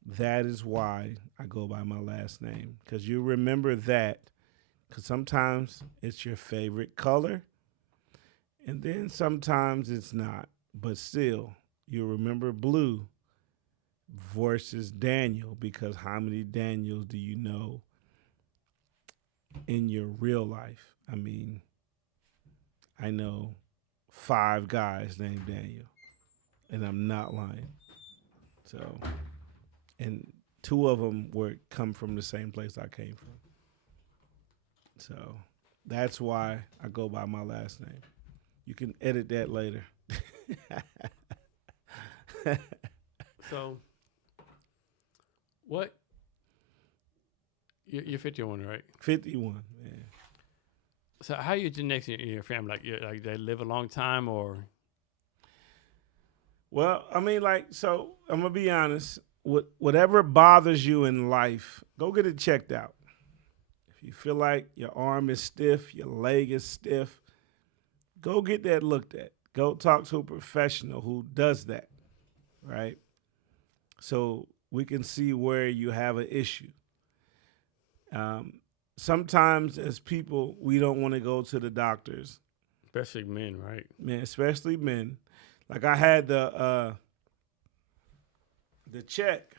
that is why I go by my last name, because you remember that, because sometimes it's your favorite color, and then sometimes it's not. But still, you remember blue versus Daniel, because how many Daniels do you know in your real life? I mean, I know 5 guys named Daniel, and I'm not lying. So, and 2 of them come from the same place I came from. So that's why I go by my last name. You can edit that later. So, what? You're 51, right? 51, yeah. So, how are your genetics in your family? Like they live a long time, or? Well, I mean, so I'm gonna be honest. Whatever bothers you in life, go get it checked out. If you feel like your arm is stiff, your leg is stiff, go get that looked at. Go talk to a professional who does that, right? So we can see where you have an issue. Sometimes as people, we don't want to go to the doctors. Especially men, right? Man, especially men. Like I had the check,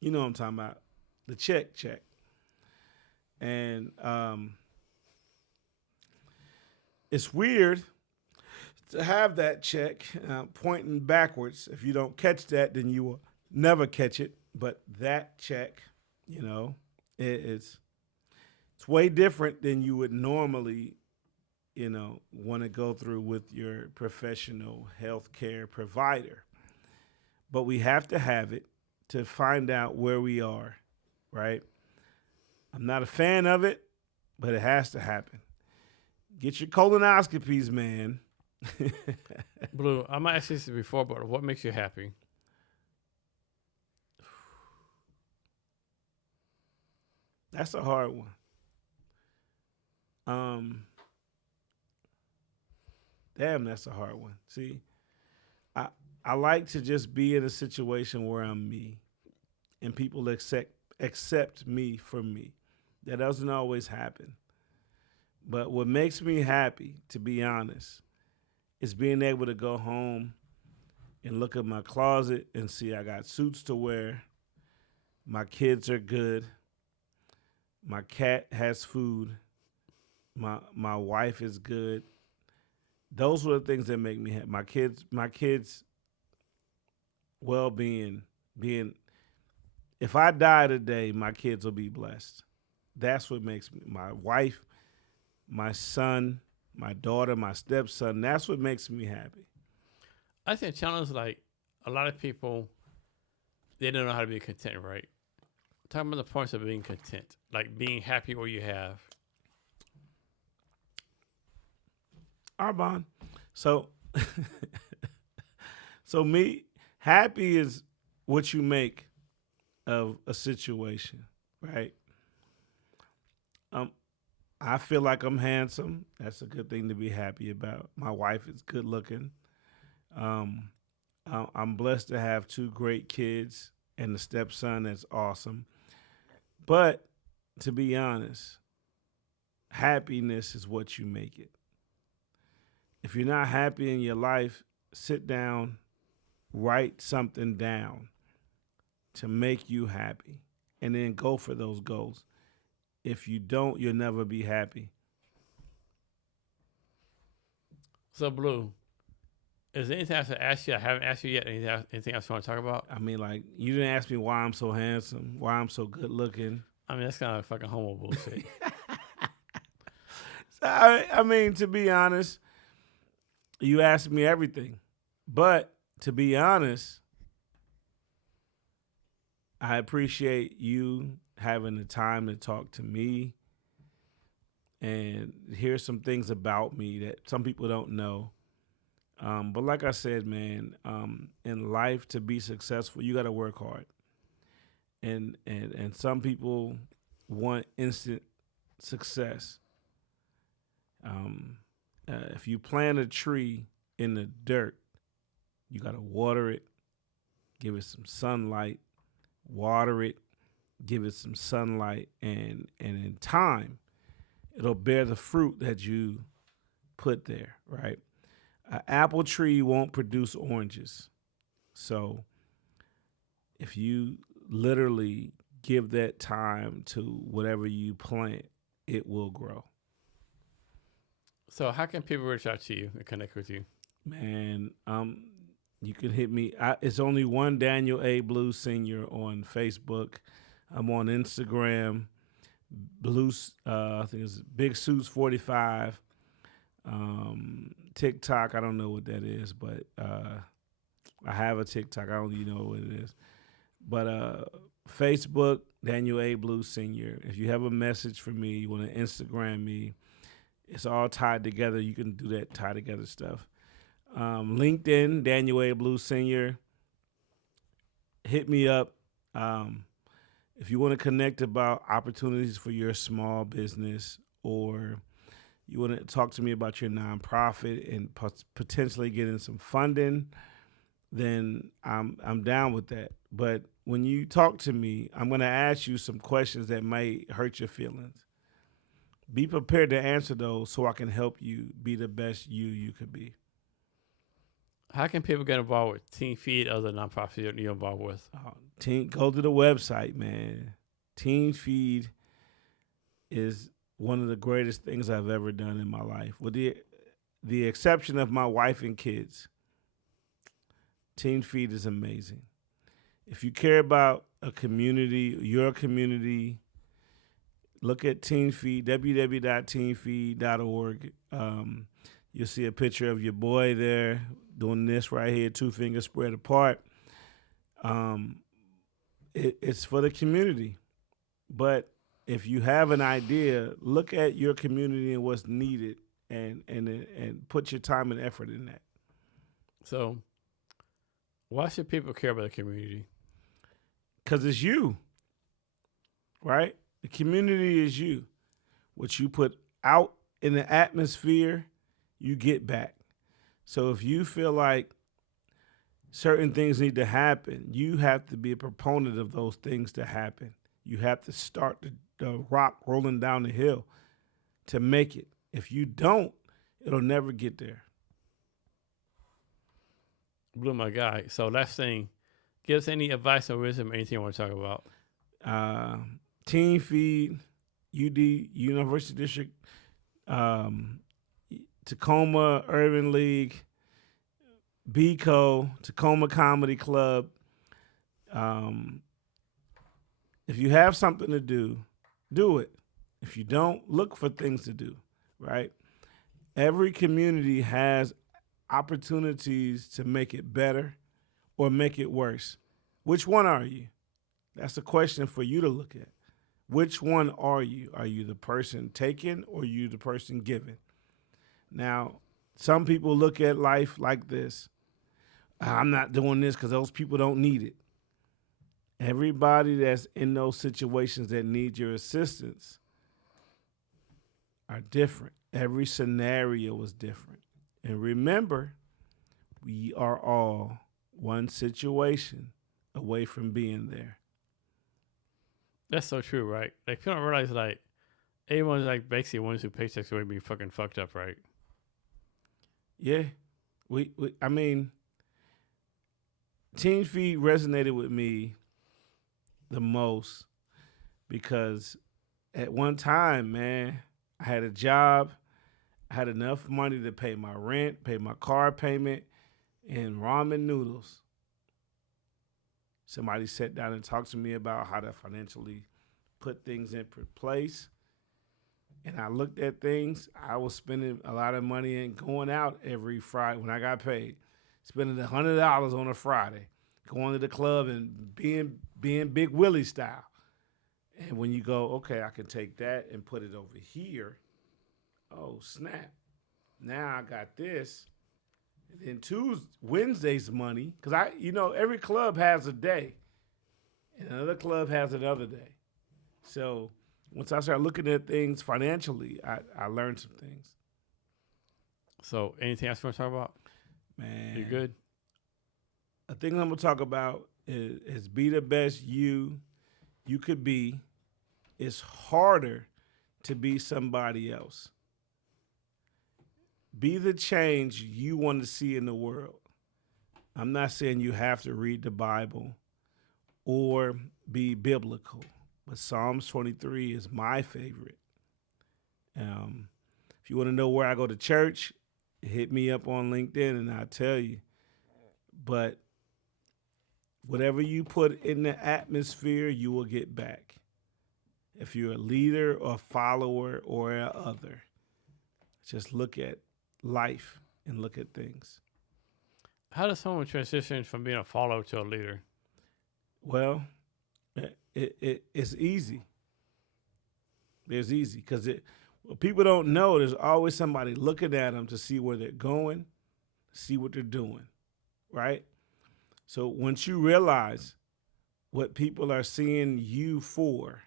you know what I'm talking about, the check. And it's weird to have that check pointing backwards. If you don't catch that, then you will never catch it. But that check, it's way different than you would normally, want to go through with your professional healthcare provider. But we have to have it to find out where we are, right? I'm not a fan of it, but it has to happen. Get your colonoscopies, man. Blue, I might ask this before, but what makes you happy? That's a hard one. Damn, that's a hard one. See, I like to just be in a situation where I'm me and people accept me for me. That doesn't always happen. But what makes me happy, to be honest, is being able to go home and look at my closet and see I got suits to wear. My kids are good. My cat has food. My wife is good. Those are the things that make me happy. My kids' well-being, if I die today, my kids will be blessed. That's what makes me, my wife, my son, my daughter, my stepson, that's what makes me happy. I think the challenge is like a lot of people, they don't know how to be content, right? Talking about the points of being content, like being happy where you have. Arbon. So me, happy is what you make of a situation, right? I feel like I'm handsome. That's a good thing to be happy about. My wife is good looking. I'm blessed to have 2 great kids and a stepson that's awesome. But to be honest, happiness is what you make it. If you're not happy in your life, sit down, write something down to make you happy, and then go for those goals. If you don't, you'll never be happy. So, Blue, is there anything else to ask you? I haven't asked you yet. Anything else you want to talk about? I mean, like, you didn't ask me why I'm so handsome, why I'm so good looking. I mean, that's kind of fucking homo bullshit. I mean, to be honest, you asked me everything. But to be honest, I appreciate you having the time to talk to me and hear some things about me that some people don't know. But like I said, man, in life to be successful, you got to work hard. And some people want instant success. If you plant a tree in the dirt, you got to water it, give it some sunlight, water it, give it some sunlight, and in time, it'll bear the fruit that you put there, right? An apple tree won't produce oranges. So if you literally give that time to whatever you plant, it will grow. So how can people reach out to you and connect with you? Man, you can hit me. It's only one Daniel A. Blue Sr. on Facebook. I'm on Instagram. I think it's Big Suits 45. TikTok, I don't know what that is, but I have a TikTok. I don't even know what it is. But Facebook, Daniel A. Blue Sr. If you have a message for me, you want to Instagram me, it's all tied together. You can do that tie together stuff. LinkedIn, Daniel A. Blue Sr. Hit me up. If you want to connect about opportunities for your small business, or you want to talk to me about your nonprofit and potentially getting some funding, then I'm down with that. But when you talk to me, I'm going to ask you some questions that might hurt your feelings. Be prepared to answer those so I can help you be the best you could be. How can people get involved with Team Feed, other nonprofits you're involved with? Go to the website, man. Team Feed is one of the greatest things I've ever done in my life. With the exception of my wife and kids, Team Feed is amazing. If you care about a community, your community, look at Team Feed, www.teamfeed.org. You'll see a picture of your boy there doing this right here, 2 fingers spread apart. It's for the community. But if you have an idea, look at your community and what's needed and put your time and effort in that. So why should people care about the community? Because it's you, right? The community is you. What you put out in the atmosphere, you get back. So if you feel like certain things need to happen, you have to be a proponent of those things to happen. You have to start the rock rolling down the hill to make it. If you don't, it'll never get there. Blue, my guy. So last thing, give us any advice or wisdom, anything you want to talk about. Team Feed, UD, University District, Tacoma Urban League, BCO, Tacoma Comedy Club. If you have something to do, do it. If you don't, look for things to do, right? Every community has opportunities to make it better or make it worse. Which one are you? That's a question for you to look at. Which one are you? Are you the person taking or are you the person giving? Now, some people look at life like this. I'm not doing this because those people don't need it. Everybody that's in those situations that need your assistance are different. Every scenario is different. And remember, we are all one situation away from being there. That's so true, right? Like, people don't realize, like, everyone's, like, basically ones who paychecks away being fucking fucked up, right? Yeah. I mean, Team Feed resonated with me the most because at one time, man, I had a job. I had enough money to pay my rent, pay my car payment, and ramen noodles. Somebody sat down and talked to me about how to financially put things in place. And I looked at things. I was spending a lot of money and going out every Friday when I got paid, spending $100 on a Friday, going to the club and being Big Willie style. And when you go, okay, I can take that and put it over here. Oh, snap. Now I got this. And then Wednesday's money, because every club has a day, and another club has another day. So once I started looking at things financially, I learned some things. So anything else you want to talk about? Man. You good? A thing I'm going to talk about is be the best you could be. It's harder to be somebody else. Be the change you want to see in the world. I'm not saying you have to read the Bible or be biblical, but Psalms 23 is my favorite. If you want to know where I go to church, hit me up on LinkedIn and I'll tell you. But whatever you put in the atmosphere, you will get back. If you're a leader or a follower or a other, just look at life and look at things. How does someone transition from being a follower to a leader? Well, it's easy. It's easy because what people don't know, there's always somebody looking at them to see where they're going, see what they're doing, right? So once you realize what people are seeing you for,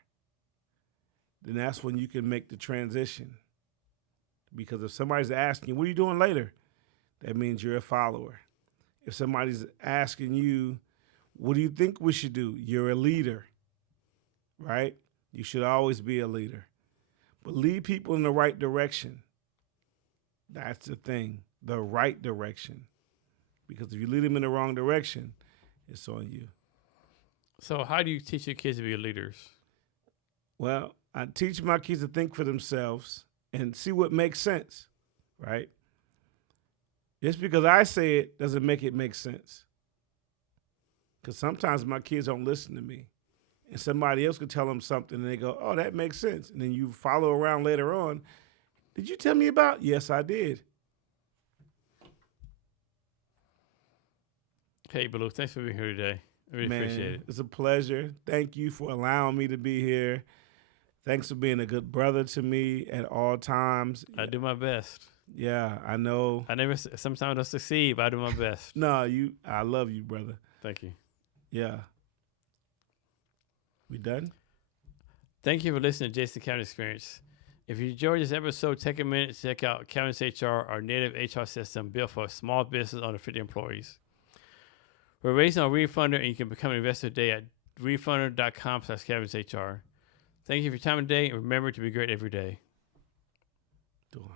then that's when you can make the transition. Because if somebody's asking you, what are you doing later? That means you're a follower. If somebody's asking you, what do you think we should do? You're a leader, right? You should always be a leader. But lead people in the right direction. That's the thing, the right direction. Because if you lead them in the wrong direction, it's on you. So how do you teach your kids to be leaders? Well, I teach my kids to think for themselves and see what makes sense, right? Just because I say it doesn't make it make sense. Because sometimes my kids don't listen to me. And somebody else could tell them something and they go, oh, that makes sense. And then you follow around later on. Did you tell me about? Yes, I did. Hey, Baloo, thanks for being here today. I really appreciate it. It's a pleasure. Thank you for allowing me to be here. Thanks for being a good brother to me at all times. I do my best. Yeah, I know. Sometimes I don't succeed, but I do my best. No, I love you, brother. Thank you. Yeah. We done? Thank you for listening to Jason Cavness Experience. If you enjoyed this episode, take a minute to check out Cavness HR, our native HR system built for small business under 50 employees. We're raising our refunder, and you can become an investor today at refunder.com/CavnessHR. Thank you for your time today, and remember to be great every day. Do I?